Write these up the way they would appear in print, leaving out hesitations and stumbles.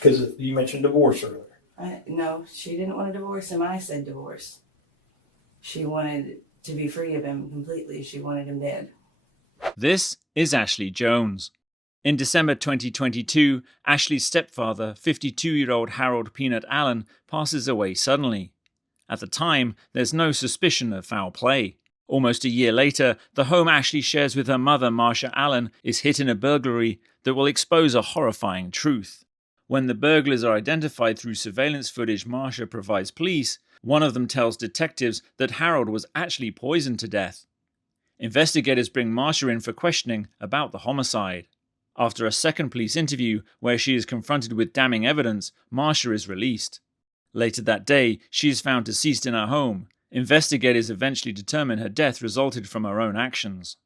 Because you mentioned divorce earlier. No, she didn't want a divorce him. I said divorce. She wanted to be free of him completely. She wanted him dead. This is Ashley Jones. In December 2022, Ashley's stepfather, 52-year-old Harold Peanut Allen, passes away suddenly. At the time, there's no suspicion of foul play. Almost a year later, the home Ashley shares with her mother, Marsha Allen, is hit in a burglary that will expose a horrifying truth. When the burglars are identified through surveillance footage Marsha provides police, one of them tells detectives that Harold was actually poisoned to death. Investigators bring Marsha in for questioning about the homicide. After a second police interview, where she is confronted with damning evidence, Marsha is released. Later that day, she is found deceased in her home. Investigators eventually determine her death resulted from her own actions.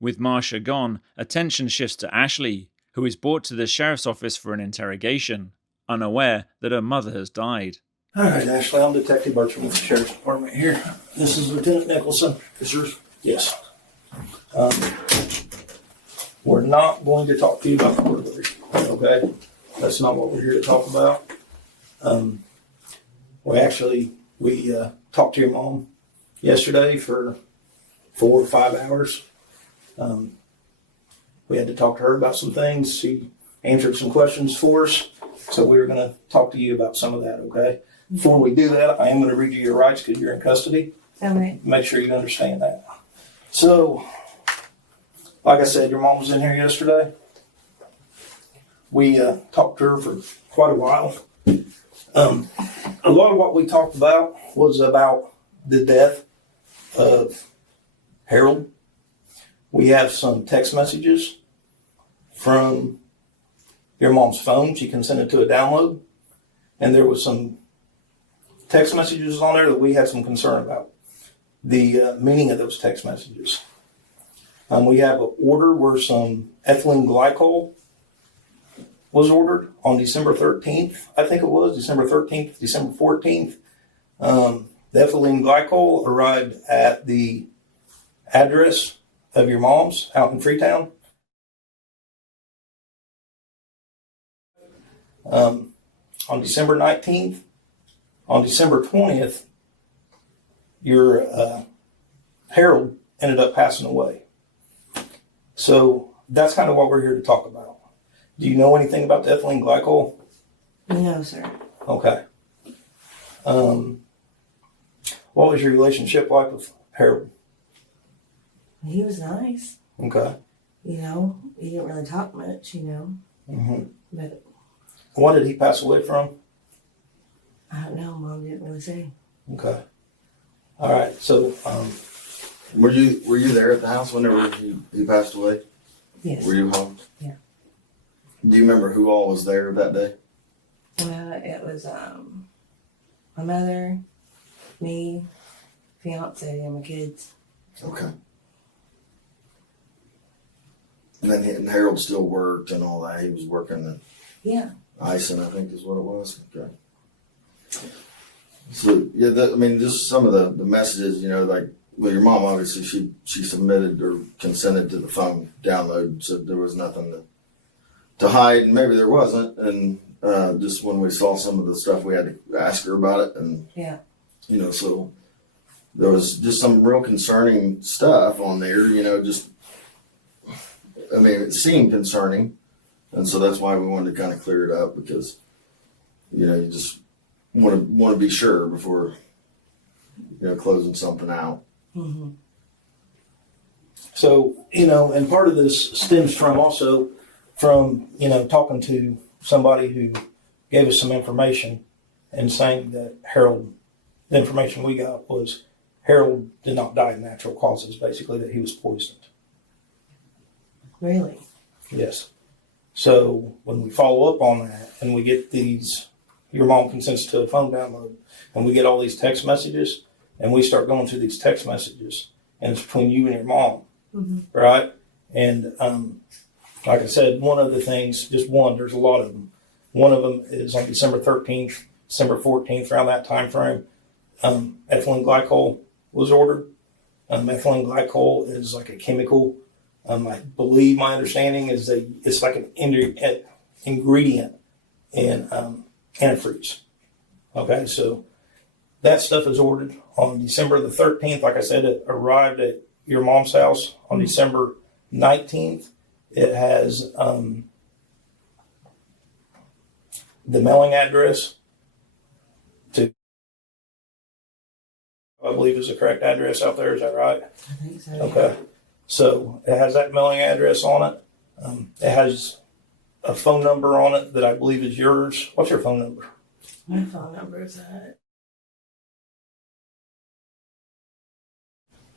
With Marsha gone, attention shifts to Ashley, who is brought to the sheriff's office for an interrogation, unaware that her mother has died. All right, Ashley, I'm Detective Bertram with the Sheriff's Department here. This is Lieutenant Nicholson. Is yours? Yes. We're not going to talk to you about the burglary, okay? That's not what we're here to talk about. We talked to your mom yesterday for 4 or 5 hours. We had to talk to her about some things. She answered some questions for us, so we were going to talk to you about some of that, okay? Before we do that, I am going to read you your rights because you're in custody. All right. Make sure you understand that. So, like I said, your mom was in here yesterday. We talked to her for quite a while. A lot of what we talked about was about the death of Harold. We have some text messages from your mom's phone. She consented to a download. And there was some text messages on there that we had some concern about. The meaning of those text messages. We have an order where some ethylene glycol was ordered on December 13th. I think it was December 13th, December 14th. The ethylene glycol arrived at the address of your mom's out in Freetown. On December 19th, on December 20th, your Harold ended up passing away. So that's kind of what we're here to talk about. Do you know anything about the ethylene glycol? No, sir. Okay. What was your relationship like with Harold? He was nice. Okay. You know, he didn't really talk much, Mm-hmm. But What did he pass away from? I don't know. Mom didn't really say. Okay. All right. So, were you there at the house whenever he passed away? Yes. Were you home? Yeah. Do you remember who all was there that day? Well, it was my mother, me, fiance, and my kids. Okay. And then and Harold still worked and all that. He was working the Yeah. icing, I think is what it was. Okay. So yeah, just some of the messages, well, your mom obviously she submitted or consented to the phone download, so there was nothing to hide, and maybe there wasn't. And just when we saw some of the stuff, we had to ask her about it, and Yeah. so there was just some real concerning stuff on there. It seemed concerning, and so that's why we wanted to kind of clear it up, because you just want to be sure before closing something out. Mm-hmm. So, and part of this stems from talking to somebody who gave us some information and saying that Harold, the information we got was Harold did not die of natural causes, basically that he was poisoned. Really? Yes. So when we follow up on that and we get your mom consents to a phone download, and we get all these text messages, and we start going through these text messages, and it's between you and your mom, right? And like I said, one of the things, just one, there's a lot of them. One of them is on December 13th, December 14th, around that time frame, ethylene glycol was ordered. Ethylene glycol is like a chemical. I believe my understanding is that it's like an ingredient and antifreeze. Okay, so that stuff is ordered on December the 13th. Like I said, it arrived at your mom's house on December 19th. It has the mailing address to, I believe, is the correct address out there. Is that right? I think so. Okay. So it has that mailing address on it. It has a phone number on it that I believe is yours. What's your phone number? My phone number is that.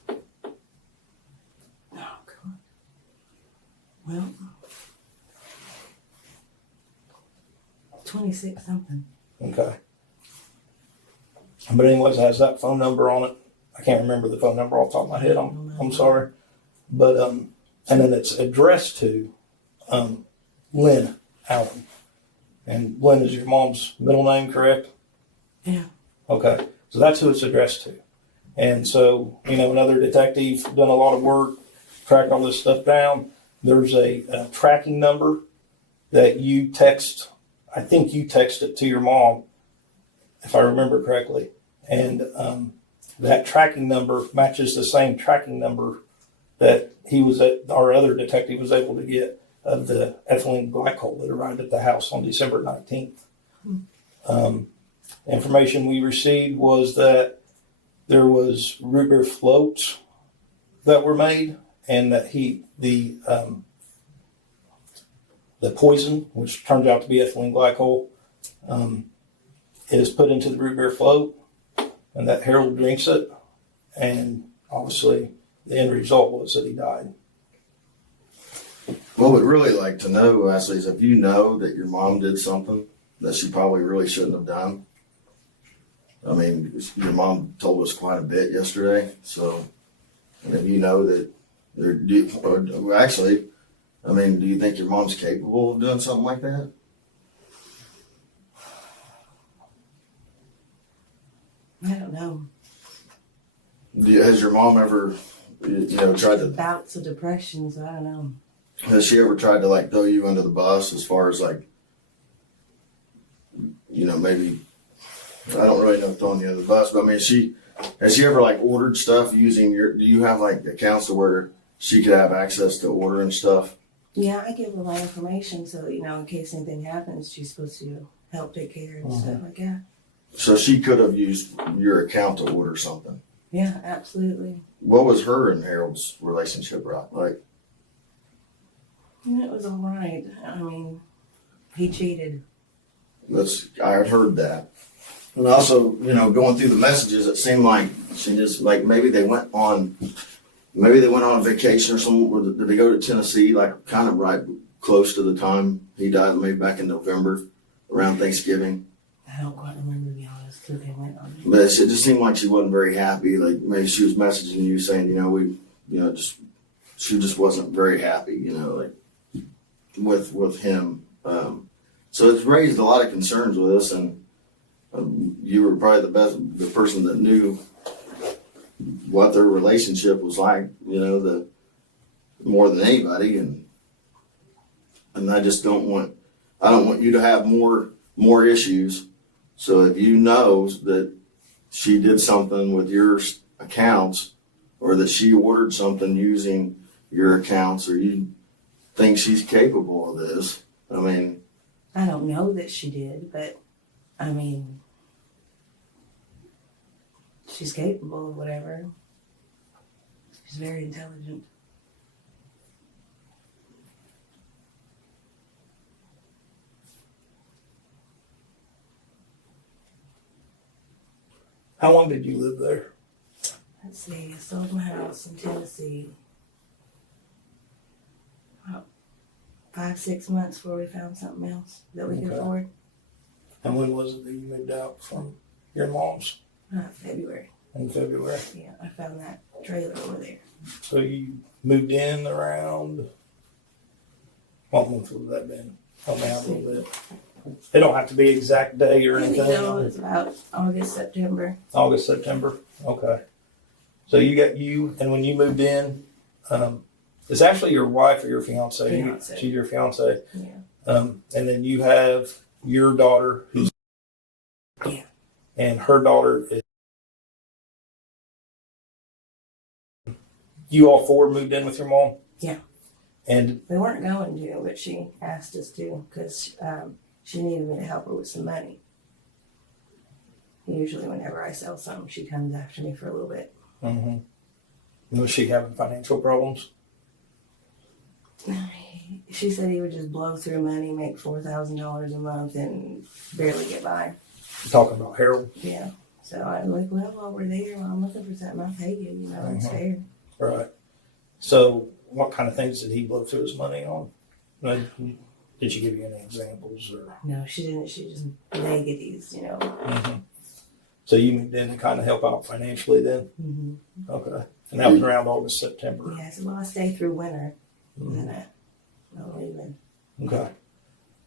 Oh, God. Well, 26 something. Okay. But anyways, it has that phone number on it. I can't remember the phone number off the top of my head. I'm sorry. But and then it's addressed to Lynn Allen. And Lynn is your mom's middle name, correct? Yeah. Okay. So that's who it's addressed to. And so, another detective done a lot of work, tracked all this stuff down. There's a tracking number that you text. I think you text it to your mom, if I remember correctly. And that tracking number matches the same tracking number that our other detective was able to get of the ethylene glycol that arrived at the house on December 19th. Information we received was that there was root beer floats that were made, and that the poison, which turns out to be ethylene glycol, is put into the root beer float, and that Harold drinks it, and obviously the end result was that he died. What we'd really like to know, Ashley, is if you know that your mom did something that she probably really shouldn't have done. I mean, your mom told us quite a bit yesterday, so if you know that, do you think your mom's capable of doing something like that? I don't know. Has your mom ever, tried to, Bouts of depression, so I don't know. has she ever tried to throw you under the bus as far as maybe, I don't really know throwing you under the bus, but I mean, has she ever ordered stuff using do you have accounts to where she could have access to ordering stuff? Yeah, I give her my information so, in case anything happens, she's supposed to help take care and stuff like that. So she could have used your account to order something. Yeah, absolutely. What was her and Harold's relationship like? It was all right. I mean, he cheated. I had heard that. And also, going through the messages, it seemed like she just maybe they went on a vacation or something. Or did they go to Tennessee, kind of right close to the time he died, maybe back in November, around Thanksgiving? I don't quite remember, to be honest, who they went on. But it just seemed like she wasn't very happy. Maybe she was messaging you saying, she just wasn't very happy, with him. So it's raised a lot of concerns with us, and you were probably the person that knew what their relationship was like, more than anybody, and I don't want you to have more issues. So if you know that she did something with your accounts, or that she ordered something using your accounts, or you think she's capable of this, I mean, I don't know that she did, but I mean, she's capable of whatever. She's very intelligent. How long did you live there? Let's see, I sold my house in Tennessee about 5-6 months before we found something else that we could afford. And when was it that you moved out from your mom's? February. In February. Yeah, I found that trailer over there. So you moved in around, what month would that been? Help me out a little bit. It don't have to be exact day or anything. No, it's about August, September. August, September. Okay. So and when you moved in, it's actually your wife or your fiance? Fiance. She's your fiance. Yeah. And then you have your daughter, who's Yeah. and her daughter is. You all four moved in with your mom? Yeah. And We weren't going to, but she asked us to because she needed me to help her with some money. Usually, whenever I sell something, she comes after me for a little bit. was she having financial problems? She said he would just blow through money, make $4,000 a month, and barely get by. You're talking about Harold? Yeah. So I'm like, well, while we're there, I'm looking for something. I'll pay you. You know, it's fair. Right. So what kind of things did he blow through his money on? Like, did she give you any examples? Or? No, she didn't. She just negatives, you know. So you moved in to kind of help out financially then? Okay. And that was around August, September? Yeah, so well, I stay through winter. And then I'm leaving. Okay.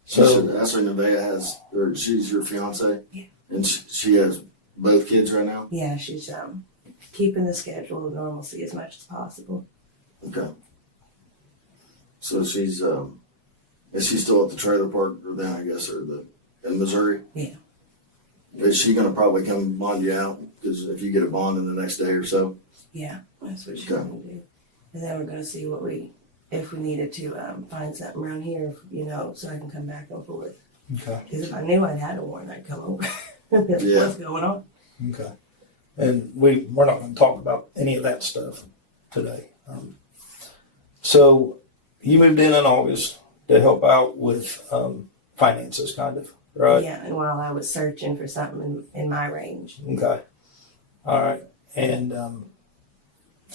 So that's where Nevaeh has, or she's your fiance? Yeah. And she has both kids right now? Yeah, she's keeping the schedule of normalcy as much as possible. Okay. So she's, is she still at the trailer park or then, I guess, or in Missouri? Yeah. Is she going to probably come bond you out? Because if you get a bond in the next day or so? Yeah, that's what she's Okay. going to do. And then we're going to see if we needed to find something around here, you know, so I can come back and forth. Okay. Because if I knew I'd had a warrant, I'd come over. What's going on? Okay. And we're not going to talk about any of that stuff today. So you moved in August to help out with finances, kind of, right? Yeah, and while I was searching for something in my range. Okay. All right. And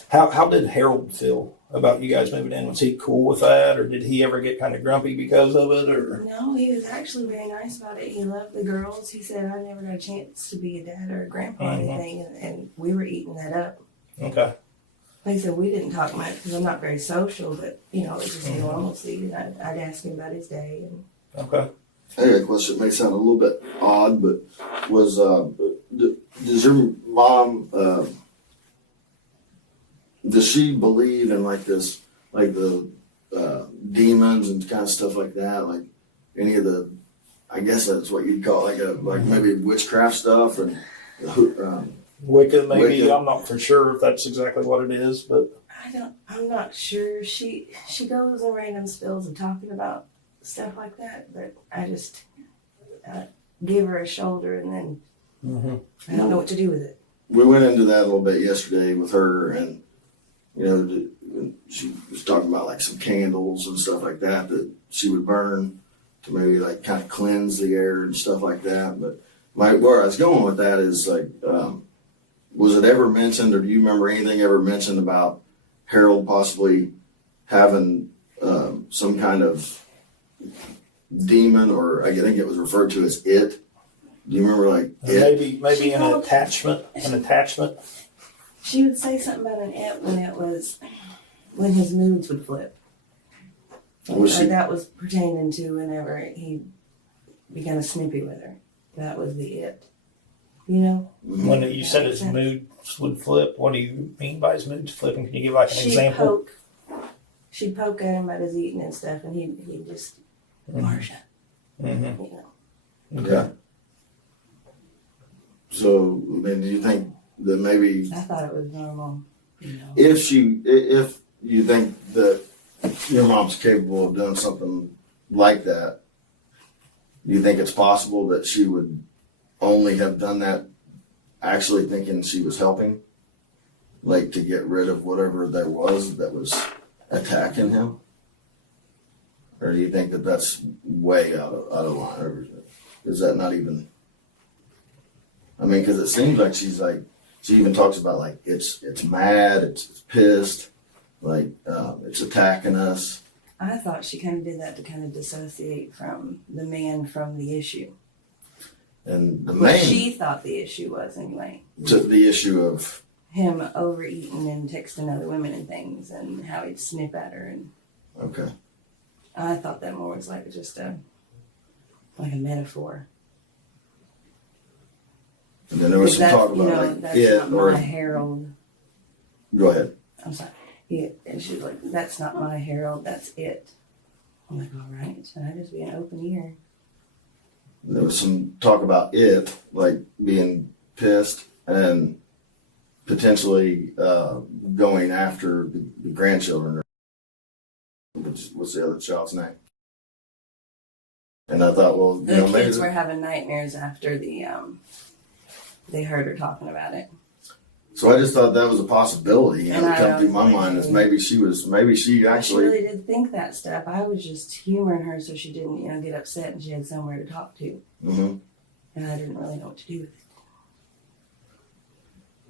how did Harold feel about you guys moving in? Was he cool with that, or did he ever get kind of grumpy because of it? Or No, he was actually very nice about it. He loved the girls. He said I never got a chance to be a dad or a grandpa or anything, and we were eating that up. Okay. Like I said, we didn't talk much because I'm not very social, but you know, it's just normalcy. And I'd ask him about his day. And Okay. I got a question. It may sound a little bit odd, but does your mom, does she believe in like this, like the demons and kind of stuff like that? Like any of the, I guess that's what you'd call like maybe witchcraft stuff and Wicca, maybe. Wicca. I'm not for sure if that's exactly what it is, but I'm not sure. She goes in random spills of talking about stuff like that, but I just give her a shoulder and then I don't know what to do with it. we went into that a little bit yesterday with her, and you know, she was talking about like some candles and stuff like that she would burn to maybe like kind of cleanse the air and stuff like that. But where I was going with that is like, was it ever mentioned, or do you remember anything ever mentioned about Harold possibly having some kind of demon, or I think it was referred to as it? Do you remember like it? maybe an attachment. She would say something about an it when his moods would flip. That was pertaining to whenever he began snippy with her. That was the it. You know? When you said his moods would flip, what do you mean by his moods flipping? Can you give like an example? She'd poke at him about his eating and stuff, and he'd just Marsha. You know. Okay. So then, do you think that maybe I thought it was normal. You know. if you think that your mom's capable of doing something like that, do you think it's possible that she would only have done that actually thinking she was helping, like to get rid of whatever there was that was attacking him? Or do you think that that's way out of line? Or is that not even? I mean, because it seems like she even talks about like it's mad, it's pissed, like it's attacking us. I thought she kind of did that to kind of dissociate from the man from the issue. And the What main she thought the issue was anyway. to the issue of Him overeating and texting other women and things, and how he'd snip at her, and okay. I thought that more was like just a metaphor. And then there was some talk about like that's it not or my Harold. go ahead. I'm sorry. Yeah, and she's like, that's not my Harold, that's it. I'm like, all right, so I just be an open ear. There was some talk about it, like being pissed and potentially going after the grandchildren. What's the other child's name? And I thought, well, you The know, maybe kids were having nightmares after they heard her talking about it. so I just thought that was a possibility. You know, And that I come through my was mind is like, maybe she She actually. really did think that stuff. I was just humoring her so she didn't, get upset and she had somewhere to talk to. Mm-hmm. And I didn't really know what to do with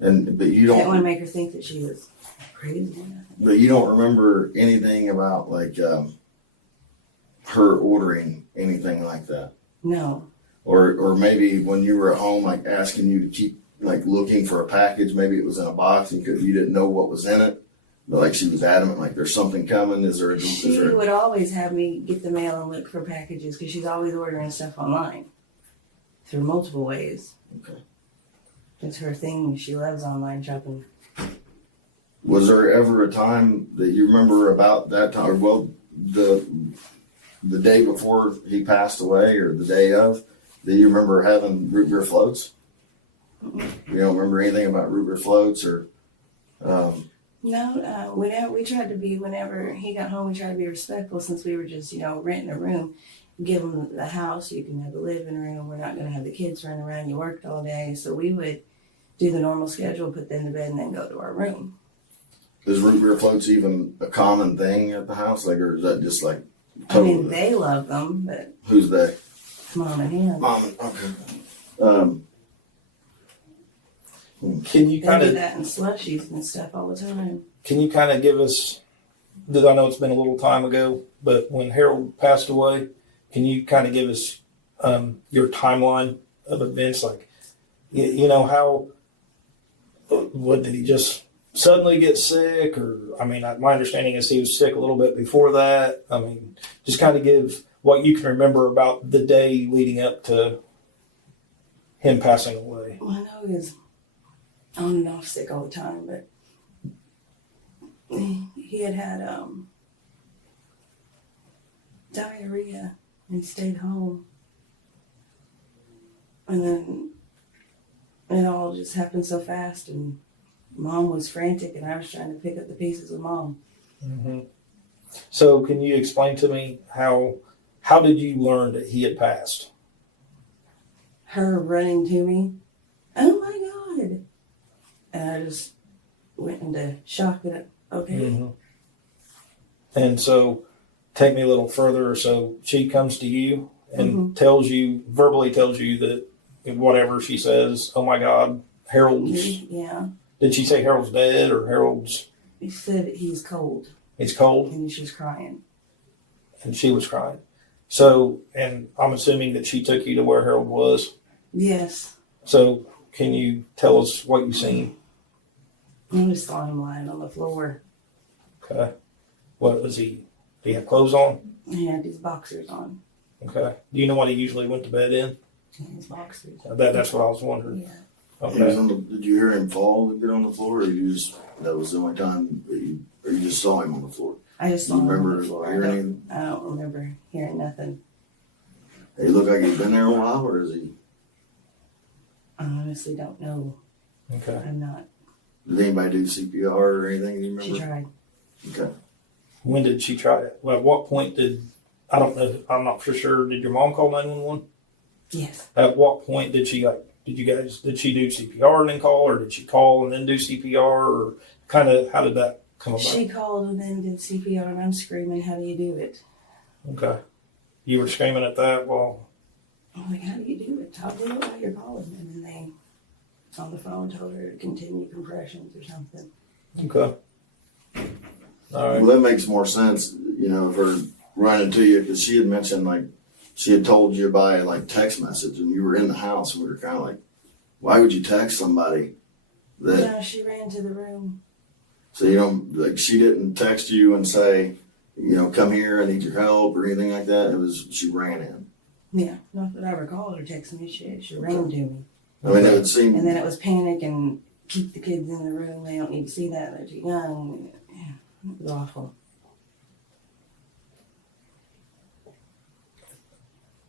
it. But you I didn't want to don't. make her think that she was crazy or nothing. But you don't remember anything about like her ordering anything like that, No. or maybe when you were at home, like asking you to keep like looking for a package. Maybe it was in a box and you didn't know what was in it. But like she was adamant, like there's something coming. She would always have me get the mail and look for packages because she's always ordering stuff online through multiple ways. Okay. It's her thing. She loves online shopping. Was there ever a time that you remember about that time? Or, well, the day before he passed away, or the day of, that you remember having root beer floats? You don't remember anything about root beer floats, or? No, whenever he got home, we tried to be respectful since we were just, renting a room. Give him the house, you can have the living room. We're not going to have the kids running around. You worked all day. So we would do the normal schedule, put them to bed, and then go to our room. Is root beer floats even a common thing at the house? Like, or is that just like I mean, they love them, but Who's they? Mom and him. Mom, okay. Can you They kind do of that in slushies and stuff all the time. give us? That I know it's been a little time ago, but when Harold passed away, can you kind of give us your timeline of events? Like, how? What did he just suddenly get sick? Or I mean, my understanding is he was sick a little bit before that. I mean, just kind of give what you can remember about the day leading up to him passing away. Well, I know he was on and off sick all the time, but he had diarrhea and stayed home. And then it all just happened so fast, and Mom was frantic, and I was trying to pick up the pieces with Mom. Mm-hmm. So, can you explain to me how did you learn that he had passed? Her running to me, oh my God! And I just went into shock that, okay. Mm-hmm. And so, take me a little further. So, she comes to you and verbally tells you that whatever she says, oh my God, Harold's. Yeah. Did she say Harold's dead or Harold's? He said he's cold. It's cold? And she was crying. And she was crying. So, and I'm assuming that she took you to where Harold was? Yes. So, can you tell us what you seen? I just saw him lying on the floor. Okay. What was he? Did he have clothes on? He had his boxers on. Okay. Do you know what he usually went to bed in? His boxers. That's what I was wondering. Yeah. He was Okay. did you hear him fall and get on the floor, or that was the only time or you just saw him on the floor? I just Do saw you him on remember the floor. hearing him? I don't remember hearing nothing. He looked like he'd been there a while, or is he? I honestly don't know. Okay. I'm not. Did anybody do CPR or anything? Do you remember? She tried. Okay. When did she try it? Well, at what point I don't know, I'm not for sure. Did your mom call 911? Yes. At what point did she did she do CPR and then call, or did she call and then do CPR, or kind of, how did that come about? She called and then did CPR, and I'm screaming, how do you do it? Okay. You were screaming at that while. I'm like, how do you do it? Talk to me while you're calling. And then they, on the phone, told her to continue compressions or something. Okay. All right. Well, that makes more sense, of her running to you, because she had mentioned like she had told you by like text message, and you were in the house. And we were kind of like, why would you text somebody that? No, she ran to the room. So she didn't text you and say, come here, I need your help or anything like that. It was she ran in. Yeah, not that I recall her texting me. She ran to me. I mean, it would seem. And then it was panic and keep the kids in the room. They don't need to see that. They're too young. Yeah, it was awful.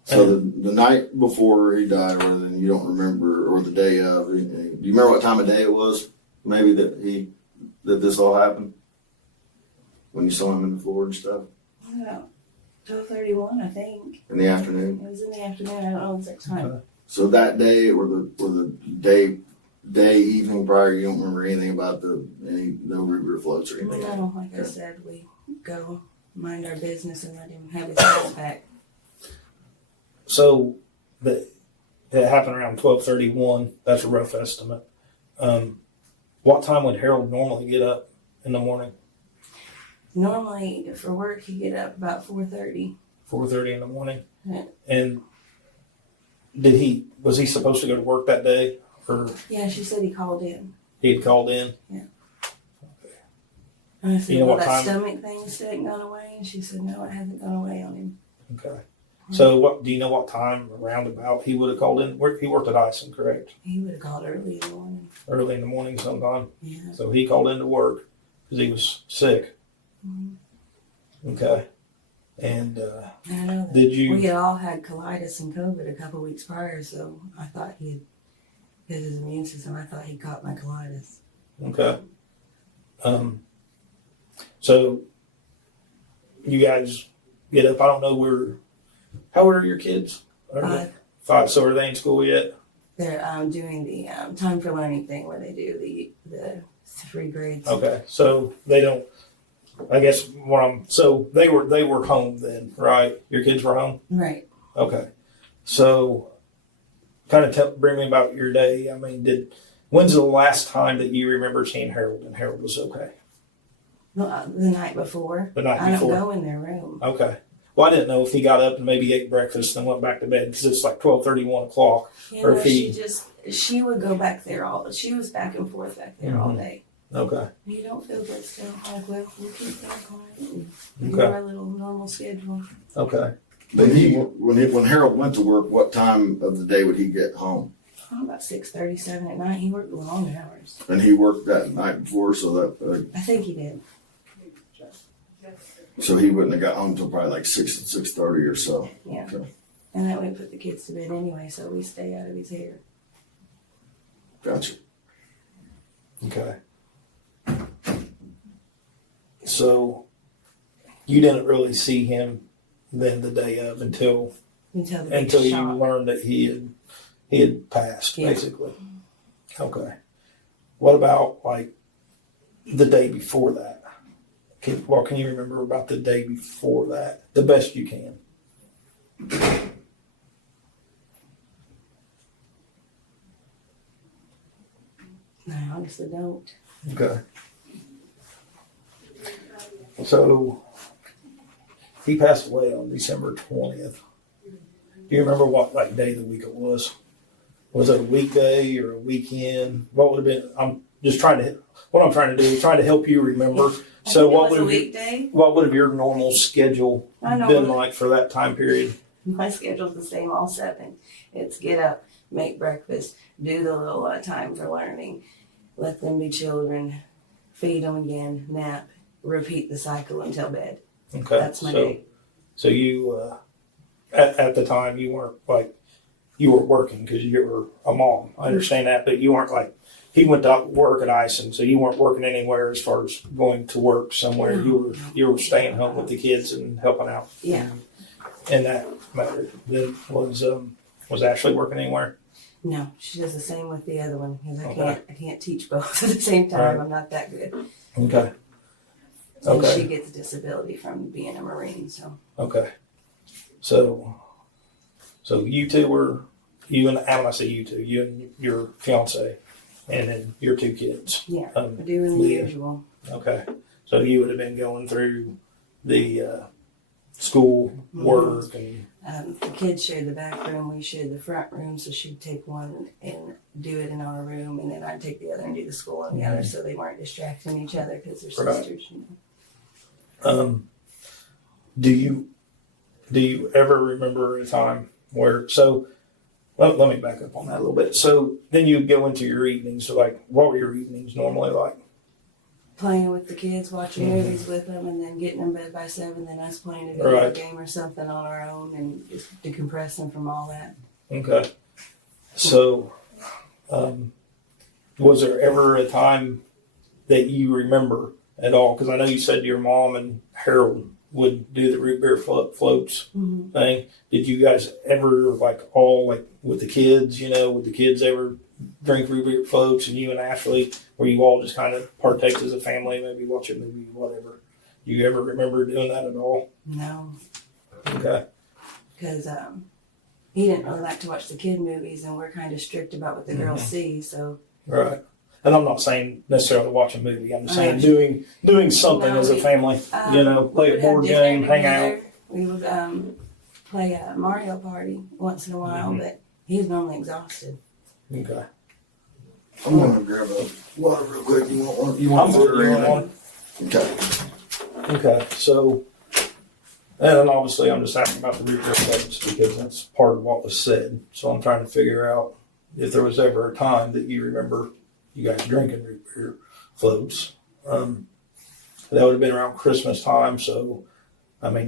So the night before he died, or then you don't remember, or the day of, do you remember what time of day it was? Maybe that this all happened when you saw him in the floor and stuff. About 12:31, I think. In the afternoon. It was in the afternoon. I don't know the exact time. So that day, or the day evening prior, you don't remember anything about no river floats or anything. No, like I said, we go mind our business and let him have his house back. So it happened around 12:31. That's a rough estimate. What time would Harold normally get up in the morning? Normally, for work, he get up about 4:30. 4:30 in the morning. Yeah. And was he supposed to go to work that day, or Yeah, she said he called in. he had called in? And I said, You know well, what that time? stomach thing still ain't gone away? And she said, no, it hasn't gone away on him. Okay. So do you know what time roundabout he would have called in? He worked at Ison, correct? He would have called early in the morning. Early in the morning sometime. Yeah. So he called into work because he was sick. Mm-hmm. Okay. And I know that did you? we had all had colitis and COVID a couple weeks prior, so I thought because his immune system, I thought he caught my colitis. Okay. So you guys get up. I don't know how old are your kids? Five. So are they in school yet? They're doing the time for learning thing where they do the 3 grades. Okay. So they don't. I guess so they were home then, right? Your kids were home. Right. Okay. So kind of bring me about your day. I mean, when's the last time that you remember seeing Harold and Harold was okay? The night before. The night I before. don't go in their room. Okay. Well, I didn't know if he got up and maybe ate breakfast and went back to bed because it's like 12:30, 1 o'clock. Yeah, Or no, if she would go back there she was back and forth back there all day. Okay. You don't feel good still. Like, well, we'll keep that quiet and do Okay. our little normal schedule. Okay. But when Harold went to work, what time of the day would he get home? About 6:37 at night. He worked long hours. And he worked that night before, so that I think he did. so he wouldn't have got home until probably like 6:30 or so. Yeah. Okay. And that way put the kids to bed anyway, so we stay out of his hair. Gotcha. Okay. So you didn't really see him then the day of until Until the big you shock. learned that he had passed, Yeah. basically. Okay. What about like the day before that? What can you remember about the day before that? The best you can. I honestly don't. Okay. So he passed away on December 20th. Do you remember what day of the week it was? Was it a weekday or a weekend? What would have been? What I'm trying to do is try to help you remember. So It was a weekday. what would have your normal schedule I know been what- like for that time period? My schedule's the same all 7. It's get up, make breakfast, do the little time for learning, let them be children, feed them again, nap, repeat the cycle until bed. Okay. That's my day. So you, at the time, you weren't you were working because you were a mom. I understand that, but you weren't he went to work at Ison, so you weren't working anywhere as far as going to work somewhere. You were staying home with the kids and helping out. Yeah. In that matter, then was Ashley working anywhere? No, she does the same with the other one because Okay. I can't teach both at the same time. Right. I'm not that good. Okay. And Okay. she gets disability from being a Marine, so. Okay. So you two were, you and your fiance, and then your 2 kids. Yeah, we're doing the Leah. usual. Okay. So you would have been going through the school work and. The kids shared the back room, we shared the front room, so she'd take one and do it in our room, and then I'd take the other and do the school in the other, so they weren't distracting each other because they're Right. sisters. You know. Do you ever remember a time where, let me back up on that a little bit. So then you go into your evenings. So what were your evenings normally like? playing with the kids, watching movies with them, and then getting in bed by 7, then us playing a video Right. game or something on our own and just decompressing from all that. Okay. So, was there ever a time that you remember at all? Because I know you said your mom and Harold would do the root beer floats thing. Did you guys ever, like, all, like, with the kids, would the kids ever drink root beer floats, and you and Ashley, where you all just kind of partake as a family, maybe watch a movie, whatever? Do you ever remember doing that at all? No. Okay. Because he didn't really like to watch the kid movies, and we're kind of strict about what the girls see, so. Right. And I'm not saying necessarily watch a movie. I'm just saying doing something as a family. Play a board game, hang out. We would play a Mario Party once in a while, but he's normally exhausted. Okay. I'm gonna grab a water real quick. You want one? You want I'm water? good. Or You want anything? one? Okay. So, and then obviously I'm just asking about the root beer floats because that's part of what was said. So I'm trying to figure out if there was ever a time that you remember you guys drinking root beer floats. That would have been around Christmas time. So, I mean,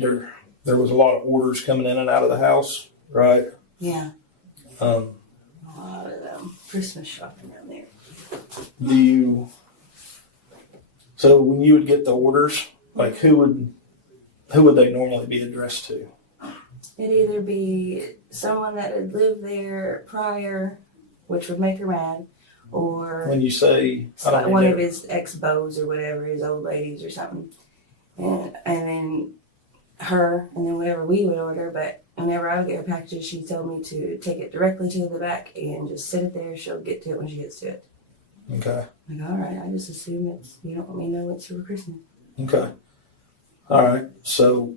there was a lot of orders coming in and out of the house, right? Yeah. Um, A lot of Christmas shopping down there. So when you would get the orders, like who would they normally be addressed to? It'd either be someone that had lived there prior, which would make her mad, or When you say, one of his ex-beaux or whatever, his old ladies or something. And then her, and then whatever we would order. But whenever I would get her packages, she told me to take it directly to the back and just sit it there. She'll get to it when she gets to it. Okay. I'm like, all right, I just assume you don't want me to know it's for Christmas. Okay. All right. So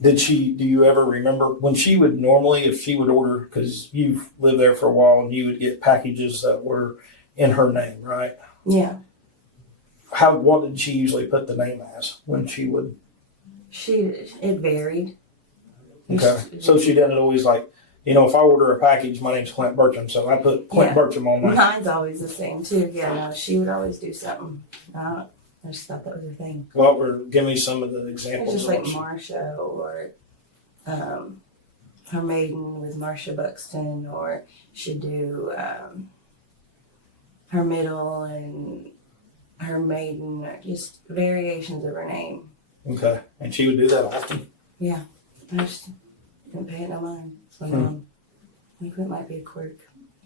do you ever remember when she would normally, if she would order, because you've lived there for a while and you would get packages that were in her name, right? Yeah. What did she usually put the name as when she would? It varied. Okay. So she didn't always if I order a package, my name's Clint Bertram, so I put Clint Bertram on my. Mine's always the same too. Yeah, no, she would always do something. I just thought that was her thing. Well, give me some of the examples. It's just like Marsha or her maiden with Marsha Buxton, or she'd do her middle and her maiden, just variations of her name. Okay. And she would do that often? Yeah. I just didn't pay it no mind. So I think that might be a quirk.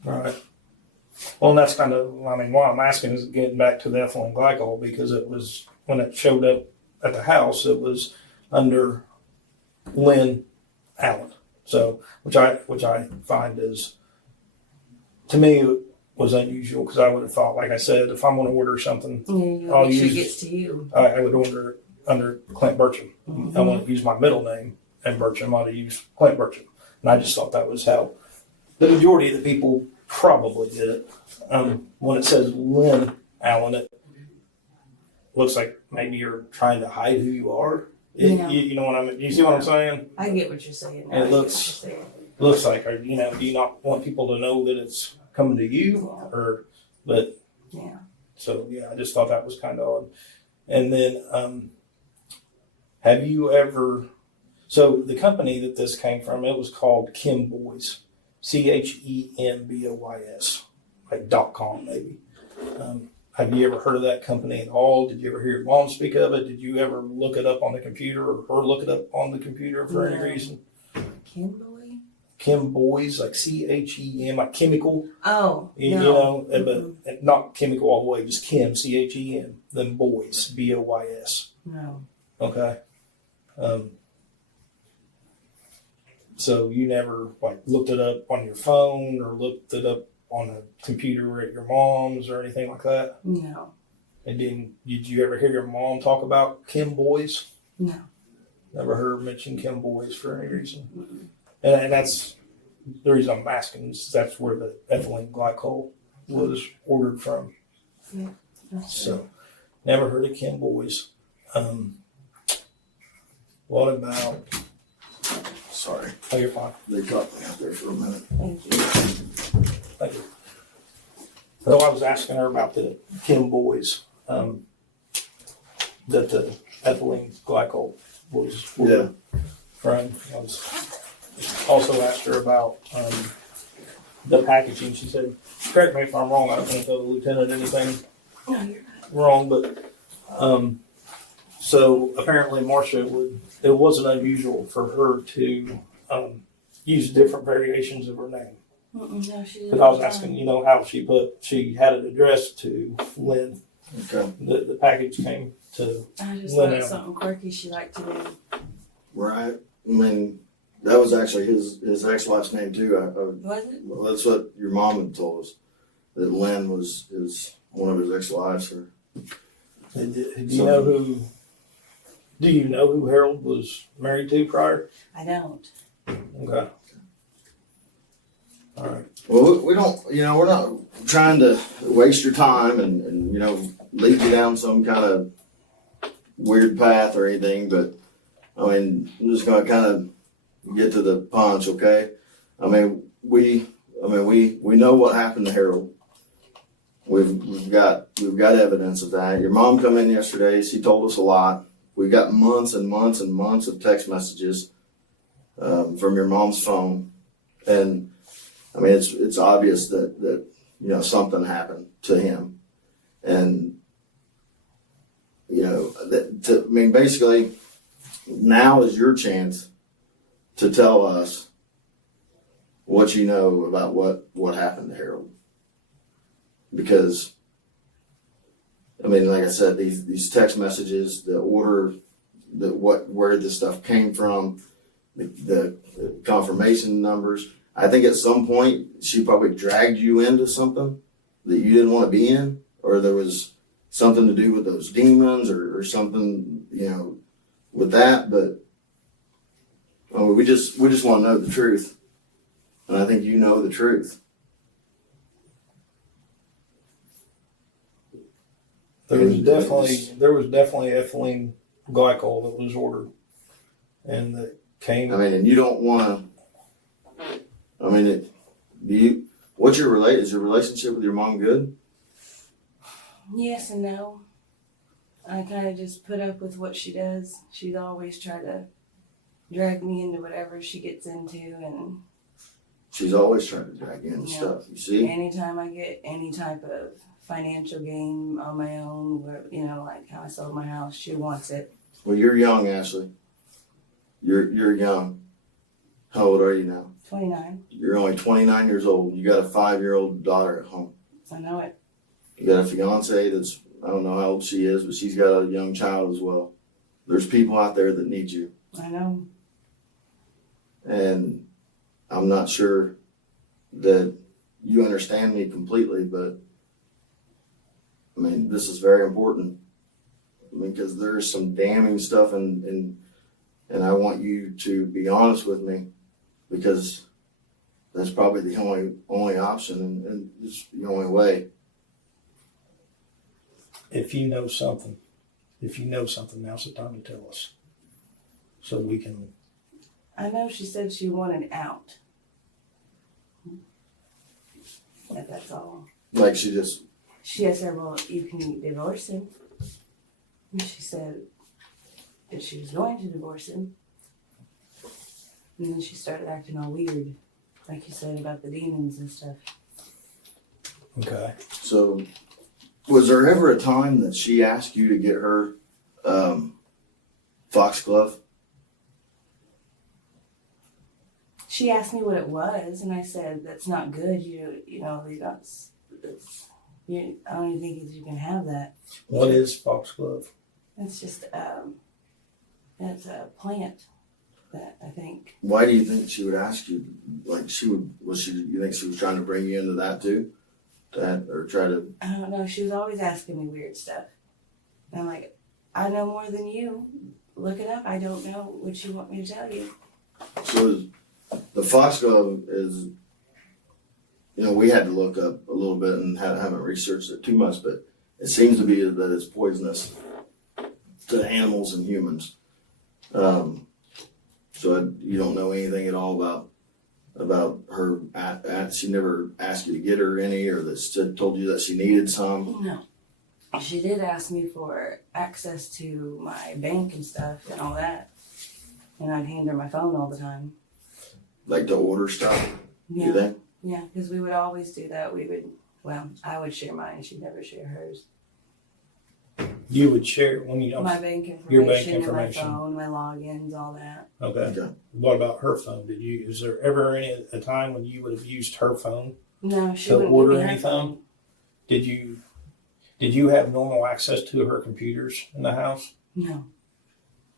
All right. Well, and that's kind of, why I'm asking is getting back to the ethylene glycol, because it was, when it showed up at the house, it was under Lynn Allen. So, which I find is, to me, was unusual, because I would have thought, like I said, if I'm going to order something, I'll make sure it gets to you. I would order it under Clint Bertram. I want to use my middle name, and Bertram, I would use Clint Bertram. And I just thought that was how the majority of the people probably did it. When it says Lynn Allen, it looks like maybe you're trying to hide who you are. You know what I mean? You see what I'm saying? I get what you're saying. Now. It looks like, do you not want people to know that it's coming to you? Yeah. So, yeah, I just thought that was kind of odd. And then, have you ever, so the company that this came from, it was called Kim Boys, CHEMBOYS, like .com maybe. Have you ever heard of that company at all? Did you ever hear your mom speak of it? Did you ever look it up on the computer, or her look it up on the computer for any reason? Kimberly? Kim Boys, like CHEM, like chemical. Oh, but not chemical all the way, just Kim, CHEM, then Boys, BOYS. No. Okay. So you never looked it up on your phone or looked it up on a computer at your mom's or anything like that? No. And did you ever hear your mom talk about Kim Boys? No. Never heard her mention Kim Boys for any reason. Mm-hmm. And that's the reason I'm asking, is that's where the ethylene glycol was ordered from. Yeah. So never heard of Kim Boys. What about? Sorry. Oh, you're fine. They caught me out there for a minute. Thank you. Thank you. So I was asking her about the Kim Boys. that the ethylene glycol was Yeah. from. I was also asked her about the packaging. She said, correct me if I'm wrong, I don't want to tell the lieutenant anything No, you're right. wrong, but so apparently Marcia it wasn't unusual for her to use different variations of her name. No, she didn't. Because I was asking, how she had it addressed to Lynn. Okay. The package came to I just Lynn thought it was Allen. something quirky she liked to do. Right. I mean, that was actually his ex-wife's name too. Was it? Well, that's what your mom had told us. That Lynn was one of his ex-wives. Or And do you know who Harold was married to prior? I don't. Okay. All right. Well, we don't. We're not trying to waste your time and lead you down some kind of weird path or anything. But I mean, I'm just gonna kind of get to the punch, okay? I mean, we know what happened to Harold. We've got evidence of that. Your mom come in yesterday. She told us a lot. We got months and months and months of text messages from your mom's phone, and I mean it's obvious that something happened to him, and basically now is your chance to tell us what you know about what happened to Harold. Because, I mean, like I said, these text messages, the order, where this stuff came from, the confirmation numbers. I think at some point she probably dragged you into something that you didn't want to be in, or there was something to do with those demons or something, with that. But we just want to know the truth, and I think you know the truth. There was definitely ethylene glycol that was ordered, and that came. I mean, and you don't want to. I mean, is your relationship with your mom good? Yes and no. I kind of just put up with what she does. She'd always try to drag me into whatever she gets into, and she's always trying to drag you into stuff. You see? Anytime I get any type of financial gain on my own, like how I sold my house, she wants it. Well, you're young, Ashley. You're young. How old are you now? 29. You're only 29 years old. You got a 5-year-old daughter at home. I know it. You got a fiance that's, I don't know how old she is, but she's got a young child as well. There's people out there that need you. I know. And I'm not sure that you understand me completely, but I mean, this is very important. I mean, because there's some damning stuff, and I want you to be honest with me, because that's probably the only option, and it's the only way. If you know something, now's the time to tell us, so we can. I know she said she wanted out. But that's all. Like she said, well, you can divorce him. And she said that she was going to divorce him. And then she started acting all weird, like you said, about the demons and stuff. Okay. So, was there ever a time that she asked you to get her foxglove? She asked me what it was, and I said, that's not good. I don't even think that you can have that. What is foxglove? It's just, it's a plant that I think. Why do you think she would ask you? Like you think she was trying to bring you into that too? Or try to? I don't know. She was always asking me weird stuff. And I'm like, I know more than you. Look it up. I don't know what you want me to tell you. So the foxglove is, we had to look up a little bit and haven't researched it too much, but it seems to be that it's poisonous to animals and humans. So you don't know anything at all about her. She never asked you to get her any, or that told you that she needed some. No. She did ask me for access to my bank and stuff and all that. And I'd hand her my phone all the time. Like to order stuff, Yeah. you think? Yeah, because we would always do that. I would share mine. She'd never share hers. You would share when you My bank information, your bank and my information. phone, my logins, all that. Okay. Okay. What about her phone? Is there ever a time when you would have used her phone? No, she To wouldn't order give me her anything? phone. Did you have normal access to her computers in the house? No,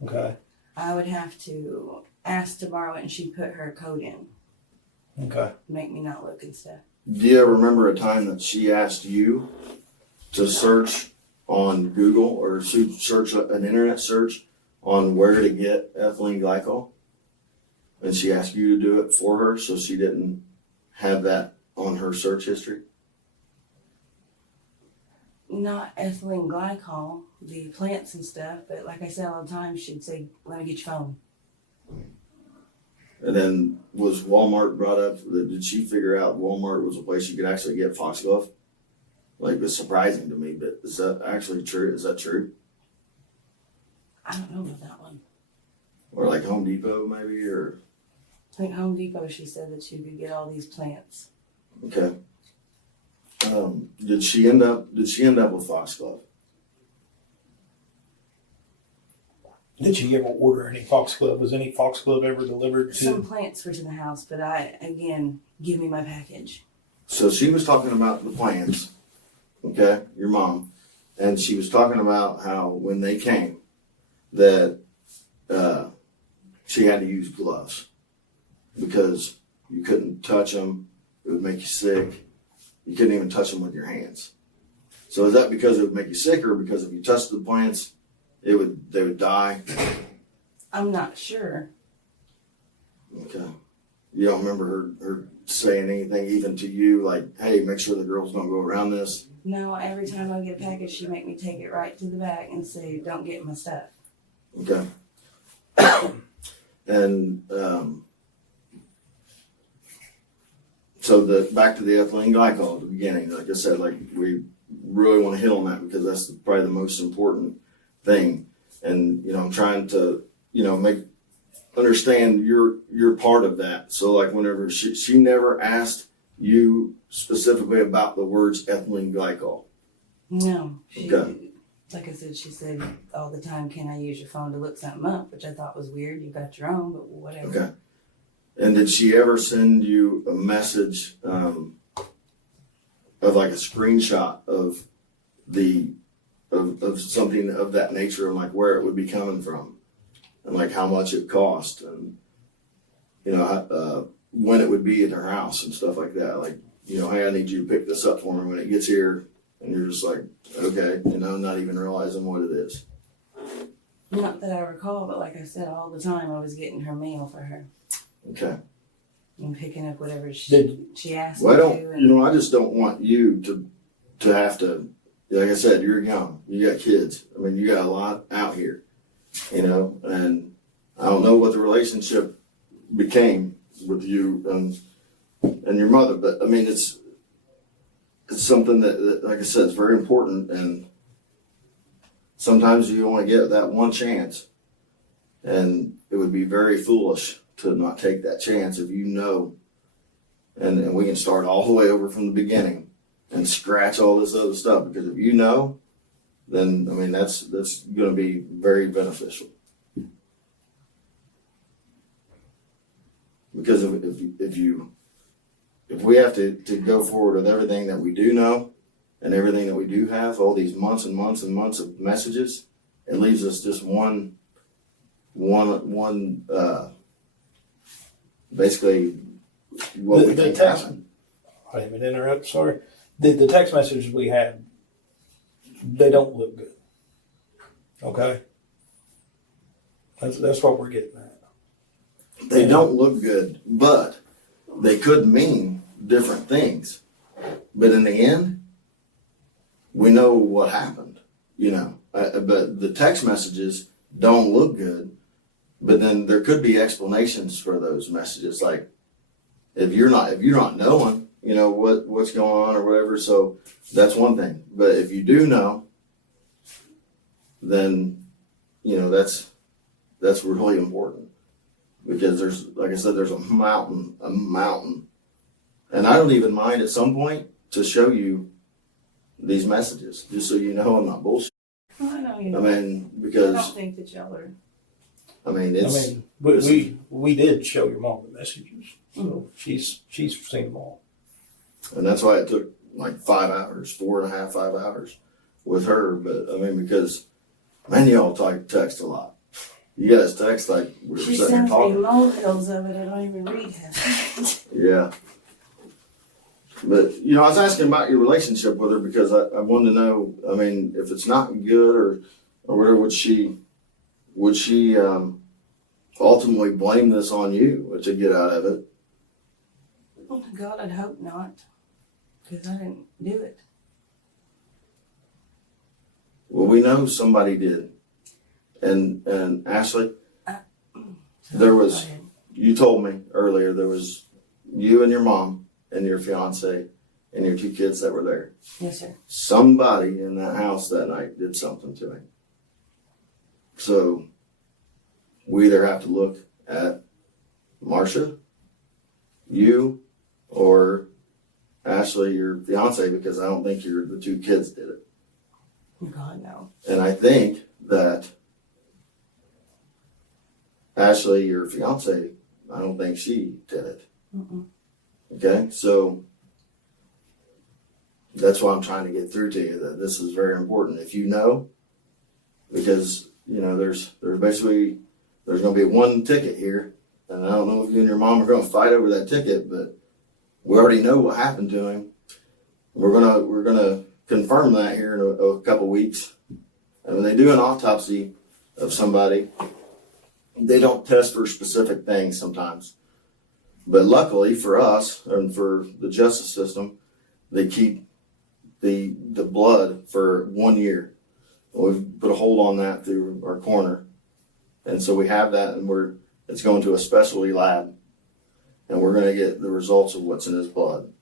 Okay. I would have to ask to borrow it, and she'd put her code in, Okay. make me not look and stuff. Do you ever remember a time that she asked you to search on Google or search an internet search on where to get ethylene glycol? And she asked you to do it for her so she didn't have that on her search history? Not ethylene glycol, the plants and stuff, but like I said all the time, she'd say, "Let me get your phone." And then was Walmart brought up? Did she figure out Walmart was a place you could actually get foxglove? Like, it's surprising to me, but is that actually true? Is that true? I don't know about that one. Or like Home Depot maybe, or? I think Home Depot, she said that you could get all these plants. Okay. Did she end up with foxglove? Did she ever order any foxglove? Was any foxglove ever delivered Some to? plants were to the house, but give me my package. So she was talking about the plants, okay, your mom, and she was talking about how when they came that she had to use gloves because you couldn't touch them. It would make you sick. You couldn't even touch them with your hands. So is that because it would make you sick, or because if you touched the plants, they would die? I'm not sure. Okay. You don't remember her saying anything even to you, like, hey, make sure the girls don't go around this? No, every time I get a package, she make me take it right to the back and say, "Don't get my stuff." Okay. And so back to the ethylene glycol at the beginning, like I said, like we really want to hit on that because that's probably the most important thing. And, I'm trying to, understand your part of that. So like whenever she never asked you specifically about the words ethylene glycol. No. Okay. Like I said, she said all the time, "Can I use your phone to look something up?" Which I thought was weird. You got your own, but whatever. Okay. And did she ever send you a message of like a screenshot of of something of that nature and like where it would be coming from and like how much it cost and when it would be at her house and stuff like that? Like, hey, I need you to pick this up for me when it gets here, and you're just like, okay, not even realizing what it is. Not that I recall, but like I said, all the time I was getting her mail for her Okay. and picking up whatever she asked Well, me to. I just don't want you to have to, like I said, you're young, you got kids. I mean, you got a lot out here, and I don't know what the relationship became with you and your mother, but I mean, it's something that, like I said, it's very important, and sometimes you only get that one chance, and it would be very foolish to not take that chance if and we can start all the way over from the beginning and scratch all this other stuff, because if then, I mean, that's going to be very beneficial. Because if we have to go forward with everything that we do know and everything that we do have, all these months and months and months of messages, it leaves us just one basically what we think happened. I didn't even interrupt. Sorry. The text messages we had, they don't look good. Okay. That's what we're getting at. They don't look good, but they could mean different things. But in the end, we know what happened, but the text messages don't look good. But then there could be explanations for those messages. Like if you're not knowing, what's going on or whatever. So that's one thing. But if you do know, then, you know, that's really important, because there's, like I said, there's a mountain, and I don't even mind at some point to show you these messages, just so you know I'm not bullshit. Well, I know you. I mean, I because, don't think that y'all are. I mean, it's, I mean, we did show your mom the messages, so she's seen them all. and that's why it took like 5 hours, 4.5, 5 hours with her. But I mean, because, man, y'all text a lot. You guys text like we were She sitting here sends me talking. molehills of it. I don't even read half. Yeah. But, you know, I was asking about your relationship with her because I wanted to know, I mean, if it's not good or whatever, would she ultimately blame this on you to get out of it? Oh my God, I'd hope not, because I didn't do it. Well, we know somebody did. And Ashley, there was, Go ahead. you told me earlier, there was you and your mom and your fiance and your 2 kids that were there. Yes, sir. Somebody in that house that night did something to him. So we either have to look at Marcia, you, or Ashley, your fiance, because I don't think the 2 kids did it. Oh God, no. And I think that Ashley, your fiance, I don't think she did it. Mm-mm. Okay, so that's why I'm trying to get through to you that this is very important. If you know, because, you know, there's going to be 1 ticket here, and I don't know if you and your mom are going to fight over that ticket, but we already know what happened to him. We're gonna confirm that here in a couple weeks. And when they do an autopsy of somebody, they don't test for specific things sometimes. But luckily for us and for the justice system, they keep the blood for 1 year. We've put a hold on that through our coroner. And so we have that, and it's going to a specialty lab, and we're going to get the results of what's in his blood.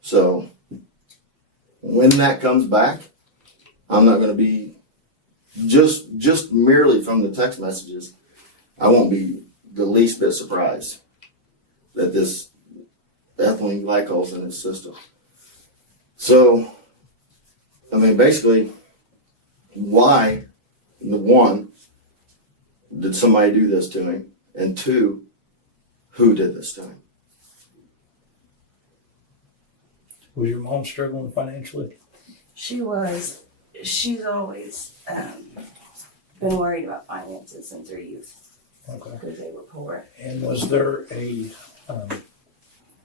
So when that comes back, I'm not going to be just merely from the text messages. I won't be the least bit surprised that this ethylene glycol is in his system. So, I mean, basically, why, one, did somebody do this to him? And 2, who did this to him? Was your mom struggling financially? She was. She's always been worried about finances since her youth. Okay. Because they were poor. And was there a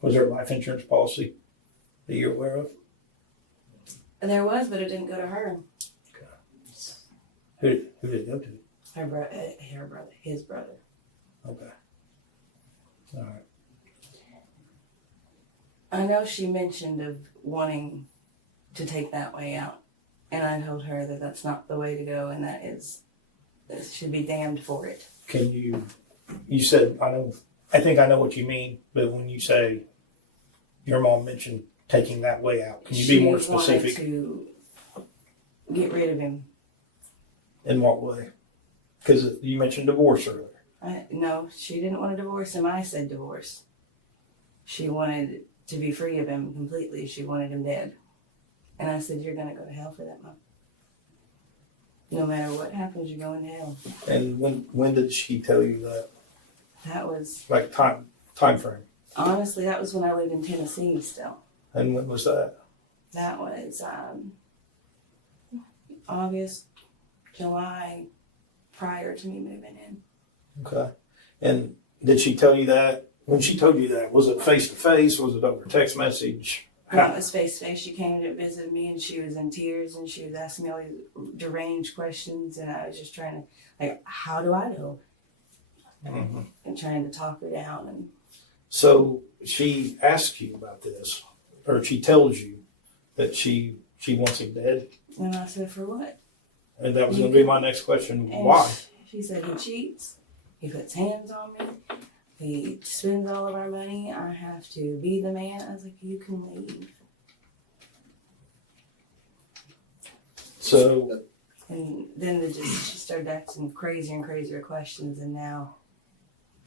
life insurance policy that you're aware of? There was, but it didn't go to her. Who did it go to? His brother. Okay. All right. I know she mentioned of wanting to take that way out, and I told her that that's not the way to go, and that should be damned for it. Can you said, I think I know what you mean, but when you say your mom mentioned taking that way out, can you be more specific? She wanted to get rid of him. In what way? Because you mentioned divorce earlier. No, she didn't want to divorce him. I said divorce. She wanted to be free of him completely. She wanted him dead. And I said, you're going to go to hell for that, Mom. No matter what happens, you're going to hell. And when did she tell you that? That was... Like time frame? Honestly, that was when I lived in Tennessee still. And when was that? That was August, July, prior to me moving in. Okay. And did she tell you that? When she told you that, was it face to face? Was it over text message? That was face to face. She came to visit me and she was in tears and she was asking me all these deranged questions, and I was just trying to, like, how do I know? Mm-hmm. And trying to talk her down. And so she asks you about this, or she tells you that she wants him dead? And I said, for what? And that was going to be my next question. And Why? She said, he cheats. He puts hands on me. He spends all of our money. I have to be the man. I was like, you can leave. So And then she started asking crazier and crazier questions, and now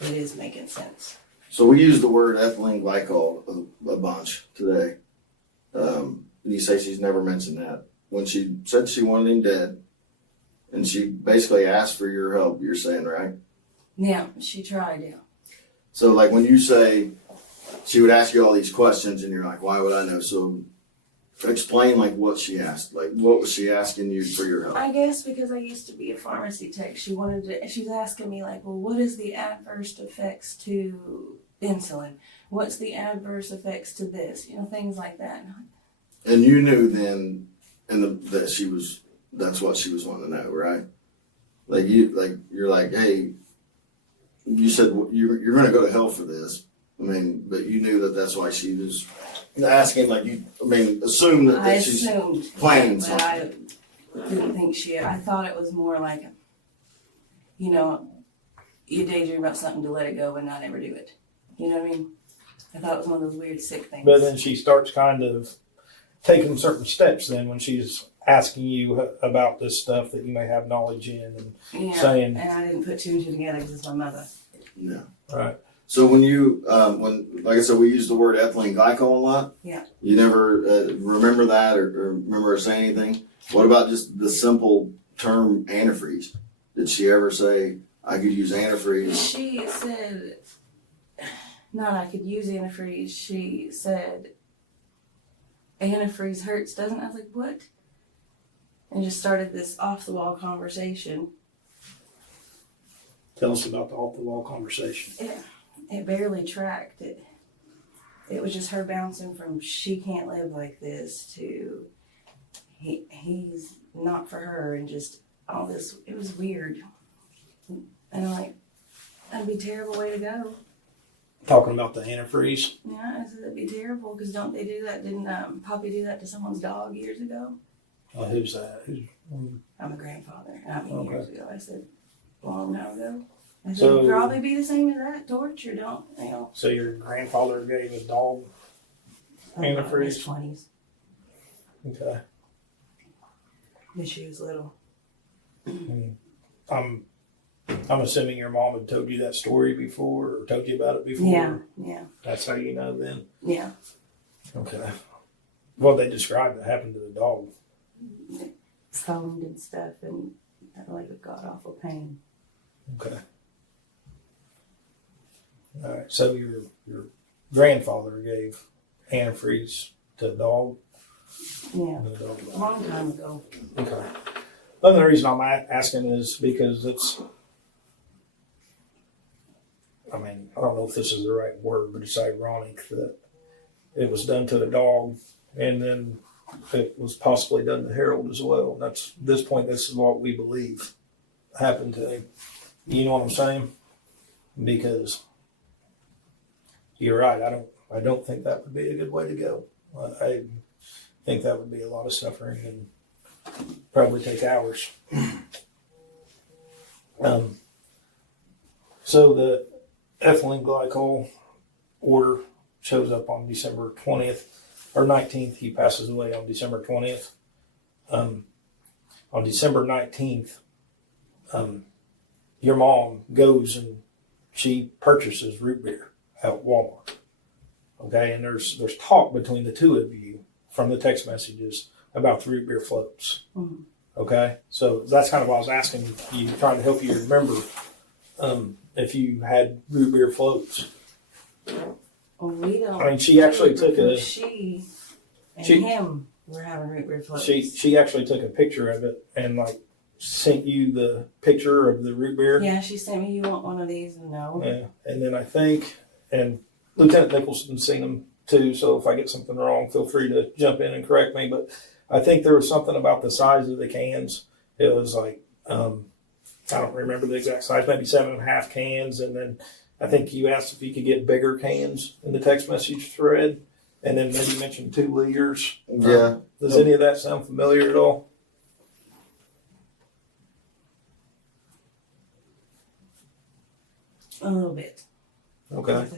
it is making sense. So we use the word ethylene glycol a bunch today. You say she's never mentioned that. When she said she wanted him dead, and she basically asked for your help, you're saying, right? Yeah, she tried, yeah. So like when you say she would ask you all these questions and you're like, why would I know? So explain like what she asked. Like what was she asking you for your help? I guess because I used to be a pharmacy tech, she was asking me like, well, what is the adverse effects to insulin? What's the adverse effects to this? Things like that. And you knew then that that's what she was wanting to know, right? You're like, hey, you said you're going to go to hell for this. I mean, but you knew that that's why she was asking, assume that she's planning something. I didn't think I thought it was more like, you daydream about something to let it go and not ever do it. You know what I mean? I thought it was one of those weird sick things. But then she starts kind of taking certain steps then when she's asking you about this stuff that you may have knowledge in and saying. And I didn't put two and two together because it's my mother. No. Right. So when you, like I said, we use the word ethylene glycol a lot. Yeah. You never remember that or remember her saying anything? What about just the simple term antifreeze? Did she ever say, I could use antifreeze? She said, not I could use antifreeze. She said, antifreeze hurts, doesn't it? I was like, what? And just started this off-the-wall conversation. Tell us about the off-the-wall conversation. It barely tracked. It was just her bouncing from she can't live like this to he's not for her, and just all this. It was weird. And I'm like, that'd be a terrible way to go. Talking about the antifreeze. Yeah, I said that'd be terrible because don't they do that? Didn't Poppy do that to someone's dog years ago? Who's that? I'm a grandfather. Years ago. I said, long time ago. I said, So- it'd probably be the same as that. Torture, don't. So your grandfather gave a dog antifreeze? His 20s. Okay. When she was little. I'm assuming your mom had told you that story before or told you about it before? Yeah. That's how you know then? Yeah. Okay. Well, they described it happened to the dog. It foamed and stuff, and like it got awful pain. Okay. All right. So your grandfather gave antifreeze to a dog? Yeah. And the dog A died. long time ago. Okay. Another reason I'm asking is because I don't know if this is the right word, but it's ironic that it was done to a dog and then it was possibly done to Harold as well. That's at this point, this is what we believe happened to him. You know what I'm saying? Because you're right. I don't think that would be a good way to go. I think that would be a lot of suffering and probably take hours. So the ethylene glycol order shows up on December 20th or 19th. He passes away on December 20th. On December 19th, your mom goes and she purchases root beer at Walmart. Okay, and there's talk between the two of you from the text messages about the root beer floats. Mm-hmm. Okay, so that's kind of why I was asking you, trying to help you remember if you had root beer floats. Well, we don't. I mean, she actually took She and she- him were having root beer floats. She actually took a picture of it and sent you the picture of the root beer. Yeah, she sent me, you want one of these? No. Yeah, and then I think, and Lieutenant Nicholson's seen them too, so if I get something wrong, feel free to jump in and correct me, but I think there was something about the size of the cans. It was like, I don't remember the exact size, maybe 7.5 cans, and then I think you asked if you could get bigger cans in the text message thread, and then maybe mentioned 2 liters. Yeah. Does any of that sound familiar at all? A little bit. Okay.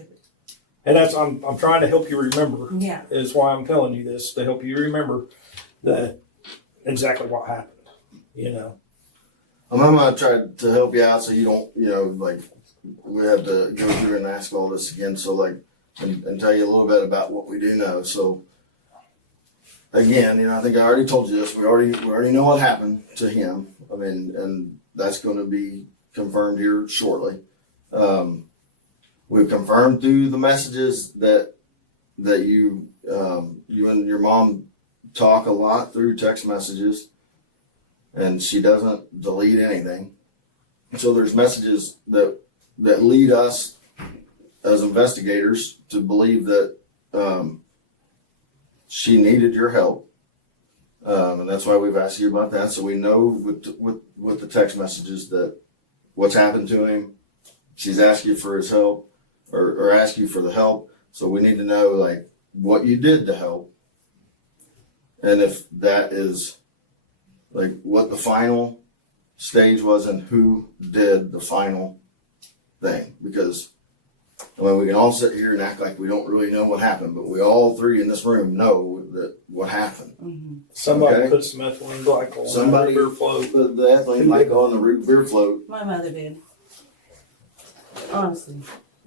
And that's I'm trying to help you remember. Yeah. Is why I'm telling you this, to help you remember that exactly what happened. you know. I'm gonna try to help you out so you don't, like, we have to go through and ask all this again. So, like, and tell you a little bit about what we do know. So, again, I think I already told you this. We already know what happened to him. I mean, and that's going to be confirmed here shortly. We've confirmed through the messages that you and your mom talk a lot through text messages, and she doesn't delete anything. So there's messages that lead us as investigators to believe that she needed your help, and that's why we've asked you about that. So we know with the text messages that what's happened to him. She's asked you for his help, or asked you for the help. So we need to know, like, what you did to help, and if that is, like, what the final stage was and who did the final thing. Because, I mean, we can all sit here and act like we don't really know what happened, but we all three in this room know that what happened. Mm-hmm. Somebody put some ethylene glycol on the root beer float. The ethylene glycol on the root beer float. My mother did. Honestly.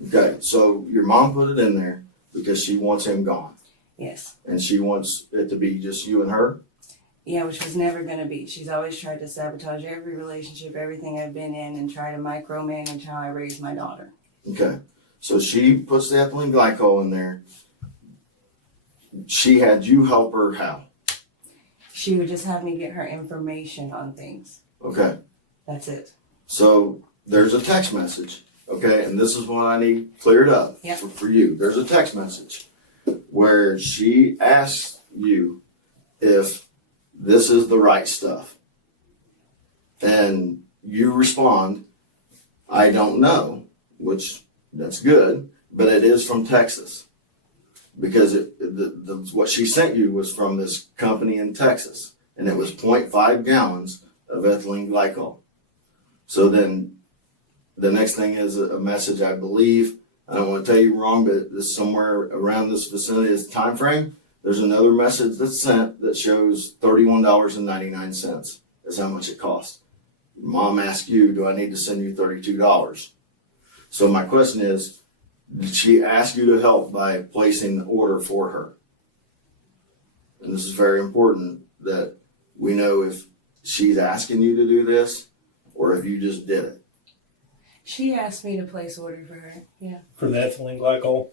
Okay, so your mom put it in there because she wants him gone. Yes. And she wants it to be just you and her? Yeah, which was never going to be. She's always tried to sabotage every relationship, everything I've been in, and try to micromanage how I raise my daughter. Okay, so she puts the ethylene glycol in there. She had you help her how? She would just have me get her information on things. Okay. That's it. So there's a text message, okay, and this is what I need cleared up for you. There's a text message where she asks you if this is the right stuff. And you respond, I don't know, which that's good, but it is from Texas. Because what she sent you was from this company in Texas, and it was 0.5 gallons of ethylene glycol. So then the next thing is a message, I believe, I don't want to tell you wrong, but it's somewhere around this vicinity is the time frame. There's another message that's sent that shows $31.99 is how much it costs. Mom asked you, do I need to send you $32? So my question is, did she ask you to help by placing the order for her? And this is very important that we know if she's asking you to do this or if you just did it. She asked me to place order for her, yeah. For the ethylene glycol?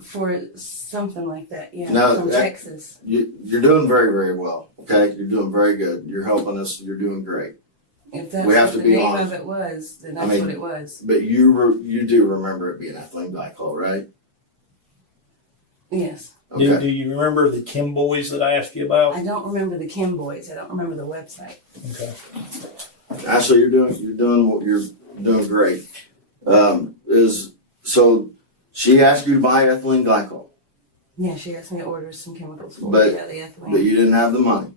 For something like that, yeah, Now, from Texas. You're doing very, very well, okay? You're doing very good. You're helping us. You're doing great. If that's We have what to the be name honest. of it was, then that's what it was. But you do remember it being ethylene glycol, right? Yes. Okay. Do you remember the Kim boys that I asked you about? I don't remember the Kim boys. I don't remember the website. Okay. Ashley, you're doing great. So she asked you to buy ethylene glycol, Yeah, she asked me to order some chemicals for But- the ethylene. but you didn't have the money.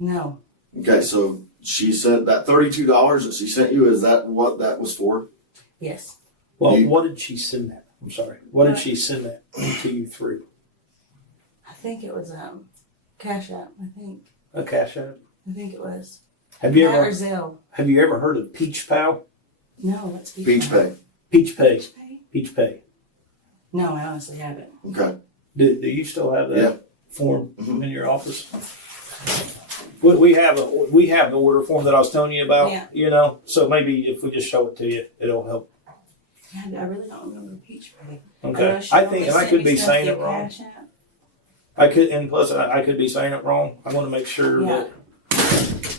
No. Okay, so she sent that $32 that she sent you. Is that what that was for? Yes. Well, what did she send that? I'm sorry. What did she send that to you through? I think it was Cash App. A cash app? I think it was. Have you That or ever Zelle. heard of Peach Pal? No, what's Peach Pay. Peach Pay. Peach Pay? Peach Pay. No, I honestly haven't. Okay. Do you still have that Yeah. form Mhm. in your office? We have the order form that I was telling you about. Yeah. So maybe if we just show it to you, it'll help. I really don't remember Peach Pay. Okay. I think, and I could be saying it wrong. Cash App. I could, and plus I could be saying it wrong. I want to make sure that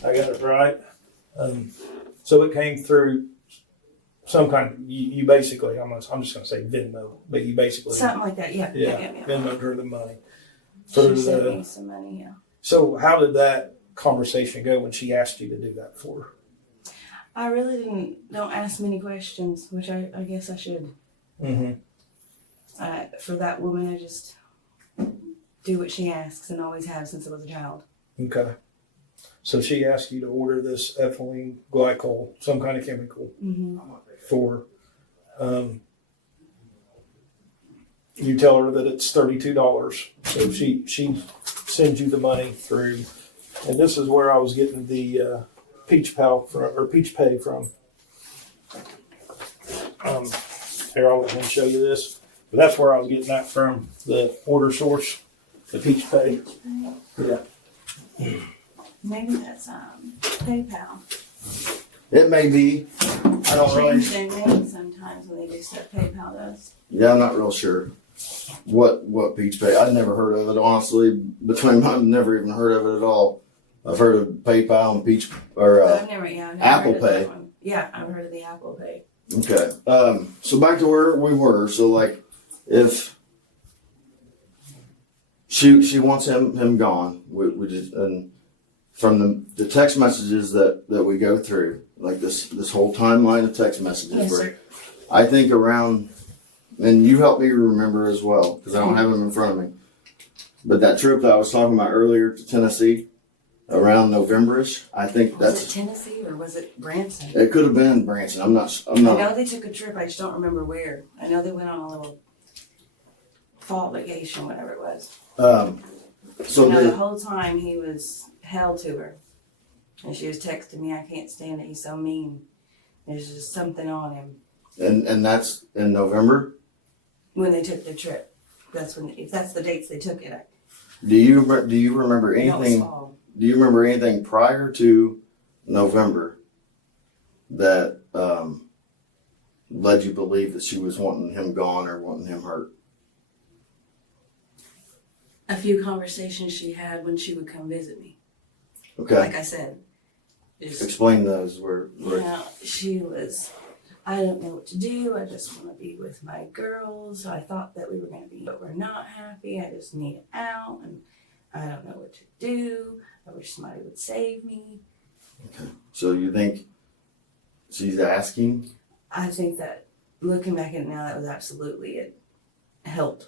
I got it right. So it came through some kind. You basically, I'm just going to say Venmo, but you basically Something like that. Yeah. Venmoed her the money. She sent me some money. Yeah. So how did that conversation go when she asked you to do that for her? I really don't ask many questions, which I guess I should. Mm-hmm. For that woman, I just do what she asks and always have since I was a child. Okay. So she asked you to order this ethylene glycol, some kind of chemical, for. You tell her that it's $32. So she sends you the money through, and this is where I was getting the Peach Pay from. Here, I'll let him show you this. But that's where I was getting that from, the order source, the Peach Pay. Yeah. Maybe that's PayPal. It may be. I don't really. Change their name sometimes when they do stuff. PayPal does. Yeah, I'm not real sure what Peach Pay. I'd never heard of it, honestly. Between I've never even heard of it at all. I've heard of PayPal and Peach or I've never Apple heard of Pay. that one. Yeah, I've heard of the Apple Pay. Okay. So back to where we were. So like, if she wants him gone, we just, and from the text messages that we go through, like this whole timeline of text messages, Yes, where sir. I think around, and you help me remember as well because I don't have them in front of me. But that trip that I was talking about earlier to Tennessee, around November-ish, I think Was that's. it Tennessee or was it Branson? It could have been Branson. I'm not. I know they took a trip. I just don't remember where. I know they went on a little fall vacation, whatever it was. So The whole time he was held to her, and she was texting me, "I can't stand it. He's so mean. There's just something on him." and that's in November. When they took the trip, that's when. If that's the dates they took it. Do you remember That was anything? fall. Do you remember anything prior to November that led you to believe that she was wanting him gone or wanting him hurt? A few conversations she had when she would come visit me. Okay, Like I said, just, explain those. Where she was. I don't know what to do. I just want to be with my girls. So I thought that we were going to be, but we're not happy. I just need out, and I don't know what to do. I wish somebody would save me. Okay, so you think she's asking? I think that looking back at it now, that was absolutely it. Helped.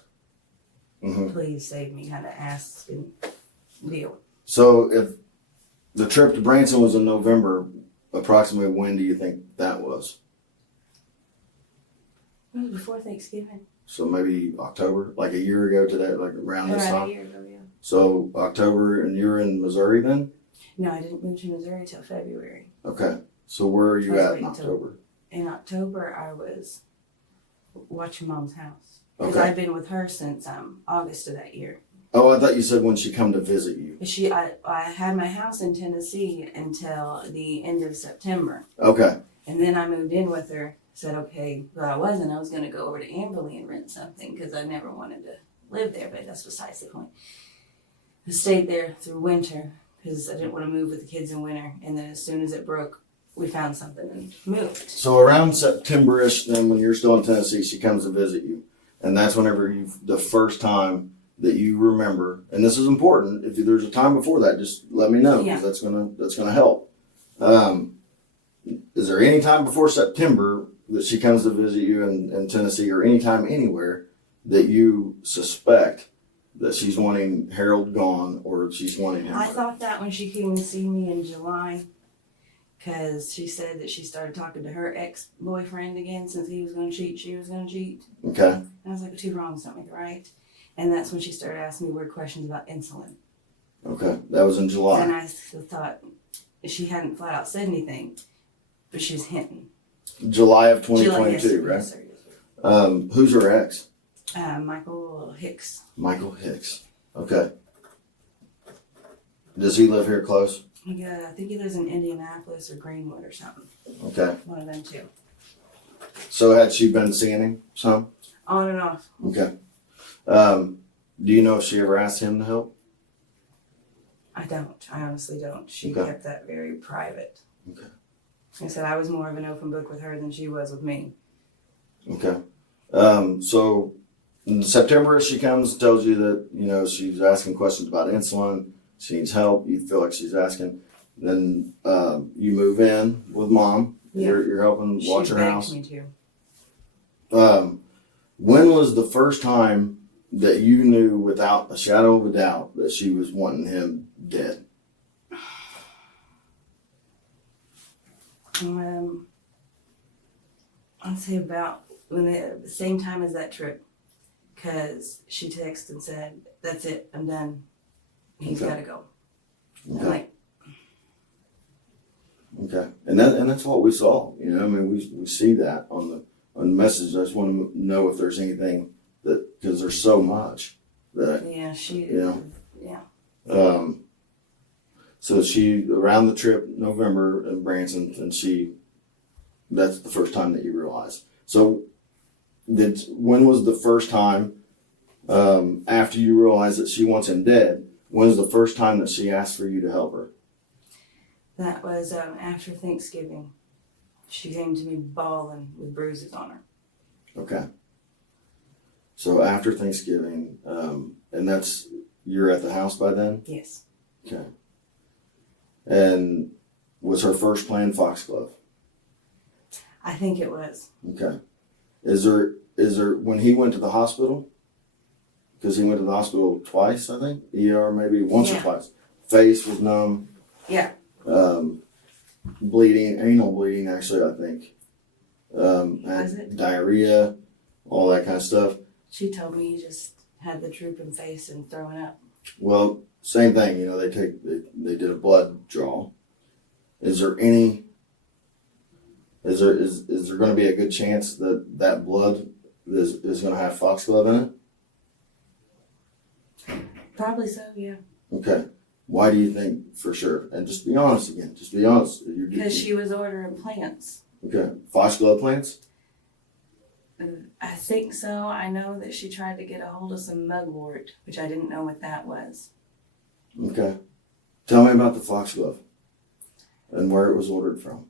Mm-hmm. Please save me. Kind of ask and deal. So if the trip to Branson was in November, approximately when do you think that was? It was before Thanksgiving. So maybe October, like a year ago to that, like around this Around time. a year ago, yeah. So October, and you're in Missouri then? No, I didn't move to Missouri till February. Okay. So where are you I was at in waiting till- October? In October, I was watching Mom's house. Because Okay. I'd been with her since August of that year. Oh, I thought you said when she come to visit you. I had my house in Tennessee until the end of September. Okay. And then I moved in with her. Said, okay, but I was going to go over to Amberley and rent something because I never wanted to live there, but that's besides the point. I stayed there through winter because I didn't want to move with the kids in winter. And then as soon as it broke, we found something and moved. So around September-ish, then when you're still in Tennessee, she comes to visit you. And that's whenever the first time that you remember, and this is important, if there's a time before that, just let me know, because that's gonna help. Is there any time before September that she comes to visit you in Tennessee, or any time anywhere that you suspect that she's wanting Harold gone or she's wanting him? I thought that when she came to see me in July, because she said that she started talking to her ex-boyfriend again since he was going to cheat, she was going to cheat. Okay. And I was like, two wrongs don't make it right. And that's when she started asking me weird questions about insulin. Okay. That was in July. And I thought she hadn't flat out said anything, but she was hinting. July of July, 2022, right? yes, sir. Who's her ex? Michael Hicks. Michael Hicks. Okay. Does he live here close? I think he lives in Indianapolis or Greenwood or something. Okay. One of them two. So had she been seeing him some? On and off. Okay. Do you know if she ever asked him to help? I don't. I honestly don't. She Okay. kept that very private. Okay. I said I was more of an open book with her than she was with me. Okay. So in September, she comes and tells you that, she's asking questions about insulin. She needs help. You feel like she's asking. Then you move in with Mom. Yeah. You're helping watch She her begged house. me to. When was the first time that you knew without a shadow of a doubt that she was wanting him dead? I'd say about the same time as that trip, because she texted and said, "That's it, I'm done. He's Okay. got to go." Okay. I'm like, Okay, and that's what we saw. You know, I mean, we see that on the message. I just want to know if there's anything because there's so much that Yeah, yeah. So she around the trip November in Branson, and that's the first time that you realized. So when was the first time after you realized that she wants him dead? When was the first time that she asked for you to help her? That was after Thanksgiving. She came to me bawling with bruises on her. Okay. So after Thanksgiving, and you're at the house by then? Yes. Okay. And was her first plan foxglove? I think it was. Okay. Is there when he went to the hospital? Because he went to the hospital twice, I think. ER maybe once or twice. Face was numb. Yeah. Bleeding, anal bleeding actually, I think. Was it? Diarrhea, all that kind of stuff. She told me he just had the drooping face and throwing up. Well, same thing, you know, they did a blood draw. Is there going to be a good chance that blood is going to have foxglove in it? Probably so, yeah. Okay. Why do you think for sure? And just be honest again. Just be honest. Because she was ordering plants. Okay. Foxglove plants? I think so. I know that she tried to get a hold of some mugwort, which I didn't know what that was. Okay. Tell me about the foxglove and where it was ordered from.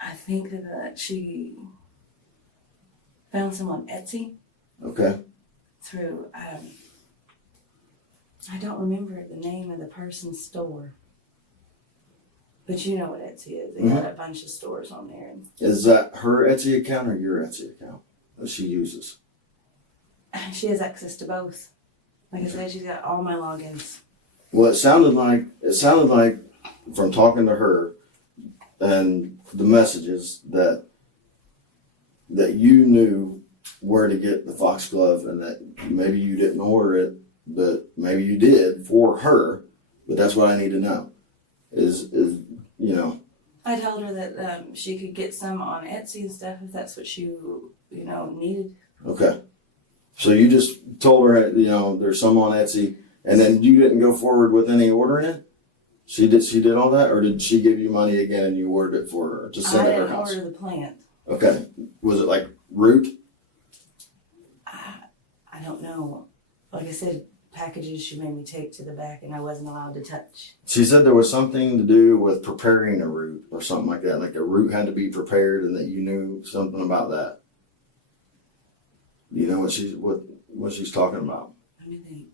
I think that she found some on Etsy. Okay. Through, I don't remember the name of the person's store. But you know what Etsy is. They got a bunch of stores on there. Is that her Etsy account or your Etsy account that she uses? She has access to both. Like I said, she's got all my logins. Well, it sounded like from talking to her and the messages that you knew where to get the foxglove, and that maybe you didn't order it, but maybe you did for her. But that's what I need to know. Is you know. I told her that she could get some on Etsy and stuff if that's what she needed. Okay. So you just told her, there's some on Etsy, and then you didn't go forward with any ordering it? She did all that, or did she give you money again and you ordered it for her to send to her house? I didn't order the plant. Okay. Was it like root? I don't know. Like I said, packages she made me take to the back and I wasn't allowed to touch. She said there was something to do with preparing a root or something like that. Like a root had to be prepared and that you knew something about that. You know what she's talking about? Let me think.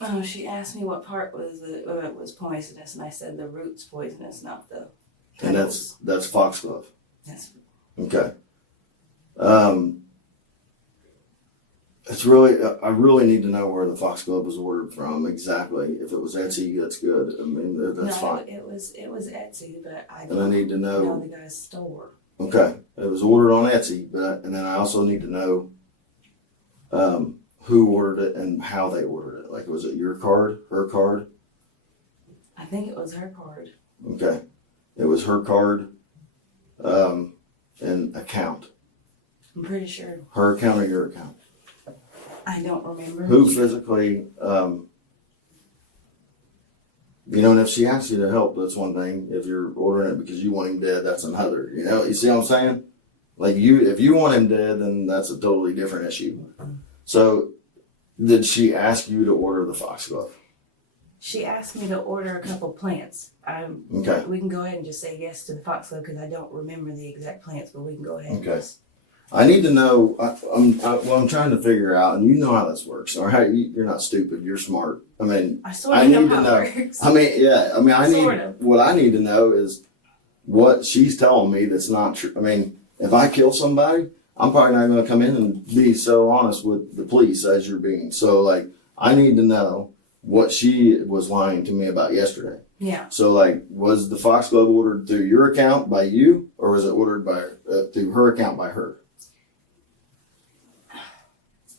Oh, she asked me what part was poisonous, and I said the root's poisonous, not the petals. And that's foxglove. That's Okay. It's really, I really need to know where the foxglove was ordered from exactly. If it was Etsy, that's good. I mean, that's fine. It was Etsy, but I And I need to know the guy's store. Okay, it was ordered on Etsy, and then I also need to know who ordered it and how they ordered it. Like, was it your card, her card? I think it was her card. Okay, it was her card and account. I'm pretty sure. Her account or your account? I don't remember. Who physically, and if she asks you to help, that's one thing. If you're ordering it because you want him dead, that's another. You see what I'm saying? Like if you want him dead, then that's a totally different issue. So, did she ask you to order the foxglove? She asked me to order a couple plants. Okay. We can go ahead and just say yes to the foxglove because I don't remember the exact plants, but we can go ahead. Okay. I need to know. I'm trying to figure out, and you know how this works. Or how you're not stupid. You're smart. I mean, I sort of know how it works. I mean, yeah. I mean, Sort of. What I need to know is what she's telling me that's not true. I mean, if I kill somebody, I'm probably not going to come in and be so honest with the police as you're being. So, like, I need to know what she was lying to me about yesterday. Yeah. So, like, was the foxglove ordered through your account by you, or was it ordered by through her account by her?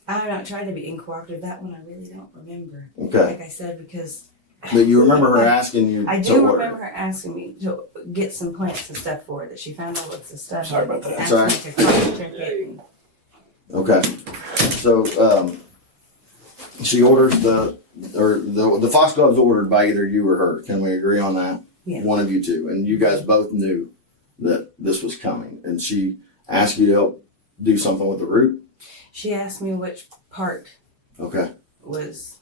I've not tried to be uncooperative. That one I really don't remember. Okay. Like I said, because But you remember her asking you I to do order. remember her asking me to get some plants and stuff for her, that she found all of the stuff. Sorry about that. Asked Sorry. me to cross-check it and- Okay. So she orders the foxgloves ordered by either you or her. Can we agree on that? Yeah. One of you two. And you guys both knew that this was coming. And she asked you to help do something with the root? She asked me which part Okay. was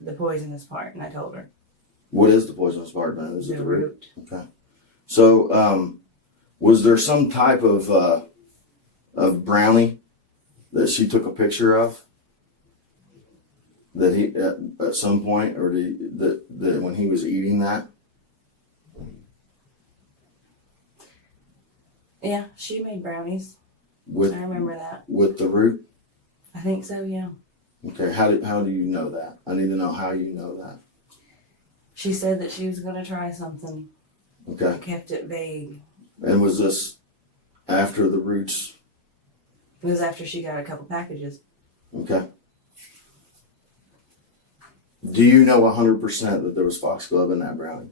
the poisonous part, and I told her. What is the poisonous part then? Is it The the root? root. Okay. So was there some type of brownie that she took a picture of that he at some point, or that when he was eating that? Yeah, she made brownies. With I remember that. with the root? I think so, yeah. Okay, how do you know that? I need to know how you know that. She said that she was going to try something. Okay. I kept it vague. And was this after the roots? It was after she got a couple packages. Okay. Do you know 100% that there was foxglove in that brownie?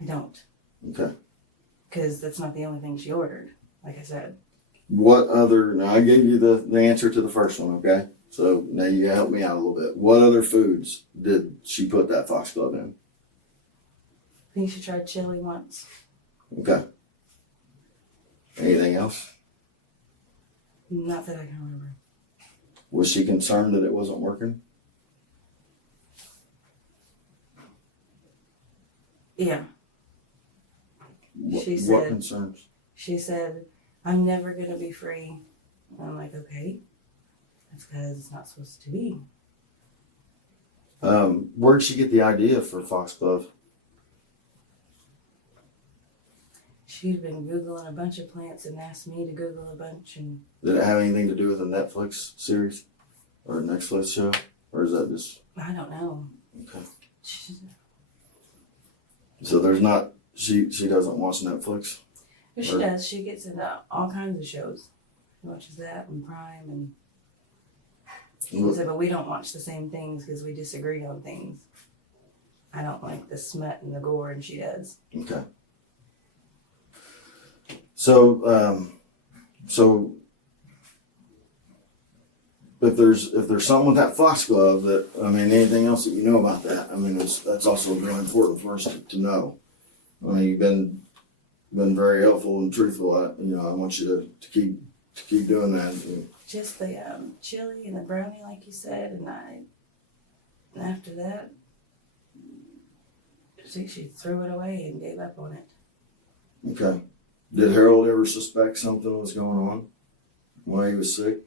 I don't, Okay. because that's not the only thing she ordered, like I said. What other, now I gave you the answer to the first one, okay? So now you gotta help me out a little bit. What other foods did she put that foxglove in? I think she tried chili once. Okay. Anything else? Not that I can remember. Was she concerned that it wasn't working? Yeah. She What said- concerns? She said, I'm never going to be free. And I'm like, okay. That's because it's not supposed to be. Where'd she get the idea for foxglove? She'd been Googling a bunch of plants and asked me to Google a bunch. And Did it have anything to do with a Netflix series or a Netflix show? Or is that just, I don't know. okay. She, So there's not, she doesn't watch Netflix? but she does. She gets into all kinds of shows. She watches that and Prime. And she said, but we don't watch the same things because we disagree on things. I don't like the smut and the gore, and she does. Okay. So, if there's something with that foxglove that, I mean, anything else that you know about that, I mean, that's also really important for us to know. I mean, you've been very helpful and truthful. I want you to keep doing that. Just the chili and the brownie, like you said, and after that, I think she threw it away and gave up on it. Okay. Did Harold ever suspect something was going on while he was sick?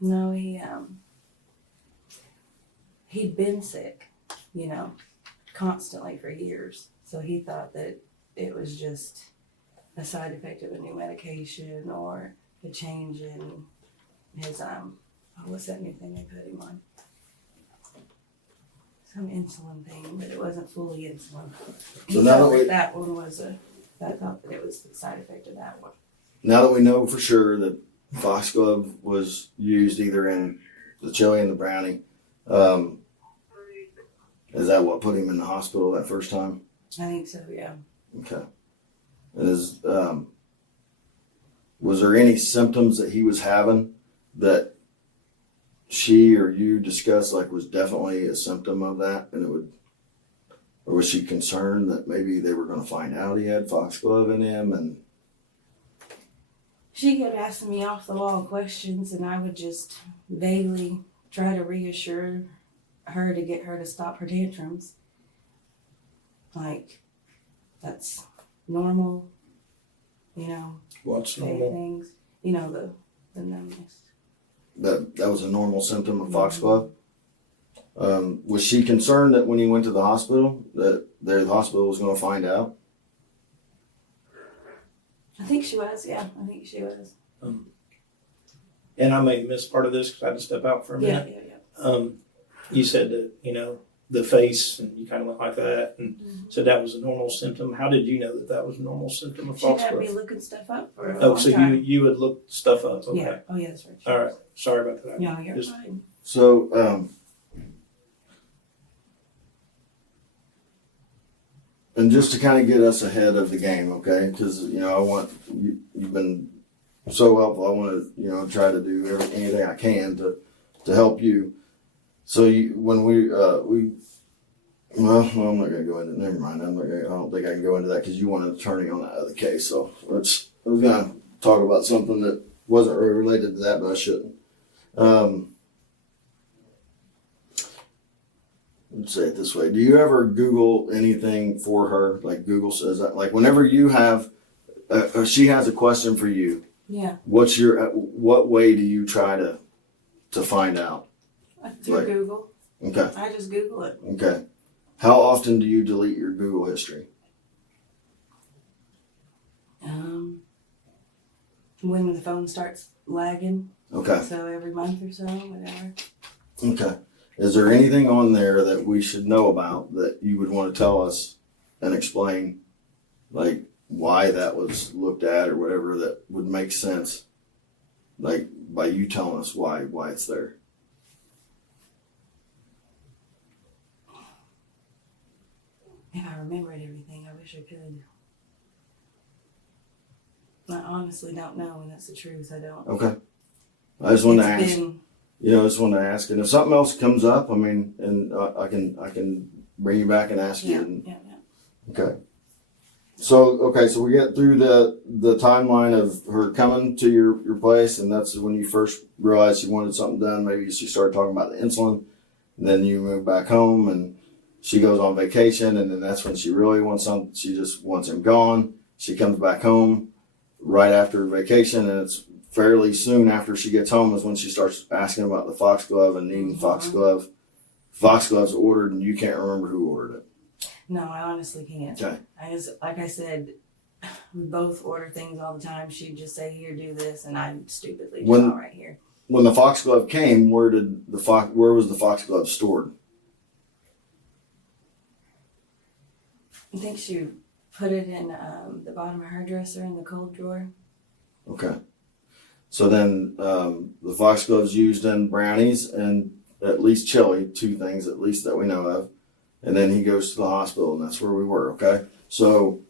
No, he'd been sick, constantly for years. So he thought that it was just a side effect of a new medication or a change in his what's that new thing they put him on? Some insulin thing, but it wasn't fully insulin. So now that That one was I thought that it was the side effect of that one. Now that we know for sure that foxglove was used either in the chili and the brownie, is that what put him in the hospital that first time? I think so, yeah. Okay. And was there any symptoms that he was having that she or you discussed like was definitely a symptom of that, and or was she concerned that maybe they were going to find out he had foxglove in him? And She kept asking me off the wall questions, and I would just vaguely try to reassure her to get her to stop her tantrums. Like, that's normal, What's say normal? things, the numbness. that was a normal symptom of foxglove. Was she concerned that when he went to the hospital that the hospital was going to find out? I think she was, yeah. I think she was. And I may miss part of this because I had to step out for a minute. Yeah. You said that, the face, and you kind of went like that, and said that was a normal symptom. How did you know that that was a normal symptom of She'd have foxglove? me looking stuff up for a Oh, long so time. you would look stuff up. Okay. Yeah. Oh, yeah, that's right. All right. Sorry about that. No, you're Just- fine. So, and just to kind of get us ahead of the game, okay? Because, you know, I want, you've been so helpful. I want to, you know, try to do anything I can to help you. So when well, I'm not going to go into, never mind. I don't think I can go into that because you want an attorney on that other case. So I was going to talk about something that wasn't really related to that, but I shouldn't. Let's say it this way. Do you ever Google anything for her? Like Google says that, like whenever you have, she has a question for you. Yeah. What way do you try to find out? Through Like- Google. Okay. I just Google it. Okay. How often do you delete your Google history? When the phone starts lagging. Okay. So every month or so, whatever. Okay. Is there anything on there that we should know about that you would want to tell us and explain, like why that was looked at or whatever that would make sense, like by you telling us why it's there? If I remembered everything, I wish I could. I honestly don't know, and that's the truth. I don't. Okay. I just wanted to It's ask. been- You know, I just wanted to ask, and if something else comes up, I mean, and I can bring you back and ask you. Yeah, And, yeah. okay. So we get through the timeline of her coming to your place, and that's when you first realized she wanted something done. Maybe she started talking about the insulin, and then you move back home, and she goes on vacation, and then that's when she really wants something. She just wants him gone. She comes back home right after vacation, and it's fairly soon after she gets home is when she starts asking about the foxglove and needing foxglove. Foxglove's ordered, and you can't remember who ordered it. No, I honestly can't. Okay. Like I said, we both order things all the time. She'd just say, "Here, do this," and I'd stupidly do When- all right here. When the foxglove came, where was the foxglove stored? I think she put it in the bottom of her dresser in the cold drawer. Okay. So then the foxglove's used in brownies and at least chili, two things at least that we know of. And then he goes to the hospital, and that's where we were, okay? So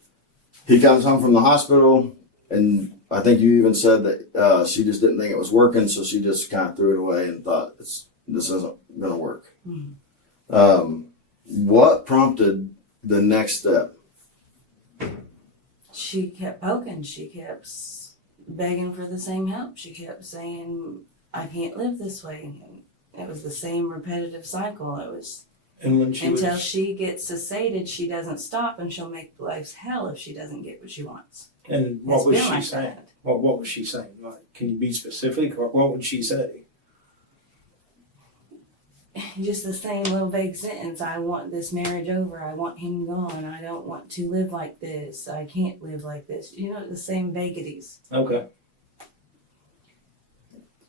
he comes home from the hospital, and I think you even said that she just didn't think it was working, so she just kind of threw it away and thought, this isn't going to work. Mm-hmm. What prompted the next step? She kept poking. She kept begging for the same help. She kept saying, "I can't live this way." And it was the same repetitive cycle. It was And when she until was, she gets sedated, she doesn't stop, and she'll make life's hell if she doesn't get what she wants. and what It's was been she like saying? that. What was she saying? Like, can you be specific? What would she say? Just the same little vague sentence. "I want this marriage over. I want him gone. I don't want to live like this. I can't live like this." You know, the same vaguities. Okay.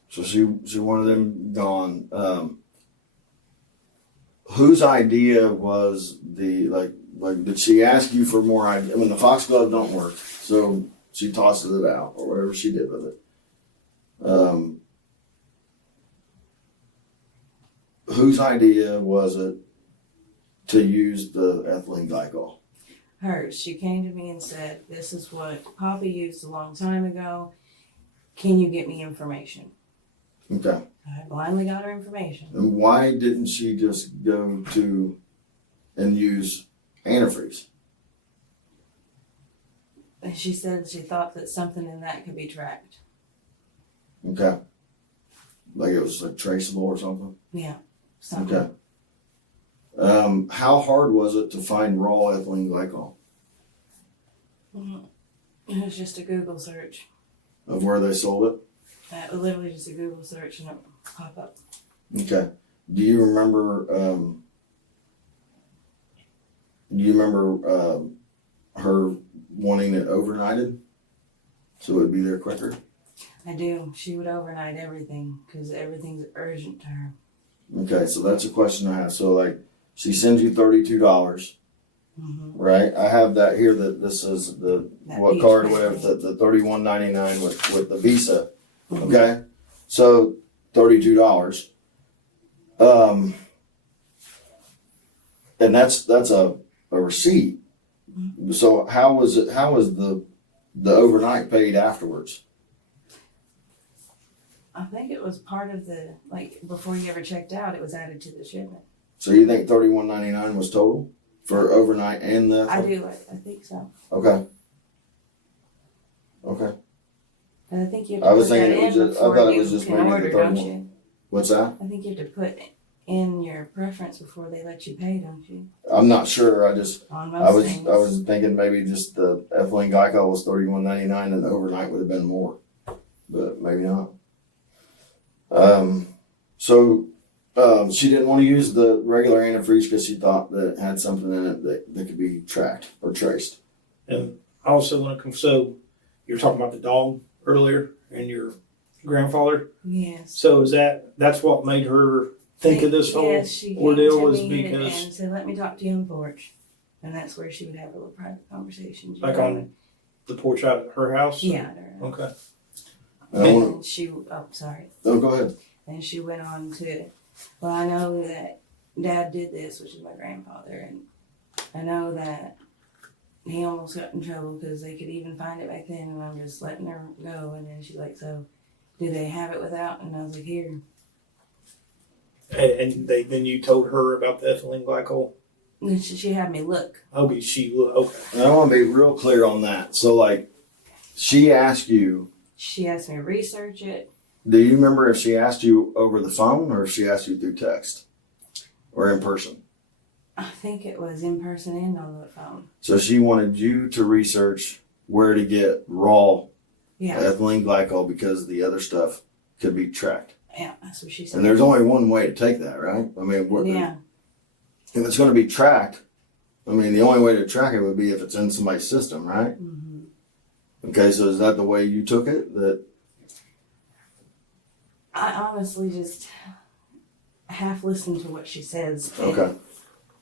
So she wanted him gone. Whose idea was like did she ask you for more idea? I mean, the foxglove don't work, so she tosses it out or whatever she did with it. Whose idea was it to use the ethylene glycol? Hers. She came to me and said, "This is what Papa used a long time ago. Can you get me information?" Okay. I blindly got her information. And why didn't she just go to and use antifreeze? And she said she thought that something in that could be tracked. Okay. Like it was like traceable or something? Yeah. Something. Okay. How hard was it to find raw ethylene glycol? It was just a Google search. Of where they sold it? Literally just a Google search and it would pop up. Okay. Do you remember her wanting it overnighted so it would be there quicker? I do. She would overnight everything because everything's urgent to her. Okay, so that's a question I have. So like She sends you $32, Mhm. right? I have that here. That this is the That what beach card or card. whatever. The $31.99 with the Visa. Mhm. Okay, so $32. And that's a receipt. So how was it? How was the overnight paid afterwards? I think it was part of the, like, before you ever checked out, it was added to the shipment. So you think $31.99 was total for overnight and the? I do, I think so. Okay. Okay. And I think you have I to was put that thinking it was in just- I before thought it you was just can maybe the order, don't 31. you? What's that? I think you have to put in your preference before they let you pay, don't you? I'm not sure. I just On I most was things. I was thinking maybe just the ethylene glycol was $31.99 and the overnight would have been more, but maybe not. She didn't want to use the regular antifreeze because she thought that it had something in it that could be tracked or traced. And also when it comes, so you're talking about the dog earlier and your grandfather. Yes. So that's what made her think of this whole Yes, she came ordeal to was me because and said, let me talk to you on the porch. And that's where she would have little private conversations. like on the porch out at her house? Yeah. Okay. And I wanna, And she, sorry. oh, go ahead. And she went on to, well, I know that Dad did this, which is my grandfather, and I know that he almost got in trouble because they could even find it back then, and I'm just letting her go. And then she's like, so do they have it without? And I was like, here. And then you told her about the ethylene glycol? And she had me look. Okay, okay. And I want to be real clear on that. So, like, she asked you. She asked me to research it. Do you remember if she asked you over the phone or if she asked you through text or in person? I think it was in person and on the phone. So she wanted you to research where to get raw Yeah. ethylene glycol because the other stuff could be tracked. Yeah, that's what she said. And there's only one way to take that, right? I mean, Yeah. if it's going to be tracked, I mean, the only way to track it would be if it's in somebody's system, right? Mm-hmm. Okay, so is that the way you took it? That I honestly just half listened to what she says. okay,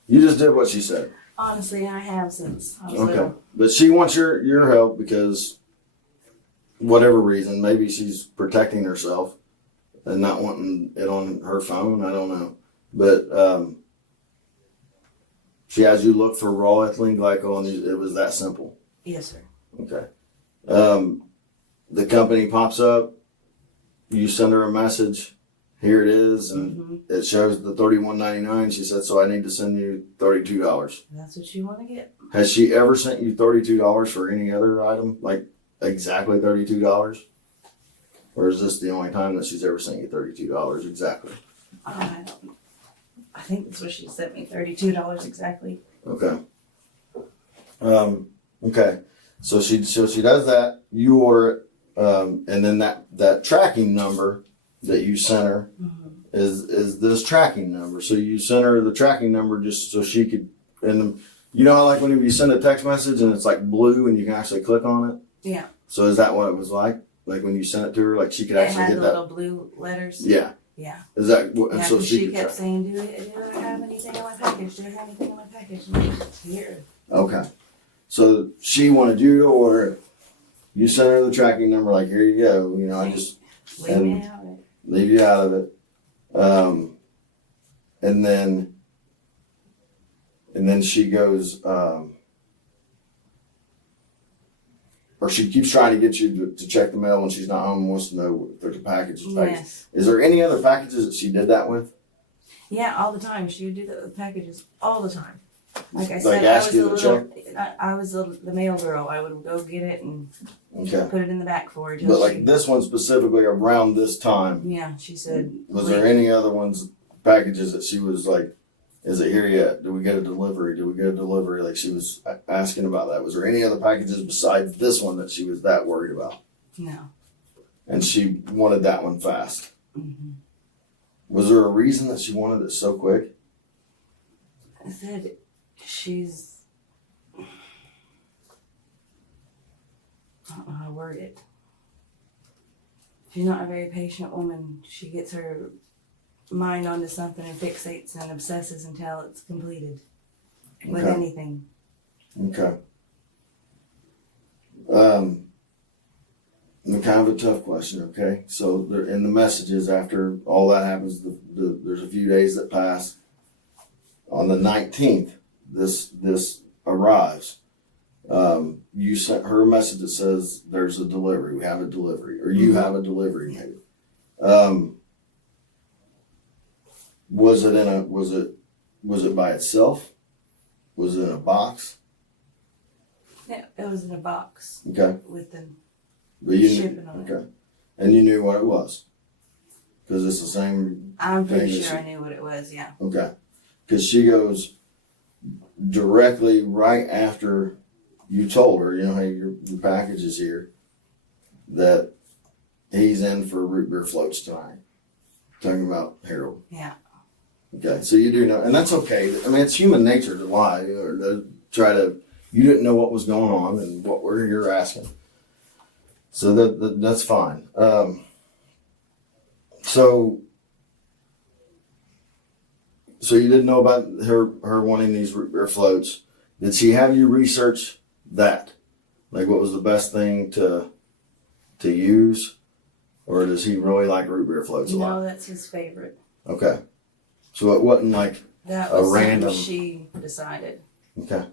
you just did what she said. Honestly, I have since I was Okay, little. but she wants your help because whatever reason, maybe she's protecting herself and not wanting it on her phone. I don't know, but she has you look for raw ethylene glycol, and it was that simple. Yes, sir. Okay. The company pops up. You send her a message. Here it is, and it shows the $31.99. She said, "So I need to send you $32." That's what you want to get. Has she ever sent you $32 for any other item, like exactly $32, or is this the only time that she's ever sent you $32 exactly? I think that's what she sent me, $32 exactly. Okay. Okay. So she does that. You order it, and then that tracking number that you sent her is this tracking number. So you sent her the tracking number just so she could, and you know how like when you send a text message and it's like blue and you can actually click on it. Yeah. So is that what it was like? Like when you sent it to her, like she could It actually had get the that. little blue letters. Yeah. Yeah. Is that what? Yeah, So 'cause she she could kept track. saying, do I have anything in my package? Do I have anything in my package? And I'm like, it's here. Okay. So she wanted you to order it. You sent her the tracking number, like, here you go. You know, I just Leave me out of it. leave you out of it. And then she goes, or she keeps trying to get you to check the mail when she's not home and wants to know if there's a package. Yes. Is there any other packages that she did that with? Yeah, all the time. She would do that with packages all the time. Like I Like said, ask you to check? I was the mail girl. I would go get it and Okay. put it in the back for her. Till But she, like this one specifically around this time, yeah, she said. was there any other packages that she was like, is it here yet? Do we get a delivery? Do we get a delivery? Like she was asking about that. Was there any other packages besides this one that she was that worried about? No. And she wanted that one fast. Mm-hmm. Was there a reason that she wanted it so quick? I said she's. I don't know how to word it. She's not a very patient woman. She gets her mind onto something and fixates and obsesses until it's completed with Okay. anything. Okay. Kind of a tough question, okay? So there, in the messages after all that happens, there's a few days that pass. On the 19th, this arrives. You sent her a message that says there's a delivery. We have a delivery, or you have a delivery maybe. Was it by itself? Was it in a box? Yeah, it was in a box Okay. with the But you shipping on it. okay. And you knew what it was? Because it's the same. I'm pretty thing sure as- I knew what it was, yeah. Okay. Because she goes directly right after you told her, hey, your package is here, that he's in for root beer floats tonight. Talking about Harold. Yeah. Okay. So you do know, and that's okay. I mean, it's human nature to lie or to try to, you didn't know what was going on and what you're asking. So that's fine. So you didn't know about her wanting these root beer floats. Did she have you research that? Like, what was the best thing to use? Or does he really like root beer floats a lot? No, that's his favorite. Okay. So it wasn't like, That A was something random- she decided. okay.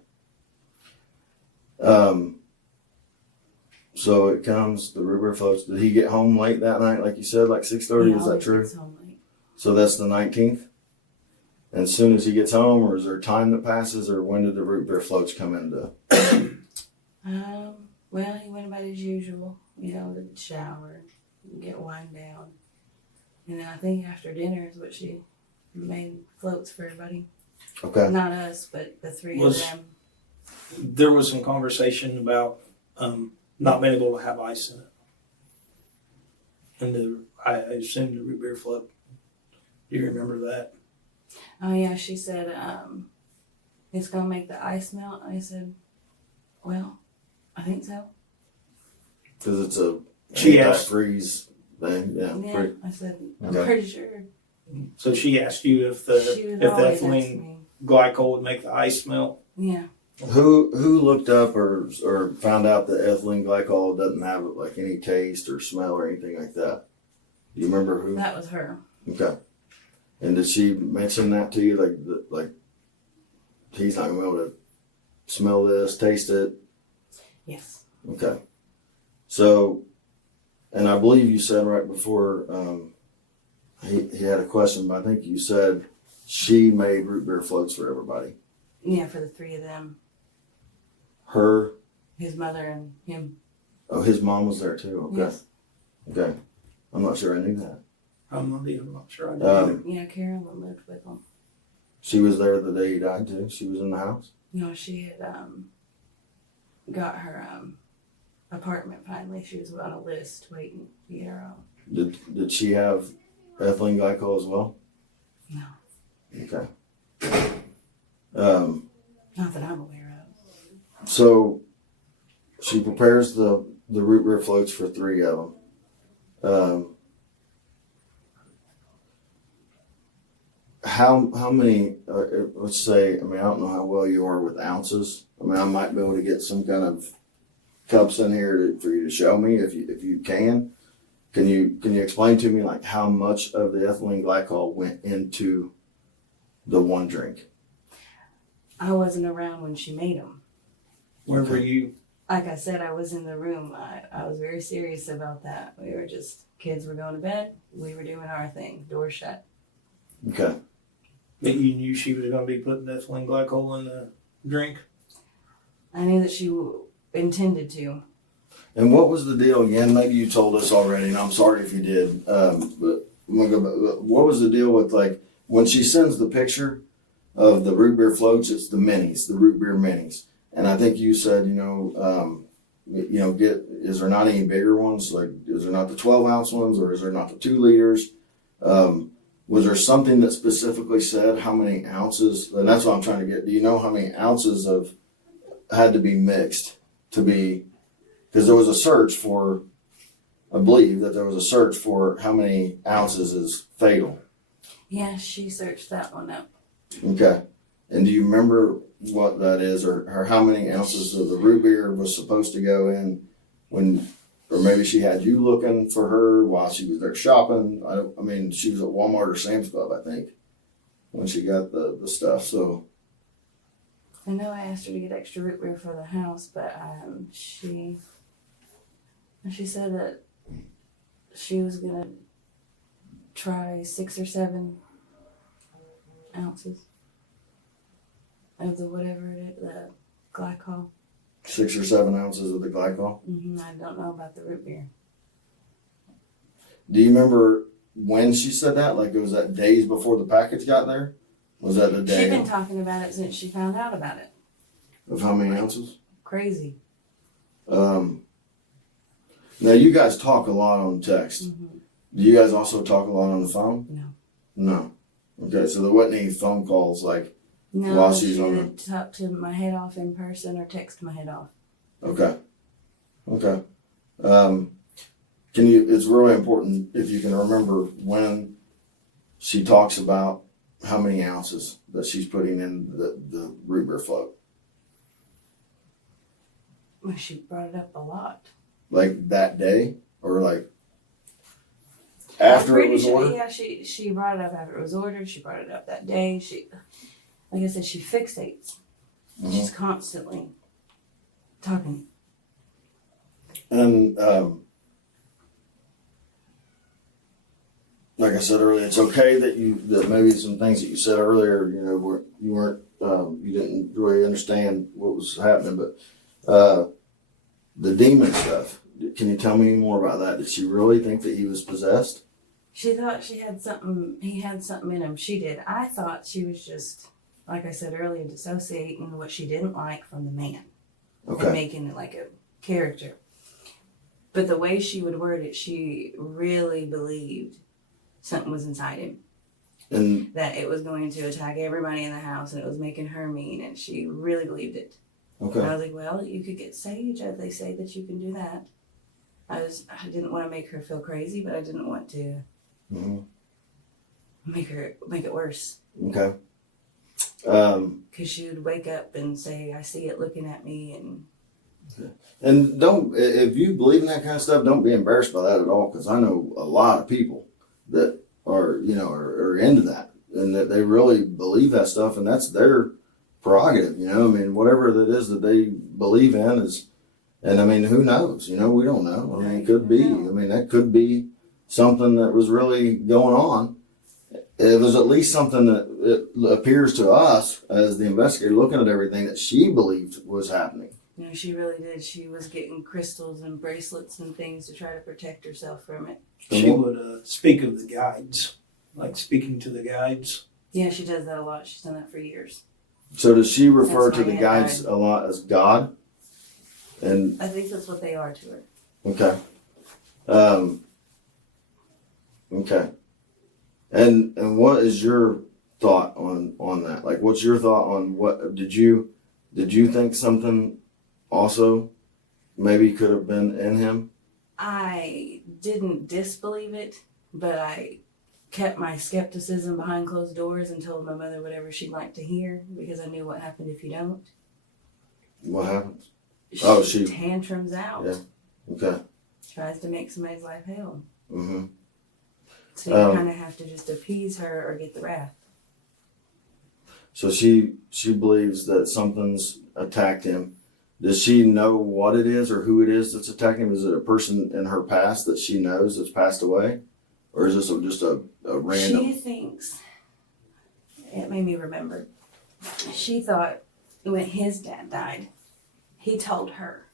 So it comes, the root beer floats. Did he get home late that night, like you said, like 6:30? He Is that always true? gets home late. So that's the 19th? And as soon as he gets home, or is there time that passes, or when did the root beer floats come into? Well, he went about as usual, the shower, get wind down. And then I think after dinner is what she made floats for everybody. Okay. Not us, but the three Was- of them. There was some conversation about not being able to have ice in it. And I assume the root beer float. Do you remember that? Oh yeah, she said, it's gonna make the ice melt. I said, well, I think so. Because it's a She asked- anti-freeze thing. Yeah. Yeah, I said, I'm Okay. pretty sure. So she asked you if She the would always ask ethylene me. glycol would make the ice melt. Yeah. Who looked up or found out that ethylene glycol doesn't have like any taste or smell or anything like that? Do you remember who? That was her. Okay. And did she mention that to you? Like he's not gonna be able to smell this, taste it? Yes. Okay. So, and I believe you said right before he had a question, but I think you said she made root beer floats for everybody. Yeah, for the three of them. Her, His mother and him. his mom was there too. Okay. Yes. Okay. I'm not sure I knew that. I'm not sure I did either. Yeah, Carolyn lived with them. She was there the day he died too. She was in the house. No, she had got her apartment finally. She was on a list waiting to get her own. Did she have ethylene glycol as well? No, Okay. not that I'm aware of. So she prepares the root beer floats for three of them. How many? Let's say. I mean, I don't know how well you are with ounces. I mean, I might be able to get some kind of cups in here for you to show me if you can. Can you explain to me like how much of the ethylene glycol went into the one drink? I wasn't around when she made them. Where were you? Like I said, I was in the room. I was very serious about that. We were just, kids were going to bed. We were doing our thing. Door shut. Okay. That you knew she was going to be putting ethylene glycol in the drink? I knew that she intended to. And what was the deal again? Maybe you told us already, and I'm sorry if you did. But I'm gonna go back. What was the deal with like when she sends the picture of the root beer floats? It's the minis, the root beer minis. And I think you said, is there not any bigger ones? Like, is there not the 12-ounce ones, or is there not the 2 liters? Was there something that specifically said how many ounces? And that's what I'm trying to get. Do you know how many ounces of had to be mixed to be? Because there was a search for, I believe that there was a search for how many ounces is fatal. Yeah, she searched that one up. Okay. And do you remember what that is, or how many ounces of the root beer was supposed to go in when, or maybe she had you looking for her while she was there shopping? I mean, she was at Walmart or Sam's Club, I think, when she got the stuff. So I know I asked her to get extra root beer for the house, but she said that she was gonna try 6 or 7 ounces of the whatever it is, the glycol. 6 or 7 ounces of the glycol. I don't know about the root beer. Do you remember when she said that? Like, it was that days before the package got there? Was that the day? She's been talking about it since she found out about it. Of how many ounces? Crazy. Now, you guys talk a lot on text. Do you guys also talk a lot on the phone? No. No. Okay, so there wasn't any phone calls like No, while she's she on would talk to my head off in person or text my head off. Okay. Okay. It's really important if you can remember when she talks about how many ounces that she's putting in the root beer float. Well, she brought it up a lot. Like that day, or like after it was ordered? Yeah, she brought it up after it was ordered. She brought it up that day. Like I said, she fixates. She's constantly talking. And like I said earlier, it's okay that maybe some things that you said earlier, you didn't really understand what was happening, but the demon stuff. Can you tell me any more about that? Did she really think that he was possessed? She thought he had something in him. She did. I thought she was just, like I said earlier, dissociating what she didn't like from the man. Okay. And making it like a character. But the way she would word it, she really believed something was inside him. And that it was going to attack everybody in the house and it was making her mean, and she really believed it. okay. And I was like, well, you could get sage. They say that you can do that. I didn't want to make her feel crazy, but I didn't want to make it worse. Okay. Because she would wake up and say, I see it looking at me. And if you believe in that kind of stuff, don't be embarrassed by that at all, because I know a lot of people that are into that, and that they really believe that stuff, and that's their prerogative, I mean, whatever that is that they believe in is, and I mean, who knows, we don't know. I mean, it could be, that could be something that was really going on. It was at least something that it appears to us as the investigator looking at everything that she believed was happening. She really did. She was getting crystals and bracelets and things to try to protect herself from it. She would speak of the guides, like speaking to the guides. Yeah, she does that a lot. She's done that for years. So does she refer That's to the guides a lot as God? And I think that's what they are to her. okay. Okay. And what is your thought on that? Like, what's your thought on what did you think something also maybe could have been in him? I didn't disbelieve it, but I kept my skepticism behind closed doors and told my mother whatever she'd like to hear, because I knew what happened if you don't. What happens? She tantrums out. Yeah. Okay. Tries to make somebody's life hell. Mm-hmm. So you kind of have to just appease her or get the wrath. So she believes that something's attacked him. Does she know what it is or who it is that's attacking him? Is it a person in her past that she knows that's passed away? Or is this just a random? She thinks, it made me remember, she thought when his dad died, he told her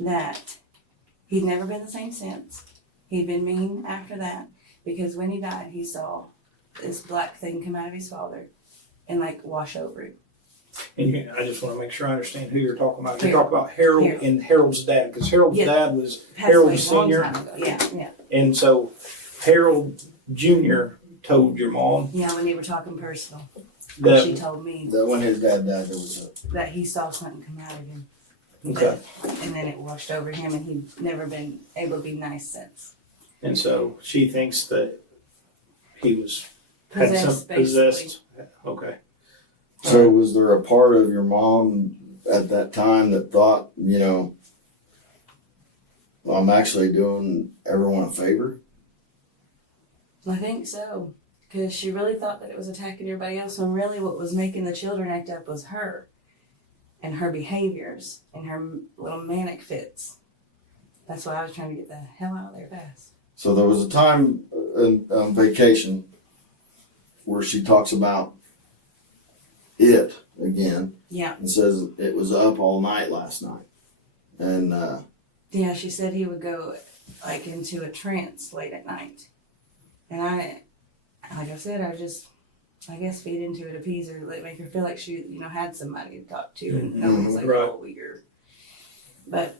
that he'd never been the same since. He'd been mean after that, because when he died, he saw this black thing come out of his father and wash over it. And I just want to make sure I understand who you're talking about. You're talking about Harold and Harold's dad, because Harold's dad was Harold Sr. Yeah. And so Harold Jr. told your mom. Yeah, when they were talking personal. That she told me That when his dad died, there was that he saw something come out of him. Okay. And then it washed over him, and he'd never been able to be nice since. And so she thinks that he was Had Possessed, some basically. possessed. Okay. So was there a part of your mom at that time that thought, you know, well, I'm actually doing everyone a favor? I think so. Because she really thought that it was attacking everybody else, when really what was making the children act up was her. And her behaviors. And her little manic fits. That's why I was trying to get the hell out of there fast. So there was a time on vacation where she talks about it again. Yeah. And says it was up all night last night. And Yeah, she said he would go like into a trance late at night. And I, like I said, I guess feed into it, appease her, like make her feel like she, had somebody to talk to, and no one's like, Right. oh, weird. But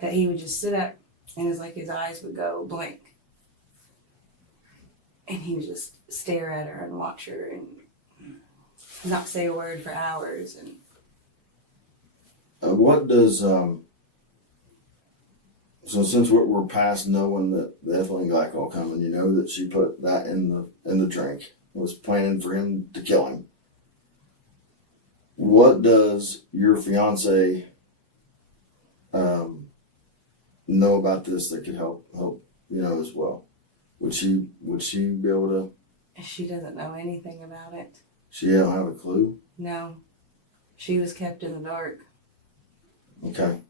that he would just sit up and it's like his eyes would go blank. And he would just stare at her and watch her and not say a word for hours. And what does so since we're past knowing that the ethylene glycol coming, you know that she put that in the drink, was planning for him to kill him. What does your fiance know about this that could help as well? Would she be able to? she doesn't know anything about it. She don't have a clue. No. She was kept in the dark. Okay.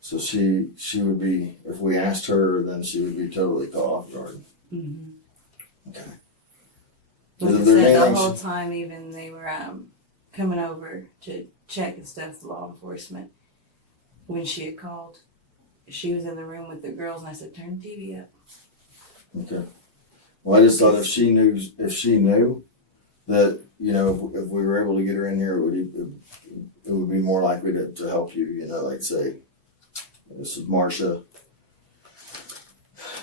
So she would be, if we asked her, then she would be totally caught off guard. Mm-hmm. Okay. Like I Is there said, the anything whole time, even they were coming over to check and stuff, the law enforcement, when she had called, she was in the room with the girls, and I said, turn the TV up. Okay. Well, I just thought if she knew that, if we were able to get her in here, it would be more likely to help you, like say, this is Marcia.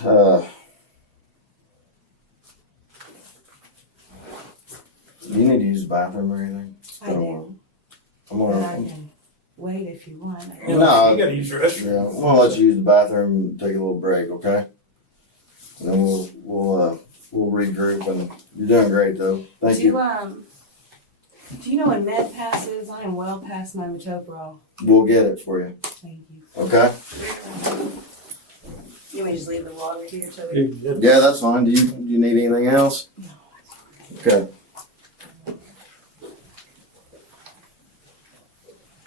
Do you need to use the bathroom or anything? I do. I'm But I gonna. can wait if you want. No. You gotta use the restroom. Yeah, I'm gonna let you use the bathroom and take a little break, okay? And then we'll regroup, and you're doing great though. Thank you. Do you know when med passes? I am well past my metoprolol. We'll get it for you, Thank you. okay? You may just leave the water here till Yeah, that's fine. Do you need anything else? No. Okay.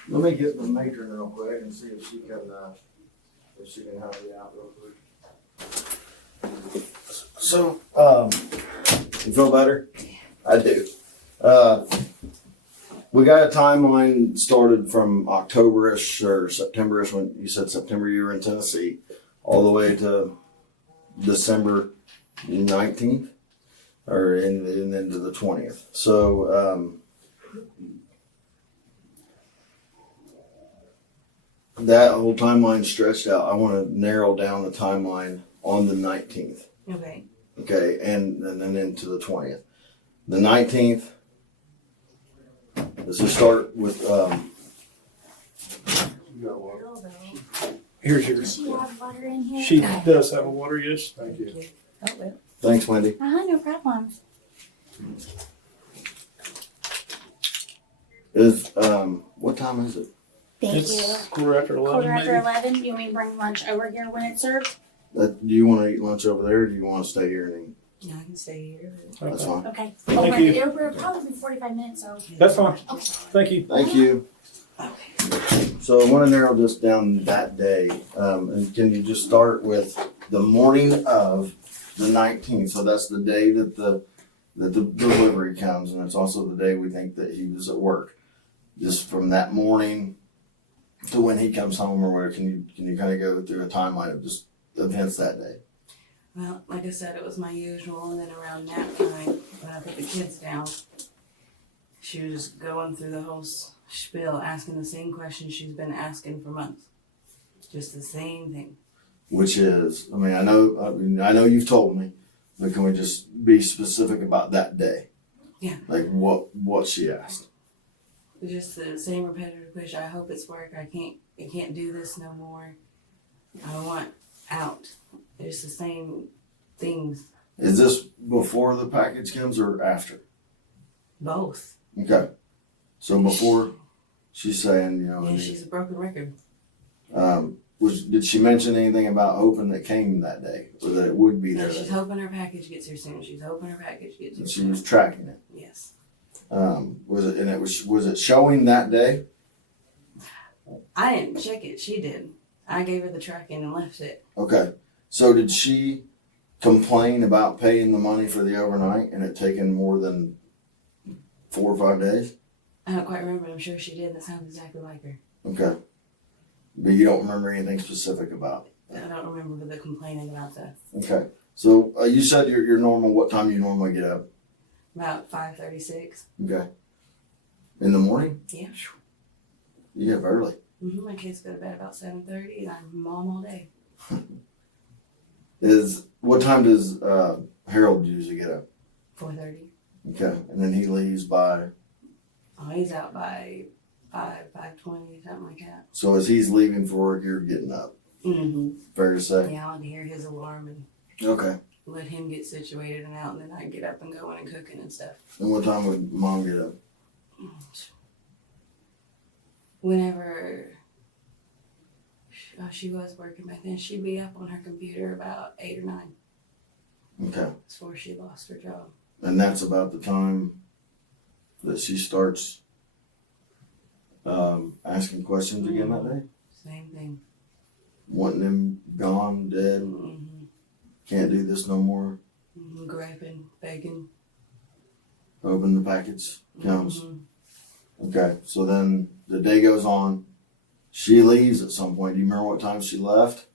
Let me get the matron real quick and see if she can help you out real quick. So, you feel better? I do. We got a timeline started from October-ish or September-ish, when you said September you were in Tennessee, all the way to December 19th or and into the 20th. So, that whole timeline stretched out. I want to narrow down the timeline on the 19th. Okay. Okay, and then into the 20th. The 19th, let's just start with, Here's Does yours. she have water in here? She does have a water, yes. Thank you. Oh, well. thanks Wendy. No problem. What time is it? Thank It's you. quarter after 11, Quarter after maybe. 11. You want me to bring lunch over here when it's served? Do you want to eat lunch over there or do you want to stay here and eat? Yeah, I can stay here. That's fine. Okay. Thank you. It'll probably be 45 minutes, so. That's fine. Okay. Thank you. Thank you. Okay. So I want to narrow this down that day. And can you just start with the morning of the 19th? So that's the day that the delivery comes, and it's also the day we think that he was at work. Just from that morning to when he comes home, or where can you kind of go through a timeline of just events that day? Well, like I said, it was my usual, and then around nap time, when I put the kids down, she was going through the whole spiel, asking the same questions she's been asking for months. Just the same thing. Which is, I know you've told me, but can we just be specific about that day? Yeah. Like what she asked. Just the same repetitive question. I hope it's work. I can't do this no more. I want out. It's the same things Is this before the package comes or after? Both. Okay. So before, she's saying, you know, Yeah, she's a broken record. did she mention anything about hoping that came that day, or that it would be No, there? she's hoping her package gets here soon. She's hoping her package gets here And she soon. was tracking it. Yes. Was it showing that day? I didn't check it. She did. I gave her the tracking and left it. Okay. So did she complain about paying the money for the overnight and it taking more than 4 or 5 days? I don't quite remember, but I'm sure she did. That sounds exactly like her. Okay. But you don't remember anything specific about it? I don't remember the complaining about that. Okay. So you said you're normal. What time do you normally get up? About 5:36. Okay. In the morning? Yeah. You get up early. My kids go to bed about 7:30, and I'm mom all day. What time does Harold usually get up? 4:30. Okay. And then he leaves by. Oh, he's out by 5:20, something like that. So as he's leaving for work, you're getting up. Fair to say. Yeah, I'll hear his alarm and Okay. let him get situated and out, and then I get up and go in and cooking and stuff. And what time would Mom get up? Whenever she was working back then, she'd be up on her computer about 8 or 9 Okay. before she lost her job. And that's about the time that she starts asking questions again that day? Same thing. Wanting him gone, dead, can't do this no more. Griping, begging. Open the package, comes. Okay, so then the day goes on. She leaves at some point. Do you remember what time she left?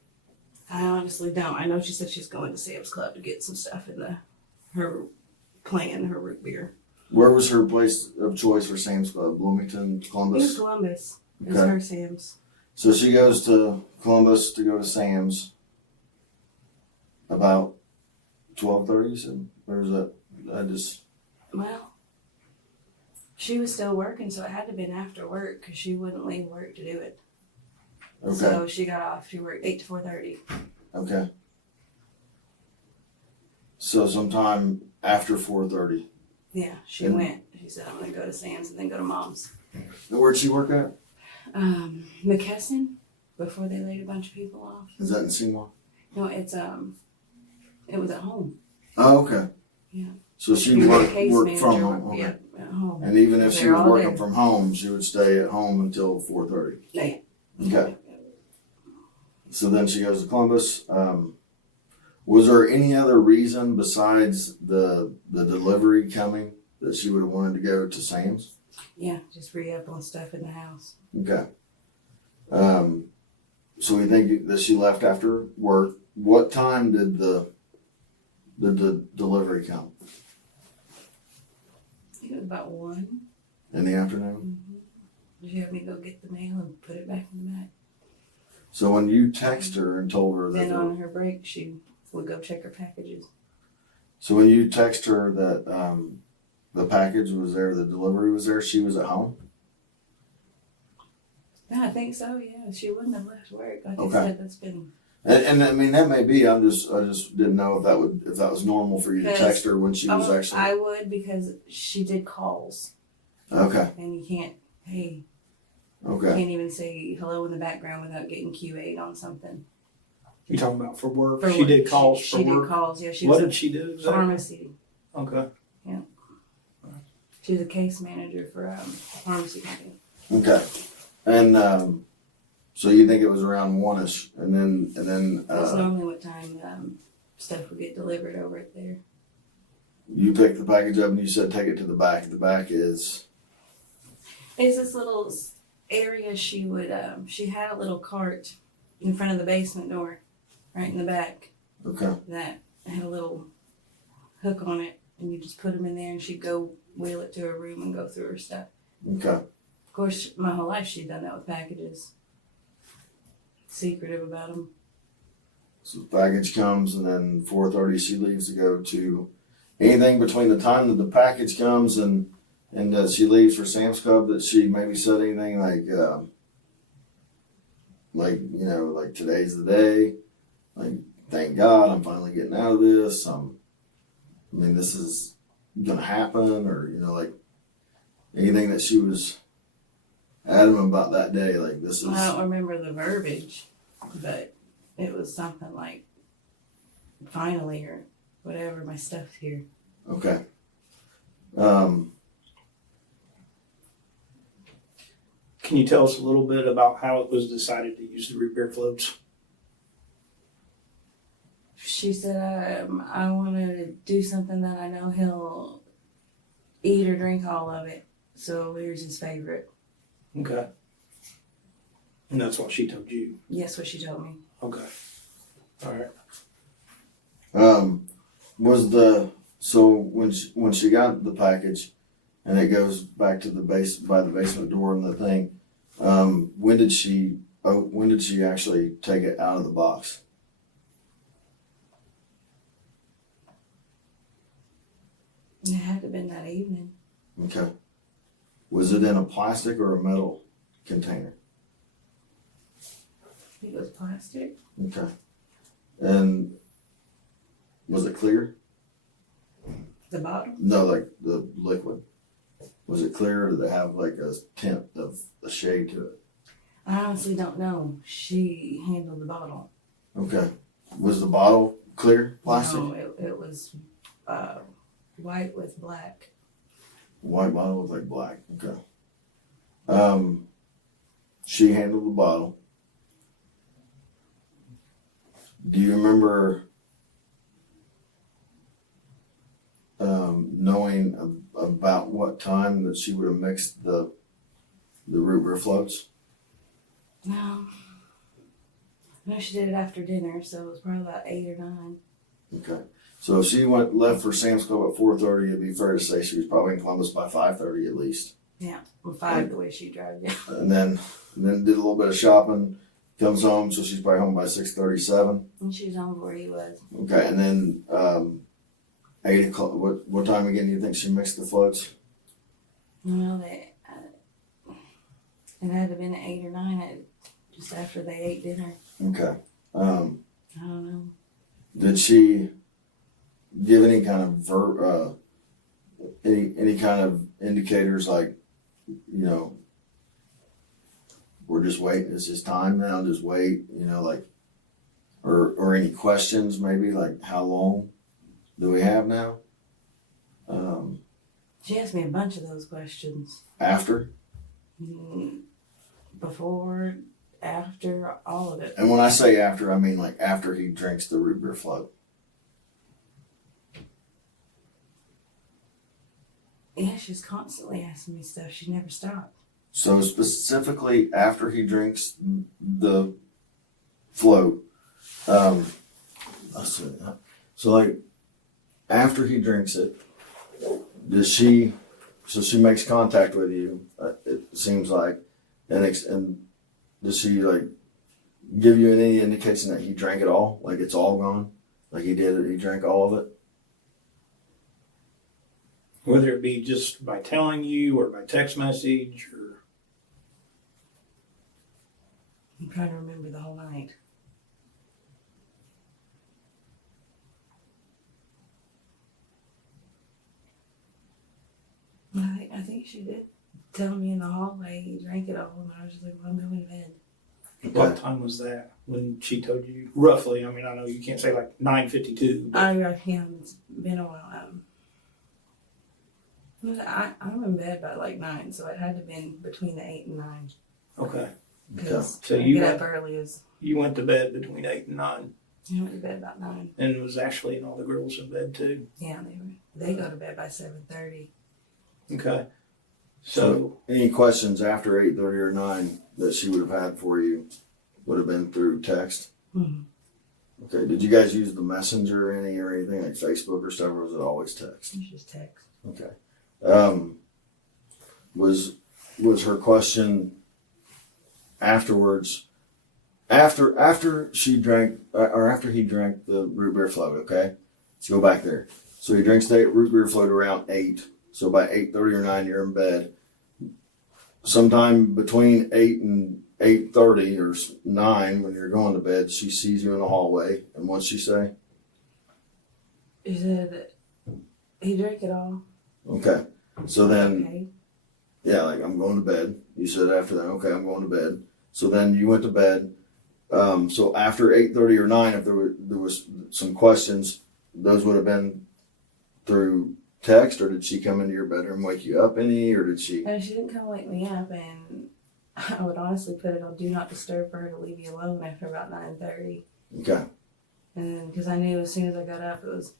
I honestly don't. I know she said she's going to Sam's Club to get some stuff in her plan, her root beer. Where was her place of choice for Sam's Club? Bloomington, It was Columbus? Columbus. It was Okay. her Sam's. So she goes to Columbus to go to Sam's about 12:30, you said? Or is that, Well, she was still working, so it had to have been after work because she wouldn't leave work to do it. okay, So she got off. She worked 8 to 4:30. okay. So sometime after 4:30. Yeah, she And- went. She said, I'm going to go to Sam's and then go to Mom's. Where'd she work at? McKesson, before they laid a bunch of people off. Is that in Seymour? No, it was at home. Oh, okay. Yeah. So she was a worked case from manager, home. Okay. Yeah, at home. And even if she They're was all working there. from home, she would stay at home until 4:30. Yeah. Okay. So then she goes to Columbus. Was there any other reason besides the delivery coming that she would have wanted to go to Sam's? Yeah, just re-up on stuff in the house. Okay. So we think that she left after work. What time did the delivery come? I think it was about 1. In the afternoon? Did you have me go get the mail and put it back in the bag? So when you text her and told her Then that, on her break, she would go check her packages. so when you text her that the package was there, the delivery was there, she was at home? Yeah, I think so. Yeah, she wouldn't have left work. Like Okay. I said, that's been. And I mean that may be. I just didn't know if that was normal for you to text her when she was actually. I would because she did calls, Okay. and you can't. Hey, Okay. can't even say hello in the background without getting QA'd on something. You talking about for work? For She work. did calls She for did work. calls. Yeah, she What was did a she do exactly? pharmacy. Okay. She was a case manager for a pharmacy company. Okay. And so you think it was around 1ish, and then That's normally what time stuff would get delivered over at there. you picked the package up and you said take it to the back. The back is It's this little area she would, she had a little cart in front of the basement door, right in the back, okay. that had a little hook on it, and you just put them in there and she'd go wheel it to her room and go through her stuff. Okay. Of course, my whole life she'd done that with packages. Secretive about them. So the package comes, and then 4:30 she leaves to go to anything between the time that the package comes and she leaves for Sam's Club that she maybe said anything like you know, like today's the day, like thank God I'm finally getting out of this. I mean, this is gonna happen, or like anything that she was adamant about that day, like this is. I don't remember the verbiage, but it was something like, finally, or whatever, my stuff's here. Okay. Can you tell us a little bit about how it was decided to use the root beer floats? She said, I want to do something that I know he'll eat or drink all of it. So here's his favorite. Okay. And that's what she told you? Yes, what she told me. Okay. All right. So when she got the package and it goes back to the basement door and the thing, when did she actually take it out of the box? It had to have been that evening. Okay. Was it in a plastic or a metal container? I think it was plastic. Okay. And was it clear? The bottom? No, like the liquid. Was it clear, or did it have like a tint of a shade to it? I honestly don't know. She handled the bottle. Okay. Was the bottle clear, plastic? No, it was white with black. White bottle with like black. Okay. She handled the bottle. Do you remember knowing about what time that she would have mixed the root beer floats? No. I know she did it after dinner, so it was probably about 8 or 9. Okay. So if she left for Sam's Club at 4:30, it'd be fair to say she was probably in Columbus by 5:30 at least. Yeah, well, 5 the way she drove, yeah. And then did a little bit of shopping, comes home, so she's probably home by 6:37. And she was home where he was. Okay, and then 8 o'clock. What time again do you think she mixed the floats? You know, it had to have been at 8 or 9, just after they ate dinner. Okay. I don't know. Did she give any kind of any kind of indicators, like, we're just waiting, it's just time now, just wait, like, or any questions maybe, like, how long do we have now? She asked me a bunch of those questions. After? Before, after, all of it. And when I say after, I mean like after he drinks the root beer float. Yeah, she's constantly asking me stuff. She never stopped. So specifically after he drinks the float, let's see. So like after he drinks it, so she makes contact with you, it seems like, and does she like give you any indication that he drank it all? Like it's all gone? Like he drank all of it? Whether it be just by telling you or by text message or... I'm trying to remember the whole night. I think she did tell me in the hallway he drank it all, and I was just like, well, I'm going to bed. What time was that when she told you? Roughly, I mean, I know you can't say like 9:52. Yeah, it's been a while. I'm in bed by like 9, so it had to have been between the 8 and 9. Okay. Because So I you get up early. You went to bed between 8 and 9. I went to bed about 9. And was Ashley and all the girls in bed too? Yeah, they go to bed by 7:30. Okay. So any questions after 8:30 or 9 that she would have had for you would have been through text? Mm-hmm. Okay. Did you guys use the messenger or anything like Facebook or stuff, or was it always text? It's just text. Okay. Was her question afterwards, after she drank, or after he drank the root beer float? Okay, let's go back there. So he drinks the root beer float around 8. So by 8:30 or 9, you're in bed. Sometime between 8 and 8:30 or 9, when you're going to bed, she sees you in the hallway, and what'd she say? She said, He drank it all. Okay. So then, Okay. yeah, like I'm going to bed. You said after that, okay, I'm going to bed. So then you went to bed. So after 8:30 or 9, if there was some questions, those would have been through text, or did she come into your bedroom, wake you up any, or did she? No, she didn't come wake me up, and I would honestly put it on do not disturb for her to leave you alone after about 9:30. Okay. And because I knew as soon as I got up, it was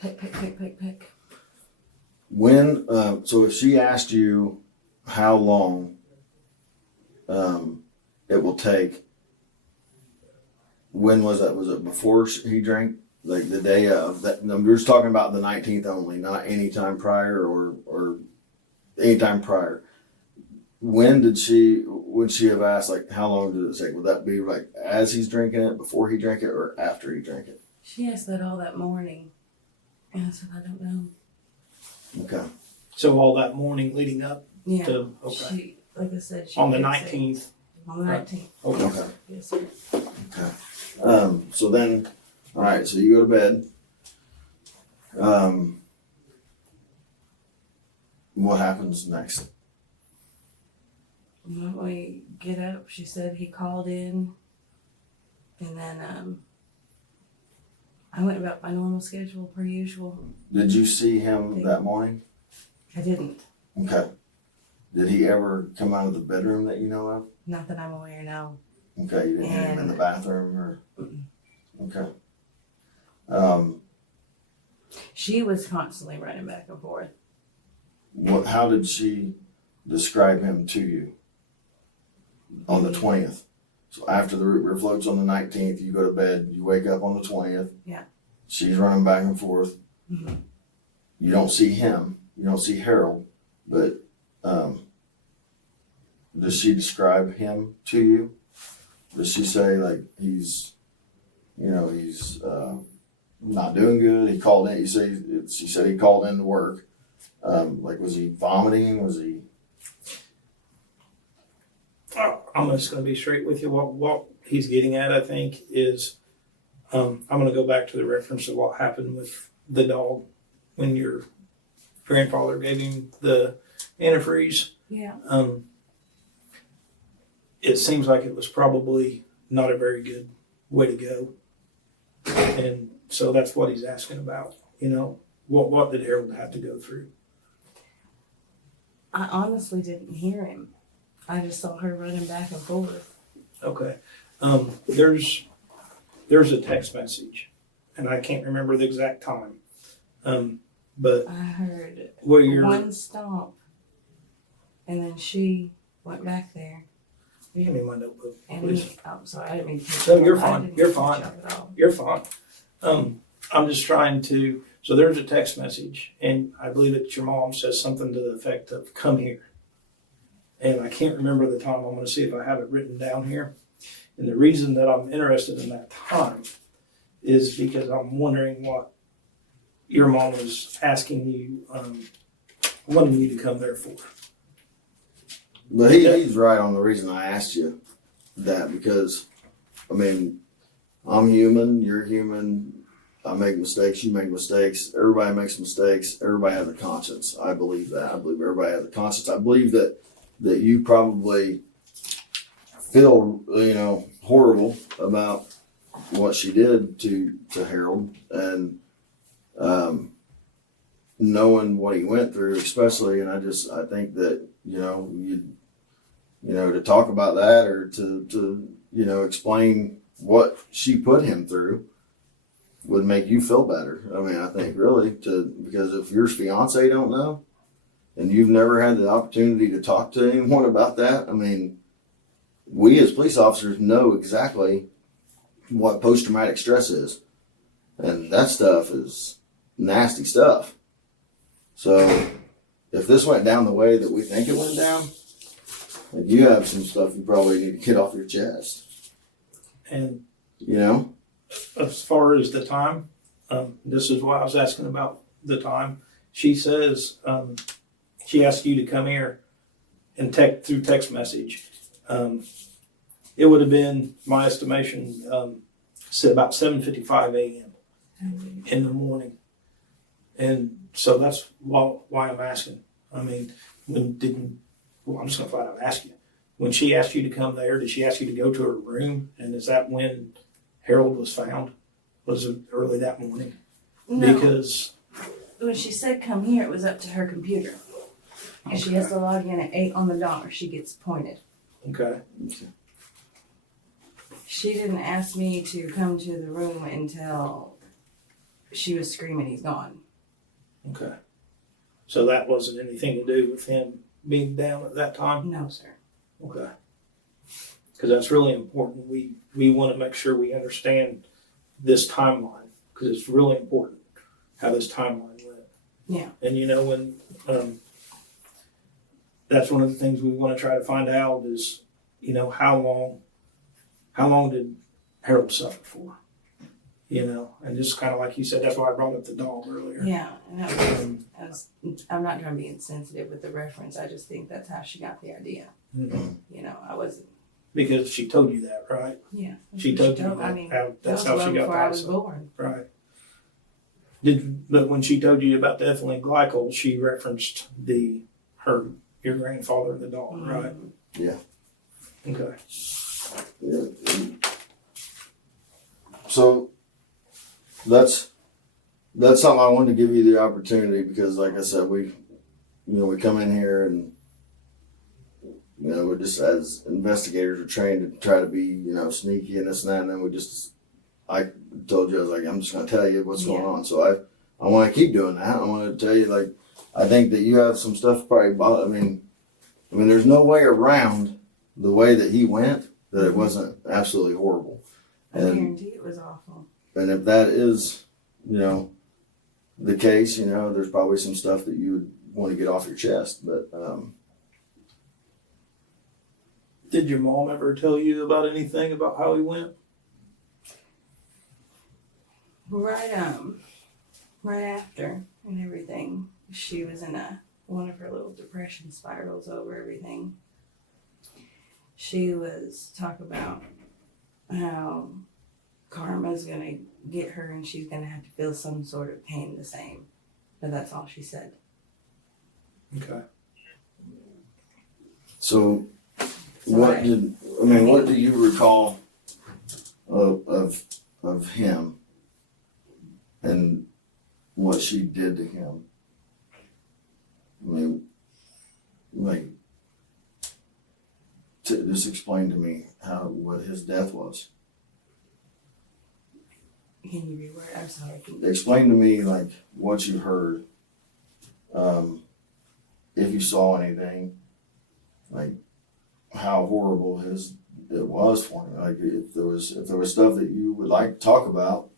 pick, pick, pick, pick, pick. When, so if she asked you how long it will take, when was that? Was it before he drank? Like the day of that? We're just talking about the 19th only, not any time prior or any time prior. Would she have asked, like, how long did it take? Would that be like as he's drinking it, before he drank it, or after he drank it? She asked that all that morning. And I said, I don't know. Okay. So all that morning leading up Yeah. to, okay. She, like I said, she On the did say- 19th. On the 19th. Okay. Okay. Yes, sir. So then, all right, so you go to bed. What happens next? When we get up, she said he called in, and then I went about my normal schedule per usual. Did you see him that morning? I didn't. Okay. Did he ever come out of the bedroom that you know of? Not that I'm aware now. Okay, you didn't hear him in the And- bathroom or? Mm-mm. Okay. She was constantly running back and forth. How did she describe him to you on the 20th? So after the root beer floats on the 19th, you go to bed, you wake up on the 20th. Yeah. She's running back and forth. Mm-hmm. You don't see him, you don't see Harold, but does she describe him to you? Does she say, like, he's not doing good? He called in. She said he called in to work. Like, was he vomiting? Was he? I'm just going to be straight with you. What he's getting at, I think, is I'm going to go back to the reference of what happened with the dog when your grandfather gave him the antifreeze. Yeah. It seems like it was probably not a very good way to go. And so that's what he's asking about. You know, what did Harold have to go through? I honestly didn't hear him. I just saw her running back and forth. Okay. There's a text message, and I can't remember the exact time. But I heard where you're, one stomp, and then she went back there. you give me my notebook, And please. I'm sorry, I didn't mean to. No, you're I fine. didn't You're mean to fine. jump at all. You're fine. I'm just trying to. So there's a text message, and I believe that your mom says something to the effect of "Come here," and I can't remember the time. I'm going to see if I have it written down here. And the reason that I'm interested in that time is because I'm wondering what your mom was asking you, wanting you to come there for. But he's right on the reason I asked you that, because, I mean, I'm human, you're human, I make mistakes, you make mistakes, everybody makes mistakes, everybody has a conscience. I believe that. I believe everybody has a conscience. I believe that you probably feel, horrible about what she did to Harold, and knowing what he went through, especially, and I think that, to talk about that, or to explain what she put him through would make you feel better. I mean, I think really because if your fiance don't know and you've never had the opportunity to talk to anyone about that, I mean, we as police officers know exactly what post-traumatic stress is. And that stuff is nasty stuff. So if this went down the way that we think it went down, like, you have some stuff you probably need to get off your chest. And as far as the time, this is why I was asking about the time. She says she asked you to come here and through text message. It would have been, my estimation, said about 7:55 a.m. in the morning. And So that's why I'm asking. I mean, I'm just gonna flat out ask you. When she asked you to come there, did she ask you to go to her room? And is that when Harold was found? Was it early that morning? No, Because, when she said come here, it was up to her computer. And she has to log in at 8 on the dot or she gets pointed. okay, She didn't ask me to come to the room until she was screaming he's gone. okay. So that wasn't anything to do with him being down at that time? No, sir. Okay. Because that's really important. We want to make sure we understand this timeline, because it's really important how this timeline went. Yeah. And you know, when that's one of the things we want to try to find out is, you know, how long did Harold suffer for? You know, and just kind of like you said, that's why I brought up the dog earlier. Yeah, and I'm not trying to be insensitive with the reference. I just think that's how she got the idea. Mhm. You know, I wasn't. Because she told you that, right? Yeah. She told you that. I mean, That's that how was she well got before I the was idea. born. Right. But when she told you about the ethylene glycol, she referenced your grandfather and the dog, right? Yeah. Okay. Yeah. So that's something I wanted to give you the opportunity, because like I said, we come in here and, you know, we're just, as investigators, we're trained to try to be, you know, sneaky and this and that, and then I told you, I was like, I'm just going to tell you what's going on. So I want to keep doing that. I want to tell you, like, I think that you have some stuff probably, I mean, there's no way around the way that he went that it wasn't absolutely horrible. I guarantee it was awful. And if that is, you know, the case, you know, there's probably some stuff that you would want to get off your chest. But Did your mom ever tell you about anything about how he went? Right after and everything, she was in one of her little depression spirals over everything. She was talking about how karma's gonna get her and she's gonna have to feel some sort of pain the same. But that's all she said. Okay. so what do you recall of him and what she did to him? I mean, like, just explain to me what his death was. Can you reword? I'm sorry. Explain to me, like, what you heard, if you saw anything, like how horrible it was for him. Like, if there was stuff that you would like to talk about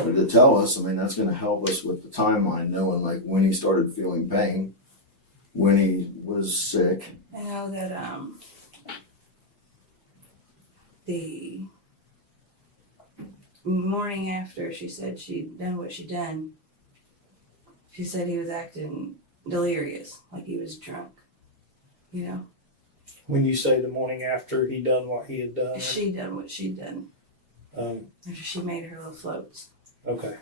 or to tell us, I mean, that's going to help us with the timeline, knowing like when he started feeling pain, when he was sick. I know that the morning after she said she'd done what she'd done, she said he was acting delirious, like he was drunk, you know? When you say the morning after he done what he had done? She done what she'd done. After she made her little floats. Okay.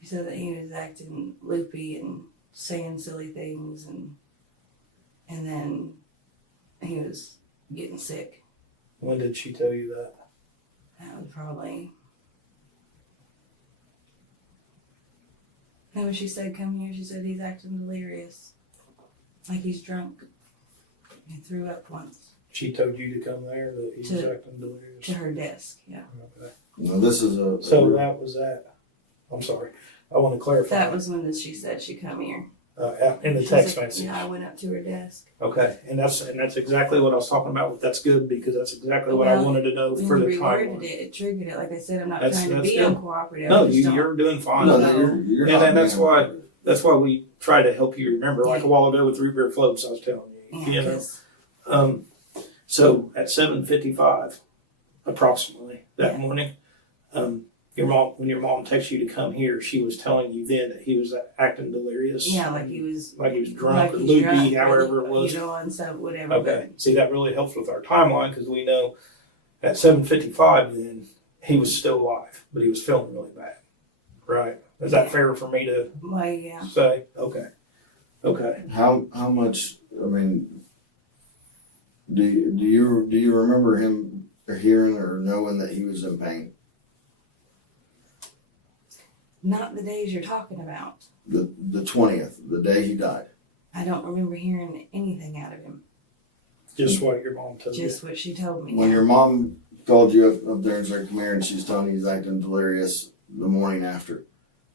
She said that he was acting loopy and saying silly things, and then he was getting sick. When did she tell you that? That was probably... And when she said, come here, she said he's acting delirious. Like he's drunk. He threw up once. She told you to come there, that he was acting delirious? To her desk, yeah. Okay. You know, this is So that was that. I'm sorry. I want to clarify. That was when she said she come here. In the She text said, message. Yeah, I went up to her desk. Okay, and that's exactly what I was talking about. That's good, because that's exactly what I Well, wanted to know When for you the reworded timeline. it triggered it. Like I said, I'm not That's trying to be good. uncooperative. No, I just don't- you're doing fine. no, No. you're And not then that's being- why we try to help you remember. Like a while ago with root beer floats, I was telling you. Yeah, You know. 'cause So at 7:55, approximately that Yeah. morning, when your mom texted you to come here, she was telling you then that he was acting delirious. yeah, like he was drunk or he's loopy, drunk, however it was. You know, and so whatever. Okay, see, that really helps with our timeline, because we know at 7:55 then he was still alive, but he was feeling really bad, right? Is that fair for me to Well, yeah. say? Okay. Okay. How much? I mean, do you remember him hearing or knowing that he was in pain? Not the days you're talking about. The 20th, the day he died. I don't remember hearing anything out of him. Just what your mom told you. Just what she told me. When your mom called you up there and said, "Come here," and she was telling you he's acting delirious the morning after,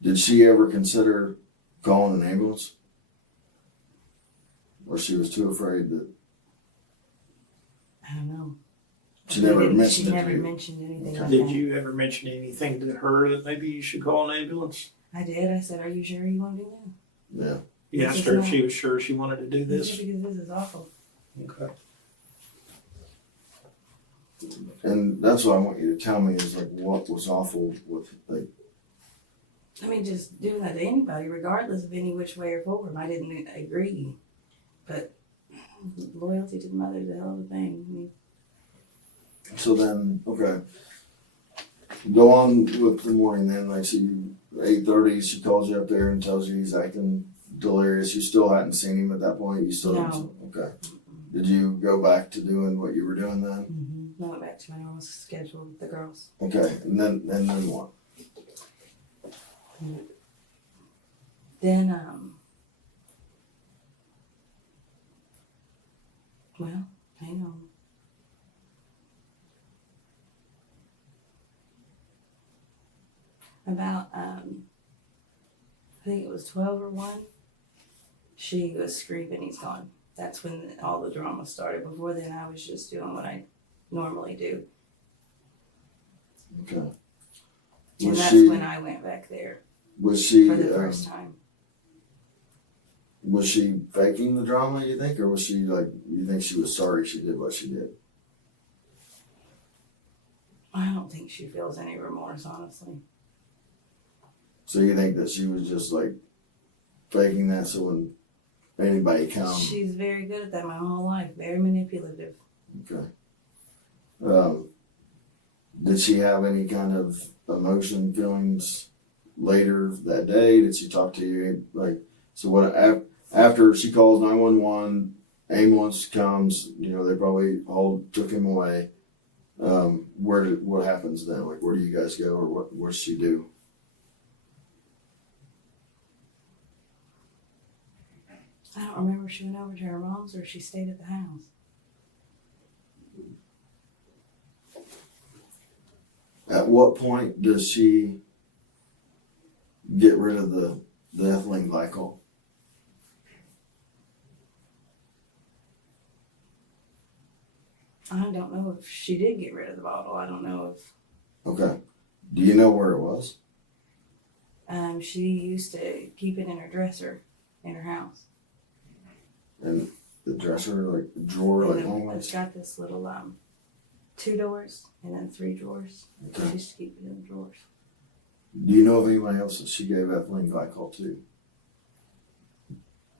did she ever consider calling an ambulance? Or she was too afraid that I don't know. she never mentioned She it to never you? mentioned anything like Did that. you ever mention anything to her that maybe you should call an ambulance? I did. I said, "Are you sure you want to do that?" Yeah. You This asked is her if not- she was sure she wanted to do I this? said, because this is awful. Okay. And that's what I want you to tell me is like what was awful with like I mean, just doing that to anybody, regardless of any which way or form. I didn't agree, but loyalty to the mother is a hell of a thing. I mean, so then okay. Go on with the morning then, like she 8:30 she calls you up there and tells you he's acting delirious. You still hadn't seen him at that point? You still No. Okay. Did you go back to doing what you were doing then? I went back to my normal schedule with the girls. Okay. And then what? Then, well, hang on. About, I think it was 12 or 1, she was screaming, "He's gone." That's when all the drama started. Before then, I was just doing what I normally do. Okay. And Was that's she when I went back there was she for the first time. was she faking the drama, you think, or was she like you think she was sorry she did what she did? I don't think she feels any remorse, honestly. So you think that she was just like faking that so when anybody comes? She's very good at that my whole life. Very manipulative. Okay. Did she have any kind of emotion, feelings later that day? Did she talk to you? Like, so what, after she calls 911, ambulance comes, you know, they probably all took him away. What happens then? Like, where do you guys go or what does she do? I don't remember if she went over to her mom's or if she stayed at the house. At what point does she get rid of the ethylene glycol? I don't know if she did get rid of the bottle. I don't know if Okay. Do you know where it was? she used to keep it in her dresser in her house. In the dresser, like the drawer, like And home it's got this little 2 doors and then 3 drawers. She Okay. used to keep it in the drawers. Do you know of anybody else that she gave ethylene glycol to?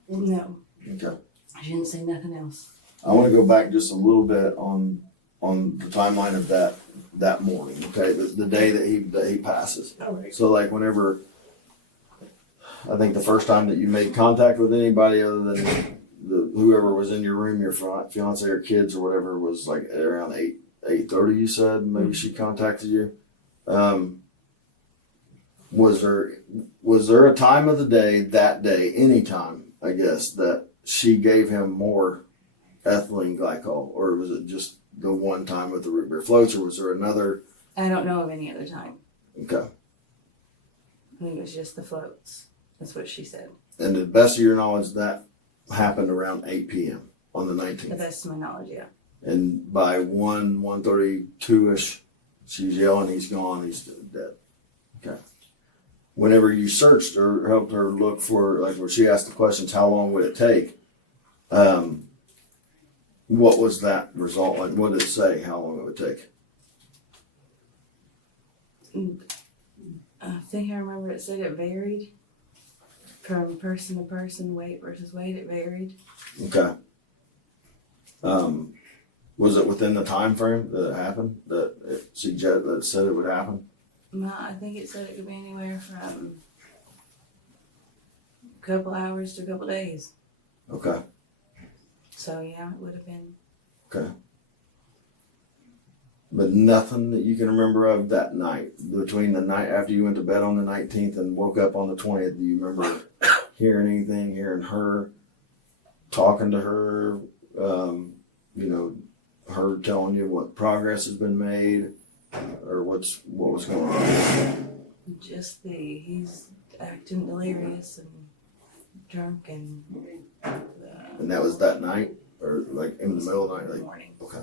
No, Okay. she didn't say nothing else. I want to go back just a little bit on the timeline of that morning. Okay, the day that he passes. All right. So like whenever, I think the first time that you made contact with anybody other than whoever was in your room, your fiance or kids or whatever, was like around 8:30. You said maybe she contacted you. Was there a time of the day that day, any time, I guess, that she gave him more ethylene glycol, or was it just the one time with the root beer floats, or was there another? I don't know of any other time. Okay. I think it was just the floats. That's what she said. And to the best of your knowledge, that happened around 8 p.m. on the The 19th. best of my knowledge, yeah. And by 1:32ish, she's yelling, "He's gone, he's dead." Okay. Whenever you searched or helped her look for, like where she asked the questions, how long would it take? What was that result? Like, what did it say? How long it would take? I think I remember it said it varied from person to person, weight versus weight. It varied. Okay. Was it within the time frame that it happened? That it said it would happen? No, I think it said it could be anywhere from couple hours to a couple days. Okay. So yeah, it would have been. Okay. But nothing that you can remember of that night, between the night after you went to bed on the 19th and woke up on the 20th. Do you remember hearing anything, hearing her, talking to her, her telling you what progress has been made, or what was going on? Just he's acting delirious and drunk and. And that was that night, or like in the middle of the night? Morning. Okay.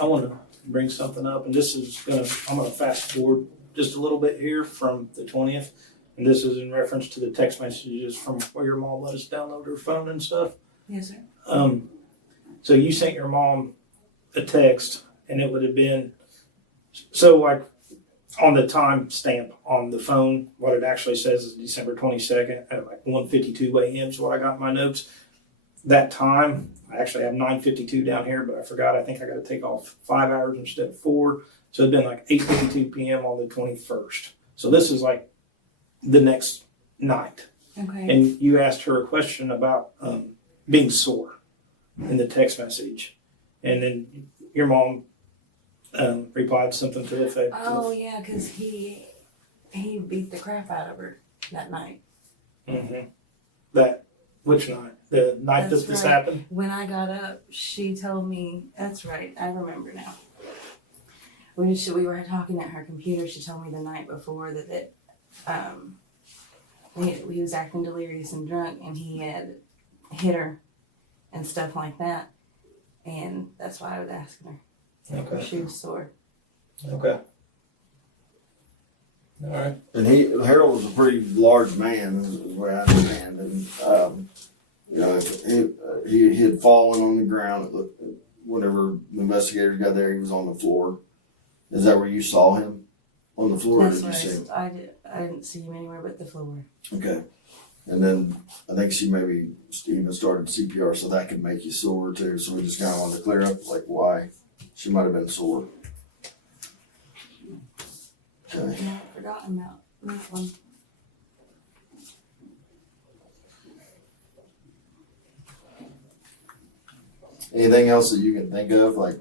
I want to bring something up, and I'm gonna fast forward just a little bit here from the 20th, and this is in reference to the text messages from where your mom let us download her phone and stuff. Yes, sir. So you sent your mom a text, and it would have been, so like on the time stamp on the phone, what it actually says is December 22nd at like 1:52 a.m. is what I got in my notes. That time, I actually have 9:52 down here, but I forgot. I think I got to take off 5 hours instead of 4. So it'd been like 8:52 p.m. on the 21st. So this is like the next night. Okay. And you asked her a question about being sore in the text message. And then your mom replied something to the effect. Oh yeah, because he beat the crap out of her that night. Mm-hmm. Which night? The night That's that this right. happened? When I got up, she told me, that's right, I remember now. When we were talking at her computer, she told me the night before that he was acting delirious and drunk, and he had hit her and stuff like that. And that's why I was asking her. Okay. She was sore. Okay. All right. And Harold was a pretty large man, is the way I understand it. And, he had fallen on the ground. Whenever the investigators got there, he was on the floor. Is that where you saw him? On the floor? That's or did you see him? right. I didn't see him anywhere but the floor. Okay. And then I think she maybe even started CPR, so that could make you sore too. So we just kind of wanted to clear up like why she might have been sore. Okay. Yeah, I'd forgotten about that one. Anything else that you can think of, like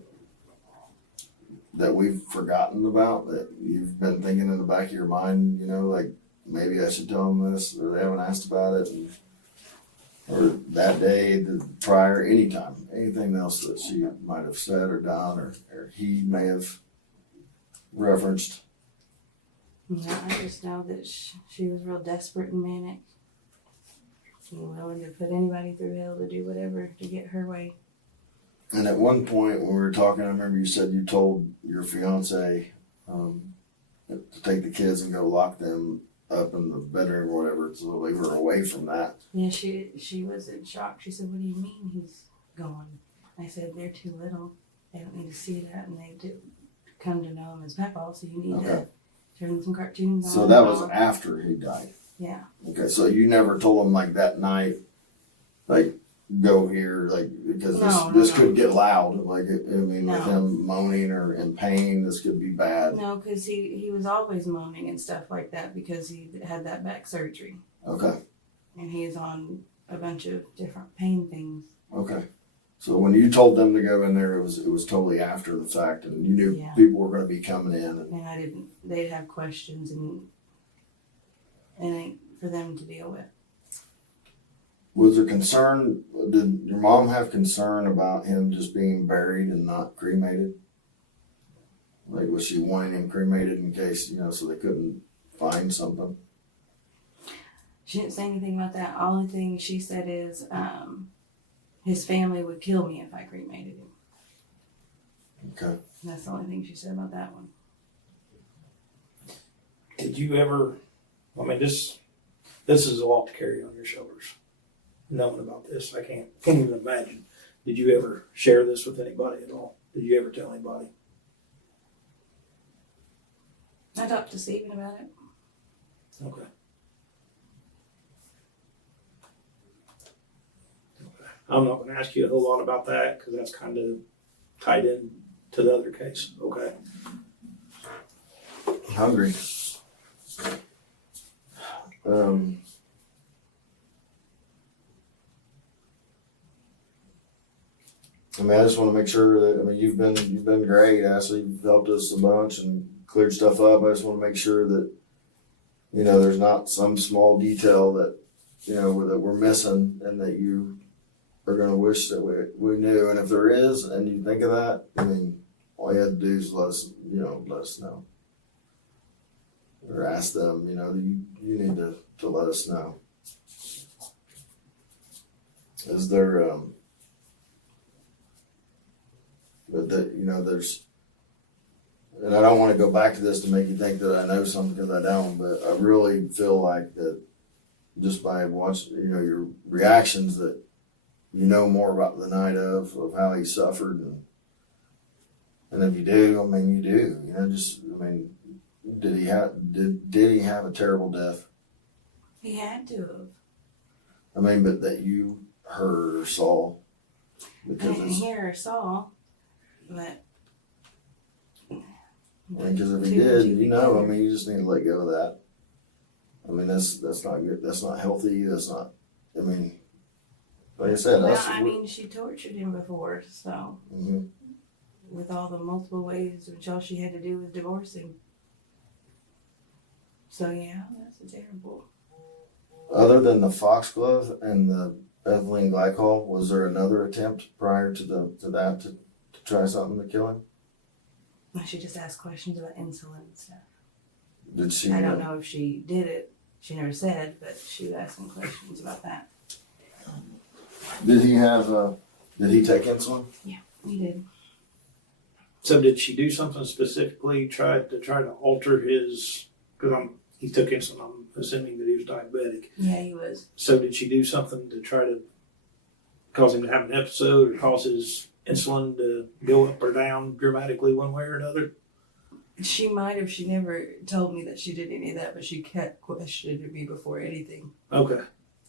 that we've forgotten about, that you've been thinking in the back of your mind? Like maybe I should tell them this, or they haven't asked about it, or that day, the prior, anytime, anything else that she might have said or done, or he may have referenced. Yeah, I just know that she was real desperate and manic. And willing to put anybody through hell to do whatever to get her way. And at one point when we were talking, I remember you said you told your fiance to take the kids and go lock them up in the bedroom or whatever, so leave her away from that. Yeah, she was in shock. She said, "What do you mean he's gone?" I said, "They're too little. They don't need to see that, and they do come to know him as Papa, so you need to turn some cartoons on." So that was after he died. Yeah. Okay, so you never told him like that night, like go here, like because this could get loud. Like with him moaning or in pain, this could be bad. No, because he was always moaning and stuff like that because he had that back surgery. Okay. And he's on a bunch of different pain things. Okay. So when you told them to go in there, it was totally after the fact, and you knew people were going to be coming in. And I didn't. They'd have questions and ain't for them to deal with. Was there concern? Did your mom have concern about him just being buried and not cremated? Like, was she wanting him cremated in case, so they couldn't find something? She didn't say anything about that. Only thing she said is his family would kill me if I cremated him. Okay. And that's the only thing she said about that one. Did you ever, this is a lot to carry on your shoulders. Knowing about this, I can't even imagine. Did you ever share this with anybody at all? Did you ever tell anybody? I talked to Stephen about it. Okay. I'm not going to ask you a whole lot about that because that's kind of tied in to the other case. Okay. Hungry. I mean, I just want to make sure that, I mean, you've been great, Ashley. You've helped us a bunch and cleared stuff up. I just want to make sure that, you know, there's not some small detail that, you know, that we're missing and that you are going to wish that we knew. And if there is, and you think of that, I mean, all you have to do is let us know. Or ask them, you know, you need to let us know. Is there, but that, you know, there's, and I don't want to go back to this to make you think that I know something because I don't, but I really feel like that just by watching, you know, your reactions that you know more about the night of how he suffered, and if you do, I mean, you do, you know, just, I mean, did he have a terrible death? He had to have. I mean, but that you heard or saw, I because didn't hear or saw, but. Because if he did, you know, I mean, you just need to let go of that. I mean, that's not good. That's not healthy. That's not, I mean, like I said, Well, I mean, she tortured him before, so. Mhm. With all the multiple ways which all she had to do was divorce him. So yeah, that's terrible. Other than the foxglove and the ethylene glycol, was there another attempt prior to that to try something to kill him? She just asked questions about insulin and stuff. Did she? I don't know if she did it. She never said, but she was asking questions about that. Did he take insulin? Yeah, he did. So did she do something specifically try to alter his? Because he took insulin. I'm assuming that he was diabetic. Yeah, he was. So did she do something to try to cause him to have an episode or cause his insulin to go up or down dramatically one way or another? She might have. She never told me that she did any of that, but she kept questioning me before anything Okay.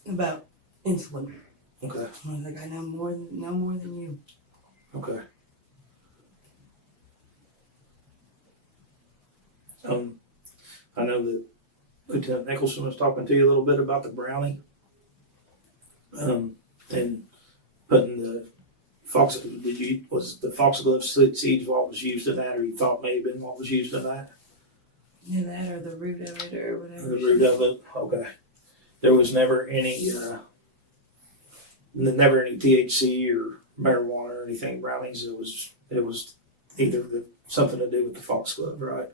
about insulin. Okay. I was like, I know more than you. Okay. I know that Lieutenant Nicholson was talking to you a little bit about the brownie, and putting the was the foxglove seeds what was used in that, or you thought may have been what was used in that? Yeah, that or the root of it or whatever. The root of it. Okay. There was never any THC or marijuana or anything brownies. It was either something to do with the foxglove, right?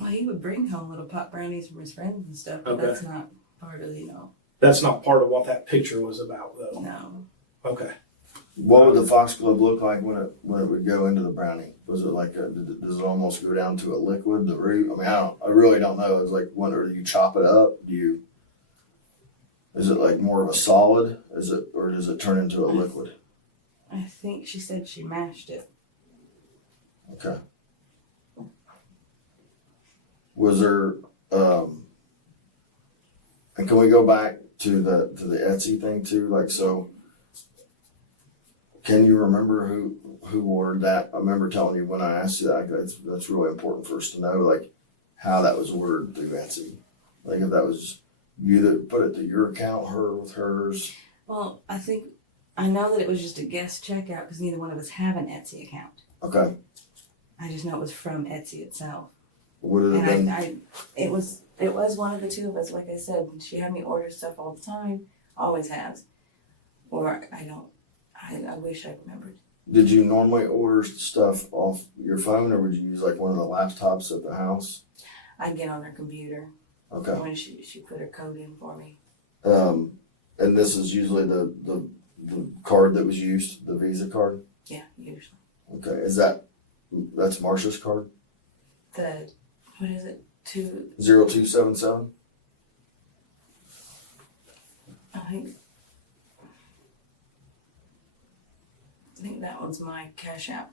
Well, he would bring home little pot brownies from his friends and stuff, but Okay. that's not part of That's not part of what that picture was about, though. no. Okay. What would the foxglove look like when it would go into the brownie? Was it like does it almost go down to a liquid? The root? I mean, I really don't know. It's like or you chop it up? Is it like more of a solid? Or does it turn into a liquid? I think she said she mashed it. Okay. Was there and can we go back to the Etsy thing too? Like, so can you remember who ordered that? I remember telling you when I asked you that, that's really important for us to know, like how that was ordered through Etsy. Like if that was you that put it to your account, her with hers. Well, I know that it was just a guest checkout because neither one of us have an Etsy account. Okay. I just know it was from Etsy itself. Would it have been? And it was one of the two of us. Like I said, she had me order stuff all the time, always has. Or I wish I remembered. Did you normally order stuff off your phone, or would you use like one of the laptops at the house? I'd get on her computer. Okay. When she put her code in for me. And this is usually the card that was used, the Visa card? Yeah, usually. Okay, that's Marsha's card? What is it? 0277? I think that one's my Cash App.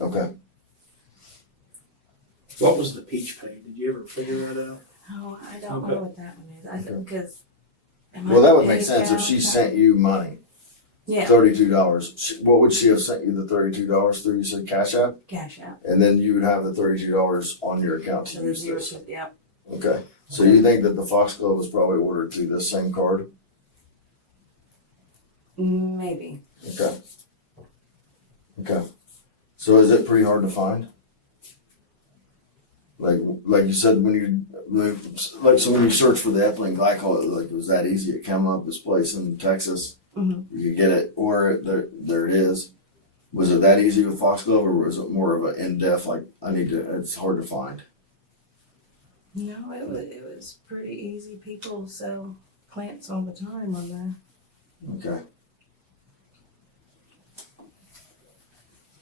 Okay. What was the peach paint? Did you ever figure that out? Oh, I don't Okay. know what that one is. I think because. Well, that would make sense if she sent you money, Yeah, $32. What would she have sent you the $32 through? You said Cash App? Cash App. And then you would have the $32 on your account to So the use this. dealership, yeah. Okay. So you think that the foxglove was probably ordered through this same card? Maybe. Okay. Okay. So is it pretty hard to find? Like you said, when you search for the ethylene glycol, like it was that easy. It came up this place in Texas. Mm-hmm. You could get it, or there it is. Was it that easy with foxglove, or was it more of an in-depth, like it's hard to find? No, it was pretty easy. People sell plants all the time on there. Okay.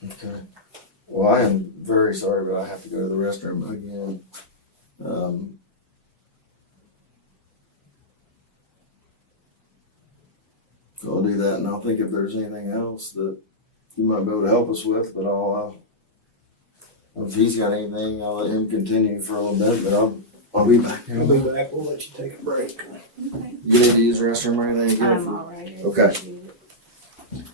Okay. Well, I am very sorry, but I have to go to the restroom again. So I'll do that, and I'll think if there's anything else that you might be able to help us with, but if he's got anything, I'll let him continue for a little bit, but I'll be back. I'll be back. We'll let you take a break. Okay. You need to use the restroom or anything? I'm all right. Okay. Appreciate it.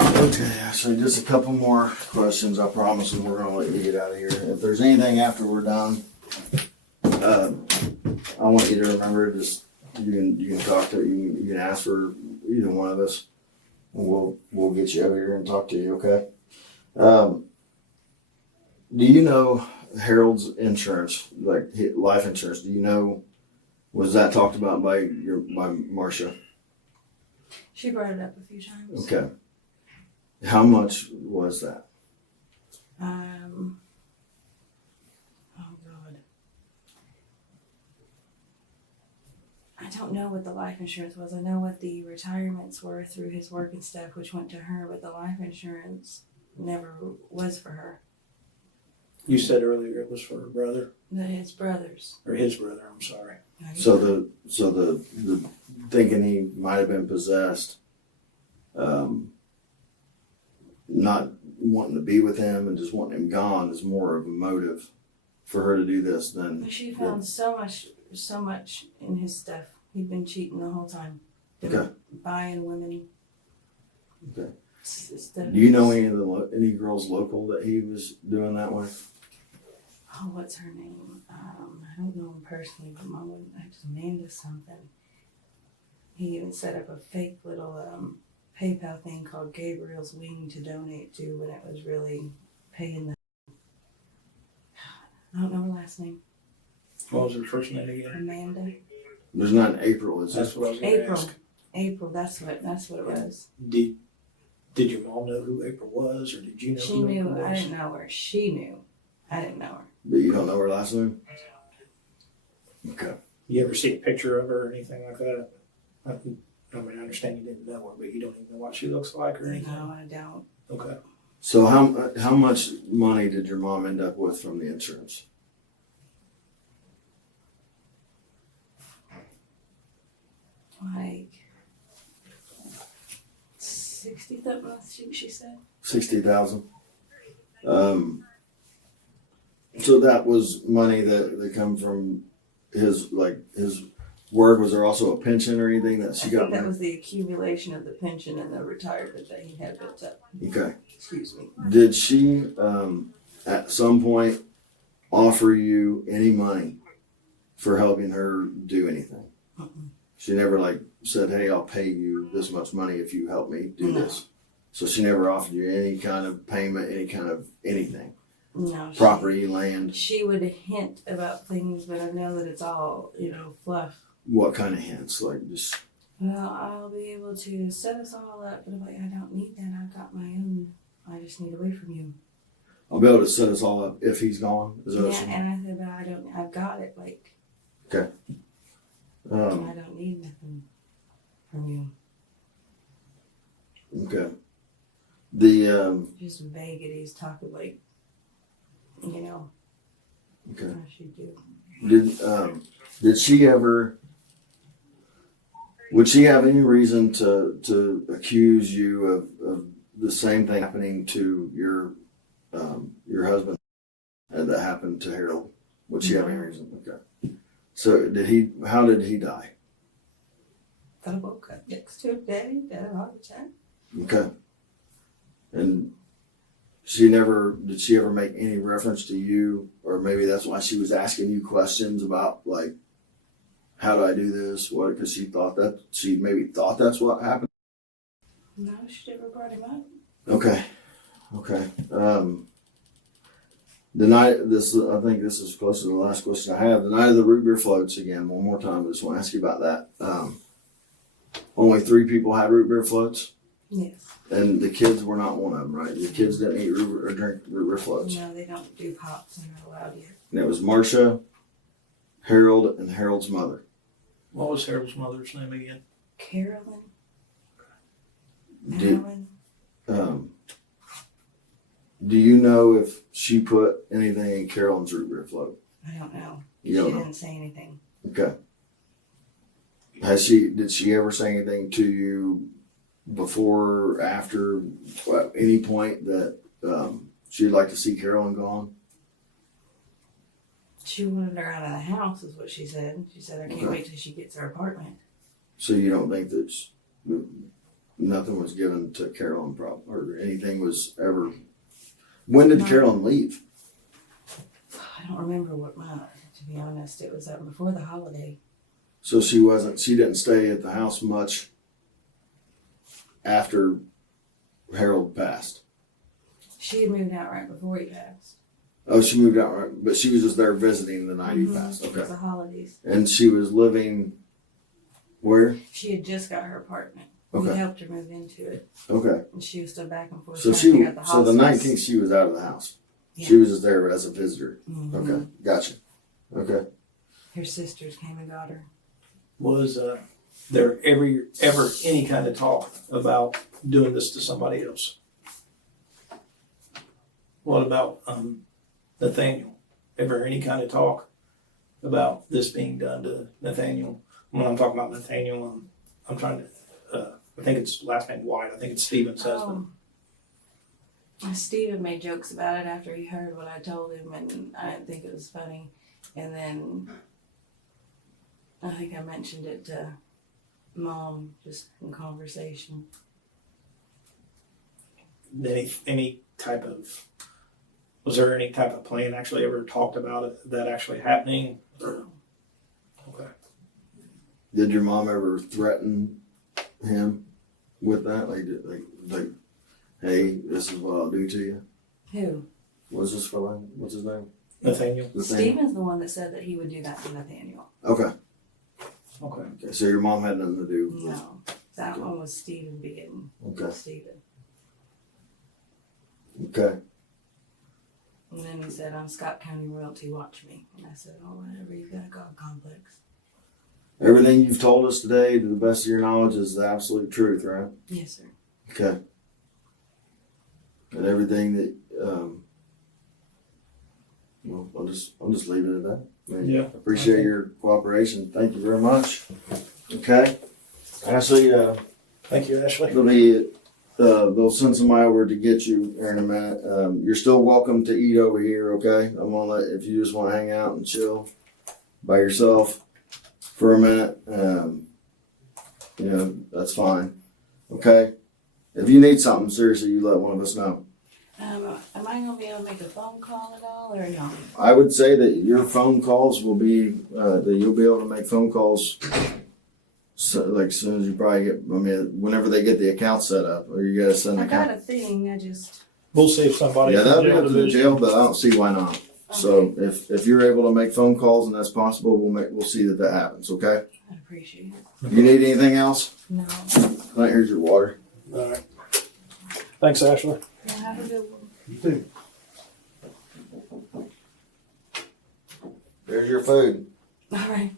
Okay, so just a couple more questions, I promise, and we're gonna let you get out of here. If there's anything after we're done, I want you to remember, just, you can talk to, you can ask for either one of us, and we'll get you over here and talk to you, okay? Do you know Harold's insurance, like life insurance, do you know, was that talked about by Marcia? She brought it up a few times. Okay. How much was that? Oh God. I don't know what the life insurance was. I know what the retirements were through his work and stuff, which went to her, but the life insurance never was for her. You said earlier it was for her brother, His brothers. or his brother, I'm sorry. So the thinking he might have been possessed, not wanting to be with him and just wanting him gone is more of a motive for her to do this than. But she found so much in his stuff. He'd been cheating the whole time. Okay. Buying women. Okay. Stuff. Do you know any girls local that he was doing that with? Oh, what's her name? I don't know him personally, but Mom would Amanda something. He even set up a fake little PayPal thing called Gabriel's Wing to donate to when it was really paying the. I don't know her last name. What was her first name again? Amanda. There's not an April, is That's there? what I was going to April. ask. April. That's what it was. Did your mom know who April was, or did you know She who knew. April I was? didn't know her. She knew. I didn't know her. But you don't know her last name? Okay. You ever see a picture of her or anything like that? I mean, I understand you didn't know her, but you don't even know what she looks like or anything? No, I don't. Okay. So how much money did your mom end up with from the insurance? Like 60 something, she said. 60,000. So that was money that come from his work. Was there also a pension or anything that she I got? think that was the accumulation of the pension and the retirement that he had built up. Okay. Excuse me. Did she at some point offer you any money for helping her do anything? Mm-mm. She never said, "Hey, I'll pay you this much money if you help me do No. this." So she never offered you any kind of payment, any kind of anything, No. property, land. She would hint about things, but I know that it's all, fluff. What kind of hints? Like just Well, I'll be able to set us all up, but I'm like, I don't need that. I've got my own. I just need away from you. I'll be able to set us all up if he's gone. Is that what Yeah, she- and I said, but I don't. I've got it. Like, Okay. I don't need nothing from you. Okay. The Just vagaries, talking like, okay. how she do. Did she ever? Would she have any reason to accuse you of the same thing happening to your husband that happened to Harold? Would she have any reason? Okay. So how did he die? Got a woke up next to him, Daddy. Got a heart attack. Okay. And did she ever make any reference to you, or maybe that's why she was asking you questions about, like, how do I do this? What? Because she maybe thought that's what happened. No, she never brought him up. Okay. The night, I think this is close to the last question I have. The night of the root beer floats, again, one more time. I just want to ask you about that. Only 3 people had root beer floats, Yes. and the kids were not one of them, right? The kids didn't eat or drink root beer floats. No, they don't do pops. They're not allowed yet. And it was Marcia, Harold, and Harold's mother. What was Harold's mother's name again? Carolyn. Do, Alan. do you know if she put anything in Carolyn's root beer float? I don't know. You She don't know. didn't say anything. Okay. Did she ever say anything to you before, after, at any point that she'd like to see Carolyn gone? She wanted her out of the house, is what she said. She said, I can't Okay. wait till she gets her apartment. So you don't think that nothing was given to Carolyn, or anything was ever? When did No. Carolyn leave? I don't remember what month, to be honest. It was before the holiday. So she didn't stay at the house much after Harold passed. She had moved out right before he passed. Oh, she moved out, right? But she was just there visiting the night he passed. It was Okay. the holidays. And she was living where? She had just got her apartment. Okay. We helped her move into it. Okay. And she was still back and forth. So trying to figure out so the house was- 19th she was out of the house. Yeah. She was just there as a visitor. Mhm. Okay. Gotcha. Okay. Her sisters came and got her. Was there ever any kind of talk about doing this to somebody else? What about Nathaniel? Ever any kind of talk about this being done to Nathaniel? When I'm talking about Nathaniel, I'm trying to, I think it's last name White. I think it's Stephen's husband. Stephen made jokes about it after he heard what I told him, and I didn't think it was funny. And then I think I mentioned it to Mom just in conversation. Any type of, was there any type of plan actually ever talked about it, that actually happening? Or, okay. Did your mom ever threaten him with that? Like, hey, this is what I'll do to you? Who? What's his name? What's his name? Nathaniel. Stephen's the one that said that he would do that to Nathaniel. Okay. Okay. So your mom had nothing to do. No, that one was Stephen being Okay. Stephen. Okay. And then he said, I'm Scott County royalty, watch me. And I said, oh, whatever, you've got a God complex. Everything you've told us today, to the best of your knowledge, is the absolute truth, right? Yes, sir. Okay. And everything that, well, I'll just leave it at that. I mean, Yeah. Appreciate Okay. your cooperation. Thank you very much. Okay. Ashley, Thank you, Ashley. they'll send somebody over to get you here in a minute. You're still welcome to eat over here, okay? I'm gonna if you just want to hang out and chill by yourself for a minute, that's fine. Okay? If you need something, seriously, you let one of us know. Am I going to be able to make a phone call at all or no? I would say that your phone calls will be, that you'll be able to make phone calls as soon as you probably whenever they get the account set up, or you gotta send the I got account. a thing, I just... We'll see if somebody. Yeah, from that'll be jail up to the division- jail, but I don't see why not. So if you're able to make phone calls and that's possible, we'll see that happens, okay? I appreciate it. You need anything else? No. Clint, here's your water. All right. Thanks, Ashley. Yeah, have a good one. You too. There's your food. All right.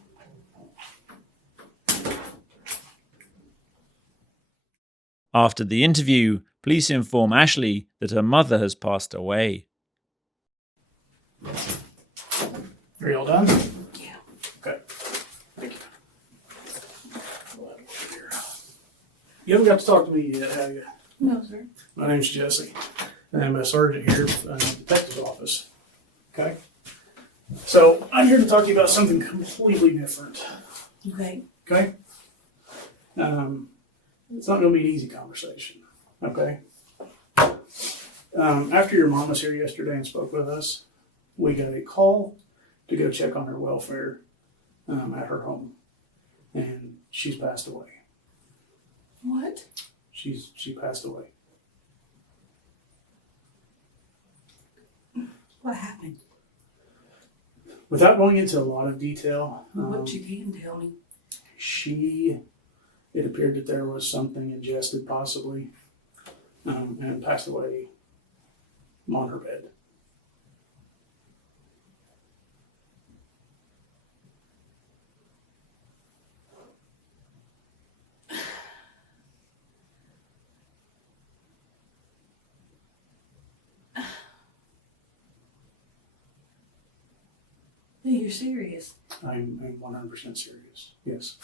After the interview, police inform Ashley that her mother has passed away. Are you all done? Yeah. Okay. Thank you. You haven't got to talk to me yet, have you? No, sir. My name's Jesse, and I'm a sergeant here in the detective's office. Okay? So I'm here to talk to you about something completely different. Okay. Okay? It's not going to be an easy conversation. Okay. After your mom was here yesterday and spoke with us, we got a call to go check on her welfare at her home, and she's passed away. What? She passed away. What happened? Without going into a lot of detail, What you can tell me. it appeared that there was something ingested possibly, and passed away on her bed. You're serious. I'm 100% serious. Yes.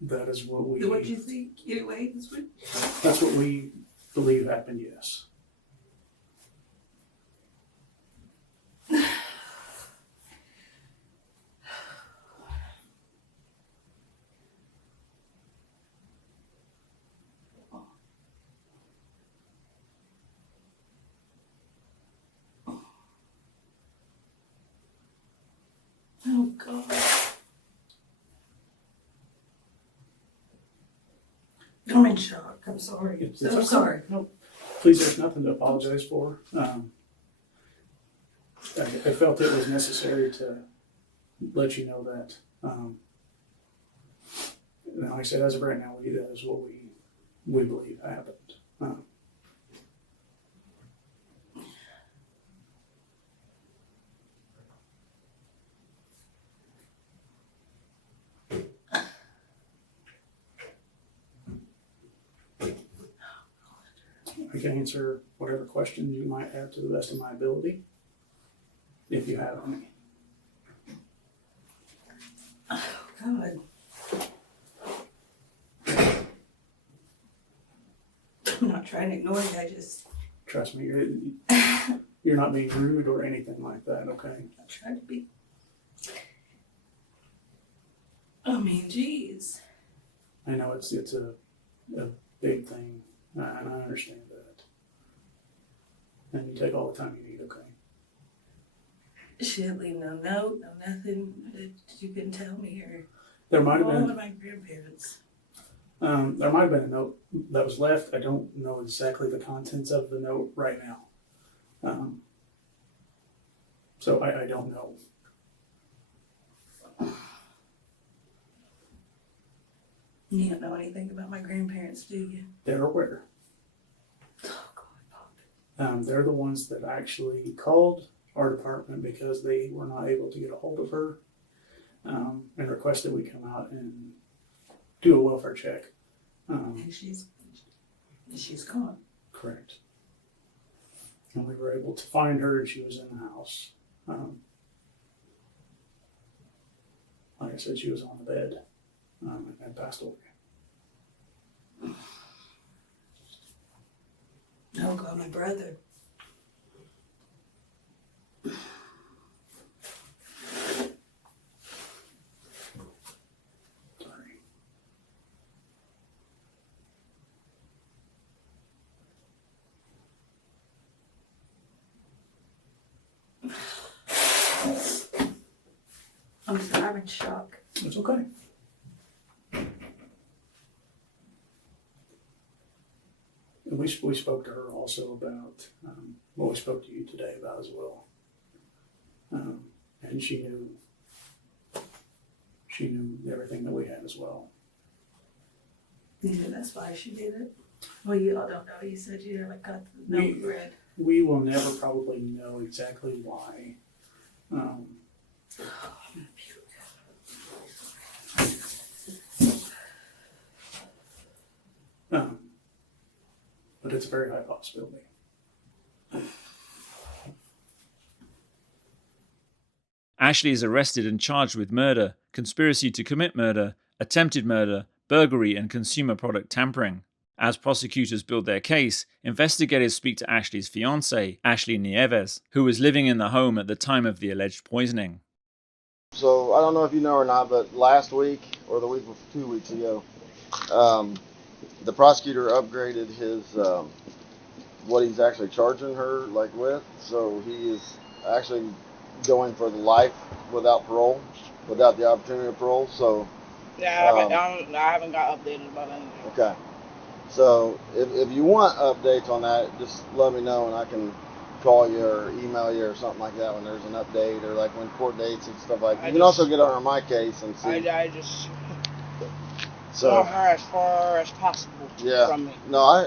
That is what we. What do you think? Anyway, That's what we believe happened. Yes. Oh God. I'm in shock. I'm sorry. It's I'm okay. sorry. No, please, there's nothing to apologize for. I felt it was necessary to let you know that. Like I said, as of right now, that is what we believe happened. I can answer whatever questions you might have to the best of my ability, if you have any. God. I'm not trying to ignore you. I just. Trust me, you're not being rude or anything like that, okay? I tried to be. I mean, geez. I know it's a big thing, and I understand that. And you take all the time you need, okay? She didn't leave no note, no nothing that you couldn't tell me or There might have one been of my grandparents. there might have been a note that was left. I don't know exactly the contents of the note right now. So I don't know. You don't know anything about my grandparents, do you? They're aware. Oh God. They're the ones that actually called our department because they were not able to get a hold of her, and requested we come out and do a welfare check. And she's gone. Correct. And we were able to find her, and she was in the house. Like I said, she was on the bed and passed away. Oh God, my brother. Sorry. I'm sorry, I'm in shock. It's okay. And we spoke to her also about what we spoke to you today about as well. And she knew everything that we had as well. Yeah, that's why she did it. Well, you all don't know. You said you never got the note read. We will never probably know exactly why. But it's a very high possibility. Ashley is arrested and charged with murder, conspiracy to commit murder, attempted murder, burglary, and consumer product tampering. As prosecutors build their case, investigators speak to Ashley's fiancée, Ashley Nieves, who was living in the home at the time of the alleged poisoning. So I don't know if you know or not, but last week or the week before, 2 weeks ago, the prosecutor upgraded his what he's actually charging her with. So he is actually going for the life without parole, without the opportunity of parole. So yeah, I haven't got updated about anything. Okay. So if you want updates on that, just let me know and I can call you or email you or something like that when there's an update or like when court dates and stuff like that. You can also get on my case and see. I just so want her as far as possible from me. No,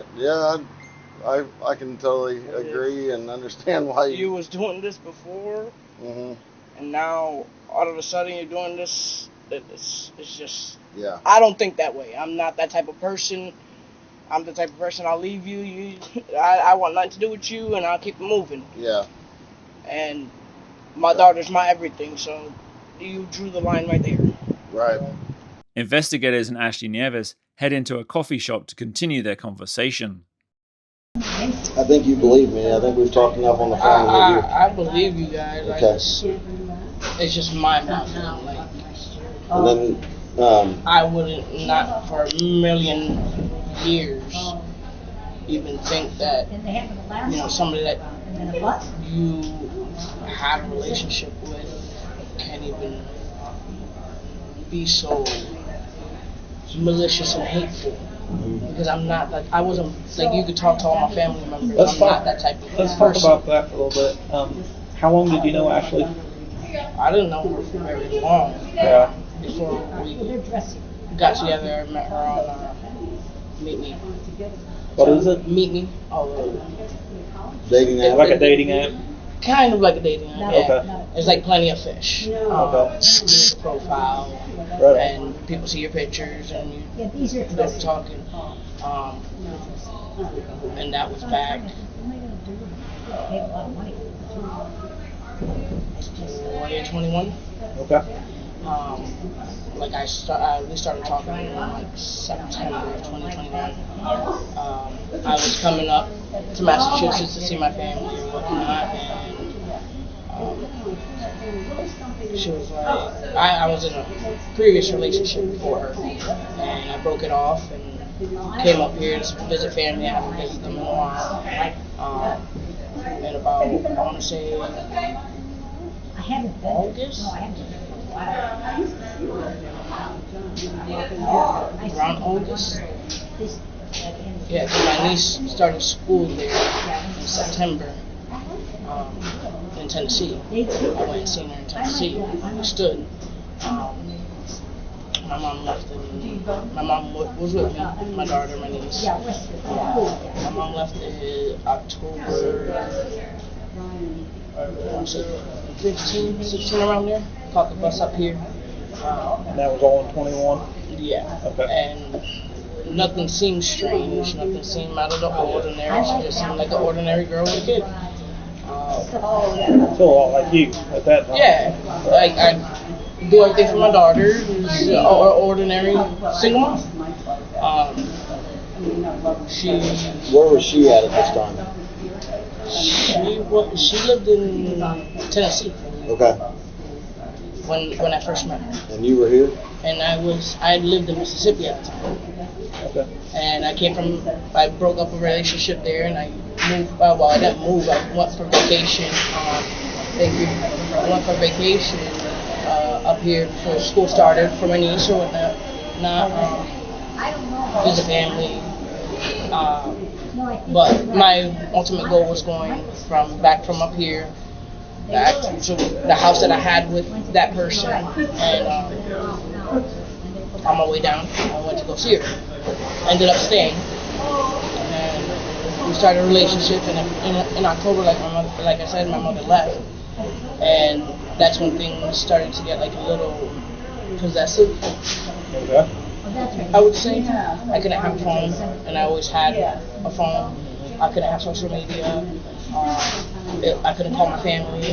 I can totally agree and understand why you was doing this before, mm-hmm. and now all of a sudden you're doing this. It's just. Yeah. I don't think that way. I'm not that type of person. I'm the type of person, I'll leave you. I want nothing to do with you, and I'll keep moving. Yeah. And my daughter's my everything, so you drew the line right there. Right. Investigators and Ashley Nieves head into a coffee shop to continue their conversation. I think you believe me. I think we've talked enough on the phone with you. I believe you guys. Okay. It's just my mouth. And then I wouldn't, not for a million years, even think that somebody that you have a relationship with can even be so malicious and hateful. Because I'm not that. I wasn't like you could talk to all my family members. Not that type of person. Let's talk about that for a little bit. How long did you know Ashley? I didn't know her for very long. Yeah. Before we got together, I met her on Meet Me. What is it? Meet Me. Dating app. Like a dating app? Kind of like a dating app. Yeah. Okay. It's like Plenty of Fish. Okay. You make a profile, Right. and people see your pictures, and you start talking. And that was back 2021. Okay. We started talking in September of 2021. I was coming up to Massachusetts to see my family and whatnot, and she was like, I was in a previous relationship before her, and I broke it off and came up here to visit family. I haven't visited them in a while. And about, I want to say, August? Around August? Yeah, because my niece started school there in September in Tennessee. I went and seen her in Tennessee. We stood. My mom left my mom was with me, my daughter, my niece. My mom left in October 15, 16 around there. Caught the bus up here. And that was all in 21? Yeah. Okay. And nothing seemed strange. Nothing seemed out of the ordinary. She just seemed like an ordinary girl with a kid. Still a lot like you at that time. Yeah. Like, I do everything for my daughter, who's an ordinary single mom. Where was she at this time? She lived in Tennessee. Okay. When I first met her. And you were here? And I lived in Mississippi at the time. Okay. And I broke up a relationship there, and I moved. Well, I didn't move. I went for vacation. I went for vacation up here before school started for my niece or whatnot. Visit family. But my ultimate goal was going back from up here back to the house that I had with that person, and on my way down, I went to go see her. Ended up staying, and we started a relationship. And in October, like I said, my mother left, and that's when things started to get like a little possessive. Okay. I would say I couldn't have a phone, and I always had a phone. I couldn't have social media. I couldn't call my family,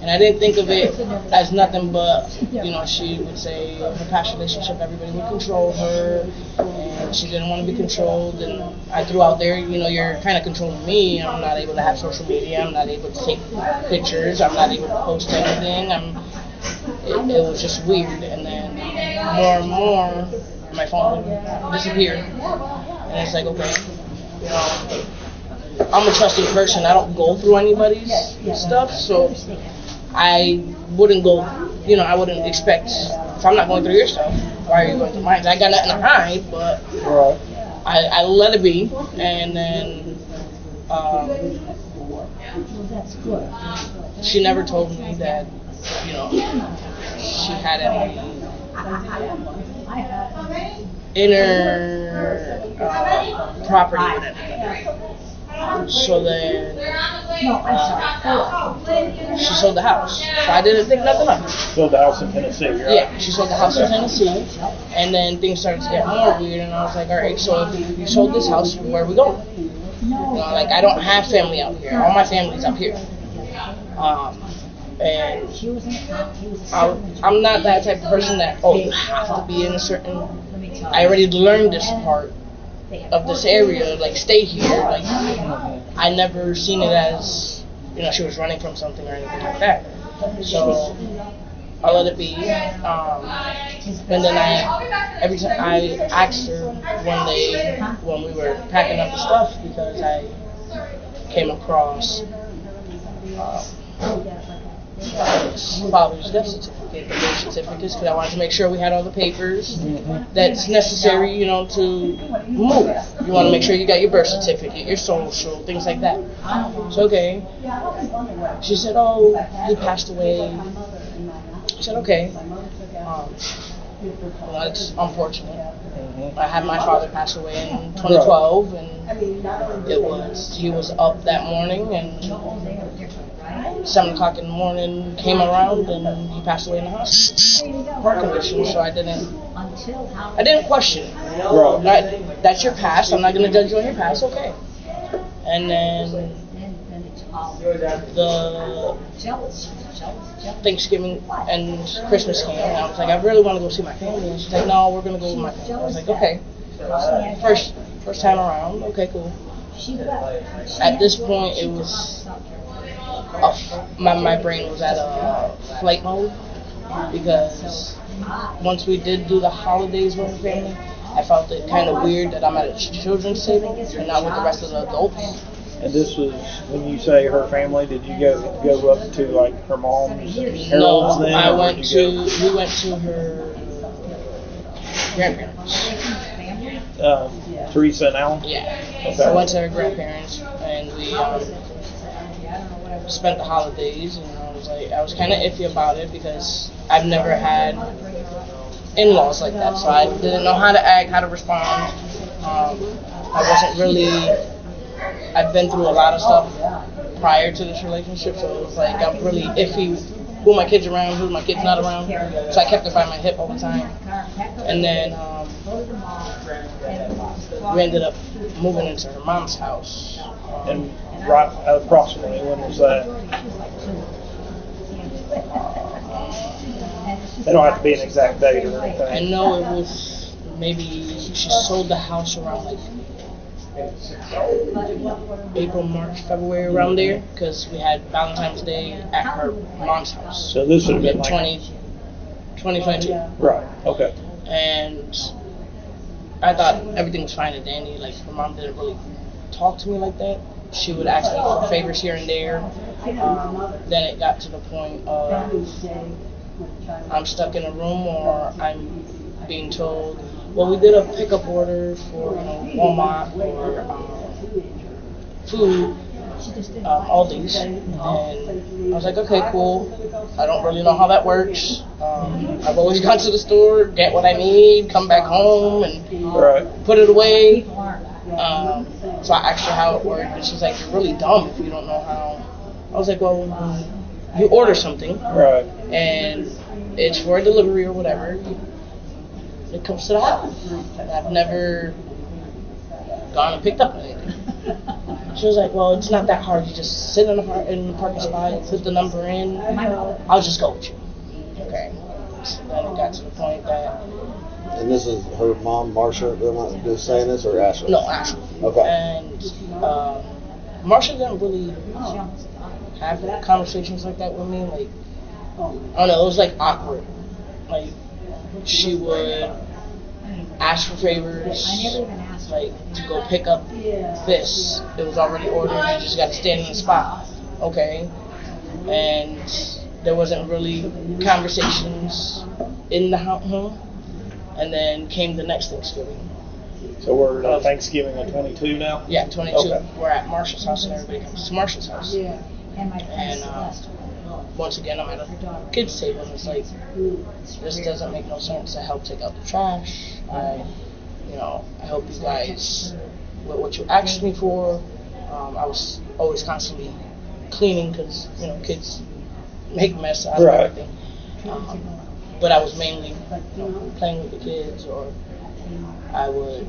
and And I didn't think of it as nothing but, she would say her past relationship, everybody would control her, and she didn't want to be controlled. And I threw out there, you're kind of controlling me. I'm not able to have social media. I'm not able to take pictures. I'm not able to post anything. It was just weird. And then more and more, my phone would disappear. And it's like, okay, I'm a trusting person. I don't go through anybody's stuff, so I wouldn't go, I wouldn't expect, if I'm not going through your stuff, why are you going through mine? I got nothing to hide, but I let it be, and then she never told me that, she had any inner property with anybody. So then she sold the house. So I didn't think nothing of it. Sold the house in Tennessee, right? Yeah, she sold the house in Tennessee. And then things started to get more weird. And I was like, all right, so if you sold this house, where are we going? I don't have family out here. All my family's up here. And I'm not that type of person that, you have to be in a certain... I already learned this part of this area, stay here. I never seen it as, she was running from something or anything like that. So I let it be. And then every time I asked her one day when we were packing up the stuff, because I came across father's death certificate, the birth certificates, because I wanted to make sure we had all the papers that's necessary, to move. You want to make sure you got your birth certificate, your social, things like that. So, okay. She said, he passed away. I said, okay. Well, it's unfortunate. I had my father pass away in 2012, and he was up that morning, and 7 o'clock in the morning came around, and he passed away in the hospital. Heart condition, so I didn't question it. That's your past. I'm not going to judge you on your past. Okay. And then the Thanksgiving and Christmas came, and I was like, I really want to go see my family. And she's like, no, we're going to go with my family. I was like, okay. First time around. Okay, cool. At this point, it was... my brain was at a flight mode, because once we did do the holidays with the family, I felt it kind of weird that I'm at a children's table and not with the rest of the adults. And this was, when you say her family, did you go up to her mom's Harold's? No, then, we went to her grandparents. Teresa and Alan? Yeah. Okay. So I went to her grandparents, and we spent the holidays, and I was kind of iffy about it, because I've never had in-laws like that, so I didn't know how to act, how to respond. I wasn't really... I've been through a lot of stuff prior to this relationship, so it was I'm really iffy who my kids around, who my kids not around. So I kept it by my hip all the time. And then we ended up moving into her mom's house. And right approximately, when was that? They don't have to be an exact date or anything. I know it was maybe she sold the house around April, March, February, around there, because we had Valentine's Day at her mom's house. So this would have been 2022. Right, okay. And I thought everything was fine and dandy. Her mom didn't really talk to me like that. She would ask me for favors here and there. Then it got to the point of I'm stuck in a room, or I'm being told, well, we did a pickup order for Walmart or food, Aldi's, and I was like, okay, cool. I don't really know how that works. I've always gone to the store, get what I need, come back home, and put it away. So I asked her how it worked, and she's like, you're really dumb if you don't know how. I was like, well, you order something, and it's for a delivery or whatever. It comes to the house. And I've never gone and picked up anything. She was like, well, it's not that hard. You just sit in the parking spot, put the number in. I'll just go with you. Okay. So then it got to the point that. And this is her mom, Marsha, that was saying this, or Ashley? No, Ashley. Okay. And Marsha didn't really have conversations like that with me. Like, I don't know, it was like awkward. Like, she would ask for favors, like to go pick up this. It was already ordered, you just got to stand in the spot. Okay. And there wasn't really conversations in the home. And then came the next Thanksgiving. So we're Thanksgiving of 22 now? Yeah, 22. Okay. We're at Marsha's house and everybody comes to Marsha's house. Yeah. And once again, I'm at a kids' table and it's like, this doesn't make no sense. I help take out the trash. I help you guys with what you asked me for. I was always constantly cleaning because, kids make a mess out of everything. But I was mainly playing with the kids, or I would,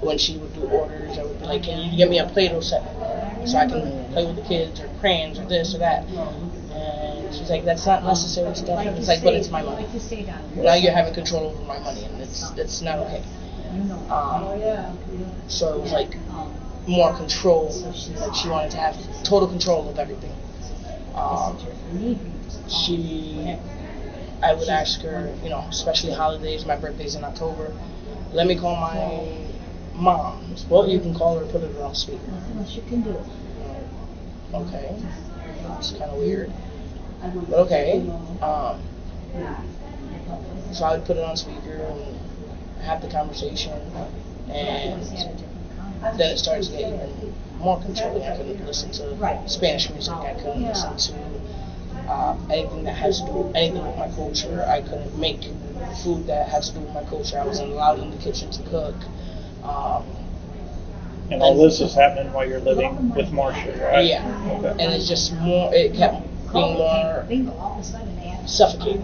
when she would do orders, I would be like, can you get me a Play-Doh set so I can play with the kids, or crayons, or this or that. And she's like, that's not necessary stuff. It's like, but it's my money. Now you're having control over my money, and it's not okay. So it was like more control. Like she wanted to have total control of everything. I would ask her, especially holidays, my birthday's in October, let me call my mom. Well, you can call her, put it on speaker. Okay. It's kind of weird. But okay. So I would put it on speaker and have the conversation, and then it started to get even more controlling. I couldn't listen to Spanish music. I couldn't listen to anything that has to do anything with my culture. I couldn't make food that has to do with my culture. I wasn't allowed in the kitchen to cook. And all this is happening while you're living with Marsha, right? Yeah. Okay. And it's just more, it kept being more suffocating.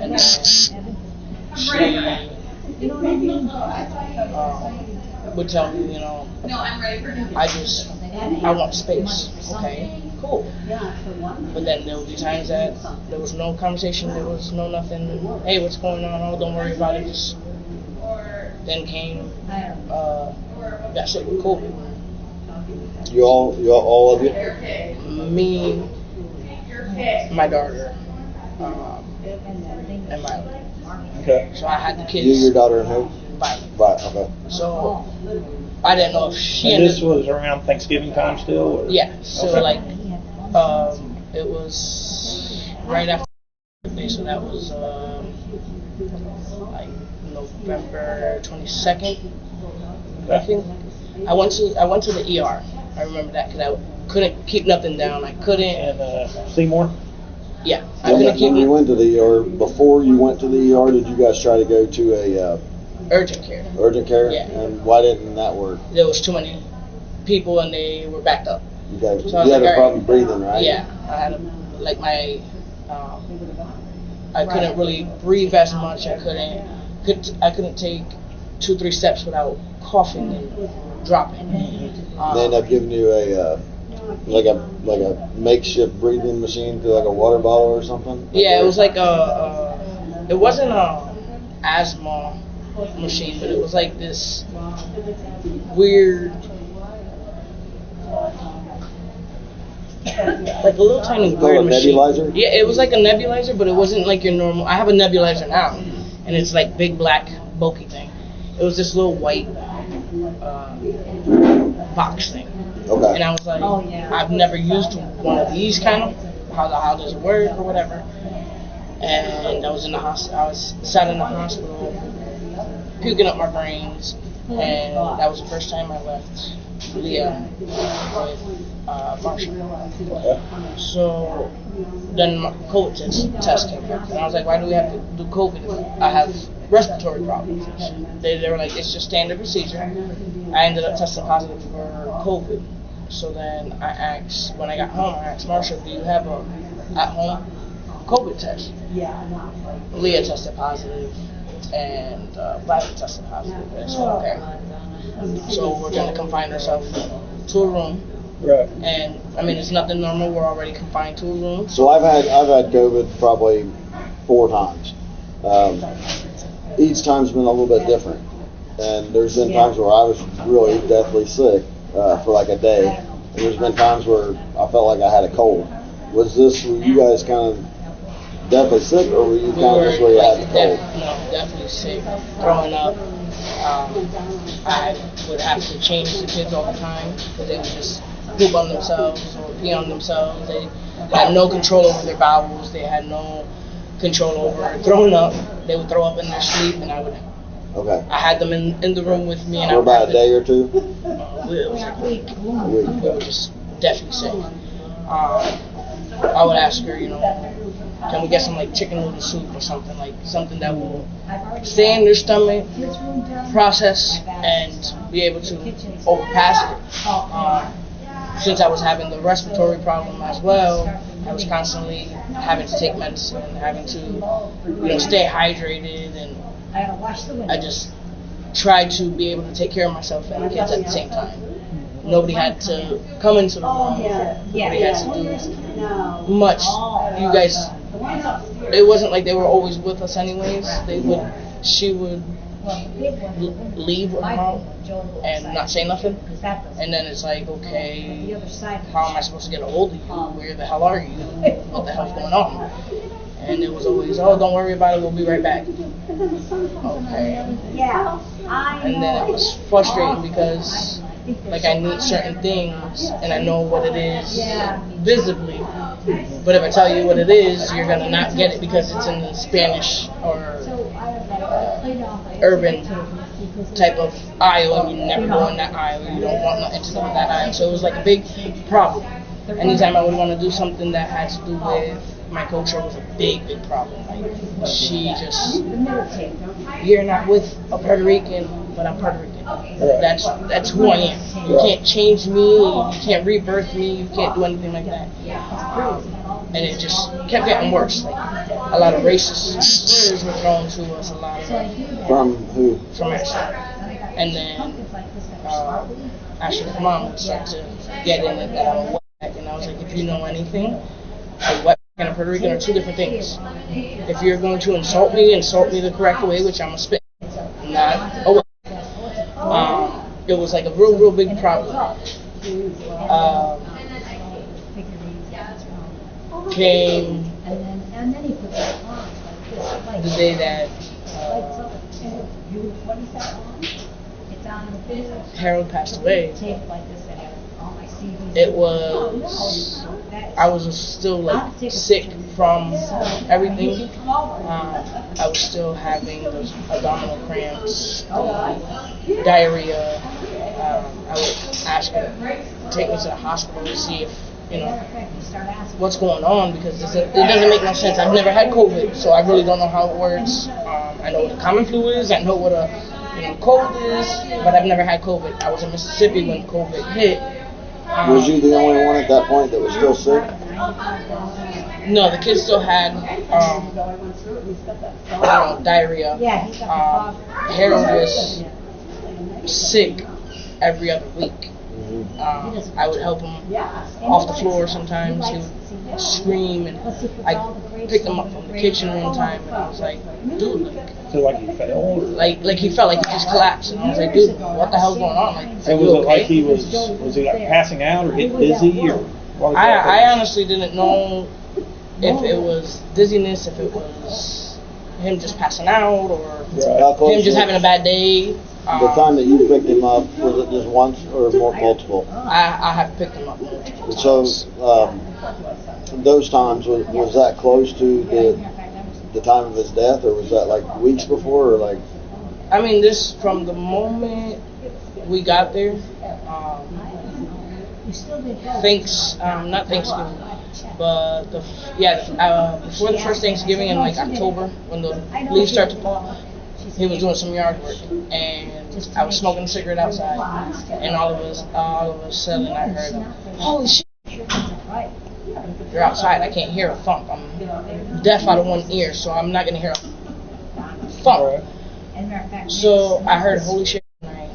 And she would tell me, I want space. Okay, cool. But then there would be times that there was no conversation, there was no nothing. Hey, what's going on? Oh, don't worry about it. Just then came that shit with COVID. You all of you? Me, my daughter, and my. Okay. So I had the kids. You, your daughter, and who? Violet. Okay. So I didn't know if she. And this was around Thanksgiving time still? Or? Yeah. So okay. it was right after my birthday, so that was like November 22nd. Okay. I think I went to the ER. I remember that because I couldn't keep nothing down. I couldn't. And Seymour? Yeah, I couldn't keep. When you went to the ER, before you went to the ER, did you guys try to go to a urgent care? Urgent care? Yeah. And why didn't that work? There was too many people and they were backed up. Okay. So You had a problem right. breathing, right? Yeah, I had I couldn't really breathe as much. I couldn't take 2-3 steps without coughing and dropping. They end up giving you a like a makeshift breathing machine through like a water bottle or something. Yeah, it was like it wasn't a asthma machine, but it was like this weird, like a little tiny weird machine. Nebulizer? Yeah, it was like a nebulizer, but it wasn't like your normal. I have a nebulizer now, and it's like big black bulky thing. It was this little white box thing. Okay. And I was like, I've never used one of these kind of. How does it work or whatever? And I was in the hospital. I was sat in the hospital, puking up my brains, and that was the first time I left Leah with Marsha. So then my COVID test came back, and I was like, why do we have to do COVID if I have respiratory problems? They were like, it's just standard procedure. I ended up testing positive for COVID. So then when I got home, I asked Marsha, do you have a at-home COVID test? Leah tested positive, and Violet tested positive. And so, okay. So we're going to confine ourselves to a room. Right. And I mean, it's nothing normal. We're already confined to a room. So I've had COVID probably 4 times. Each time's been a little bit different, and there's been times where I was really deathly sick for like a day, and there's been times where I felt like I had a cold. Were you guys kind of deathly sick, or were you kind of just where you had the cold? No, definitely sick. Throwing up. I would have to change the kids all the time because they would just poop on themselves or pee on themselves. They had no control over their bowels. They had no control over throwing up. They would throw up in their sleep, and I had them in the room with me. And for about a day or 2? It was like a week. We were just definitely sick. I would ask her, can we get some like chicken noodle soup or something, like something that will stay in their stomach, process, and be able to overpass it. Since I was having the respiratory problem as well, I was constantly having to take medicine, having to, stay hydrated, and I just tried to be able to take care of myself and the kids at the same time. Nobody had to come into the room. Nobody had to do much. You guys, it wasn't like they were always with us anyways. She would leave with mom and not say nothing. And then it's like, okay, how am I supposed to get a hold of you? Where the hell are you? What the hell's going on? And it was always, oh, don't worry about it, we'll be right back. Okay. And then it was frustrating because like I need certain things and I know what it is visibly, but if I tell you what it is, you're gonna not get it because it's in the Spanish or urban type of aisle, and you never go in that aisle. You don't want nothing to do with that aisle. So it was like a big problem. Anytime I would want to do something that had to do with my culture was a big problem. Like she just, you're not with a Puerto Rican, but I'm Puerto Rican. That's who I am. You can't change me. You can't rebirth me. You can't do anything like that. And it just kept getting worse. Like a lot of racist slurs were thrown to us. A lot of From who? From Ashley. And then Ashley's mom would start to get in it that I'm a wetback, and I was like, if you know anything, a wetback and a Puerto Rican are 2 different things. If you're going to insult me the correct way, which I'm a spit, not a wetback. It was like a real big problem. Came the day that Harold passed away. I was still like sick from everything. I was still having those abdominal cramps, diarrhea. I would ask her to take me to the hospital to see if, what's going on, because it doesn't make no sense. I've never had COVID, so I really don't know how it works. I know what a common flu is, I know what a cold is, but I've never had COVID. I was in Mississippi when COVID hit. Was you the only one at that point that was still sick? No, the kids still had diarrhea. Harold was sick every other week. I would help him off the floor sometimes. He would scream, and I picked him up from the kitchen one time, and I was like, dude, like he fell? Like he felt like he just collapsed, and I was like, dude, what the hell's going on? Like, and was it like he was he like passing out or getting dizzy, or? I honestly didn't know if it was dizziness, if it was him just passing out, or him just having a bad day. The time that you picked him up, was it just once or multiple? I have picked him up multiple times. So, those times, was that close to the time of his death, or was that like weeks before, or like? I mean, this from the moment we got there. Not Thanksgiving, but before the first Thanksgiving in like October, when the leaves start to fall. He was doing some yard work, and I was smoking a cigarette outside, and all of a sudden I heard, holy shit, you're outside, I can't hear a thump, I'm deaf out of one ear, so I'm not going to hear a thump. So I heard holy shit, and I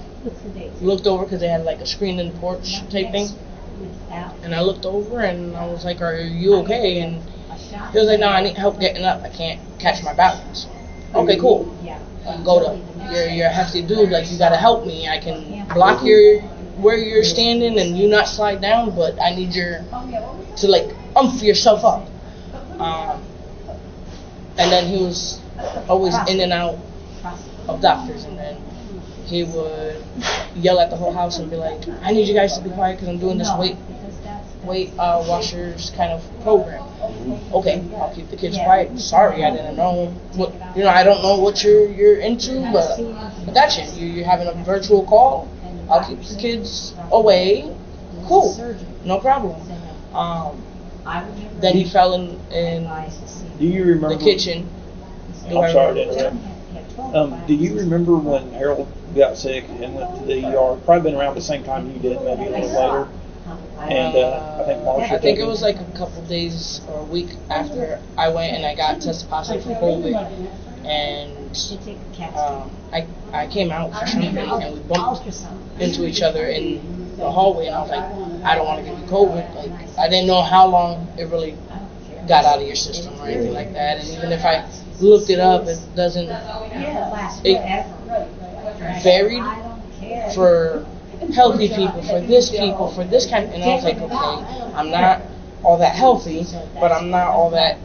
looked over because they had like a screen in the porch type thing. And I looked over and I was like, "Are you okay?" And he was like, "No, I need help getting up. I can't catch my balance." Okay, cool. Go to you're a hefty dude. Like, you gotta help me. I can block where you're standing and you not slide down, but I need you to like yourself up. And then he was always in and out of doctors, and then he would yell at the whole house and be like, "I need you guys to be quiet because I'm doing this weight washers kind of program." Okay, I'll keep the kids quiet. Sorry, I didn't know what I don't know what you're into, but I got you. You're having a virtual call. I'll keep the kids away. Cool, no problem. Then he fell in Do you remember the kitchen. I'm sorry to interrupt. Do you remember when Harold got sick and went to the ER? Probably been around the same time you did, maybe a little later. And I think Marcia. I think it was like a couple days or a week after I went and I got tested positive for COVID, and I came out for something and we bumped into each other in the hallway, and I was like, "I don't want to give you COVID." Like, I didn't know how long it really got out of your system or anything like that, and even if I looked it up, it doesn't. It varied for healthy people, for this kind, and I was like, okay, I'm not all that healthy, but I'm not all that,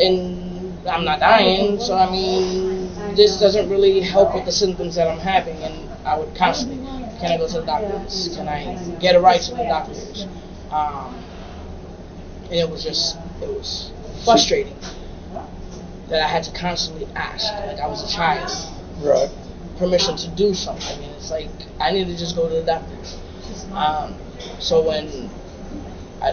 and I'm not dying, so I mean, this doesn't really help with the symptoms that I'm having, and I would constantly, can I go to the doctors? Can I get a ride to the doctors? And it was frustrating that I had to constantly ask, like I was a child. Right. Permission to do something, and it's like I need to just go to the doctors. So when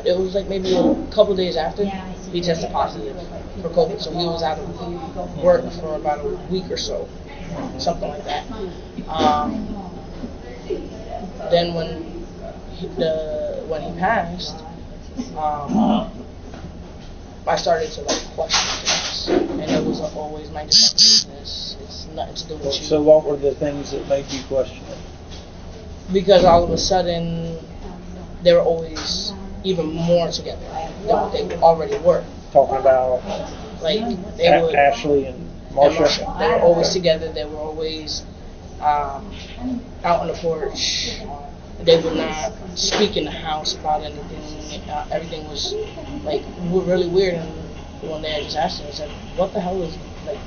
it was like maybe a couple days after, he tested positive for COVID, so he was out of work for about a week or so, something like that. Then when he passed, I started to like question things, and it was always my business. It's nothing to do with you. So what were the things that made you question it? Because all of a sudden, they were always even more together than what they already were. Talking about Like they would Ashley and Marcia. They were always together. They were always out on the porch. They would not speak in the house about anything. Everything was like really weird. And one day I just asked him, I said, "What the hell is like?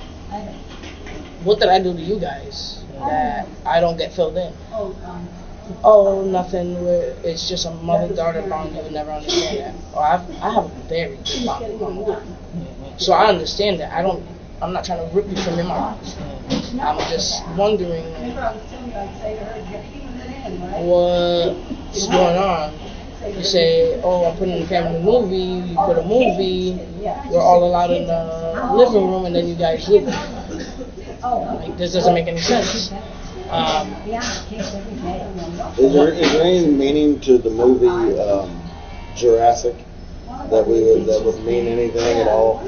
What did I do to you guys that I don't get filled in?" "Oh, nothing. It's just a mother-daughter bond. You would never understand that." Oh, I have a very good bond with my mother, so I understand that. I'm not trying to rip you from your mom. I'm just wondering what's going on. You say, "Oh, I'm putting a family movie." You put a movie. We're all allowed in the living room, and then you guys leave. Like, this doesn't make any sense. Is there any meaning to the movie Jurassic that would mean anything at all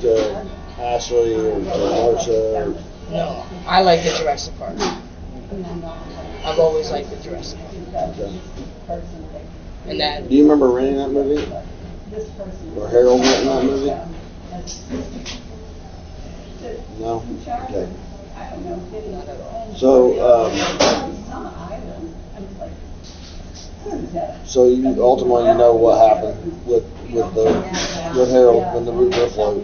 to Ashley or to Marcia? No, I like the Jurassic Park. I've always liked the Jurassic Park. Okay. And that. Do you remember renting that movie? Or Harold renting that movie? No? Okay. So you ultimately know what happened with Harold when the roof were afloat.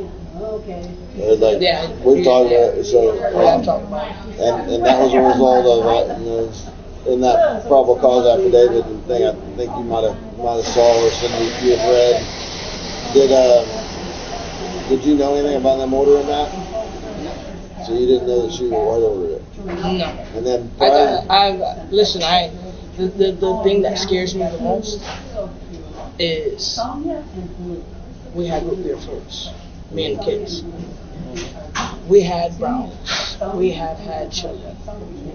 Like, Yeah, we've talked about it, so I'm talking about. and that was a result of in that probable cause affidavit and thing. I think you might have saw or something you had read. Did you know anything about them ordering that? So you didn't know that she white ordered it? No. And then prior, the thing that scares me the most is we had root beer floats, me and the kids. We had brownies. We have had chili.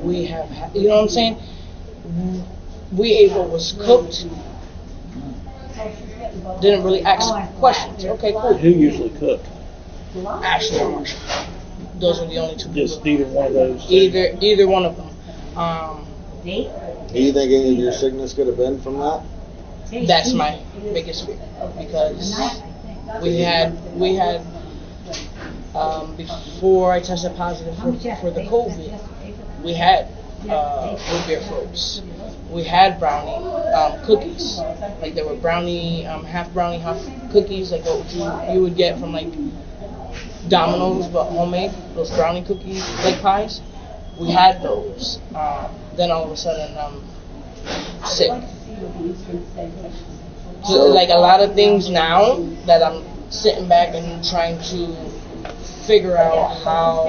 We have had, you know what I'm saying? We ate what was cooked. Didn't really ask questions. Okay, cool. Who usually cooked? Ashley or Marcia. Those were the only two. Just either one of those. Either one of them. Do you think any of your sickness could have been from that? That's my biggest fear, because we had before I tested positive for the COVID, we had root beer floats. We had brownie cookies. Like there were half brownie, half cookies, like what you would get from like Domino's, but homemade, those brownie cookies, like pies. We had those. Then all of a sudden, I'm sick. So, like a lot of things now that I'm sitting back and trying to figure out how.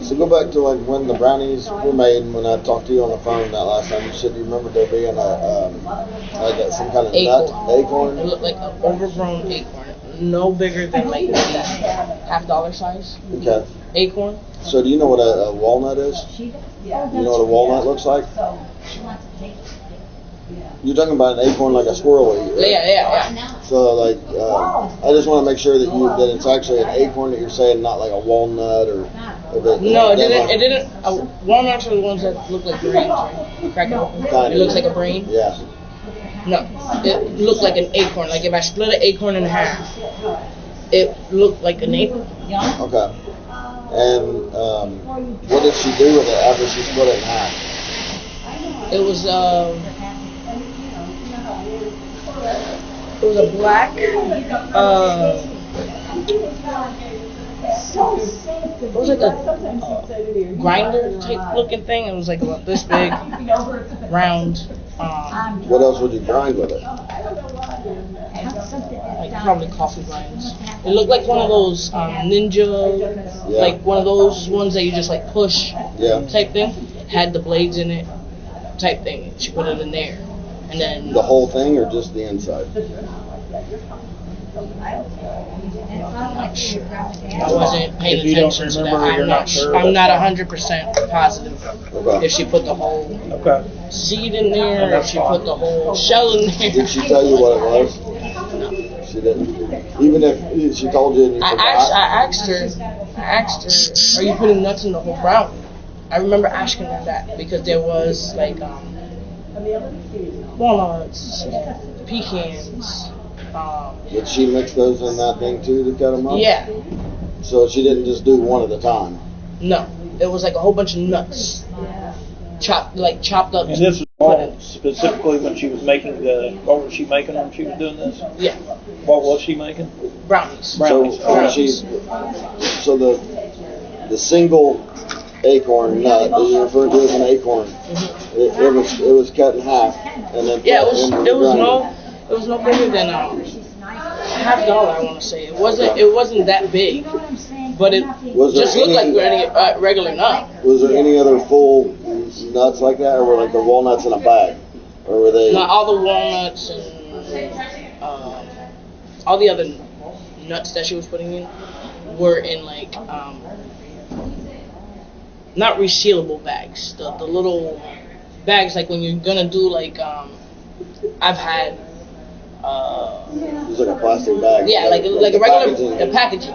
So go back to like when the brownies were made, and when I talked to you on the phone that last time, you said you remember there being some kind of acorn. It looked like an overgrown acorn, no bigger than like maybe $50 size. Okay. Acorn. So do you know what a walnut is? You know what a walnut looks like? You're talking about an acorn like a squirrel eat, right? Yeah. So like, I just want to make sure that it's actually an acorn that you're saying, not like a walnut or. No, it didn't. Walnuts are the ones that look like brains, right? You crack it open. It looks like a brain. Yeah. No, it looked like an acorn. Like if I split an acorn in half, it looked like an acorn. Okay. And what did she do with it after she split it in half? It was a black it was like a grinder type looking thing. It was like about this big, round. What else would you grind with it? Like probably coffee grinds. It looked like one of those ninja, like one of those ones that you just like push type thing. Had the blades in it type thing. She put it in there. And then the whole thing or just the inside? I'm not sure. I wasn't paying attention to that. I'm not 100% positive if she put the whole seed in there, or if she put the whole shell in there. Did she tell you what it was? No. She didn't. Even if she told you and you forgot? I asked her, are you putting nuts in the whole brownie? I remember asking her that because there was like walnuts, pecans. Did she mix those in that thing too to cut them up? Yeah. So she didn't just do one at a time? No. It was like a whole bunch of nuts. Chopped up. And this was all specifically when she was making what was she making when she was doing this? Yeah. What was she making? Brownies. So the single acorn nut that you refer to as an acorn, it was cut in half and then it was no bigger than $50. I want to say it wasn't that big, but it just looked like any regular nut. Was there any other full nuts like that, or were like the walnuts in a bag, or were they? Not all the walnuts and all the other nuts that she was putting in were in like not resealable bags. The little bags like when you're gonna do like I've had. It's like a plastic bag. Yeah, like a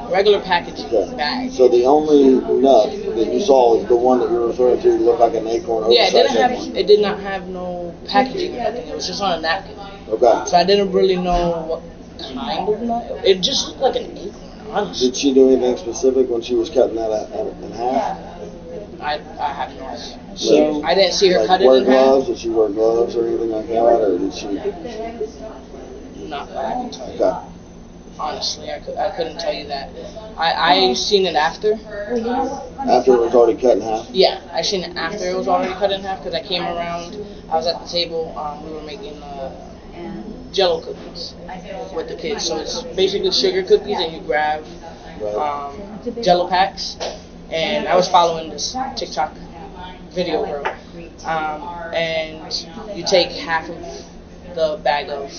regular packaging bag. So the only nut that you saw is the one that you're referring to looked like an acorn. Yeah, it did not have no packaging or nothing. It was just on a napkin. Okay. So I didn't really know what kind of nut. It just looked like an acorn, honestly. Did she do anything specific when she was cutting that in half? I have no idea. So I didn't see her cut it in gloves? half. Did she wear gloves or anything like that, or did she? Not that I can tell you. Okay. Honestly, I couldn't tell you that. I seen it after. After it was already cut in half? Yeah, I seen it after it was already cut in half because I came around. I was at the table. We were making Jello cookies with the kids. So it's basically sugar cookies, and you grab Jello packs. And I was following this TikTok video girl. And you take half of the bag of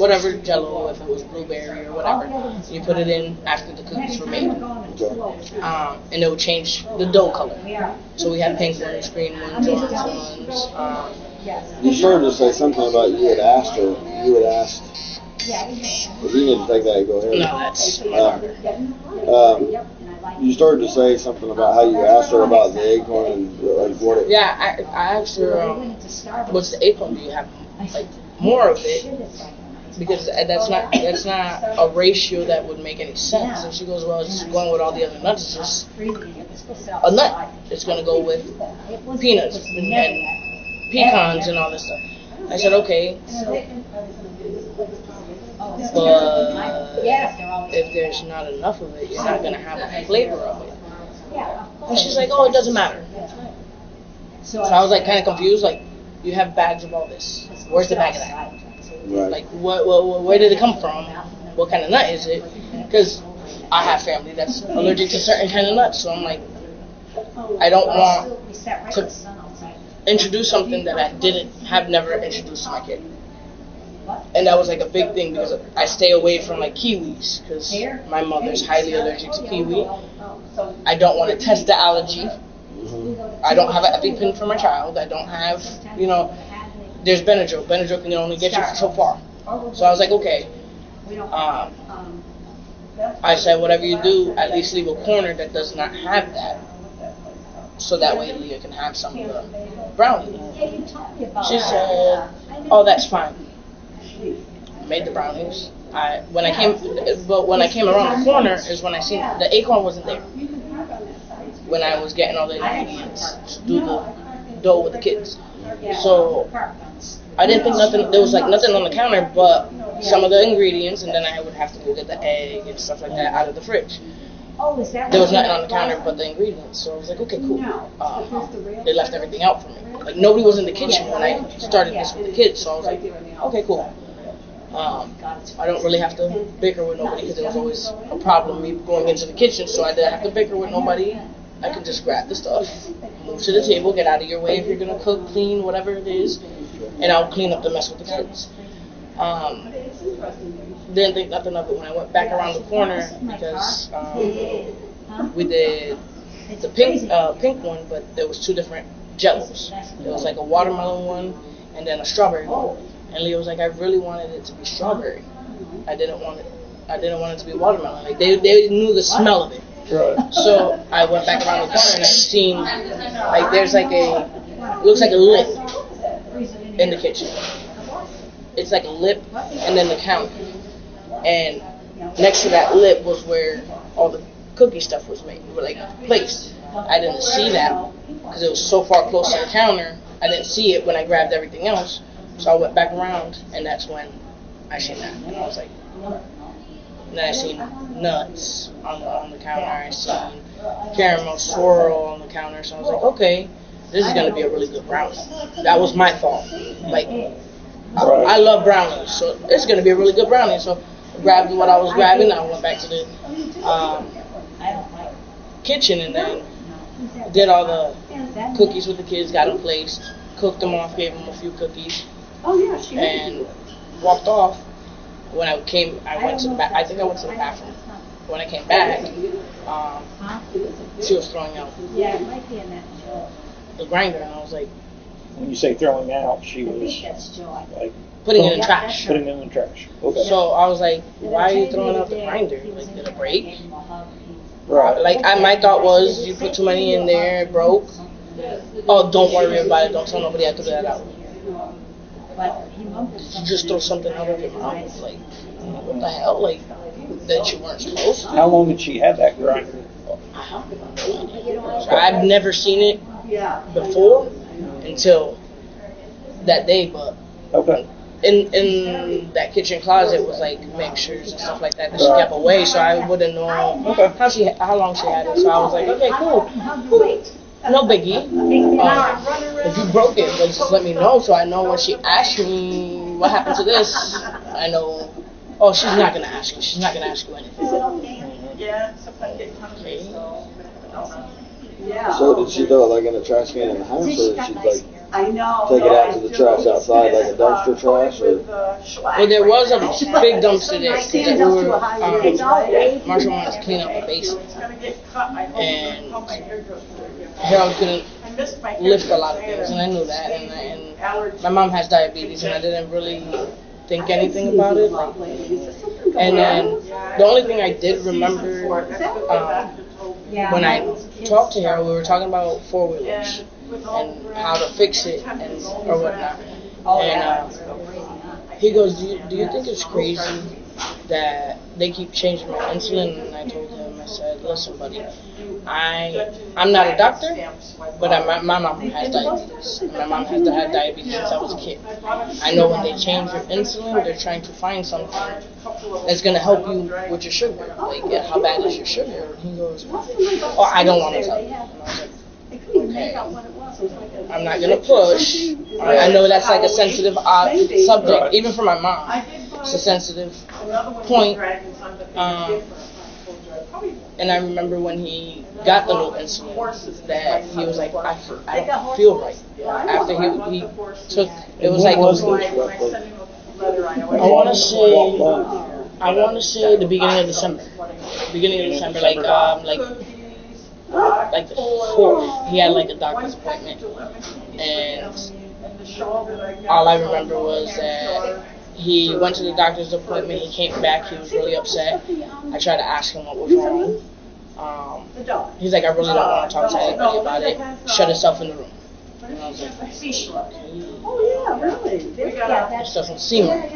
whatever Jello, if it was blueberry or whatever, you put it in after the cookies were made, and it would change the dough color. So we had pink ones, green ones, orange ones. You started to say something about you had asked If you need to take that, go ahead. No, that's my daughter. You started to say something about how you asked her about the acorn and like what it. Yeah, I asked her, what's the acorn? Do you have like more of it? Because that's not a ratio that would make any sense. And she goes, well, it's going with all the other nuts. It's just a nut. It's going to go with peanuts and pecans and all this stuff. I said, okay. But if there's not enough of it, you're not going to have a flavor of it. And she's like, oh, it doesn't matter. So I was like kind of confused, like, you have bags of all this. Where's the bag of that? Right. Like, where did it come from? What kind of nut is it? Because I have family that's allergic to certain kind of nuts, so I'm like, I don't want to introduce something that I have never introduced to my kid. And that was like a big thing because I stay away from like kiwis because my mother's highly allergic to kiwi. I don't want to test the allergy. I don't have an EpiPen for my child. I don't have, there's Benadryl. Benadryl can only get you so far. So I was like, okay. I said, whatever you do, at least leave a corner that does not have that. So that way Leah can have some of the brownie. She said, oh, that's fine. Made the brownies. When I came around the corner is when I seen the acorn wasn't there. When I was getting all the ingredients to do the dough with the kids. So I didn't think there was like nothing on the counter but some of the ingredients, and then I would have to go get the egg and stuff like that out of the fridge. There was nothing on the counter but the ingredients, so I was like, okay, cool. They left everything out for me. Like nobody was in the kitchen when I started this with the kids, so I was like, okay, cool. I don't really have to bicker with nobody because there was always a problem me going into the kitchen, so I didn't have to bicker with nobody. I could just grab the stuff, move to the table, get out of your way if you're gonna cook, clean, whatever it is, and I'll clean up the mess with the kids. Didn't think nothing of it when I went back around the corner because we did the pink one, but there was two different jellos. There was like a watermelon one and then a strawberry one. And Leah was like, I really wanted it to be strawberry. I didn't want it to be watermelon. Like they knew the smell of it. Right. So I went back around the corner and I seen like there's like it looks like a lip in the kitchen. It's like a lip and then the counter. And next to that lip was where all the cookie stuff was made, placed. I didn't see that because it was so far close to the counter. I didn't see it when I grabbed everything else. So I went back around, and that's when I seen that. And I was like, and then I seen nuts on the counter. I seen caramel swirl on the counter. So I was like, okay, this is gonna be a really good brownie. That was my thought. Like, I love brownies, so it's gonna be a really good brownie. So I grabbed what I was grabbing. I went back to the kitchen and then did all the cookies with the kids, got them placed, cooked them off, gave them a few cookies, and walked off. When I went to the bathroom. When I came back, she was throwing out the grinder, and I was like, When you say throwing out, she was like putting it in trash. Putting it in the trash. Okay. So I was like, why are you throwing out the grinder? Like, did it break? Right. Like, my thought was, you put too many in there, it broke. Oh, don't worry about it. Don't tell nobody I threw that out. Did you just throw something out of your mouth? Like, what the hell? Like, that you weren't supposed to? How long did she have that grinder? I've never seen it before until that day, but Okay. in that kitchen closet was like mixtures and stuff like that she kept away, so I wouldn't know how long she had it. So I was like, okay, cool, no biggie. If you broke it, like, just let me know so I know when she asks me what happened to this, I know. Oh, she's not gonna ask you. She's not gonna ask you anything. Okay. So did she throw it like in a trash can in the house, or did she like take it out to the trash outside, like a dumpster trash, or? Well, there was a big dumpster there because Marshall wanted to clean up the basement, and Harold couldn't lift a lot of things, and I knew that, and my mom has diabetes, and I didn't really think anything about it. And then the only thing I did remember when I talked to her, we were talking about four-wheelers and how to fix it and or whatnot. And he goes, do you think it's crazy that they keep changing my insulin? And I told him, I said, listen, buddy, I'm not a doctor, but my mom has diabetes. My mom has had diabetes since I was a kid. I know when they change your insulin, they're trying to find something that's going to help you with your sugar. Like, how bad is your sugar? And he goes, oh, I don't want to tell you. And I was like, okay, I'm not going to push. I know that's like a sensitive subject, even for my mom. It's a sensitive point. And I remember when he got the new insulin that he was like, I don't feel right. After he took, it was like, I want to say the beginning of December. Like the 4th, he had like a doctor's appointment, and all I remember was that he went to the doctor's appointment, he came back, he was really upset. I tried to ask him what was wrong. He's like, I really don't want to talk to anybody about it, shut himself in the room. And I was like, this doesn't seem right.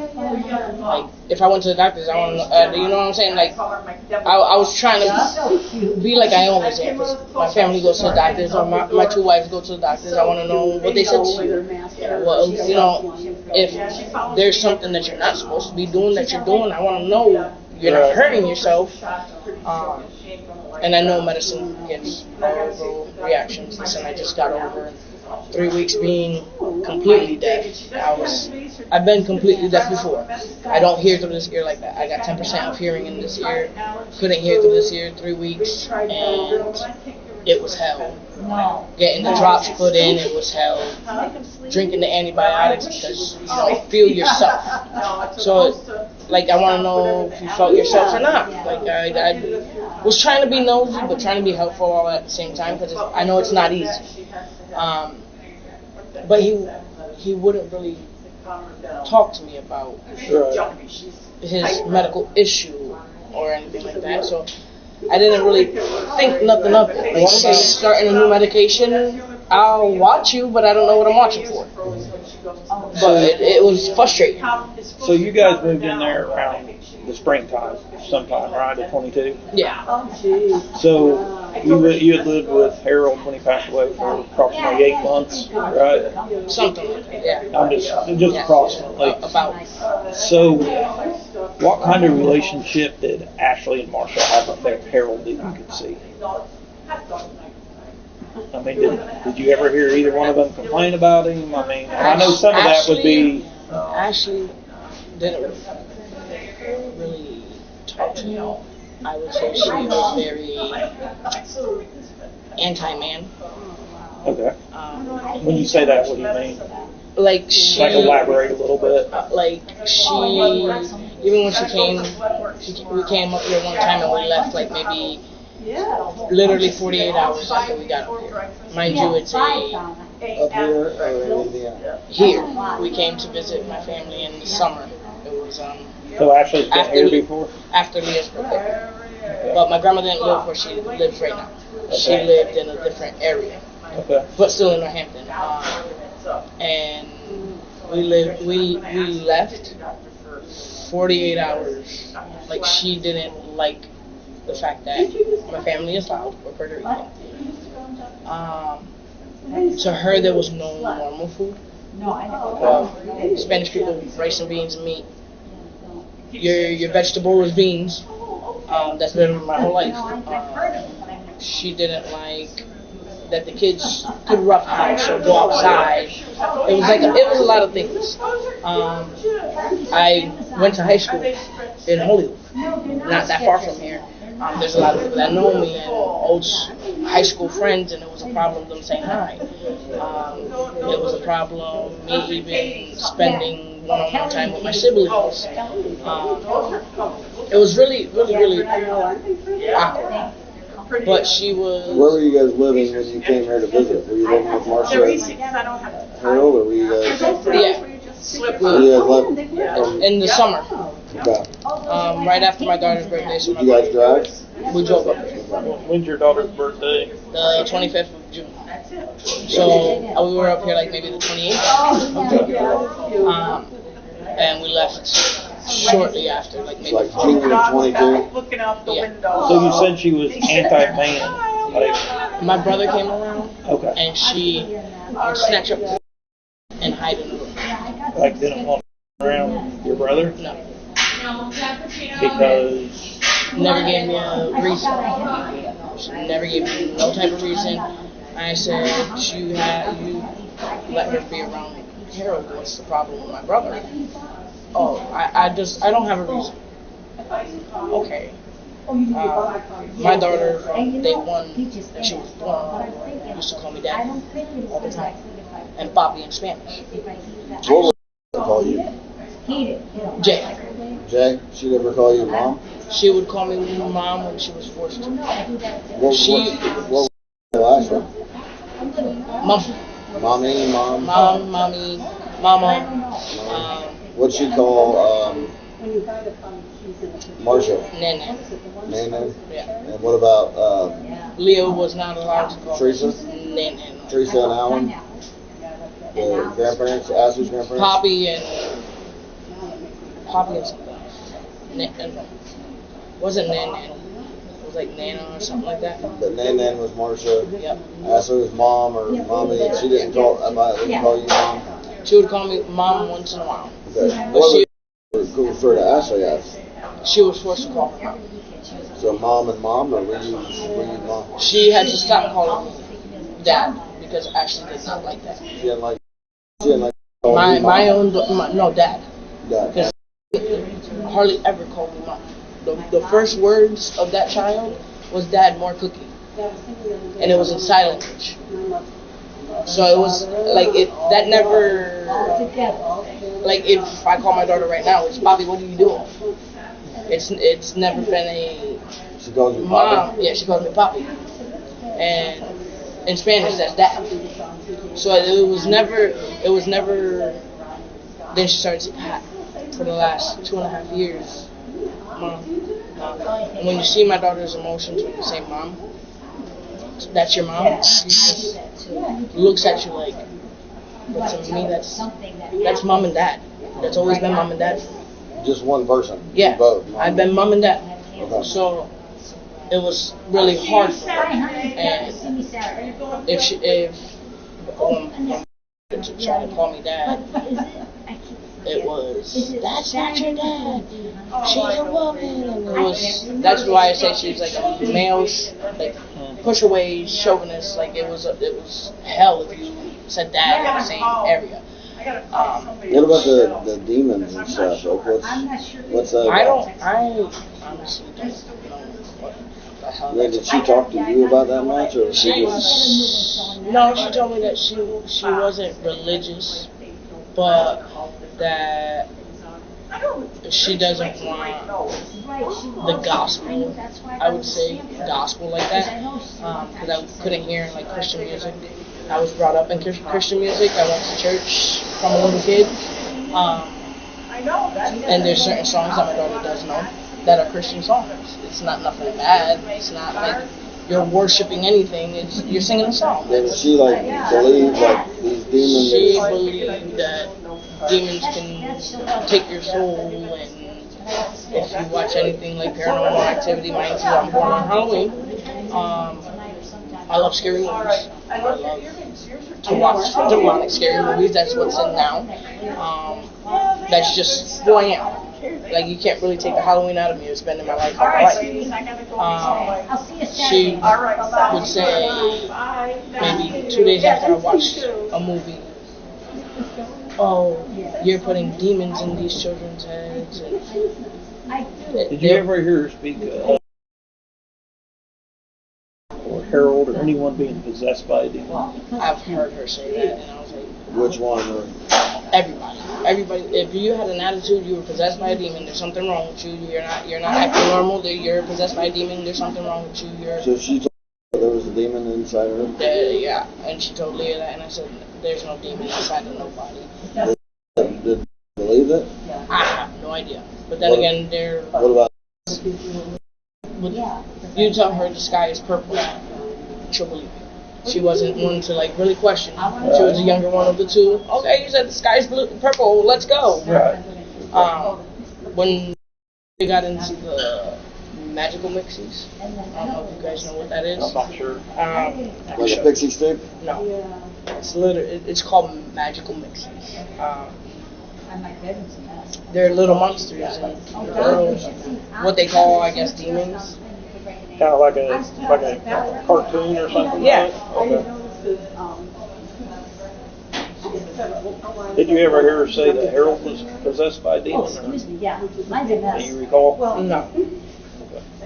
Like, if I went to the doctors, I want to know, you know what I'm saying? Like, I was trying to be like I always am, because my family goes to the doctors, or my two wives go to the doctors. I want to know what they said to you. Well, you know, if there's something that you're not supposed to be doing that you're doing, I want to know you're not hurting yourself. And I know medicine gives horrible reactions. Listen, I just got over 3 weeks being completely deaf. I've been completely deaf before. I don't hear through this ear like that. I got 10% of hearing in this ear. Couldn't hear through this ear 3 weeks, and it was hell. Getting the drops put in, it was hell. Drinking the antibiotics because you don't feel yourself. So, like, I want to know if you felt yourself or not. Like, I was trying to be nosy, but trying to be helpful all at the same time, because I know it's not easy. But he wouldn't really talk to me about his medical issue or anything like that. So I didn't really think nothing of it. Like, okay, starting a new medication, I'll watch you, but I don't know what I'm watching for. But it was frustrating. So you guys moved in there around the springtime, sometime, right, at 22? Yeah. So you had lived with Harold when he passed away for approximately 8 months, right? Something like that, yeah. I'm just approximately. About. So what kind of relationship did Ashley and Marshall have with Harold that you could see? I mean, did you ever hear either one of them complain about him? I mean, I know some of that would be... Ashley didn't really talk to him. I would say she was very anti-man. Okay. When you say that, what do you mean? Like she... Like elaborate a little bit. Like she... Even when we came up here one time and we left like maybe... literally 48 hours after we got up here. Mind you, it's Up here or in Indiana? here. We came to visit my family in the summer. It was So Ashley's been here before? After Leah's birthday. But my grandma didn't live where she lives right now. She lived in a different area. Okay. But still in Northampton. And we left 48 hours. Like, she didn't like the fact that my family is loud. We're Puerto Rican. To her, there was no normal food. Spanish people, rice and beans and meat. Your vegetable is beans. That's been my whole life. She didn't like that the kids could roughhouse or go outside. It was a lot of things. I went to high school in Hollywood, not that far from here. There's a lot of people that know me and old high school friends, and it was a problem them saying hi. It was a problem me even spending one-on-one time with my siblings. It was really, really, really awkward. But she was... Where were you guys living when you came here to visit? Were you living with Marcia and Harold, or were you guys... Yeah. You guys left in the summer, okay. right after my daughter's birthday. So Did you guys drive? we drove up here, When's your daughter's birthday? the 25th of June. So we were up here like maybe the 28th, and we left shortly after, like maybe. It's like June of 22. Looking out the Yeah. window. So you said she was anti-man. Like, My brother came around, okay. and she would snatch up and hide in the room. Like didn't want around your brother No, because never gave me a reason. She never gave me no type of reason. I said, you let her be around Harold. What's the problem with my brother? Oh, I don't have a reason. Okay. My daughter, from day one that she was born, used to call me daddy all the time, and papi in Spanish. What would she call you? Jay. Jay? She never call you mom? She would call me mom when she was forced to. What was the last one? Mom. Mommy, mom? Mom, mommy, mama. What'd she call Marsha? Nene. Nana? Yeah. And what about Leo was not allowed to call Teresa? Nene. Teresa and Alan? The grandparents, Ashley's grandparents? Poppy and something else. Wasn't Nene. It was like Nana or something like that. But Nan was Marsha. Yep. Ashley was mom or mommy. She didn't call you mom. She would call me mom once in a while. Okay. But What would you refer to Ashley as? she was forced to call her mom. So mom and mom, or were you mom? She had to stop calling me dad because Ashley did not like that. She didn't like calling you mom. No, dad. Dad. Because hardly ever called me mom. The first words of that child was dad, more cookie. And it was in sign language. So it was like that never, like if I call my daughter right now, it's Bobby, what are you doing? It's never been a She calls you mom. Papa? Yeah, she calls me Papi. And in Spanish, that's dad. So it was never, then she started to pat for the last 2.5 years. Mom. And when you see my daughter's emotions when you say mom, that's your mom, she just looks at you like, but to me that's mom and dad. That's always been mom and dad for me. Just one person? Yeah, Both? Mom I've been mom and dad. Okay. So it was really hard for her. And if to try to call me dad, it was, that's not your dad. She's a woman. And that's why I say she's like a male, like push away chauvinist. Like it was hell if you said dad in the same area. What about the demons and stuff? Like what's that about? I honestly don't know what the hell. Did she talk to you about that much, or she just? No, she told me that she wasn't religious, but that she doesn't want the gospel, I would say, gospel like that, because I couldn't hear like Christian music. I was brought up in Christian music. I went to church from a little kid, and there's certain songs that my daughter does know that are Christian songs. It's not nothing bad. It's not like you're worshiping anything. It's you're singing a song. Did she believe these demons? She believed that demons can take your soul, and if you watch anything like Paranormal Activity, mind you, I'm born on Halloween. I love scary movies. I love to watch demonic scary movies. That's what's in now. That's just who I am. Like, you can't really take the Halloween out of me. It's been in my life all my life. She would say, maybe 2 days after I watched a movie, oh, you're putting demons in these children's heads. And did you ever hear her speak or Harold or anyone being possessed by a demon? I've heard her say that, and I was like, which one? Everybody. If you had an attitude, you were possessed by a demon. There's something wrong with you. You're not acting normal. You're possessed by a demon. There's something wrong with you. So she told you there was a demon inside her? Yeah, and she told Leah that, and I said, there's no demon inside of nobody. Did idea. But then What- again, they're. What about? You tell her the sky is purple, she'll believe you. She wasn't one to like really question. She was the younger one of the two. Okay, you said the sky is purple. Let's go. Right. When they got into the magical mixies, I don't know if you guys know what that is. I'm not sure. Like a pixie stick? No, it's called magical mixies. They're little monsters and what they call, I guess, demons. Kind of like a cartoon or something. Yeah. Like that? Okay. Did you ever hear her say that Harold was possessed by a demon? Or, do you recall? No.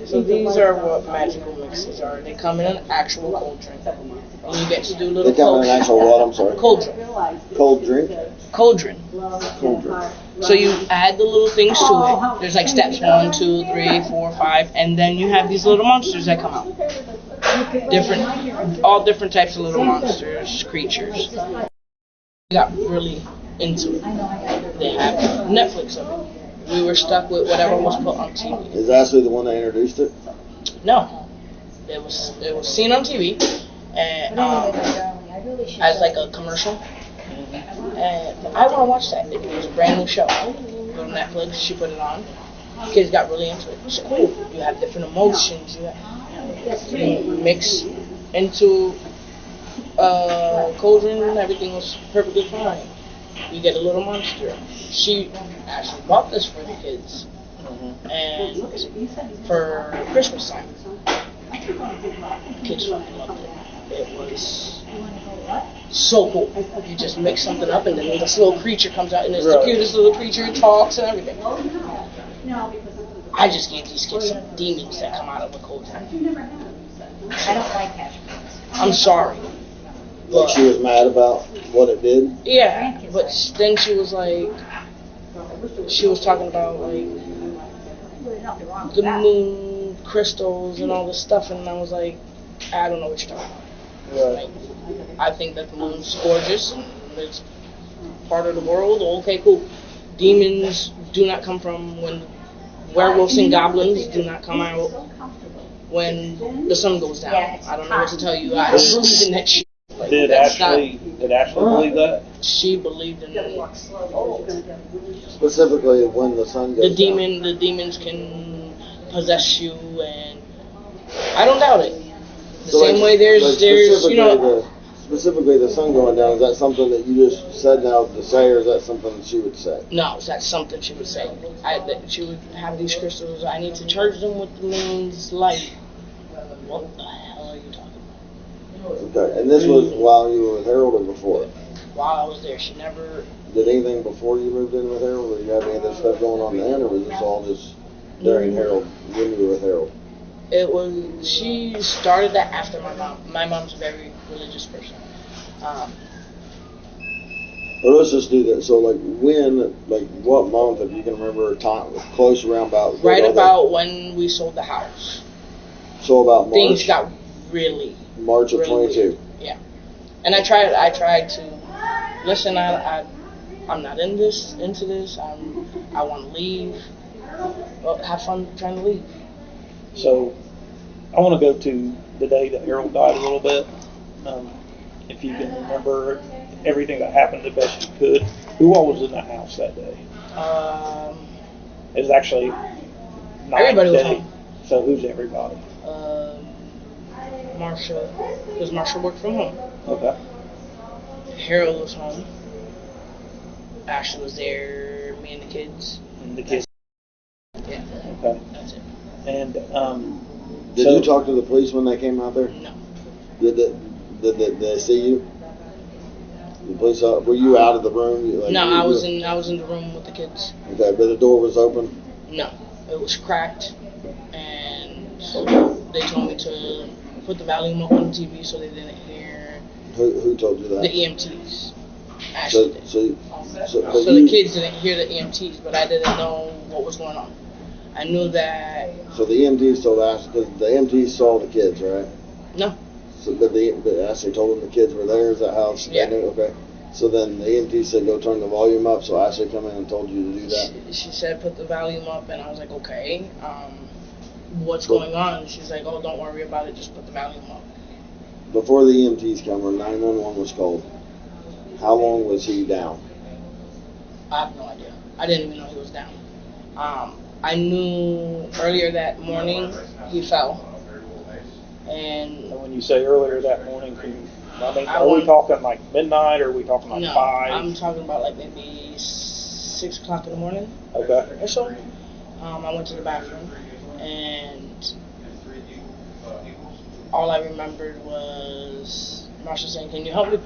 So these are what magical mixes are. They come in an actual cauldron. And you get to do little They come in an actual what? I'm sorry. cauldron. Cold drink? Cauldron. Cauldron. So you add the little things to it. There's like steps 1, 2, 3, 4, 5, and then you have these little monsters that come out. All different types of little monsters, creatures. We got really into it. They have Netflix of it. We were stuck with whatever was put on TV. Is Ashley the one that introduced it? No, it was seen on TV, and as like a commercial. And I want to watch that. It was a brand new show. Go to Netflix. She put it on. Kids got really into it. It's cool. You have different emotions. You mix into cauldron, and everything was perfectly fine. You get a little monster. She actually bought this for the kids, and for Christmas time, kids fucking loved it. It was so cool. You just mix something up, and then this little creature comes out, and it's the cutest little creature. It talks and everything. I just gave these kids some demons that come out of the cauldron. I don't like that. I'm sorry. Like she was mad about what it did? Yeah, but then she was talking about like the moon crystals and all this stuff, and I was like, I don't know what you're talking about. Like, I think that the moon's gorgeous. It's part of the world. Okay, cool. Demons do not come from when werewolves and goblins do not come out when the sun goes down. I don't know what to tell you. I don't believe in that shit. Like, Did Ashley believe that? She believed in it. Specifically when the sun goes down. The demons can possess you, and I don't doubt it. The So same way there's specifically the sun going down, is that something that you just said now to say, or is that something that she would say? No, that's something she would say. That she would have these crystals. I need to charge them with the moon's light. What the hell are you talking about? Okay, and this was while you were with Harold or before? While I was there, she never. Did anything before you moved in with Harold, or you had any of this stuff going on then, or was this all just during Harold, when you were with Harold? It was. She started that after my mom. My mom's a very religious person. Well, let's just do that. So, like, what month, if you can remember, time close around about. Right about when we sold the house. So about March. Things got really. March of really 22. weird. Yeah, and I tried to listen. I'm not into this. I want to leave. Well, have fun trying to leave. So, I want to go to the day that Harold died a little bit. If you can remember everything that happened the best you could. Who all was in the house that day? It was actually Everybody was day. home. So who's everybody? Marsha, because Marsha worked from home. Okay. Harold was home. Ashley was there. Me and the kids. And the kids. Yeah. Okay. That's it. And Did you talk to the police when they came out there? No. Did they see you? The police were you out of the room? No, I was in the room with the kids. Okay, but the door was open? No, it was cracked, and they told me to put the volume up on the TV so they didn't hear. Who told you that? The EMTs. Ashley did. So the kids didn't hear the EMTs, but I didn't know what was going on. I knew that. So the EMTs told Ashley, because the EMTs saw the kids, right? No. So, but Ashley told them the kids were there. Is that how? Yeah. They knew? Okay. So then the EMT said go turn the volume up, so Ashley come in and told you to do that? She said put the volume up, and I was like, okay, what's going on? She's like, oh, don't worry about it, just put the volume up. Before the EMTs come or 911 was called, how long was he down? I have no idea. I didn't even know he was down. I knew earlier that morning he fell. And when you say earlier that morning, are we talking like midnight or are we talking like 5? I'm talking about like maybe 6 o'clock in the morning. Okay. Or so. I went to the bathroom and all I remembered was Marsha saying, "Can you help me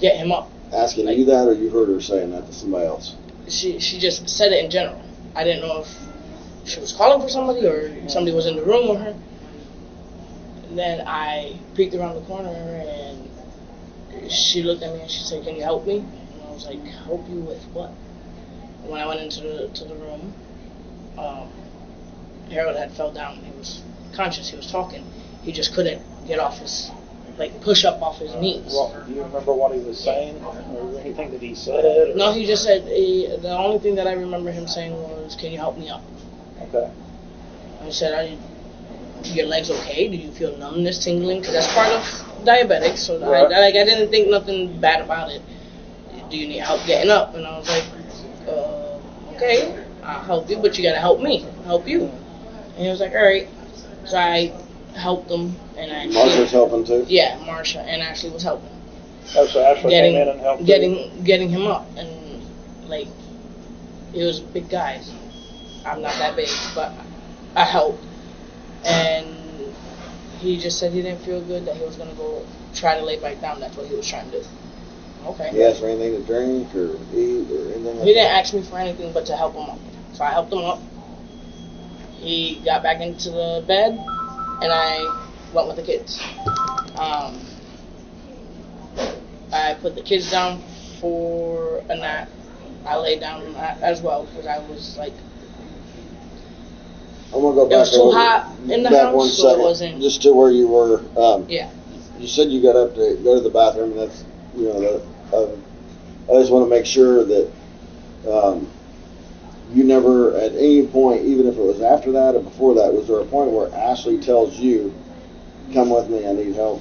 get him up?" Asking you that, or you heard her saying that to somebody else? She just said it in general. I didn't know if she was calling for somebody or somebody was in the room with her. And then I peeked around the corner and she looked at me and she said, "Can you help me?" And I was like, "Help you with what?" And when I went into the room, Harold had fell down. He was conscious. He was talking. He just couldn't get off his, push up off his knees. Well, do you remember what he was saying or anything that he said? Or? No, he just said, the only thing that I remember him saying was, "Can you help me up?" Okay. I said, "Your legs okay? Do you feel numbness, tingling?" Because that's part of diabetics. So right. I didn't think nothing bad about it. "Do you need help getting up?" And I was like, "Okay, I'll help you, but you gotta help me, help you." And he was like, "All right." So I helped him, and Marsha's helping too? Yeah, Marsha and Ashley was helping. Oh, so Ashley came in and helped getting him up, and he was a big guy. I'm not that big, but I helped. And he just said he didn't feel good, that he was gonna go try to lay back down. That's what he was trying to do. Okay. He asked for anything to drink or eat or anything like He didn't ask me for anything but to help him up. So I helped him up. He got back into the bed, and I went with the kids. I put the kids down for a nap. I laid down as well because I was like, I'm gonna go back. It was too hot in the house, one so second, it wasn't. Just to where you were. Yeah. You said you got up to go to the bathroom, and that's I just want to make sure that you never, at any point, even if it was after that or before that, was there a point where Ashley tells you, "Come with me, I need help.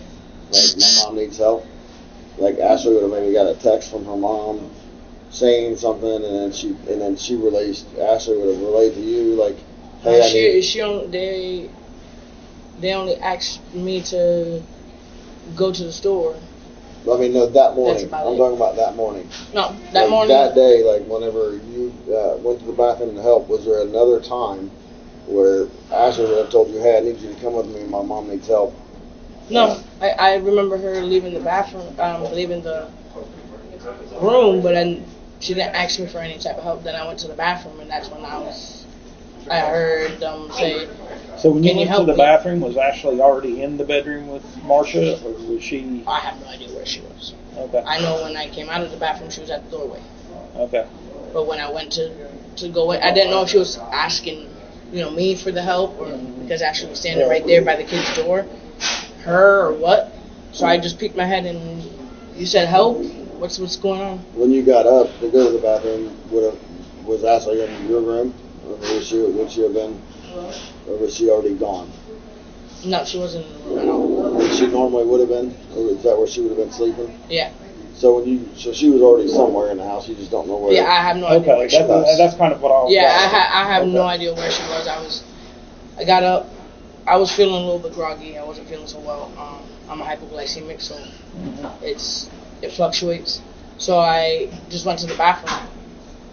Like my mom needs help." Like Ashley would have maybe got a text from her mom saying something, and then she released. Ashley would have relayed to you like, "Hey, they only asked me to go to the store." I mean, no, that morning. That's I'm talking about that morning. No, that morning. That day, whenever you went to the bathroom to help, was there another time where Ashley would have told you, "Hey, I need you to come with me. My mom needs help"? No, I remember her leaving the bathroom, leaving the room, but then she didn't ask me for any type of help. Then I went to the bathroom, and that's when I heard them say, "So when you went to the me?" bathroom, was Ashley already in the bedroom with Marsha, or was she? I have no idea where she was. Okay. I know when I came out of the bathroom, she was at the doorway. Okay. But when I went to go in, I didn't know if she was asking, me for the help, or because Ashley was standing right there by the kid's door, her or what. So I just peeked my head and you said help. What's going on? When you got up to go to the bathroom, was Ashley in your room, or would she have been, or was she already gone? No, she wasn't in the room at all. She normally would have been, or is that where she would have been sleeping? Yeah. So so she was already somewhere in the house. You just don't know where. Yeah, I have no idea where she was. That's kind of what I was. Yeah, I have no idea where she was. I got up. I was feeling a little bit groggy. I wasn't feeling so well. I'm a hypoglycemic, so it fluctuates. So I just went to the bathroom,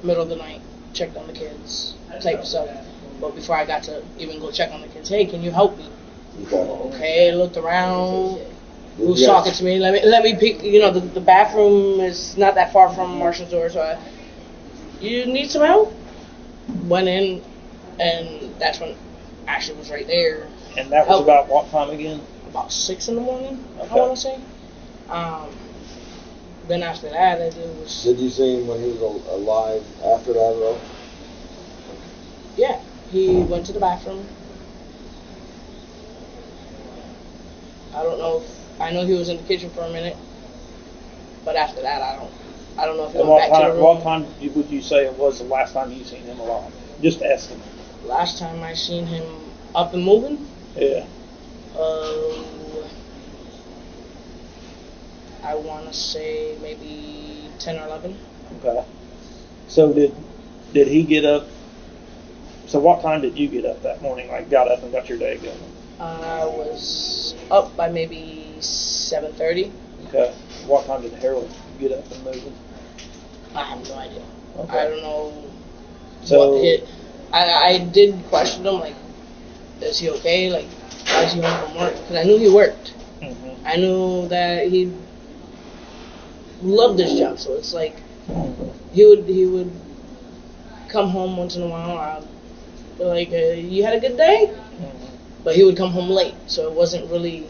middle of the night, checked on the kids, type of stuff. But before I got to even go check on the kids, "Hey, can you help me?" Okay, looked around. Who's talking to me? Let me pick. The bathroom is not that far from Marsha's door, so you need some help? Went in, and that's when Ashley was right there. And that was about what time again? About 6 in the morning, okay. I want to say. Then after that, it was... Did you see him when he was alive after that at all? Yeah, he went to the bathroom. I don't know if... I know he was in the kitchen for a minute. But after that, I don't know if he And went back to the room. what time would you say it was the last time you seen him alive? Just estimate. Last time I seen him up and moving, Yeah. I want to say maybe 10 or 11. Okay. So did he get up? So what time did you get up that morning? Like got up and got your day going? I was up by maybe 7:30. Okay. What time did Harold get up and moving? I have no idea. Okay. I don't know So what hit. I did question him, like, is he okay? Like, why is he home from work? Because I knew he worked. Mhm. I knew that he loved his job, so it's like he would come home once in a while. Like, you had a good day? But he would come home late, so it wasn't really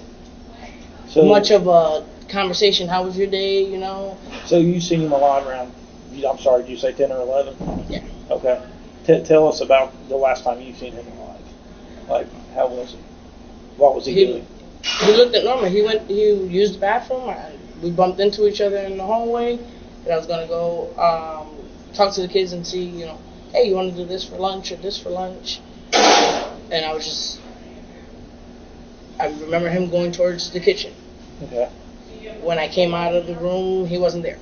much of a conversation. How was your day, you know? So you seen him alive around, I'm sorry, did you say 10 or 11? Yeah. Okay. Tell us about the last time you seen him alive. Like, how was he? What was he doing? He looked at normal. He used the bathroom. We bumped into each other in the hallway. And I was going to go talk to the kids and see, you know, hey, you want to do this for lunch or this for lunch? And I remember him going towards the kitchen. Okay. When I came out of the room, he wasn't there.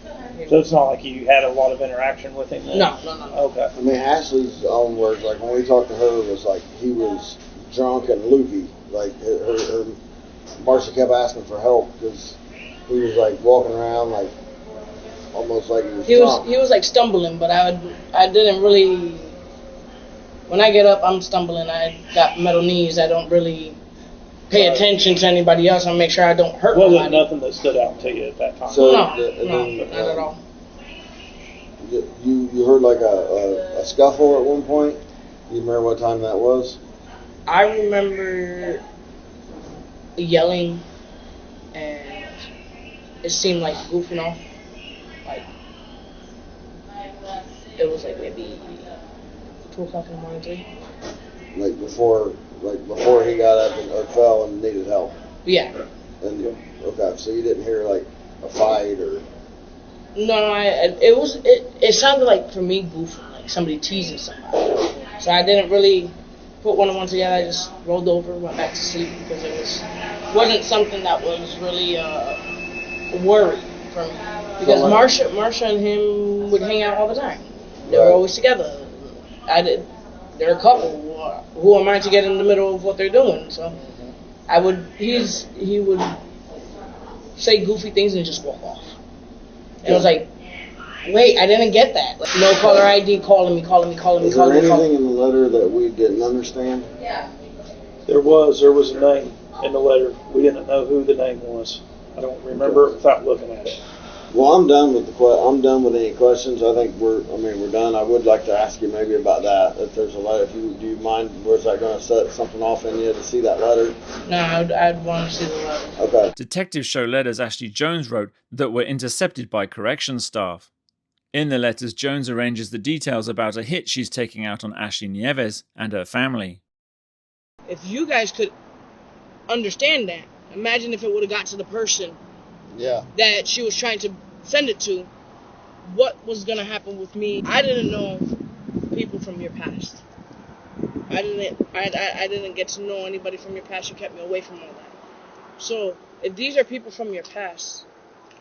So it's not like you had a lot of interaction with him then? No. Okay. I mean, Ashley's own words, like when we talked to her, was like he was drunk and loopy. Like her Marcia kept asking for help because he was like walking around like almost like he was drunk. He was like stumbling, but I didn't really. When I get up, I'm stumbling. I got metal knees. I don't really pay attention to anybody else. I make sure I don't hurt nobody. Wasn't nothing that stood out to you at that time? So, no, not at all. You heard like a scuffle at one point? You remember what time that was? I remember yelling, and it seemed like goofing off. Like, it was like maybe 2 o'clock in the morning, 3. Like before he got up or fell and needed help. Yeah. And okay, so you didn't hear like a fight or? No, it sounded like for me goofing, like somebody teasing somebody. So I didn't really put one and one together. I just rolled over, went back to sleep because it wasn't something that was really worry for me. Because Marsha and him would hang out all the time. They were always together. They're a couple. Who am I to get in the middle of what they're doing? So he would say goofy things and just walk off. And I was like, wait, I didn't get that. Like, no caller ID, calling me. Is there anything in the letter that we didn't understand? Yeah. There was a name in the letter. We didn't know who the name was. I don't remember it without looking at it. Well, I'm done with any questions. I think we're done. I would like to ask you maybe about that. If there's a letter, do you mind? Was that going to set something off in you to see that letter? No, I'd want to see the letter. Okay. Detectives show letters Ashley Jones wrote that were intercepted by corrections staff. In the letters, Jones arranges the details about a hit she's taking out on Ashley Nieves and her family. If you guys could understand that, imagine if it would have got to the person that she was trying to send it to, what was going to happen with me. I didn't know people from your past. I didn't get to know anybody from your past. You kept me away from all that. So, if these are people from your past,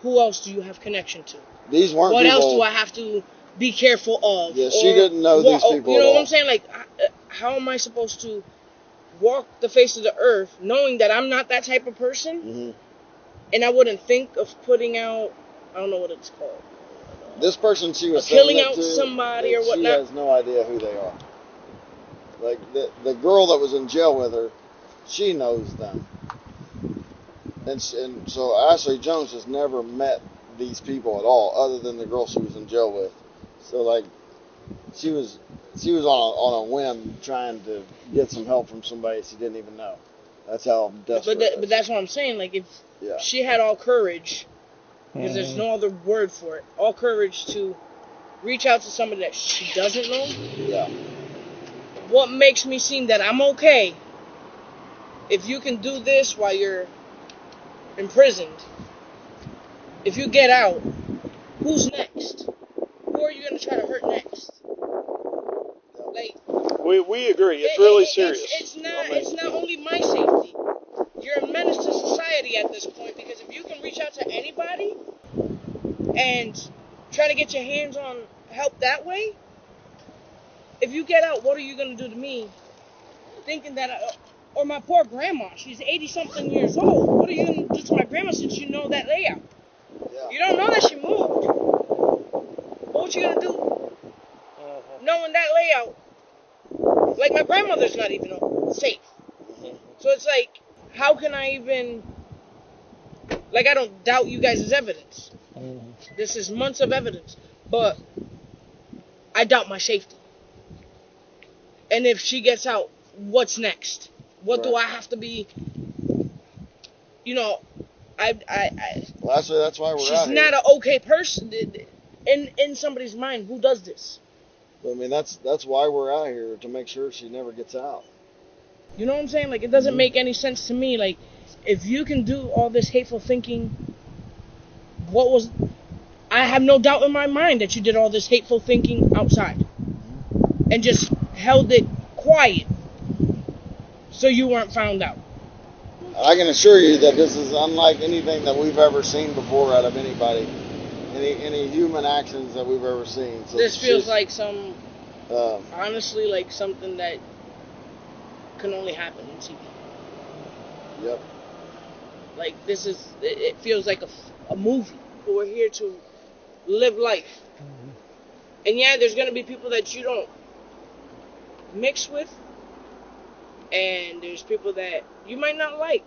who else do you have connection to? These weren't what people. Else do I have to be careful of? Yeah, she didn't know these people. You know at what all. I'm saying? Like, how am I supposed to walk the face of the earth knowing that I'm not that type of person? Mm-hmm. And I wouldn't think of putting out, I don't know what it's called. This person she was killing sending out to, somebody or she whatnot. has no idea who they are. Like the girl that was in jail with her, she knows them. And so Ashley Jones has never met these people at all, other than the girl she was in jail with. So like, she was on a whim trying to get some help from somebody she didn't even know. That's how desperate. But that's what I'm saying. Like, if she had all courage, because there's no other word for it, all courage to reach out to somebody that she doesn't know. Yeah. What makes me seem that I'm okay if you can do this while you're imprisoned? If you get out who's next? Who are you gonna try to hurt next? Like, We agree. It's really serious. It's not only my safety. You're a menace to society at this point, because if you can reach out to anybody and try to get your hands on help that way, if you get out, what are you gonna do to me? Thinking that, or my poor grandma, she's 80-something years old. What are you gonna do to my grandma since you know that layout? Yeah. You don't know that she moved. What you gonna do knowing that layout? Like, my grandmother's not even safe. So it's like, how can I even, like, I don't doubt you guys' evidence. This is months of evidence. But I doubt my safety. And if she gets out, what's next? What do I have to be, you know, Well, actually, that's why we're she's out here. not an okay person in somebody's mind. Who does this? I mean, that's why we're out here, to make sure she never gets out. You know what I'm saying? Like, it doesn't make any sense to me. Like, if you can do all this hateful thinking, I have no doubt in my mind that you did all this hateful thinking outside and just held it quiet so you weren't found out. I can assure you that this is unlike anything that we've ever seen before out of anybody, any human actions that we've ever seen. So this feels like some, honestly, like something that can only happen in TV. Yep. Like, it feels like a movie. We're here to live life. And yeah, there's going to be people that you don't mix with, and there's people that you might not like.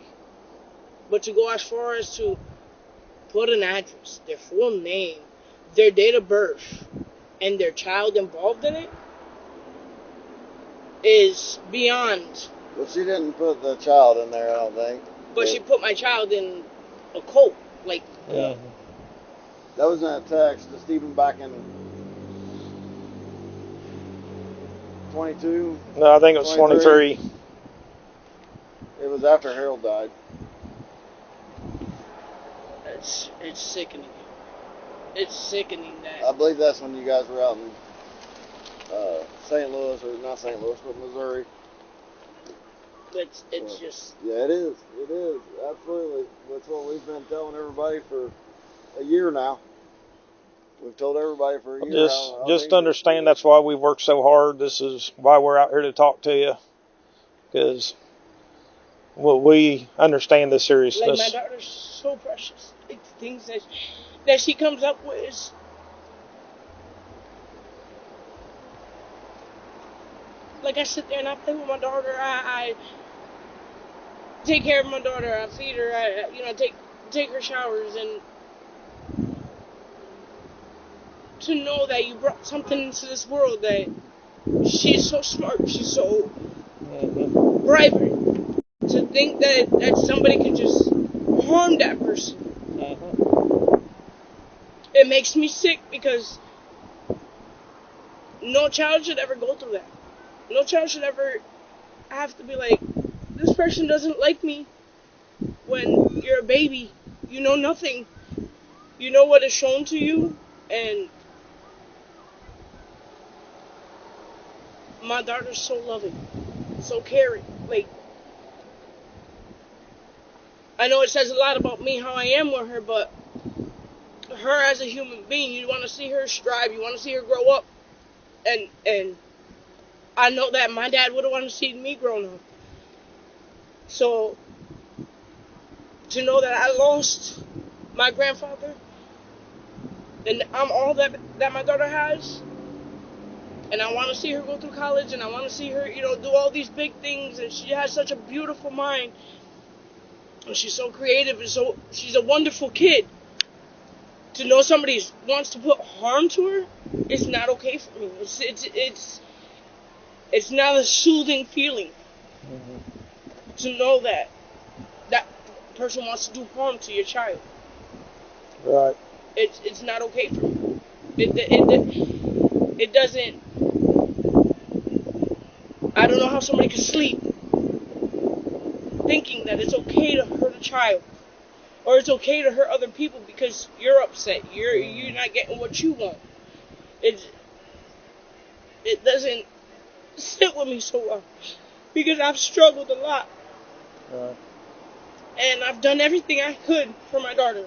But to go as far as to put an address, their full name, their date of birth, and their child involved in it is beyond. Well, she didn't put the child in there, I don't think. But she put my child in a cult. Like, Yeah. That was in a text to Stephen back in 22. No, I think it was 23. It was after Harold died. it's sickening. It's sickening that. I believe that's when you guys were out in St. Louis, or not St. Louis, but Missouri. It's just. Yeah, it is. It is. Absolutely. That's what we've been telling everybody for a year now. We've told everybody for a year. Just understand that's why we work so hard. This is why we're out here to talk to you, because we understand the seriousness. Like, my daughter's so precious. Like, the things that she comes up with is. Like, I sit there and I play with my daughter. I take care of my daughter. I feed her. I take her showers, and to know that you brought something into this world that she's so smart, she's so bright. To think that somebody could just harm that person. It makes me sick, because no child should ever go through that. No child should ever have to be like, this person doesn't like me. When you're a baby, you know nothing. You know what is shown to you, and my daughter's so loving, so caring. Like, I know it says a lot about me, how I am with her, but her as a human being, you want to see her strive, you want to see her grow up, and I know that my dad would have wanted to see me grown up. So, to know that I lost my grandfather, and I'm all that my daughter has, and I want to see her go through college, and I want to see her, do all these big things, and she has such a beautiful mind, and she's so creative, and so she's a wonderful kid. To know somebody wants to put harm to her, it's not okay for me. It's not a soothing feeling to know that person wants to do harm to your child. Right. It's not okay for me. It doesn't. I don't know how somebody can sleep thinking that it's okay to hurt a child. or it's okay to hurt other people because you're upset. You're not getting what you want. It doesn't sit with me so well because I've struggled a lot. And I've done everything I could for my daughter.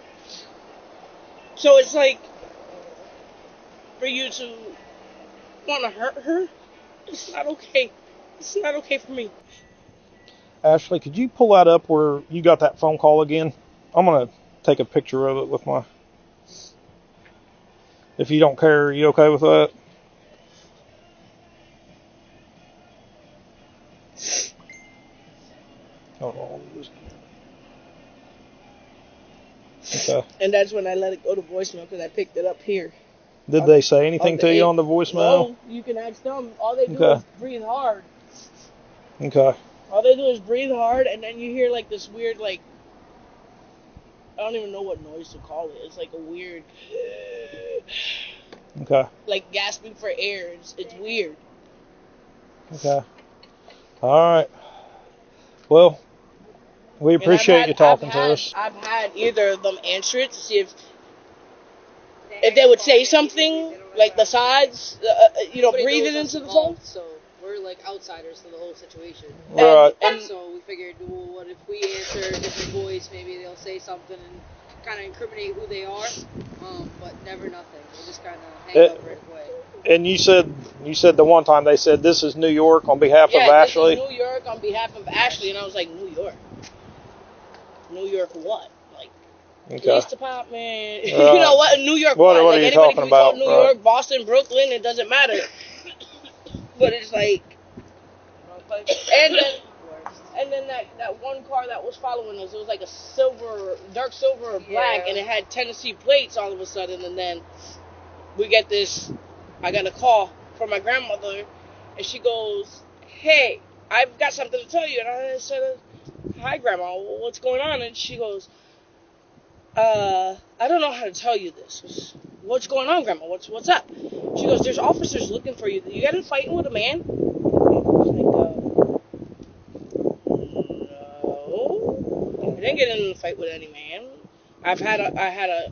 So it's like, for you to want to hurt her, it's not okay. It's not okay for me. Ashley, could you pull that up where you got that phone call again? I'm going to take a picture of it with my... If you don't care, are you okay with that? Hold on. Okay. And that's when I let it go to voicemail because I picked it up here. Did they say anything to you on the voicemail? No, you can ask them. All they do Okay. is breathe hard. Okay. All they do is breathe hard, and then you hear like this weird, like, I don't even know what noise to call it. It's like a weird, Okay. like gasping for air. It's weird. Okay. All right. Well, we appreciate you talking to us. I've had either of them answer it to see if they would say something, like besides, breathing into the phone. So we're like outsiders to the whole situation. Right. And so we figured, well, what if we answer a different voice? Maybe they'll say something and kind of incriminate who they are. But never nothing. They just kind of hang up right away. And you said the one time they said this is New York on behalf of Ashley. This is New York on behalf of Ashley, and I was like, New York. New York what? Like, Okay. police department. You know what? New York what? What Like, are you anybody talking can be called about? New York, Boston, Brooklyn, it doesn't matter. But it's like, and then that one car that was following us, it was like a dark silver or black, and it had Tennessee plates all of a sudden, and then we get this, I got a call from my grandmother, and she goes, hey, I've got something to tell you. And I said, hi, Grandma, what's going on? And she goes, I don't know how to tell you this. What's going on, Grandma? What's up? She goes, there's officers looking for you. You got in fighting with a man? I was like, no. I didn't get in a fight with any man. I had a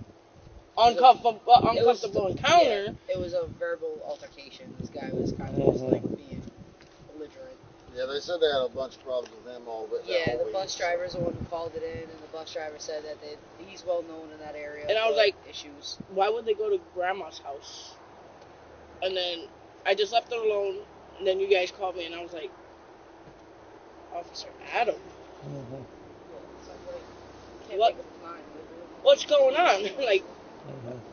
uncomfortable encounter. Yeah, it was a verbal altercation. This guy was kind of just like being belligerent. Yeah, they said they had a bunch of problems with him all week. Yeah, the bus driver's the one who called it in, and the bus driver said that he's well known in that area. And I was like, issues. Why would they go to Grandma's house? And then I just left it alone, and then you guys called me, and I was like, Officer Adam. What's going on? Like,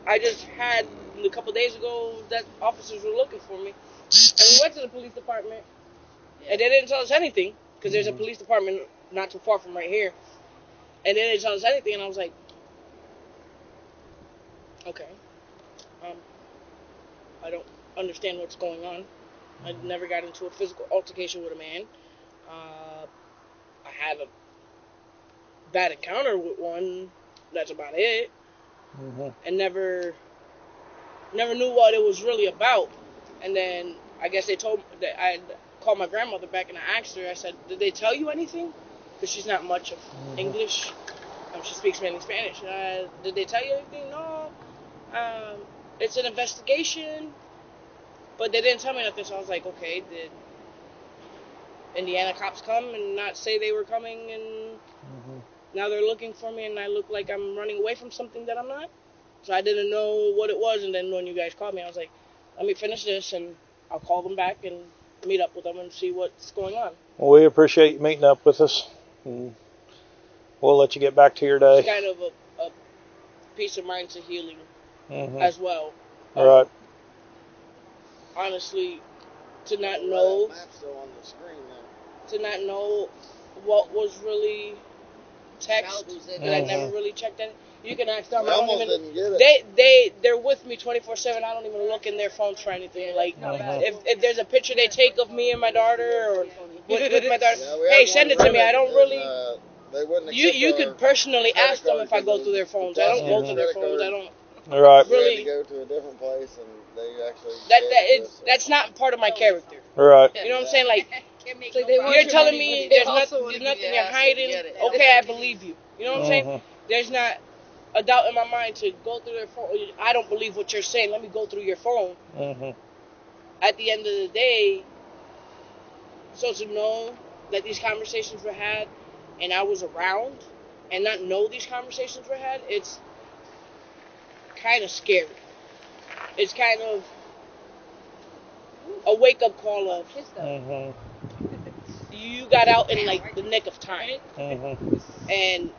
I just had a couple days ago that officers were looking for me, and we went to the police department, and they didn't tell us anything because there's a police department not too far from right here, and they didn't tell us anything, and I was like, okay, I don't understand what's going on. I never got into a physical altercation with a man. I had a bad encounter with one. That's about it. And never knew what it was really about. And then I guess they told that I called my grandmother back and I asked her. I said, "Did they tell you anything?" Because she's not much of English. She speaks mainly Spanish. Did they tell you anything? No. It's an investigation. But they didn't tell me nothing. So I was like, okay, did Indiana cops come and not say they were coming, and now they're looking for me, and I look like I'm running away from something that I'm not? So I didn't know what it was, and then when you guys called me, I was like, let me finish this, and I'll call them back and meet up with them and see what's going on. Well, we appreciate you meeting up with us, and we'll let you get back to your day. It's kind of a peace of mind to healing as well. All right. Honestly, to not know, what was really text, and I never really checked it. You can ask them. They're with me 24/7. I don't even look in their phones for anything. Like, if there's a picture they take of me and my daughter, or with my daughter, hey, send it to me. I don't really. You could personally ask them if I go through their phones. I don't go through their phones. I don't. Right. Really go to a different place, and they actually. That's not part of my character. Right. You know what I'm saying? Like, you're telling me there's nothing you're hiding. Okay, I believe you. You know what I'm saying? there's not a doubt in my mind to go through their phone. I don't believe what you're saying. Let me go through your phone. Mm-hmm. At the end of the day, so to know that these conversations were had and I was around and not know these conversations were had, it's kind of scary. It's kind of a wake-up call of Mm-hmm. you got out in like the nick of time. Mm-hmm. And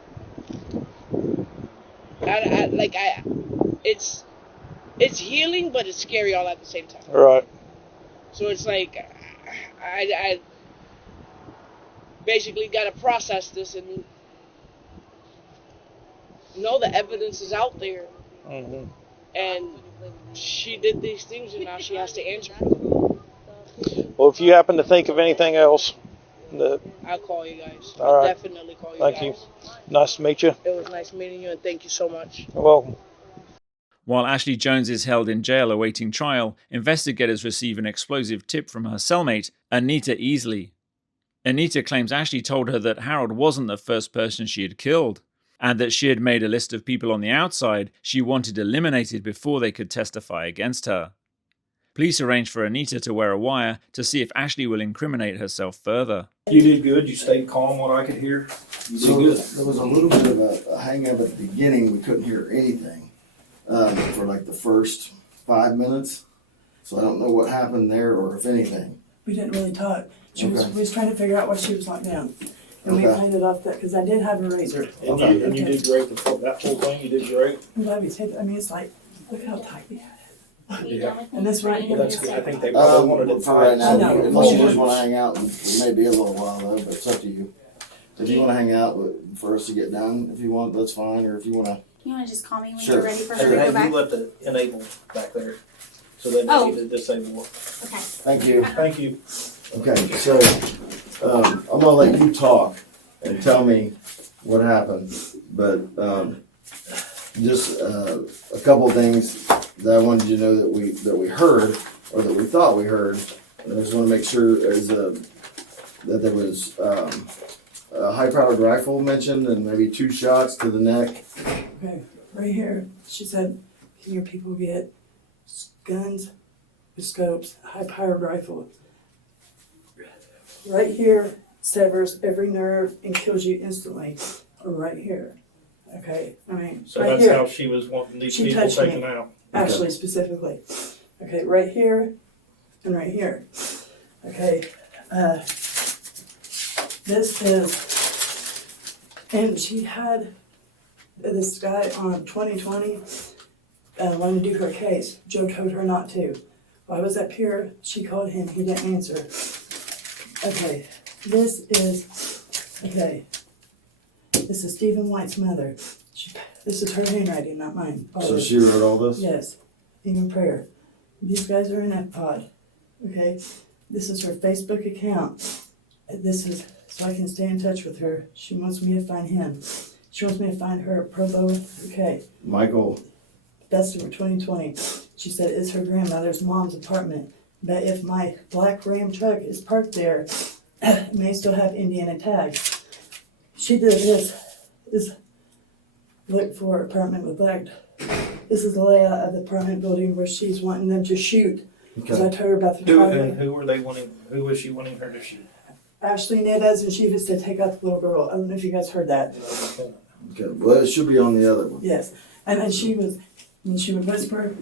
it's healing, but it's scary all at the same time. Right. So it's like I basically got to process this and know the evidence is out there. Mm-hmm. And she did these things, and now she has to answer for them. Well, if you happen to think of anything else, I'll call you guys. All right. I'll definitely call you thank guys. you. Nice to meet you. It was nice meeting you, and thank you so much. You're welcome. While Ashley Jones is held in jail awaiting trial, investigators receive an explosive tip from her cellmate, Anita Easley. Anita claims Ashley told her that Harold wasn't the first person she had killed, and that she had made a list of people on the outside she wanted eliminated before they could testify against her. Police arranged for Anita to wear a wire to see if Ashley will incriminate herself further. You did good. You stayed calm, what I could hear. You did So good. there was a little bit of a hang up at the beginning. We couldn't hear anything for like the first 5 minutes. So I don't know what happened there or if anything. We didn't really talk. We Okay. was trying to figure out why she was locked down. And we Okay. played it off that, because I did have a razor. And you did great. That whole thing, you did great. I'm glad we said that. I mean, it's like, look how tight we had it. Yeah. And this right here. That's good. I think they probably wanted it For right now, I know. unless you just want to hang out, it may be a little while though, but it's up to you. If you want to hang out for us to get done, if you want, that's fine. Or if you want to, You want to just call me when Sure. you're ready for her Hey, to go you back? let the enable back there. So then Oh. you need to disable. Okay. thank you. Thank you. Okay, so I'm gonna let you talk and tell me what happened, but just a couple of things that I wanted you to know that we heard or that we thought we heard. And I just want to make sure that there was a high-powered rifle mentioned and maybe 2 shots to the neck. Okay, right here. She said, can your people get guns with scopes, high-powered rifle? Right here severs every nerve and kills you instantly. Or right here. Okay, I mean, So right that's here. how she was wanting these She people touched me. taken out. Actually, specifically. Okay, right here and right here. Okay, this is, and she had this guy on 2020 wanted to do her case. Joe told her not to. While I was up here, she called him, he didn't answer. Okay, this is Stephen White's mother. This is her handwriting, not mine. So she wrote all this? Yes, even prayer. These guys are in F-Pod, okay? This is her Facebook account. This is so I can stay in touch with her. She wants me to find him. She wants me to find her pro bono. Okay, Michael. that's number 2020. She said it's her grandmother's mom's apartment. But if my black Ram truck is parked there, it may still have Indiana tags. She did is look for apartment with black. This is the layout of the apartment building where she's wanting them to shoot. Because I told her about the driveway. Who was she wanting her to shoot? Ashley Nedez, and she was to take out the little girl. I don't know if you guys heard that. Okay, well, it should be on the other one. Yes. And then she was, when she would whisper,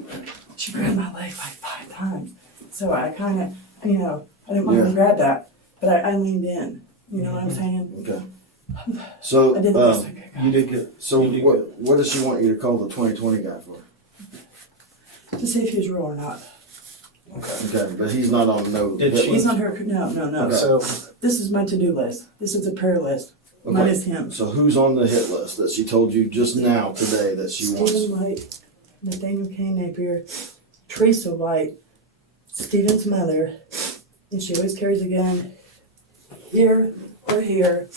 she grabbed my leg like 5 times. So I kind of, I didn't want her to grab that, but I leaned in. You know what I'm saying? Okay. So, I did the best I could. You did good. so what does she want you to call the 2020 guy for? To see if he's real or not. Okay, but he's not on no. Did she- He's not her, no. Okay. So This is my to-do list. This is a prayer list. Mine Okay. is him. So who's on the hit list that she told you just now today that she wants? Stephen White, Nathaniel K. Napier, Teresa White, Stephen's mother, and she always carries a gun here or here.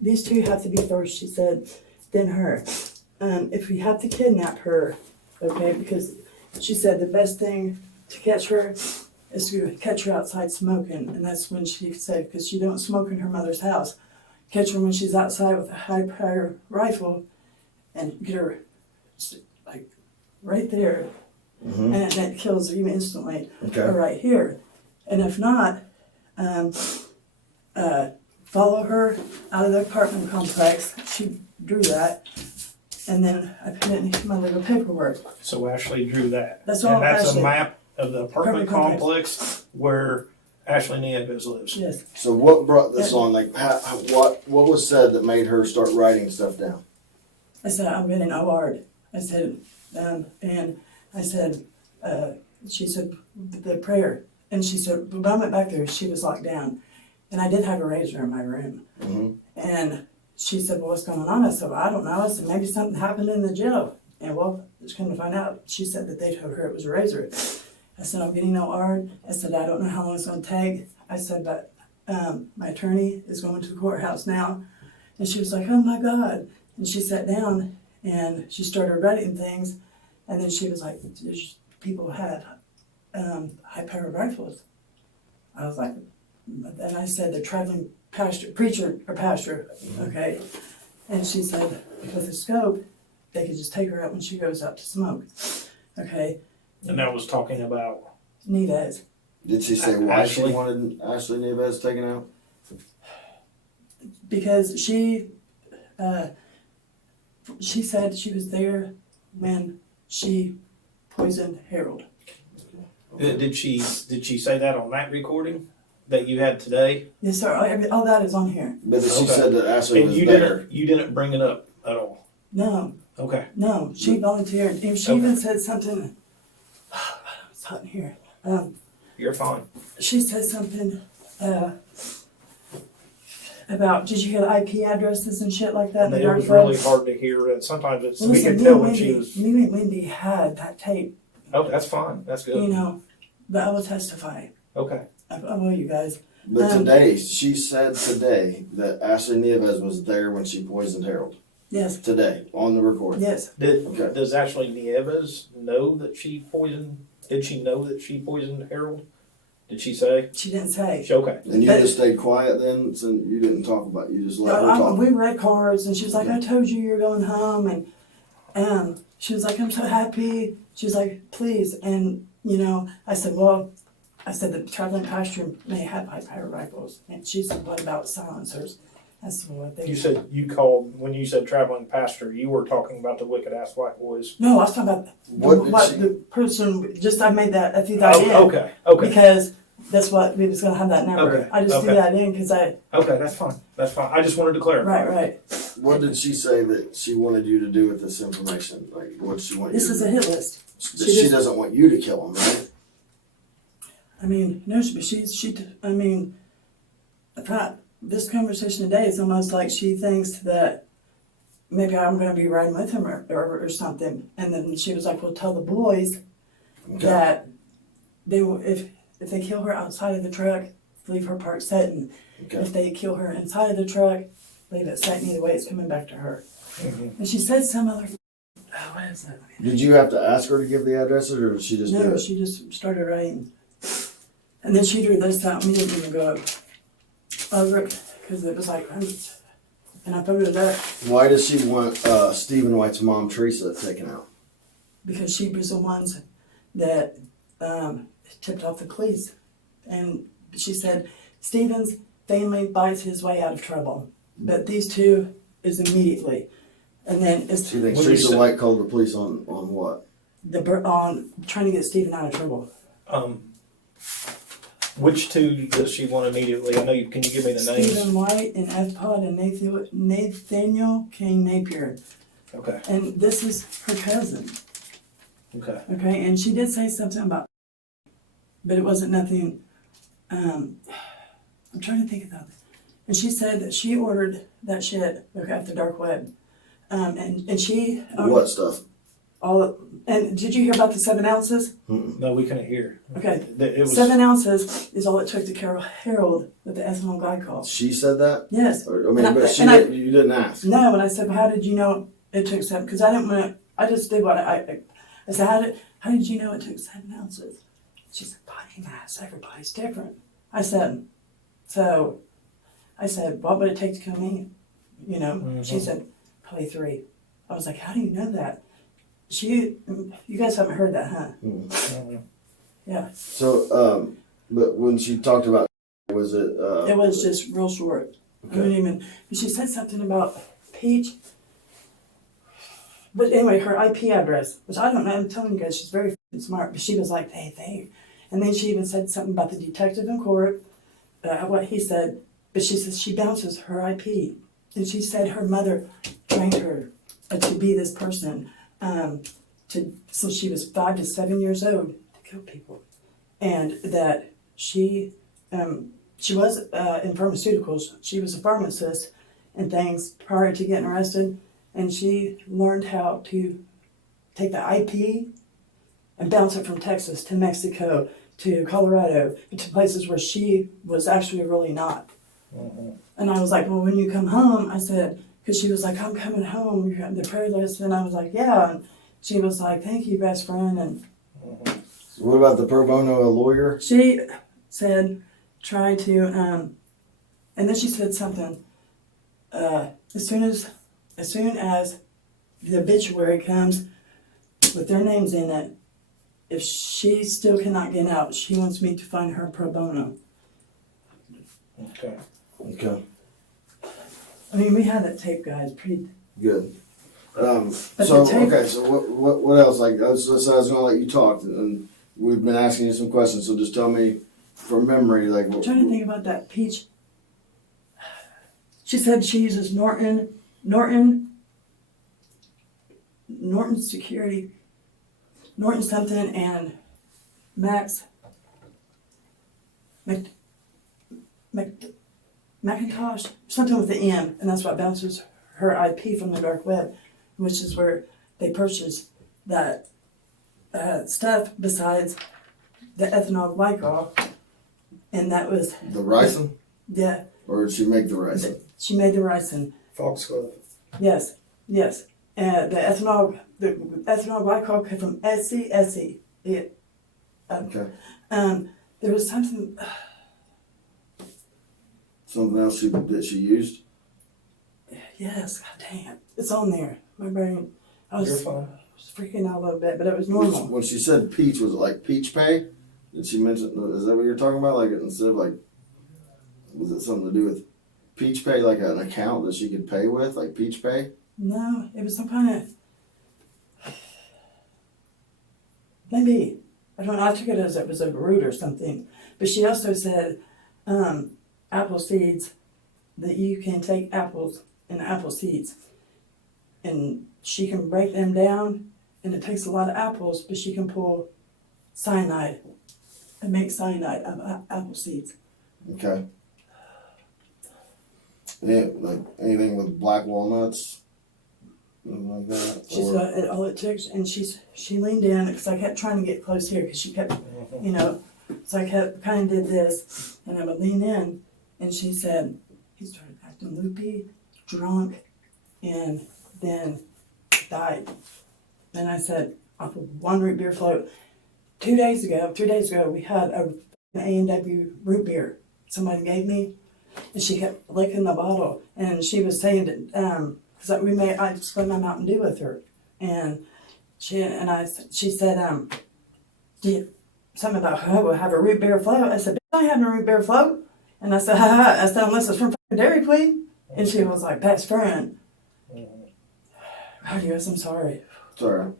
These two have to be first, she said, then her. If we have to kidnap her, okay, because she said the best thing to catch her is to catch her outside smoking, and that's when she said, because she don't smoke in her mother's house. catch her when she's outside with a high-power rifle and get her like right there, and that kills her even instantly, or right here. And if not, follow her out of the apartment complex. She drew that, and then I put it in my little paperwork. So Ashley drew that. That's all. And that's Ashley. a map of the apartment Apartment complex where Ashley Nieves lives. Yes. So what brought this on? Like, what was said that made her start writing stuff down? I said, I'm getting OR'd. I said, and I said, she said, the prayer. And she said, when I went back there, she was locked down. And I did have a razor in my room. And she said, well, what's going on? I said, well, I don't know. I said, maybe something happened in the jail. And well, just come to find out, she said that they told her it was a razor. I said, I'm getting OR'd. I said, I don't know how long it's going to take. I said, but my attorney is going to the courthouse now. And she was like, oh my God. And she sat down and she started writing things. And then she was like, people had high-powered rifles. I was like, and I said, the traveling preacher, okay. And she said, with a scope, they could just take her out when she goes out to smoke, okay. And that was talking about Nieves. Did she say why Ashley? she wanted Ashley Nieves taken out? Because she said she was there when she poisoned Harold. Did she say that on that recording that you had today? Yes, sir. All that is on here. But she said that Ashley And was you there. you didn't bring it up at all. No, Okay. no. She volunteered. And she even said something. It's hot in here. You're fine. She said something about, did you hear the IP addresses and shit like that? in the It dark was web? really hard to hear, and sometimes it's Well, we listen, can me tell and when Wendy, she was. me and Wendy had that tape, Oh, that's fine. That's good. you know, but I will testify. Okay. I will, you guys. But today, she said today that Ashley Nieves was there when she poisoned Harold. Yes, Today, on the recording. yes. Okay. Does Ashley Nieves know that she poisoned? Did she know that she poisoned Harold? Did she say? She didn't say. Okay. And you just stayed quiet then, so you didn't talk about it. You just let her talk. We read cards, and she was like, I told you you're going home, and she was like, I'm so happy. She was like, please. And, you know, I said, well, the traveling pastor may have high-powered rifles. And she said, what about silencers? I said, well, they... You said you called, when you said traveling pastor, you were talking about the wicked-ass white boys. No, I was talking about the person, I made that, I threw that in. Okay. Because that's what, we was going to have that number. Okay, I just threw that in because I... Okay, that's fine. That's fine. I just wanted to clarify. Right. What did she say that she wanted you to do with this information? Like, what did she want you This to is do? a hit list. She doesn't want you to kill him, right? I mean, no, I mean, I thought this conversation today is almost like she thinks that maybe I'm going to be riding with him or something. And then she was like, well, tell the boys that they will, if they kill her outside of the truck, leave her parked setting. Okay. If they kill her inside of the truck, leave it setting. Either way, it's coming back to her. Mm-hmm. And she said some other, what is that? Did you have to ask her to give the addresses, or did she just do No, it? she just started writing. And then she drew this out. We didn't even go over it because it was like, and I put it up Why does she want Stephen White's mom, Teresa, taken out? because she was the ones that tipped off the police. And she said, Stephen's family buys his way out of trouble. But these two is immediately. And then it's She thinks Teresa White called the police on what? on trying to get Stephen out of trouble. Which two does she want immediately? I know you. Can you give me the names? Stephen White and F. Pod and Nathaniel King Napier. Okay. And this is her cousin. Okay. Okay, and she did say something about, but it wasn't nothing, I'm trying to think of that. And she said that she ordered that shit, off the dark web. And she... What stuff? And did you hear about the 7 ounces? No, we couldn't hear. Okay. It was 7 ounces is all it took to kill Harold with the ethanol glycol. She said that? Yes. I mean, but you didn't ask. No, and I said, well, how did you know it took 7? Because I didn't want to, I just did what I said, how did you know it took 7 ounces? She said, body mass, everybody's different. I said, so I said, what would it take to kill me? You know, she said, probably 3. I was like, how do you know that? You guys haven't heard that, huh? Yeah. So, but when she talked about, was it? It was just real short. Okay. I didn't even, but she said something about Peach. But anyway, her IP address, which I don't know, I'm telling you guys, she's very smart, but she was like, they. And then she even said something about the detective in court, what he said, but she says she bounces her IP. And she said her mother trained her to be this person, since she was 5 to 7 years old, to kill people. And that she was in pharmaceuticals. She was a pharmacist and things prior to getting arrested. And she learned how to take the IP and bounce it from Texas to Mexico to Colorado to places where she was actually really not. And I was like, well, when you come home, I said, because she was like, I'm coming home, you're on the prayer list. And I was like, yeah. And she was like, thank you, best friend. And So what about the pro bono lawyer? she said, try to, and then she said something, as soon as the obituary comes with their names in it, if she still cannot get out, she wants me to find her pro bono. Okay. Okay. I mean, we had that tape, guys, pretty Good. But So the tape- okay, so what else? Like I was gonna let you talk, and we've been asking you some questions. So just tell me from memory, like I'm trying to think about that Peach. She said she uses Norton Security, Norton something, and Macintosh, something with the M, and that's what bounces her IP from the dark web, which is where they purchase that stuff besides the ethanol glycol, and that was the ricin, yeah. or did she make the ricin? She made the ricin. Foxglove. Yes. And the ethanol glycol came from Essie. Okay. There was something. Something else that she used? Yes. God dang it! It's on there. My brain. I You're was fine. freaking out a little bit, but it was normal. When she said peach, was it like peach pay? Did she mention? Is that what you're talking about? Like instead of like, was it something to do with peach pay, like an account that she could pay with, like peach pay? No, it was some kind of. Maybe. I don't know. I took it as it was a root or something. But she also said apple seeds, that you can take apples and apple seeds and she can break them down, and it takes a lot of apples, but she can pull cyanide and make cyanide of apple seeds. Okay. Yeah, like anything with black walnuts, something like that. She said all it took, and she leaned in because I kept trying to get close here because she kept, so I kept kind of did this, and I would lean in, and she said he started acting loopy, drunk, and then died. And I said, off of 1 root beer float. 3 days ago, we had a A&W root beer somebody gave me, and she kept licking the bottle, and she was saying that, because I split my Mountain Dew with her, and she said, something about her will have a root beer float. I said, I have no root beer float. And I said, I said, unless it's from Dairy Queen. And she was like, best friend. God, yes, I'm sorry. Sorry.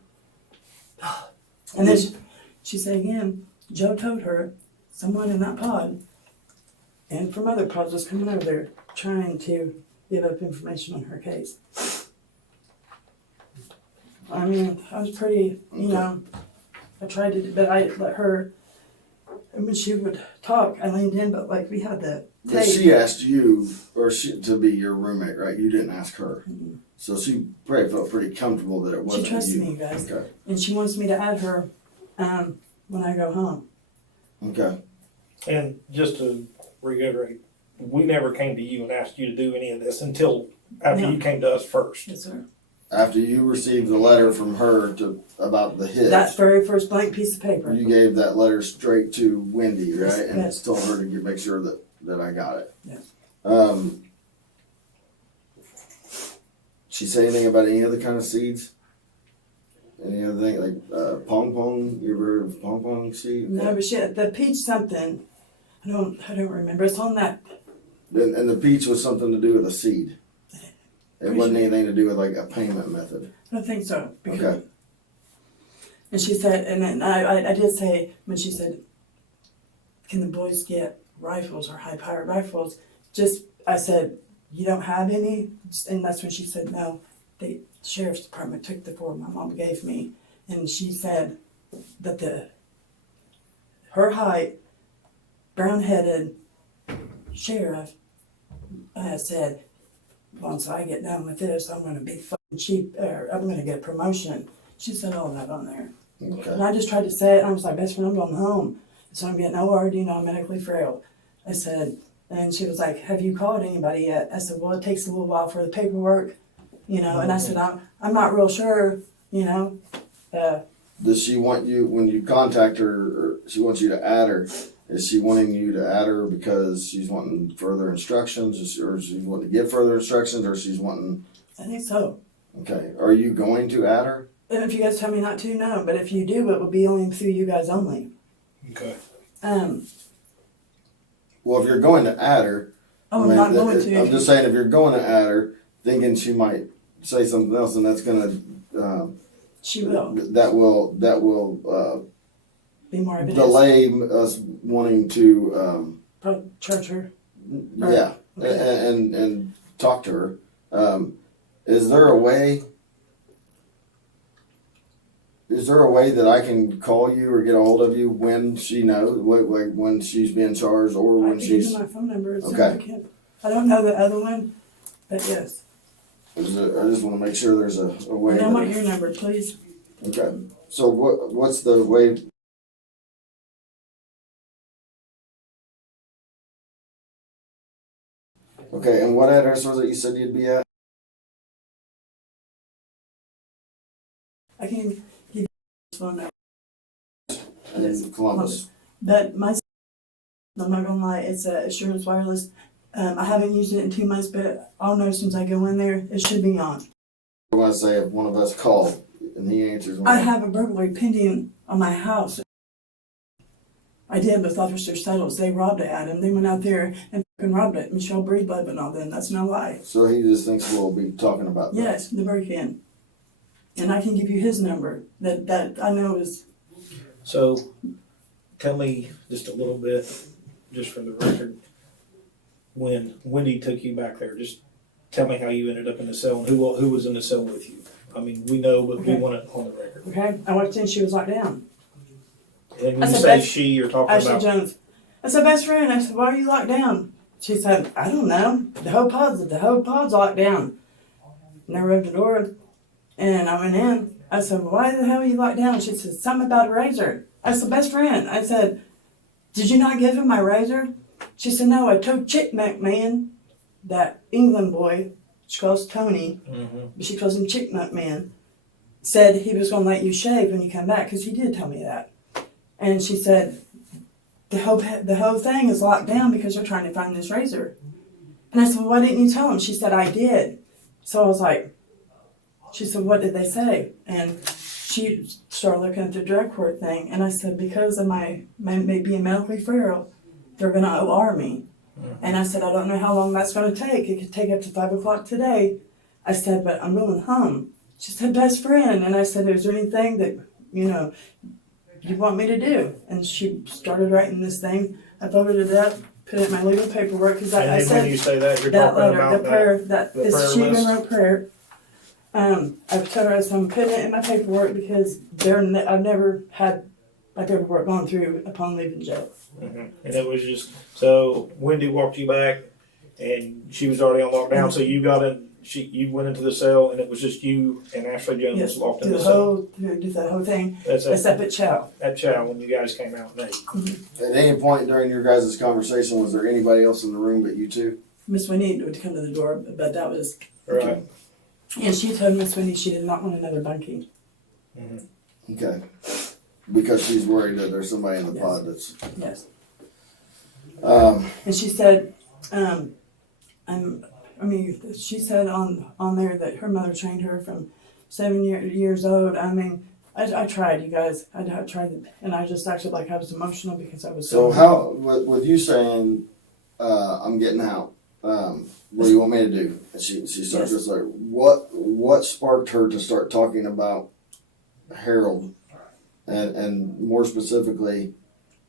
And then she said again, Joe told her someone in that pod and from other pods was coming over there trying to give up information on her case. I mean, I was pretty, I tried to, but I let her, and when she would talk, I leaned in, but like we had the But tape. she asked you, to be your roommate, right? You didn't ask her. Mhm. So she probably felt pretty comfortable that it She wasn't trusted you. me, you guys. Okay. And she wants me to add her when I go home. Okay. And just to reiterate, we never came to you and asked you to do any of this until after No. you came to us first. Yes, sir. After you received the letter from her about the hitch, That very first blank piece of paper. you gave that letter straight to Wendy, right? Yes, And yes. told her to make sure that I got it. Yes. She say anything about any other kind of seeds? Any other thing like pong pong? You ever heard of pong pong seed? No, but the peach something. I don't remember. It's on that. And the peach was something to do with a seed. It Pretty wasn't sure. anything to do with like a payment method. I don't think so. Okay. And she said, and then I did say, when she said, can the boys get rifles or high-powered rifles? I said, you don't have any? And that's when she said, no. The sheriff's department took the 4 my mom gave me. And she said that her height, brown-headed sheriff said, once I get done with this, I'm going to be fucking cheap, or I'm going to get a promotion. She said all that on there. Okay. And I just tried to say it, and I was like, best friend, I'm going home. So I'm getting ORD, I'm medically frail. I said, and she was like, have you called anybody yet? I said, well, it takes a little while for the paperwork, and I said, I'm not real sure, Does she want you, when you contact her, or she wants you to add her, is she wanting you to add her because she's wanting further instructions, or she's wanting to give further instructions, or she's wanting... I think so. Okay. Are you going to add her? And if you guys tell me not to, no. But if you do, it will be only through you guys only. Okay. Well, if you're going to add her... I'm not going to. I'm just saying, if you're going to add her, thinking she might say something else, and that's going to... she will. That will Be more evidence. delay us wanting to... Charge her. Yeah, Okay. and talk to her. Is there a way? Is there a way that I can call you or get a hold of you when she knows, like when she's being charged or I when can give she's? you my phone number as soon Okay. as I can. I don't know the other one, but yes. I just want to make sure there's a way. And I want that- your number, please. Okay. So what's the way? Okay, and what address was it you said you'd be at? I can give you his phone number. In Columbus. But I'm not gonna lie, it's Assurance Wireless. I haven't used it in 2 months, but I'll know as soon as I go in there, it should be on. I want to say if one of us called and he answers. I have a burglary pending on my house. I did with Officer Settles. They robbed it at him. They went out there and fucking robbed it. Michelle Breedlove and all them. That's no lie. So he just thinks we'll be talking about that. Yes, the break-in. And I can give you his number that I know is. So, tell me just a little bit, just for the record, when Wendy took you back there, just tell me how you ended up in the cell and who was in the cell with you. I mean, we know, but we Okay. want it on the record. Okay, I walked in. She was locked down. And I when you said say that's- she, you're talking Ashley about. Jones. I said, best friend. I said, why are you locked down? She said, I don't know. The whole pod's locked down. And I rubbed the door, and I went in. I said, well, why the hell are you locked down? She said, something about a razor. I said, best friend. I said, did you not give him my razor? She said, no, I told Chick McMahon, that England boy, she calls Tony, but she calls him Chick McMahon, said he was going to let you shave when you come back, because he did tell me that. And she said, the whole thing is locked down because they're trying to find this razor. And I said, well, why didn't you tell him? She said, I did. So I was like, she said, what did they say? And she started looking at the drug court thing. And I said, because of my being medically frail, they're going to OR me. And I said, I don't know how long that's going to take. It could take up to 5 o'clock today. I said, but I'm going home. She said, best friend. And I said, is there anything that, you want me to do? And she started writing this thing. I voted it up, put it in my legal paperwork, because I And then said when you say that, you're that talking letter, about the prayer, the it's prayer she even list? wrote prayer. I've told her I'm putting it in my paperwork because I've never had my paperwork gone through upon leaving jail. And it was just, so Wendy walked you back and she was already on lockdown, so you got in, you went into the cell and it was just you and Ashley Jones Yes, locked in do the the cell. whole thing, That's except at Chow. at Chow when you guys came out late. At any point during your guys' conversation, was there anybody else in the room but you two? Miss Winnie would come to the door, but that was, Right. and she told Miss Winnie she did not want another bunkie. Okay. Because she's worried that there's somebody in the Yes. pod that's. Yes. Um, And she said, I mean, she said on there that her mother trained her from 7 years old. I mean, I tried, you guys. I tried, and I just acted like I was emotional because I was So how, with you saying, I'm getting out, what do you want me to do? And she starts just like, what sparked her to start talking about Harold? And more specifically,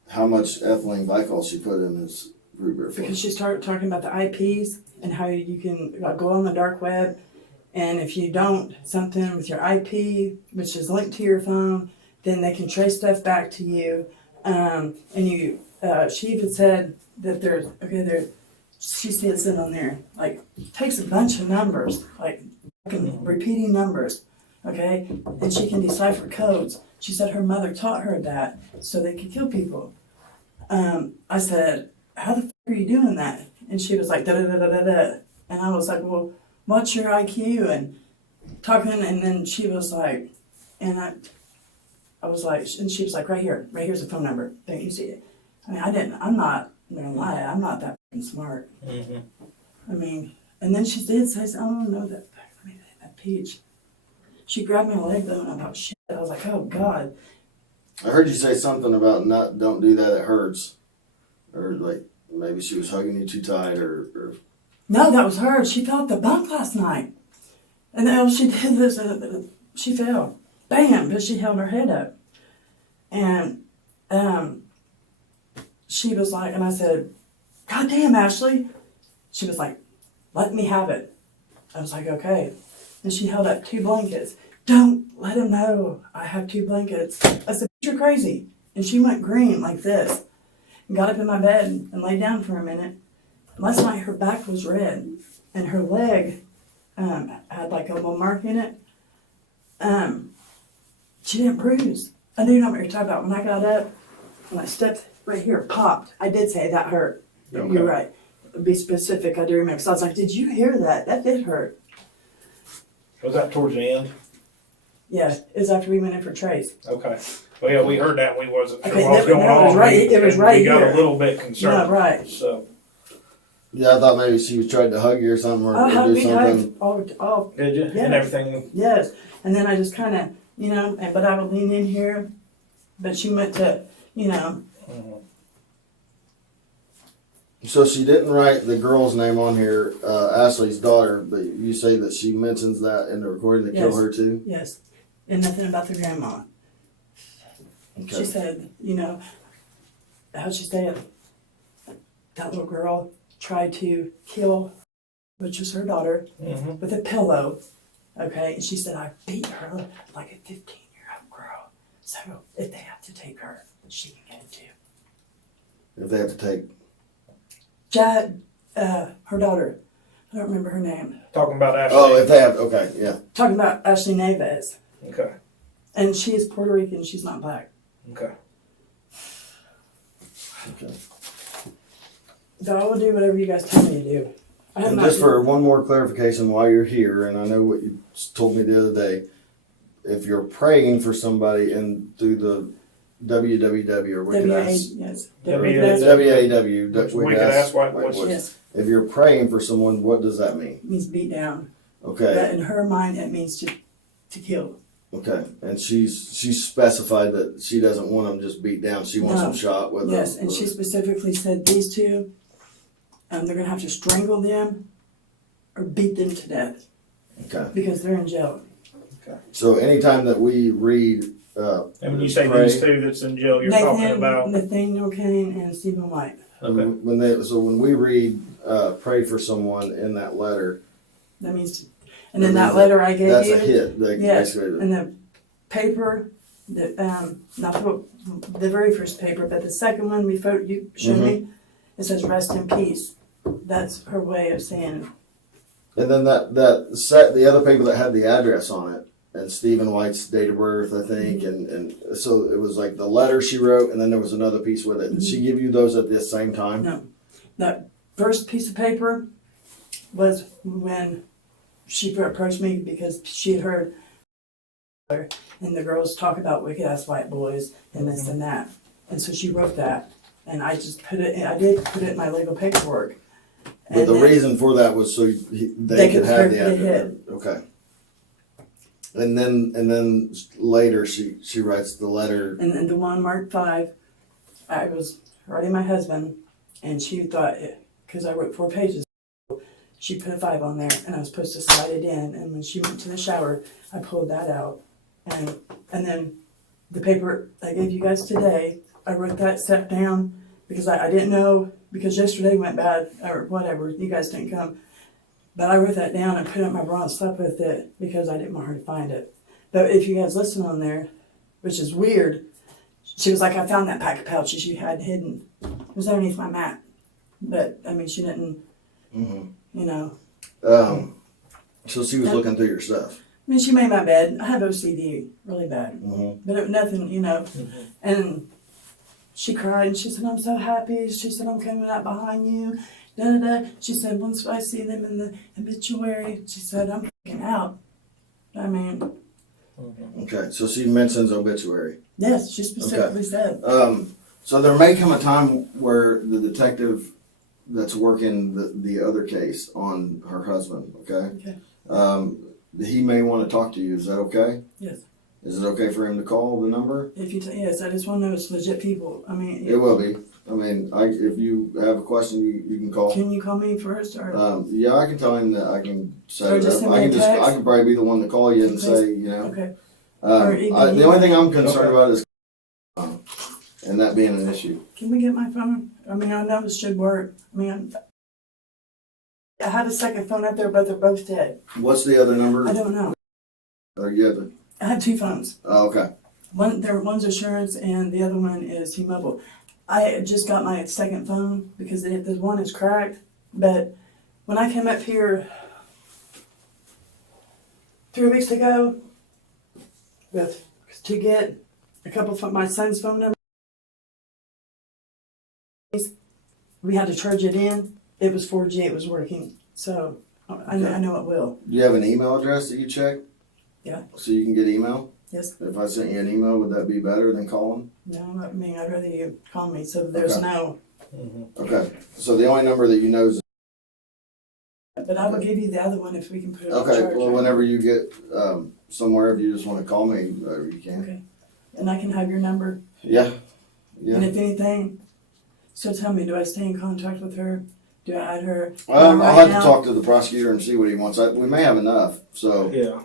how much ethylene glycol she put in his root beer? Because she started talking about the IPs and how you can go on the dark web, and if you don't something with your IP, which is linked to your phone, then they can trace stuff back to you. And you, she even said that she says it on there, like takes a bunch of numbers, like repeating numbers, okay, and she can decipher codes. She said her mother taught her that so they could kill people. I said, how the fuck are you doing that? And she was like, da da da da da da. And I was like, well, what's your IQ? And talking, and then she was like, and I was like, and she was like, right here's the phone number. Don't you see it? I mean, I'm not gonna lie, I'm not that fucking smart. Mm-hmm. I mean, and then she did say, oh no, that peach. She grabbed my leg though, and I thought, shit. I was like, oh God. I heard you say something about don't do that, it hurts. Or like, maybe she was hugging you too tight or... No, that was her. She fell off the bunk last night. And then she did this, she fell. Bam! But she held her head up. And she was like, and I said, God damn, Ashley. She was like, let me have it. I was like, okay. And she held up 2 blankets. Don't let him know I have 2 blankets. I said, you're crazy. And she went green like this. And got up in my bed and laid down for a minute. Last night her back was red. And her leg had like a little mark in it. She didn't bruise. I knew not what you're talking about. When I got up, when I stepped right here, it popped. I did say that hurt. Okay. You're right. Be specific, I do remember. So I was like, did you hear that? That did hurt. Was that towards the end? Yeah, it was after we went in for Trace. Okay. Well, yeah, we heard that. We wasn't sure Okay, what was going on. It was right, it was right we got here. A little bit concerned. Yeah, right. So. Yeah, I thought maybe she was trying to hug you or something or do something. Oh, did you? Yeah. And everything? Yes. And then I just kind of, but I would lean in here. But she went to, Mm-hmm. So she didn't write the girl's name on here, Ashley's daughter, but you say that she mentions that in the recording to kill her too? Yes. And nothing about the grandma. Okay. She said, how'd she say it? That little girl tried to kill, which was her daughter, Mm-hmm. with a pillow. Okay. And she said, I beat her like a 15-year-old girl. So if they have to take her, she can get it too. If they have to take... her daughter. I don't remember her name. Talking about Ashley. Oh, if they have... Okay, yeah. Talking about Ashley Neves. Okay. And she is Puerto Rican. She's not black. Okay. Okay. So I will do whatever you guys tell me to do. And just for one more clarification while you're here, and I know what you told me the other day, if you're praying for somebody and through the www or we could ask... Yes. WAW. We could ask what Yes. If you're praying for someone, what does that mean? It means beat down. Okay. But in her mind, it means to kill. Okay. And she's specified that she doesn't want them just beat down. She wants them shot with Yes, and she specifically said these 2, they're going to have to strangle them or beat them to death. Okay. Because they're in jail. Okay. So anytime that we read... and when you say pray, these 2 that's in jail, you're talking about... Nathaniel Kane and Stephen White. Okay. When we read pray for someone in that letter... That means... And then that letter I gave that's you... That's a hit. Yes, and the paper, not the very first paper, but the second one you showed me, it says rest in peace. That's her way of saying... And then the other paper that had the address on it, and Stephen White's date of birth, I think, and so it was like the letter she wrote, and then there was another piece with it. Did she give you those at the same time? No. That first piece of paper was when she approached me because she had heard and the girls talk about wicked ass white boys and this and that. And so she wrote that. And I just I did put it in my legal paperwork. But the then reason for that was so they could have the search the address. Okay. And then later she writes the letter. And then the one marked 5, I was writing my husband, and she thought, because I wrote 4 pages, she put a 5 on there, and I was supposed to slide it in. And when she went to the shower, I pulled that out. And then the paper I gave you guys today, I wrote that step down because I didn't know, because yesterday went bad or whatever, you guys didn't come. But I wrote that down and put it in my bra and slept with it because I didn't want her to find it. But if you guys listen on there, which is weird, she was like, I found that pack of pouches you had hidden. It was underneath my mat. But, I mean, she didn't, you know. So she was looking through your stuff. I mean, she made my bed. I have OCD really bad. But it, nothing, you know. And she cried and she said, I'm so happy. She said, I'm coming out behind you. Da, da, da. She said, once I see them in the obituary, she said, I'm freaking out. I mean. Okay, so she mentions obituary. Yes, she specifically said. So there may come a time where the detective that's working the other case on her husband, okay? He may want to talk to you. Is that okay? Yes. Is it okay for him to call the number? If you yes, I just want to know it's legit people. I mean. It will be. I mean, if you have a question, you can call. Can you call me first, or? Yeah, I can tell him that I can set Or it just up. send me a text? I can probably be the one to call you and say, you know. Okay. The only thing I'm concerned about is and that being an issue. Can we get my phone? I mean, I know this should work. I mean, I had a second phone up there, but they're both dead. What's the other number? I don't know. You have it. I had 2 phones. Oh, okay. One's insurance and the other one is T-Mobile. I just got my second phone because the one is cracked. But when I came up here 3 weeks ago to get a couple of my son's phone numbers, we had to charge it in. It was 4G. It was working. So I know it will. Do you have an email address that you check? Yeah. So you can get email? Yes. If I sent you an email, would that be better than calling? No, I mean, I'd rather you call me so there's no. Okay. So the only number that you know is. But I will give you the other one if we can put it on Okay. charge. Well, whenever you get somewhere, if you just want to call me, you can. Okay. And I can have your number. Yeah. Yeah. And if anything, so tell me, do I stay in contact with her? Do I add her? I'll have to talk to the prosecutor and see what he wants. We may have enough. So. Yeah.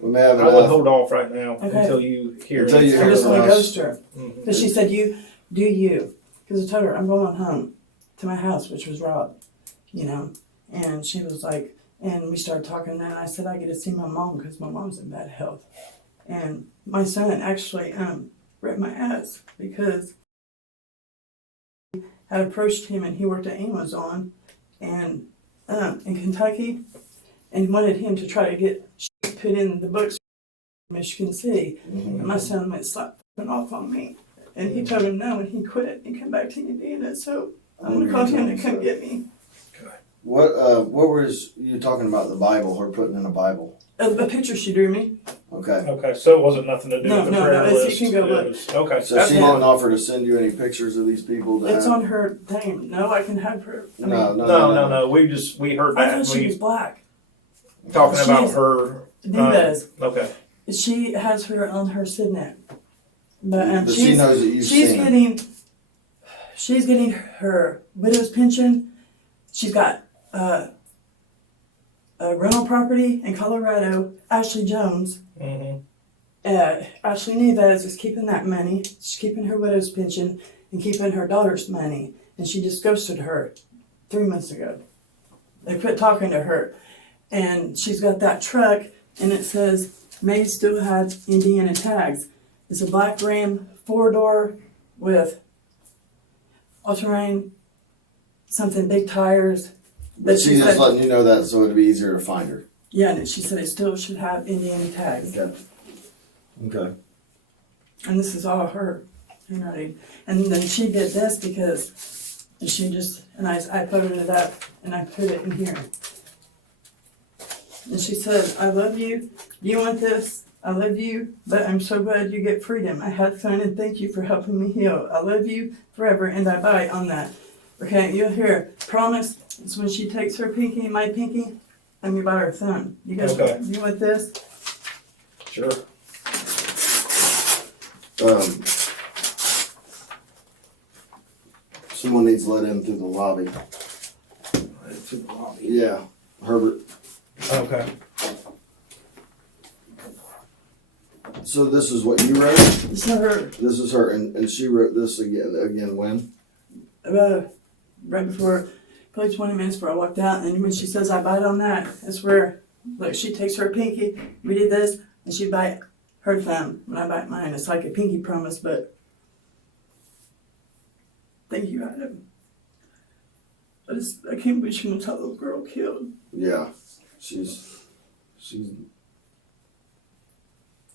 We may have I would enough. hold off right now Okay. until you hear. Until you I hear just want to from us. ghost her. But she said, you do you. Because I told her, I'm going home to my house, which was robbed, you know. And she was like, and we started talking, and I said, I get to see my mom because my mom's in bad health. And my son actually ripped my ass because I had approached him, and he worked at Amazon and in Kentucky, and wanted him to try to get put in the books from Michigan City. And my son went slapping off on me. And he told him no, and he quit and came back to Indiana. So I'm going to call him to come get me. What was you talking about the Bible, her putting in a Bible? A picture she drew me. Okay. Okay, so it wasn't nothing to do with the prayer list. You can go look. Okay. So she didn't offer to send you any pictures of these people? It's on her thing. No, I can have her. I mean, No. We heard I that. thought she was black. Talking about She's- her. Divas. Okay. She has her on her signet. But But she knows that you've seen it. She's getting her widow's pension. She's got a rental property in Colorado. Ashley Jones. Ashley Neves is keeping that money. She's keeping her widow's pension and keeping her daughter's money. And she just ghosted her 3 months ago. They quit talking to her. And she's got that truck, and it says, may still have Indiana tags. It's a black Ram 4-door with all-terrain, something big tires. But she's just letting you know that so it'd be easier to find her. Yeah, and she said it still should have Indiana tags. Okay. And this is all her handwriting. And then she did this because she just, and I photoed it up and I put it in here. And she said, I love you. You want this? I love you, but I'm so glad you get freedom. I had fun and thank you for helping me heal. I love you forever, and I bite on that. Okay, you'll hear promise. It's when she takes her pinky and my pinky, and we buy her thumb. You guys, Okay. you want this? Sure. Someone needs to let in through the lobby. To the lobby. Yeah, Herbert. Okay. So this is what you wrote? It's not her. This is her, and she wrote this again when? Right before, probably 20 minutes before I walked out, and when she says I bite on that, that's where, like, she takes her pinky, we did this, and she bite her thumb when I bite mine. It's like a pinky promise, but thank you, Adam. I can't believe she wants that little girl killed. Yeah, she's.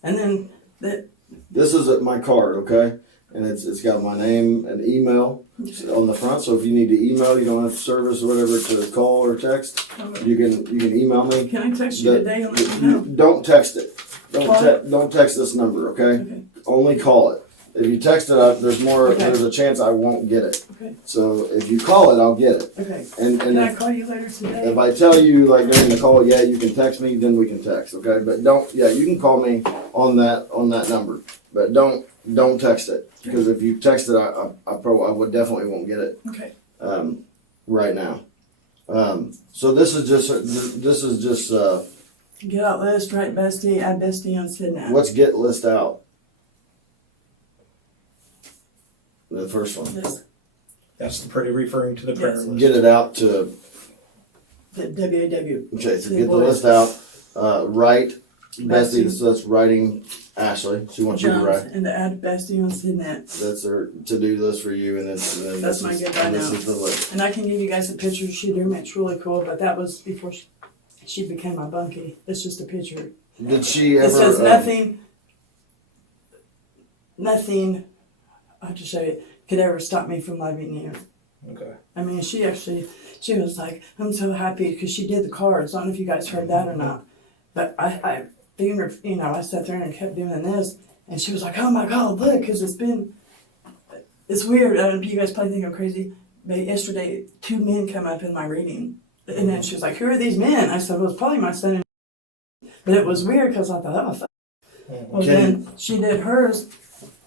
And then that. This is my card, okay, and it's got my name and email on the front. So if you need to email, you don't have service or whatever to call or text. You can email me. Can I text you today and let you know? Don't text it. Call Don't text this number, okay? Okay. Only call it. If you text it up, there's Okay. there's a chance I won't get it. Okay. So if you call it, I'll get it. Okay. And Can I if, call you later today? if I tell you like during the call, yeah, you can text me, then we can text, okay? But you can call me on that number, but don't text it, because if you text it, I would definitely won't get it. Okay. Right now. So this is just Get out list, right, bestie, add bestie on Sydney. what's get list out. The first one. This, That's pretty referring to the prayer Yes. list. Get it out to, the WAW. okay, so The get the boys. list out, write, Bessie, Bestie. so that's writing Ashley, she wants you to Jones, write. and to add bestie on Sydney. That's her to-do list for you, and then That's this my is- goodbye and this now. is the list. And I can give you guys a picture of she do. It's really cool, but that was before she became my bunkie. It's just a picture. Did she ever? It says nothing, I have to show you, could ever stop me from loving you. Okay. I mean, she was like, I'm so happy because she did the cards. I don't know if you guys heard that or not. But I sat there and kept doing this. And she was like, oh my God, look, because it's weird. I don't know if you guys probably think I'm crazy. But yesterday, 2 men come up in my reading. And then she was like, who are these men? I said, well, it's probably my son. But it was weird because I thought, oh, well, then she did hers.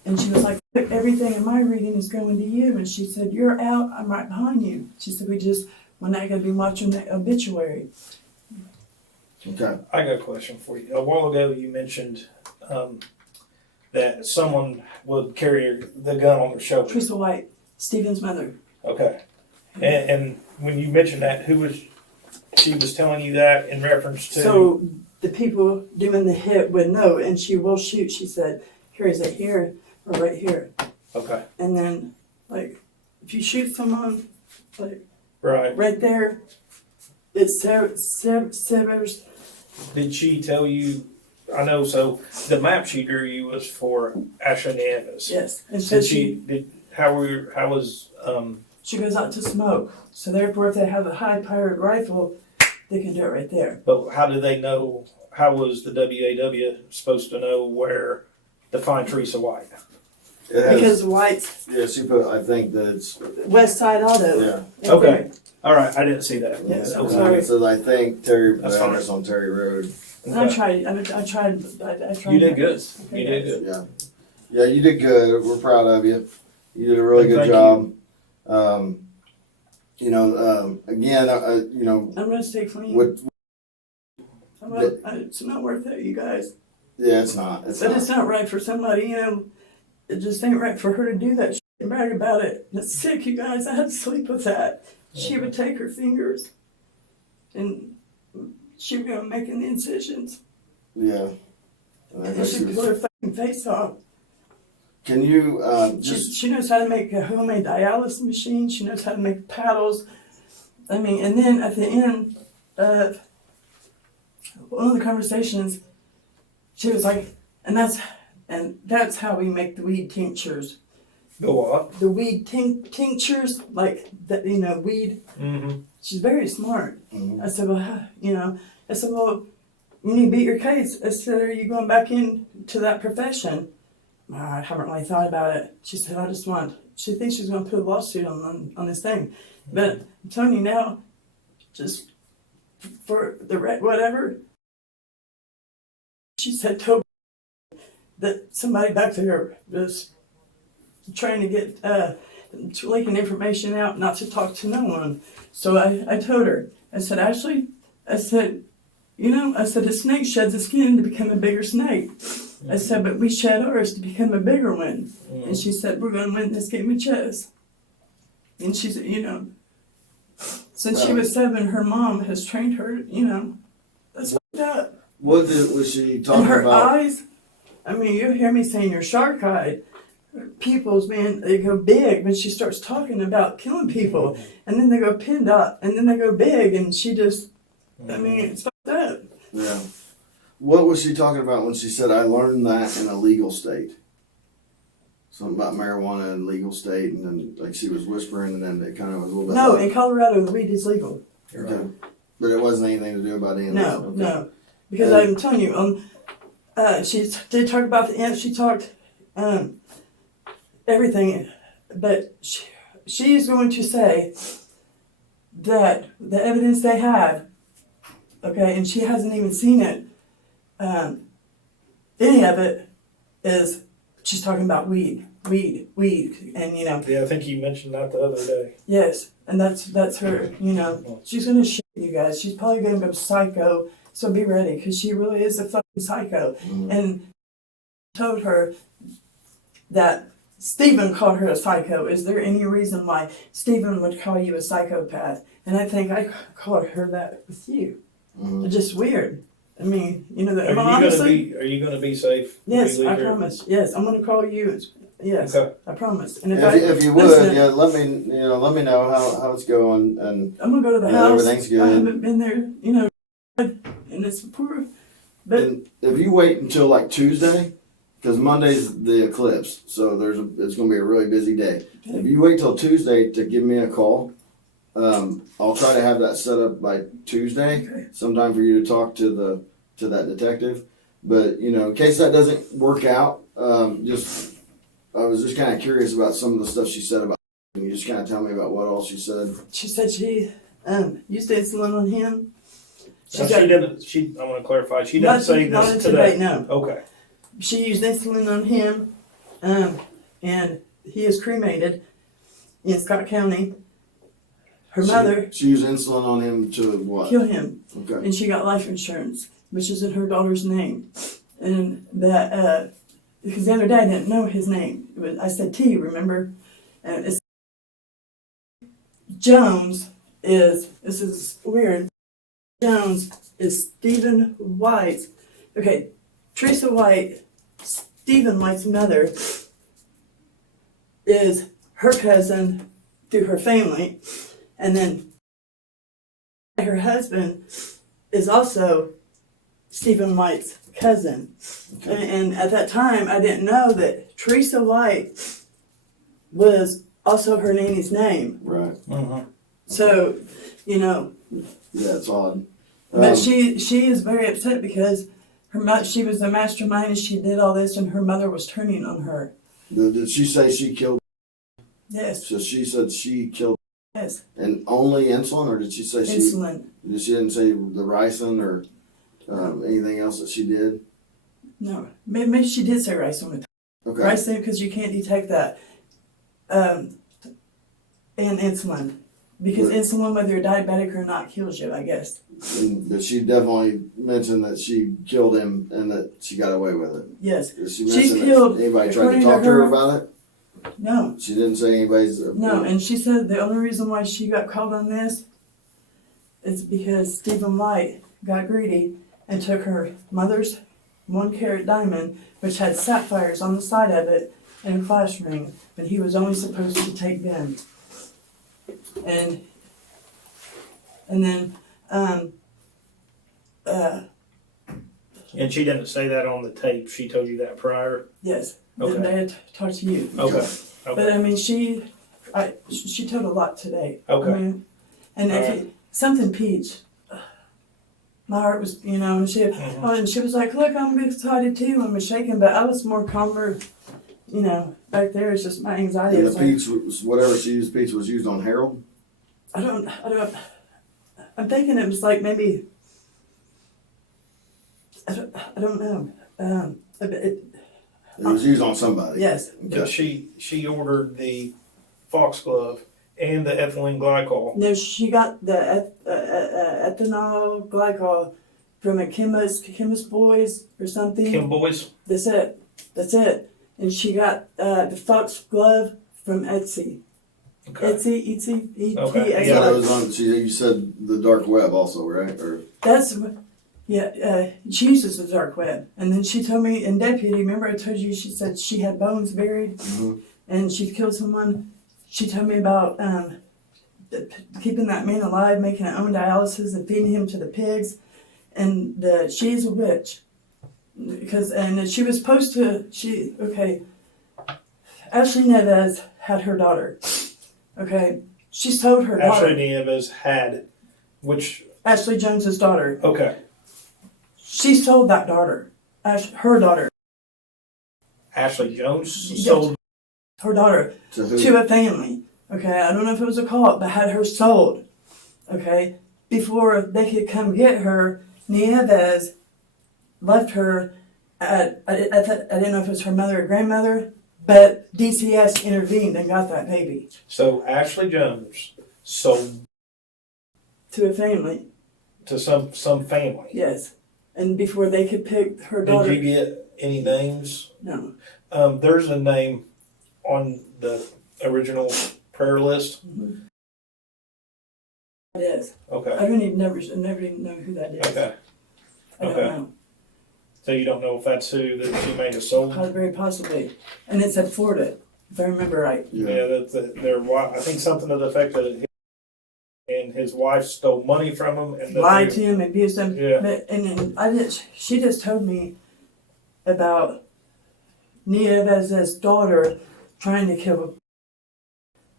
And she was like, look, everything in my reading is going to you. And she said, you're out, I'm right behind you. She said, we're not going to be watching the obituary. Okay. I got a question for you. A while ago, you mentioned that someone would carry the gun on their shoulder. Teresa White, Stephen's mother. Okay. And when you mentioned that, she was telling you that in reference to? So the people doing the hit would know, and she will shoot. She said, here, is it here or right here? Okay. And then, like, if you shoot someone, like, Right there, it severs. Did she tell you? I know. So the map she drew you was for Ashley Nieves. Yes. And so How was she goes out to smoke. So therefore, if they have a high-powered rifle, they can do it right there. But how do they know? How was the WAW supposed to know where to find Teresa White? Because White's Yeah, she put, I think that it's, West Side Auto. yeah. Okay. All right. I didn't see that. Yes, I'm Okay. sorry. It says, I think Terry, That's the fine. address on Terry Road. And I tried. You did good. You did good. Yeah. Yeah, you did good. We're proud of you. You did a really good Thank job. Again, I'm gonna stay clean. what, It's not worth it, you guys. yeah, it's not. It's But not. it's not right for somebody, it just ain't right for her to do that shit and brag about it. It's sick, you guys. I had to sleep with that. She would take her fingers and she would go making the incisions. Yeah. I And know she she would was- put her fucking face off. Can you just She knows how to make a homemade dialysis machine. She knows how to make paddles. I mean, and then at the end of one of the conversations, she was like, and that's how we make the weed tinctures. The what? The weed tinctures, like that, weed. Mm-hmm. She's very smart. Mhm. I said, well, you need to beat your case. I said, are you going back into that profession? I haven't really thought about it. She said, she thinks she's going to put a lawsuit on this thing. But I'm telling you now, just for the whatever, she said told that somebody back there was trying to get leaking information out, not to talk to no one. So I told her, I said, Ashley, I said, I said, a snake sheds its skin to become a bigger snake. I said, but we shed ours to become a bigger one. And she said, we're going to win this game of chess. And she said, since she was 7, her mom has trained her, that's fucked up. What was she talking And her about? eyes, I mean, you hear me saying you're shark-eyed. People's, man, they go big when she starts talking about killing people. And then they go pinned up, and then they go big, and she just, I mean, it's fucked up. Yeah. What was she talking about when she said, I learned that in a legal state? Something about marijuana in legal state, and then like she was whispering, and then it kind of was a little bit. No, loud. in Colorado, weed is legal. Okay. But it wasn't anything to do about any of this? No, Okay. no. Because I'm telling you, she did talk about the ants, she talked everything, but she is going to say that the evidence they have, okay, and she hasn't even seen it, any of it is, she's talking about weed, and Yeah, I think you mentioned that the other day. yes, and that's her, she's gonna shit you guys, she's probably gonna go psycho, so be ready, because she really is a fucking psycho, and told her that Stephen called her a psycho. Is there any reason why Stephen would call you a psychopath? And I think I called her that with you. It's just weird. I mean, Are you gonna be safe? when Yes, you leave I here? promise. Yes, I'm gonna call you. Yes, Okay. I promise. And If you would, listen, yeah, let me know how it's going, and I'm gonna go to the and house. everything's good. I haven't been there, and it's poor. But and if you wait until like Tuesday, because Monday's the eclipse, so it's going to be a really busy day. If you wait till Tuesday to give me a call, I'll try to have that set up by Tuesday. Okay. Sometime for you to talk to that detective. But in case that doesn't work out, I was just kind of curious about some of the stuff she said about. Can you just kind of tell me about what all she said? she said she used insulin on him. So I want to clarify. She didn't say not this today. today. No. Okay. She used insulin on him, and he is cremated in Scott County. Her mother She used insulin on him to what? killed him, Okay. and she got life insurance, which is in her daughter's name. And that, because the other day I didn't know his name. I said T, remember? And it's Jones this is weird. Jones is Stephen White. Okay, Teresa White, Stephen White's mother, is her cousin through her family. And then her husband is also Stephen White's cousin. Okay. And at that time, I didn't know that Teresa White was also her nanny's name. Right. So, Yeah, it's odd. but she is very upset because she was the mastermind and she did all this, and her mother was turning on her. Did she say she killed? Yes, So she said she killed, yes, and only insulin, or did she say insulin. She didn't say the ricin or anything else that she did? No, maybe she did say ricin. Okay. Ricin, because you can't detect that. And insulin. Because Right. insulin, whether you're diabetic or not, kills you, I guess. But she definitely mentioned that she killed him and that she got away with it. Yes. Did she She's mention that killed, anybody tried to according to talk to her her- about it? No, She didn't say anybody's. no. And she said the only reason why she got called on this is because Stephen White got greedy and took her mother's 1-carat diamond, which had sapphires on the side of it, and a flash ring, but he was only supposed to take them. And then, And she didn't say that on the tape. She told you that prior. yes, Okay. then they had talked to you. Okay. But I mean, she told a lot today. Okay. I mean, and if Alright. something peach, my heart was, and she was like, "Look, I'm excited too." I was shaking, but I was more calmer back there is just my anxiety. And It's the like, peach was, whatever she used, peach was used on Harold? I'm thinking it was like maybe, I don't know. It was used on somebody. Yes. Because she ordered the foxglove and the ethylene glycol. No, she got the ethanol glycol from a chemist boys or something. Kim Boys. That's it. And she got the fox glove from Etsy. Okay. Etsy. Okay. Yeah, that was on. You said the dark web also, right? Or That's she uses the dark web. And then she told me in deputy, remember I told you she said she had bones buried and she killed someone. She told me about keeping that man alive, making her own dialysis and feeding him to the pigs. And she's a witch. And she was supposed to, Ashley Neves had her daughter. Okay. She sold her daughter. Ashley Nieves had, which. Ashley Jones's daughter. Okay. She sold that daughter. Her daughter. Ashley Jones sold her daughter to a family. Okay. I don't know if it was a call, but had her sold. Okay. Before they could come get her, Nieves left her I didn't know if it was her mother or grandmother, but DCS intervened and got that baby. So Ashley Jones sold to a family. To some family. Yes. And before they could pick her daughter. Did you get any names? No. There's a name on the original prayer list. Mm-hmm. It is. Okay. I never even know who that is. Okay. I don't know. So you don't know if that's who that she may have sold? Very possibly. And it said Florida, if I remember right. Yeah, I think something to the effect that and his wife stole money from him and lied to him, abused him. Yeah. But, and then she just told me about Nieves' daughter trying to kill him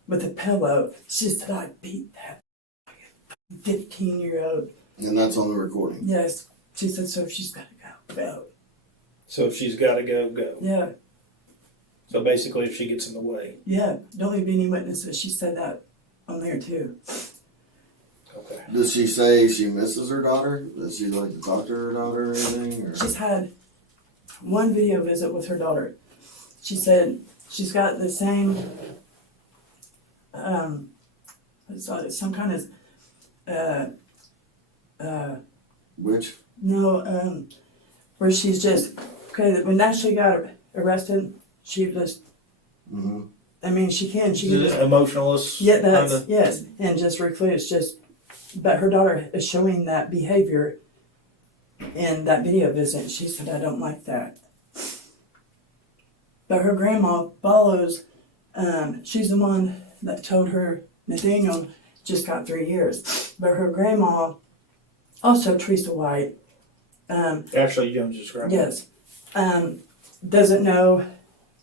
with a pillow. She said, I beat that 15-year-old. And that's on the recording. Yes. She said, so she's got to go. So if she's got to go. Yeah. So basically if she gets in the way. Yeah. Don't leave any witnesses. She said that on there too. Okay. Does she say she misses her daughter? Does she like to talk to her daughter or anything? Or? She's had one video visit with her daughter. She said she's got the same, some kind of, Which? No, where she's just, when Ashley got arrested, she just, I mean, she emotionalist. Yeah, yes, and just recluse, but her daughter is showing that behavior in that video visit. She said, I don't like that. But her grandma follows, she's the one that told her Nathaniel just got 3 years. But her grandma, also Teresa White. Ashley Jones's grandma. Yes. Doesn't know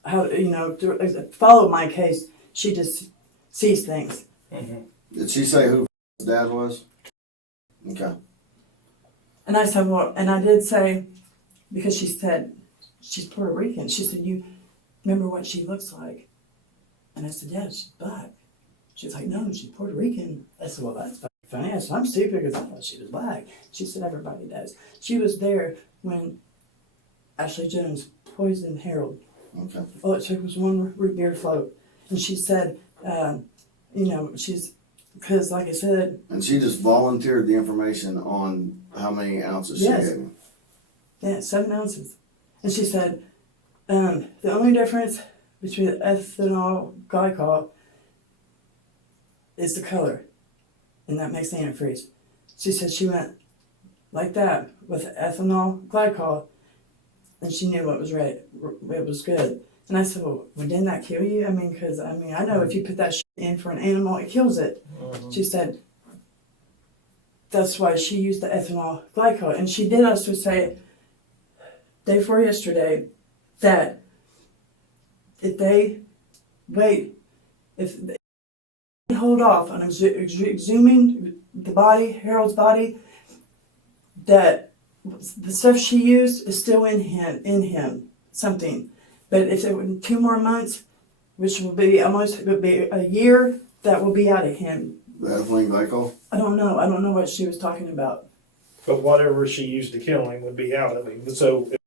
how, to follow my case. She just sees things. Mm-hmm. Did she say who dad was? Okay. And I said, well, and I did say, because she said, she's Puerto Rican. She said, you remember what she looks like? And I said, yeah, she's black. She's like, no, she's Puerto Rican. I said, well, that's funny. I said, I'm stupid because I thought she was black. She said, everybody does. She was there when Ashley Jones poisoned Harold. Okay. All it took was one root beer float. And she said, because like I said. And she just volunteered the information on how many ounces she gave him. Yeah, 7 ounces. And she said, the only difference between the ethanol glycol is the color. And that makes antifreeze. She said she went like that with ethanol glycol and she knew what was right. It was good. And I said, well, didn't that kill you? I mean, because, I know if you put that shit in for an animal, it kills it. Mm-hmm. She said, that's why she used the ethanol glycol. And she did also say, day before yesterday, that if they hold off on exhuming the body, Harold's body, that the stuff she used is still in him, something. But if it would 2 more months, which will be almost, it would be a year, that will be out of him. The ethylene glycol? I don't know what she was talking about. But whatever she used to kill him would be out of him. So if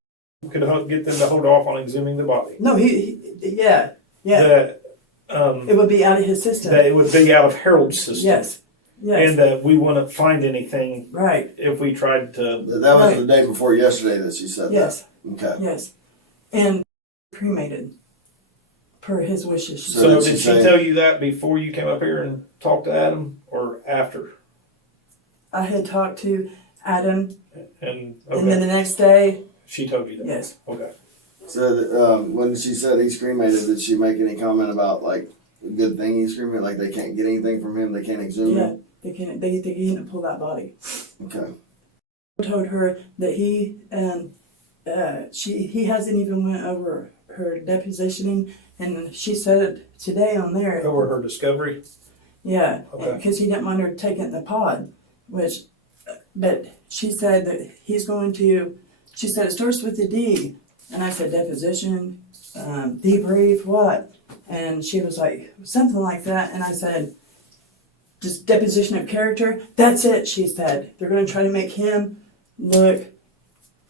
we could get them to hold off on exhuming the body. No, yeah. That, It would be out of his system. that it would be out of Harold's system. Yes. And that we wouldn't find anything Right. if we tried to. That was the day before yesterday that she said Yes. that. Okay. Yes. And cremated per his wishes. So did she tell you that before you came up here and talked to Adam, or after? I had talked to Adam, And and then the next day, she told you that. yes. Okay. So when she said he's cremated, did she make any comment about like a good thing he's cremated? Like they can't get anything from him, they can't exhume Yeah, him? they can't pull that body. Okay. I told her that he and he hasn't even went over her depositioning, and she said it today on there. Over her discovery? Yeah, Okay. because he didn't want her taking the pod, but she said that he's going to, she said it starts with the D, and I said deposition, debrief, what? And she was like, something like that, and I said, just deposition of character, that's it, she said. They're going to try to make him look,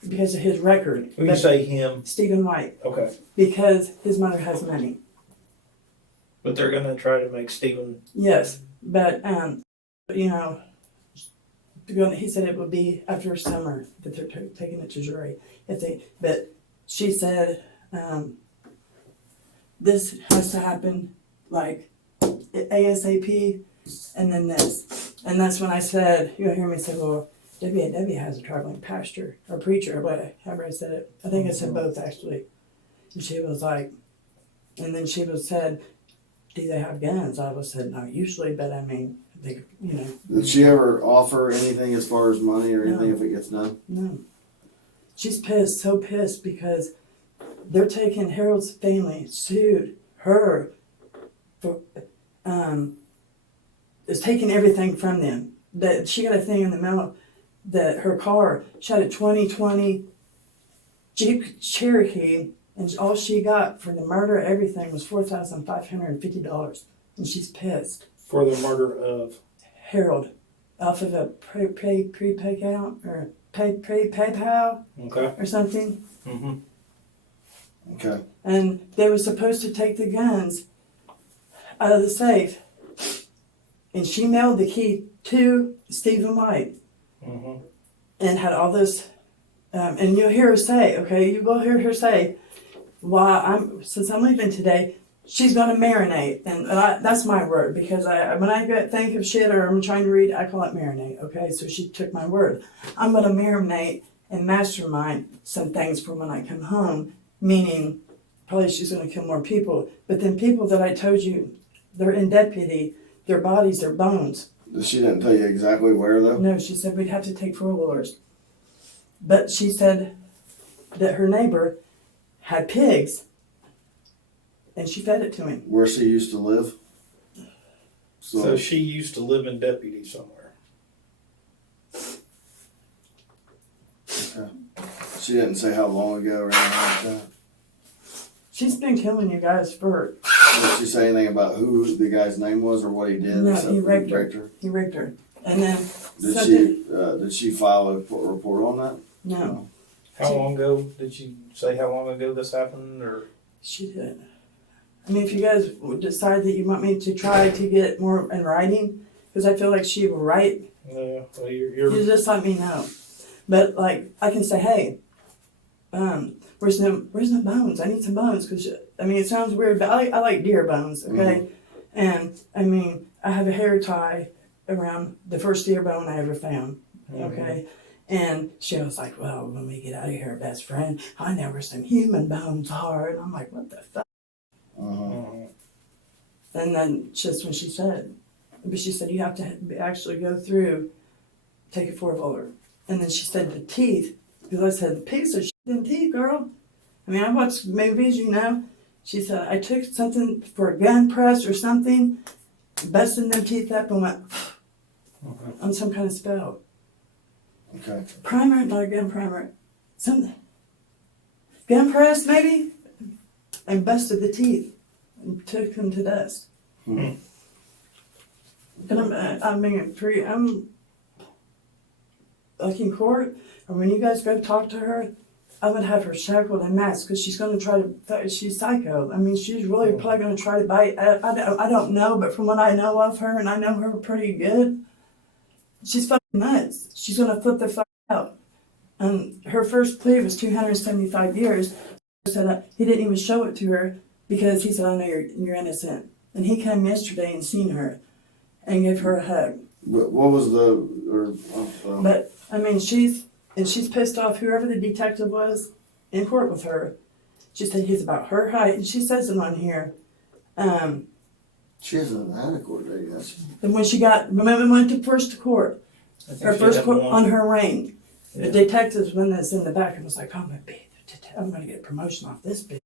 because of his record. When you say him? Stephen White. Okay. Because his mother has money. But they're going to try to make Stephen. Yes, but you know, he said it would be after summer that they're taking it to jury. But she said this has to happen like ASAP, and then this, and that's when I said, you'll hear me say, well, Debbie has a traveling pastor or preacher, or whatever I said it. I think I said both actually. And she was like, and then she was said, do they have guns? I was said, not usually, but I mean, they, you know. Did she ever offer anything as far as money or anything if it gets done? No. She's pissed, so pissed, because they're taking, Harold's family sued her for, is taking everything from them. That she got a thing in the mail that her car, she had a 2020 Jeep Cherokee, and all she got for the murder, everything was $4,550, and she's pissed. For the murder of Harold, off of a prepay account or PayPal, okay, or something. Mm-hmm. Okay. And they were supposed to take the guns out of the safe, and she mailed the key to Stephen White, Mm-hmm. and had all this. And you'll hear her say, okay, you will hear her say, since I'm leaving today, she's going to marinate. And that's my word, because when I think of shit or I'm trying to read, I call it marinate, okay? So she took my word. I'm going to marinate and mastermind some things for when I come home, meaning probably she's going to kill more people. But then people that I told you, they're in deputy, their bodies, their bones. She didn't tell you exactly where though? No, she said we'd have to take 4-wheelers. But she said that her neighbor had pigs, and she fed it to him. Where she used to live? So she used to live in Deputy somewhere. Okay. She didn't say how long ago or anything like that? She's been killing you guys for... Did she say anything about who the guy's name was or what he did? No, he raped her. He raped her. And then... Did she file a report on that? No. How long ago did she say how long ago this happened, or? She did. I mean, if you guys decide that you want me to try to get more in writing, because I feel like she will write. Yeah, well, you're... You just let me know. But, like, I can say, hey, where's the bones? I need some bones, because, I mean, it sounds weird, but I like deer bones, okay? Mm-hmm. And, I mean, I have a hair tie around the first deer bone I ever found, okay? Mm-hmm. And she was like, well, when we get out of here, best friend, I know where some human bones are. And I'm like, what the fuck? Uh-huh. And then just when she said, but she said, you have to actually go through, take a 4-wheeler. And then she said the teeth, because I said, the pigs are shitting teeth, girl. I mean, I watch movies, you know. She said, I took something for a gun press or something, busted them teeth up and went on some kind of spell. Okay. Primer, not a gun primer. Some gun press, maybe? and busted the teeth and took them to dust. Mhm. And I'm like in court, or when you guys go talk to her, I would have her shackled and masked because she's going to try to, she's psycho. I mean, she's really probably going to try to bite. I don't know, but from what I know of her, and I know her pretty good, she's fucking nuts. She's going to flip the fuck out. And her first plea was 275 years. Said he didn't even show it to her because he said, I know you're innocent. And he came yesterday and seen her and gave her a hug. What was But I mean, she's pissed off whoever the detective was in court with her. She said he's about her height, and she says it on here. She hasn't had a court date yet. And when she went to first court, her first court on her ring, the detective's one that's in the back and was like, I'm gonna get a promotion off this bitch.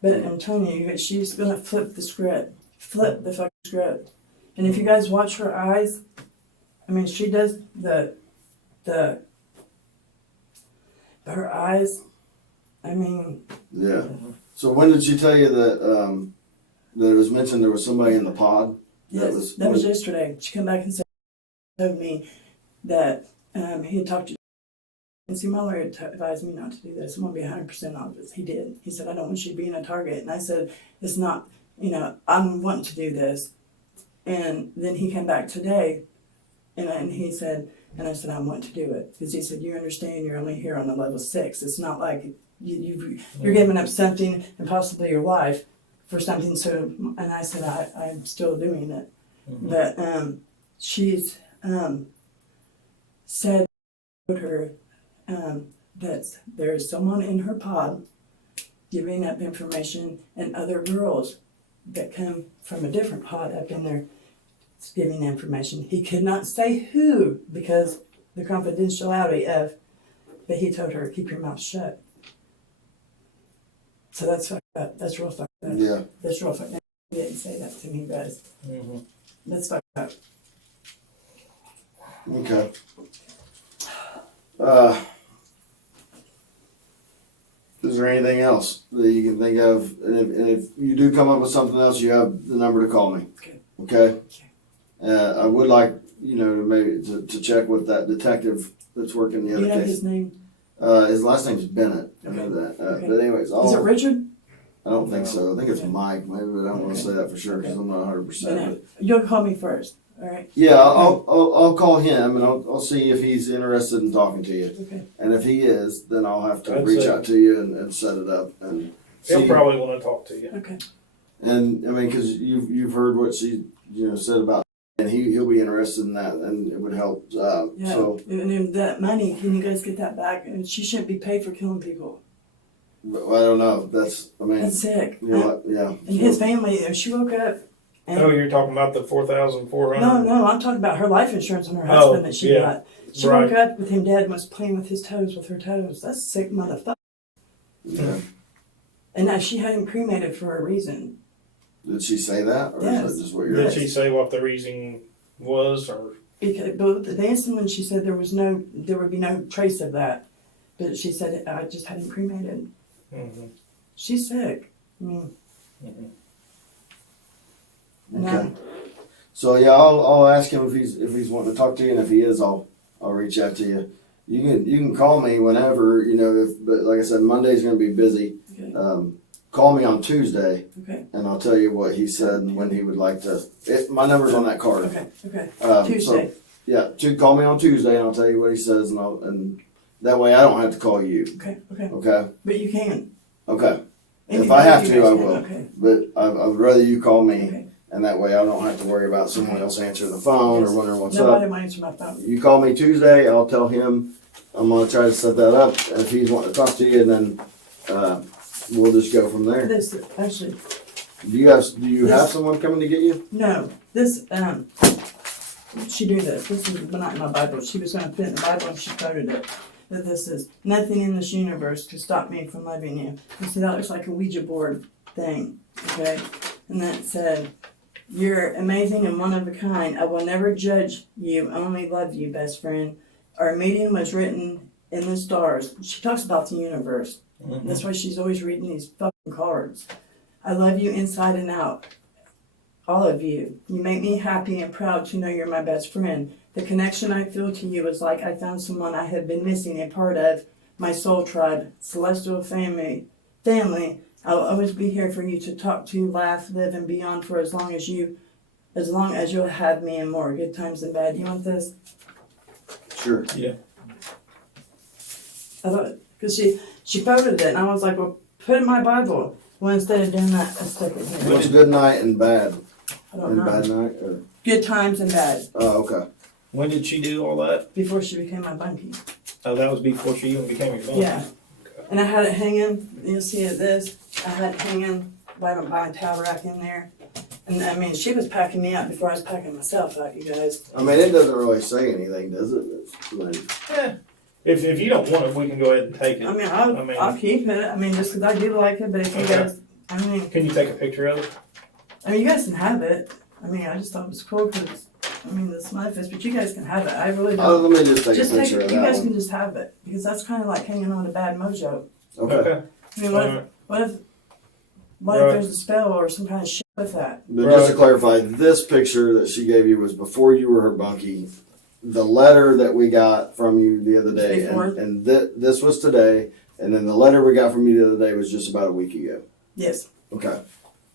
But I'm telling you, she's gonna flip the fucking script. And if you guys watch her eyes, I mean, she does her eyes, I mean. Yeah. So when did she tell you that that it was mentioned there was somebody in the pod? Yes, that was yesterday. She came back and told me that he had talked to. And see, my lawyer advised me not to do this. I'm going to be 100% honest. He did. He said, I don't want you being a target. And I said, it's not, I'm wanting to do this. And then he came back today and he said, and I said, I want to do it. Because he said, you understand you're only here on a level 6. It's not like you're giving up something and possibly your wife for something. So, and I said, I'm still doing it. Mm-hmm. But she's said to her, that there is someone in her pod giving up information and other girls that come from a different pod up in there giving information. He could not say who because the confidentiality of, but he told her, keep your mouth shut. So that's fucked up. That's real fucked up. Yeah. That's real fucked up. He didn't say that to me, guys. Mm-hmm. That's fucked up. Okay. Is there anything else that you can think of? And if you do come up with something else, you have the number to call me. Okay? I would like, maybe to check with that detective that's working the other case. You know his name? His last name's Bennett. I know that. But anyways, is it Richard? I don't think so. I think it's Mike, maybe, but I don't want to say that for sure because I'm not 100%. You'll call me first. All right. Yeah, I'll call him and I'll see if he's interested in talking to you. Okay. And if he is, then I'll have to reach out to you and set it up and. He'll probably want to talk to you. Okay. And I mean, because you've heard what she said about, and he'll be interested in that, and it would help. Yeah. So. And that money, can you guys get that back? And she shouldn't be paid for killing people. Well, I don't know. That's sick. Yeah. And his family, she woke up. You're talking about the 4,400? No, I'm talking about her life insurance on her husband that she got. She woke up with him dead and was playing with her toes. That's a sick motherfucker. Yeah. And now she had him cremated for a reason. Did she say that? Or yes. Is that just what you're Did she say what the reason was? Or? Because, but the dancing when she said there would be no trace of that. But she said, I just had him cremated. Mm-hmm. She's sick. I mean. Mm-hmm. Okay. So yeah, I'll ask him if he's wanting to talk to you, and if he is, I'll reach out to you. You can call me whenever but like I said, Monday's going to be busy. Okay. Call me on Tuesday. Okay. And I'll tell you what he said and when he would like to. My number's on that card. Okay. Tuesday. Call me on Tuesday, and I'll tell you what he says, and that way I don't have to call you. Okay. But you can. Okay. And if I have to, I will. Okay. But I'd rather you call me. Okay. And that way I don't have to worry about someone else answering the phone or wondering what's up. Nobody answer my phone. You call me Tuesday, I'll tell him I'm going to try to set that up. And if he's wanting to talk to you, then we'll just go from there. Actually. Do you have someone coming to get you? No. She knew this. This is not in my Bible. She was going to put it in the Bible and she quoted it. That this is, nothing in this universe to stop me from loving you. You see, that looks like a Ouija board thing. Okay? And that said, you're amazing and one of a kind. I will never judge you, only love you, best friend. Our meeting was written in the stars. She talks about the universe. Mm-hmm. That's why she's always reading these fucking cards. I love you inside and out. All of you. You make me happy and proud to know you're my best friend. The connection I feel to you is like I found someone I had been missing, a part of my soul tribe, celestial family. I'll always be here for you to talk to, laugh, live, and beyond for as long as you'll have me and more. Good times and bad. You want this? Sure. Yeah. I thought, because she photoed it, and I was like, well, put it in my Bible. Well, instead of doing that, I stuck it here. What's good night and bad? I don't And know. bad night? Or? Good times and bad. Oh, okay. When did she do all that? Before she became my bunkie. Oh, that was before she even became your mom. Yeah. And I had it hanging, you'll see it this, I had it hanging by my towel rack in there. And I mean, she was packing me out before I was packing myself out, you guys. I mean, it doesn't really say anything, does it? It's like, Yeah. If you don't want it, we can go ahead and take it. I mean, I'll keep it, I mean, just because I do like it, but if you Okay. guys, I mean, Can you take a picture of it? you guys can have it. I mean, I just thought it was cool because, I mean, the smiley face, but you guys can have it, I really oh, don't. let me just take Just a take picture it, of you that guys one. can just have it, because that's kind of like hanging on a bad mojo. Okay. I mean, Alright. what if Right. there's a spell or some kind of shit with that? But just to clarify, this picture that she gave you was before you were her bunkie. The letter that we got from you the other day, Before? and this was today, and then the letter we got from you the other day was just about a week ago. Yes, Okay.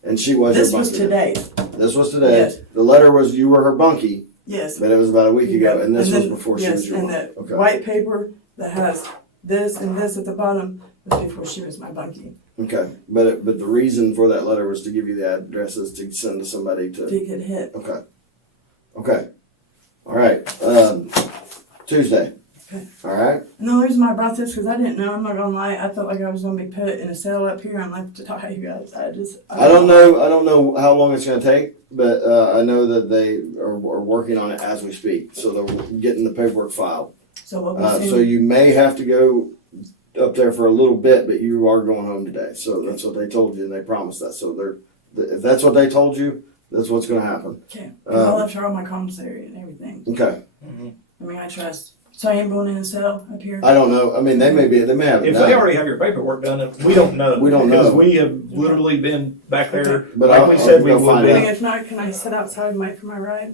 And she was this your was bunkie. today, This was today. Yes. The letter was you were her bunkie, yes. but it was about a week ago, and this was then- before she yes, was your and mom. the Okay. white paper that has this and this at the bottom was before she was my bunkie. Okay. But the reason for that letter was to give you the addresses to send to somebody to. She could hit. Okay. Okay. All right. Tuesday. Okay. All right. And the only reason I brought this because I didn't know. I'm not gonna lie. I felt like I was gonna be put in a cell up here and left to die, you guys. I don't know how long it's going to take, but I know that they are working on it as we speak. So they're getting the paperwork filed. So what we So you may have to go up there for a little bit, but you are going home today. So that's what they told you, and they promised that. So if that's what they told you, that's what's going to happen. Okay. 'Cause I left her all my commissary and everything. Okay. I mean, I trust. So I am going in a cell up here. I don't know. I mean, they may have it If done. they already have your paperwork done, we don't know. We don't Because know. we have literally been back there, But like I'll- we said I'll we go would find be. I out. mean, if not, can I sit outside and wait for my ride?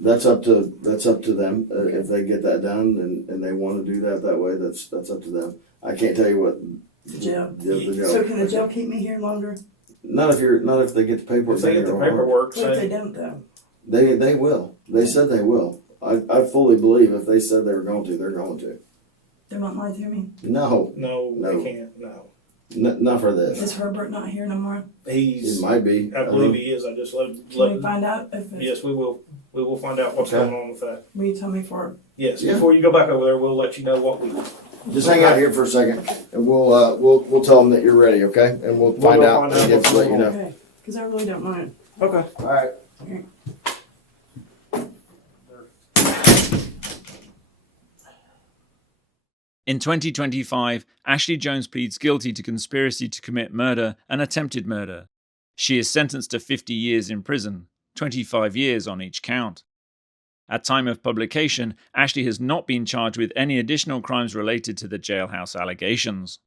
That's up to them. If they get that done and they want to do that way, that's up to them. I can't tell you what The jail. the jail. So can the jail keep me here longer? Not if they get the paperwork. If they get the done, or- paperwork, What if they say, don't though? They will. They said they will. I fully believe if they said they were going to, they're going to. They won't lie to me. No, no, No. they can't, no. not for this. Is Herbert not here no more? It He's, might be. I believe he is, I just Can we let, find out if it's, yes, we will find out what's Okay. going on with that. will you tell me for? Yes, Yeah. before you go back over there, we'll let you know what we. Just hang out here for a second, and we'll tell them that you're ready, okay? And we'll find go out find out and what's let you going know. Okay, because I really don't know. Okay. All right. In 2025, Ashley Jones pleads guilty to conspiracy to commit murder and attempted murder. She is sentenced to 50 years in prison, 25 years on each count. At time of publication, Ashley has not been charged with any additional crimes related to the jailhouse allegations.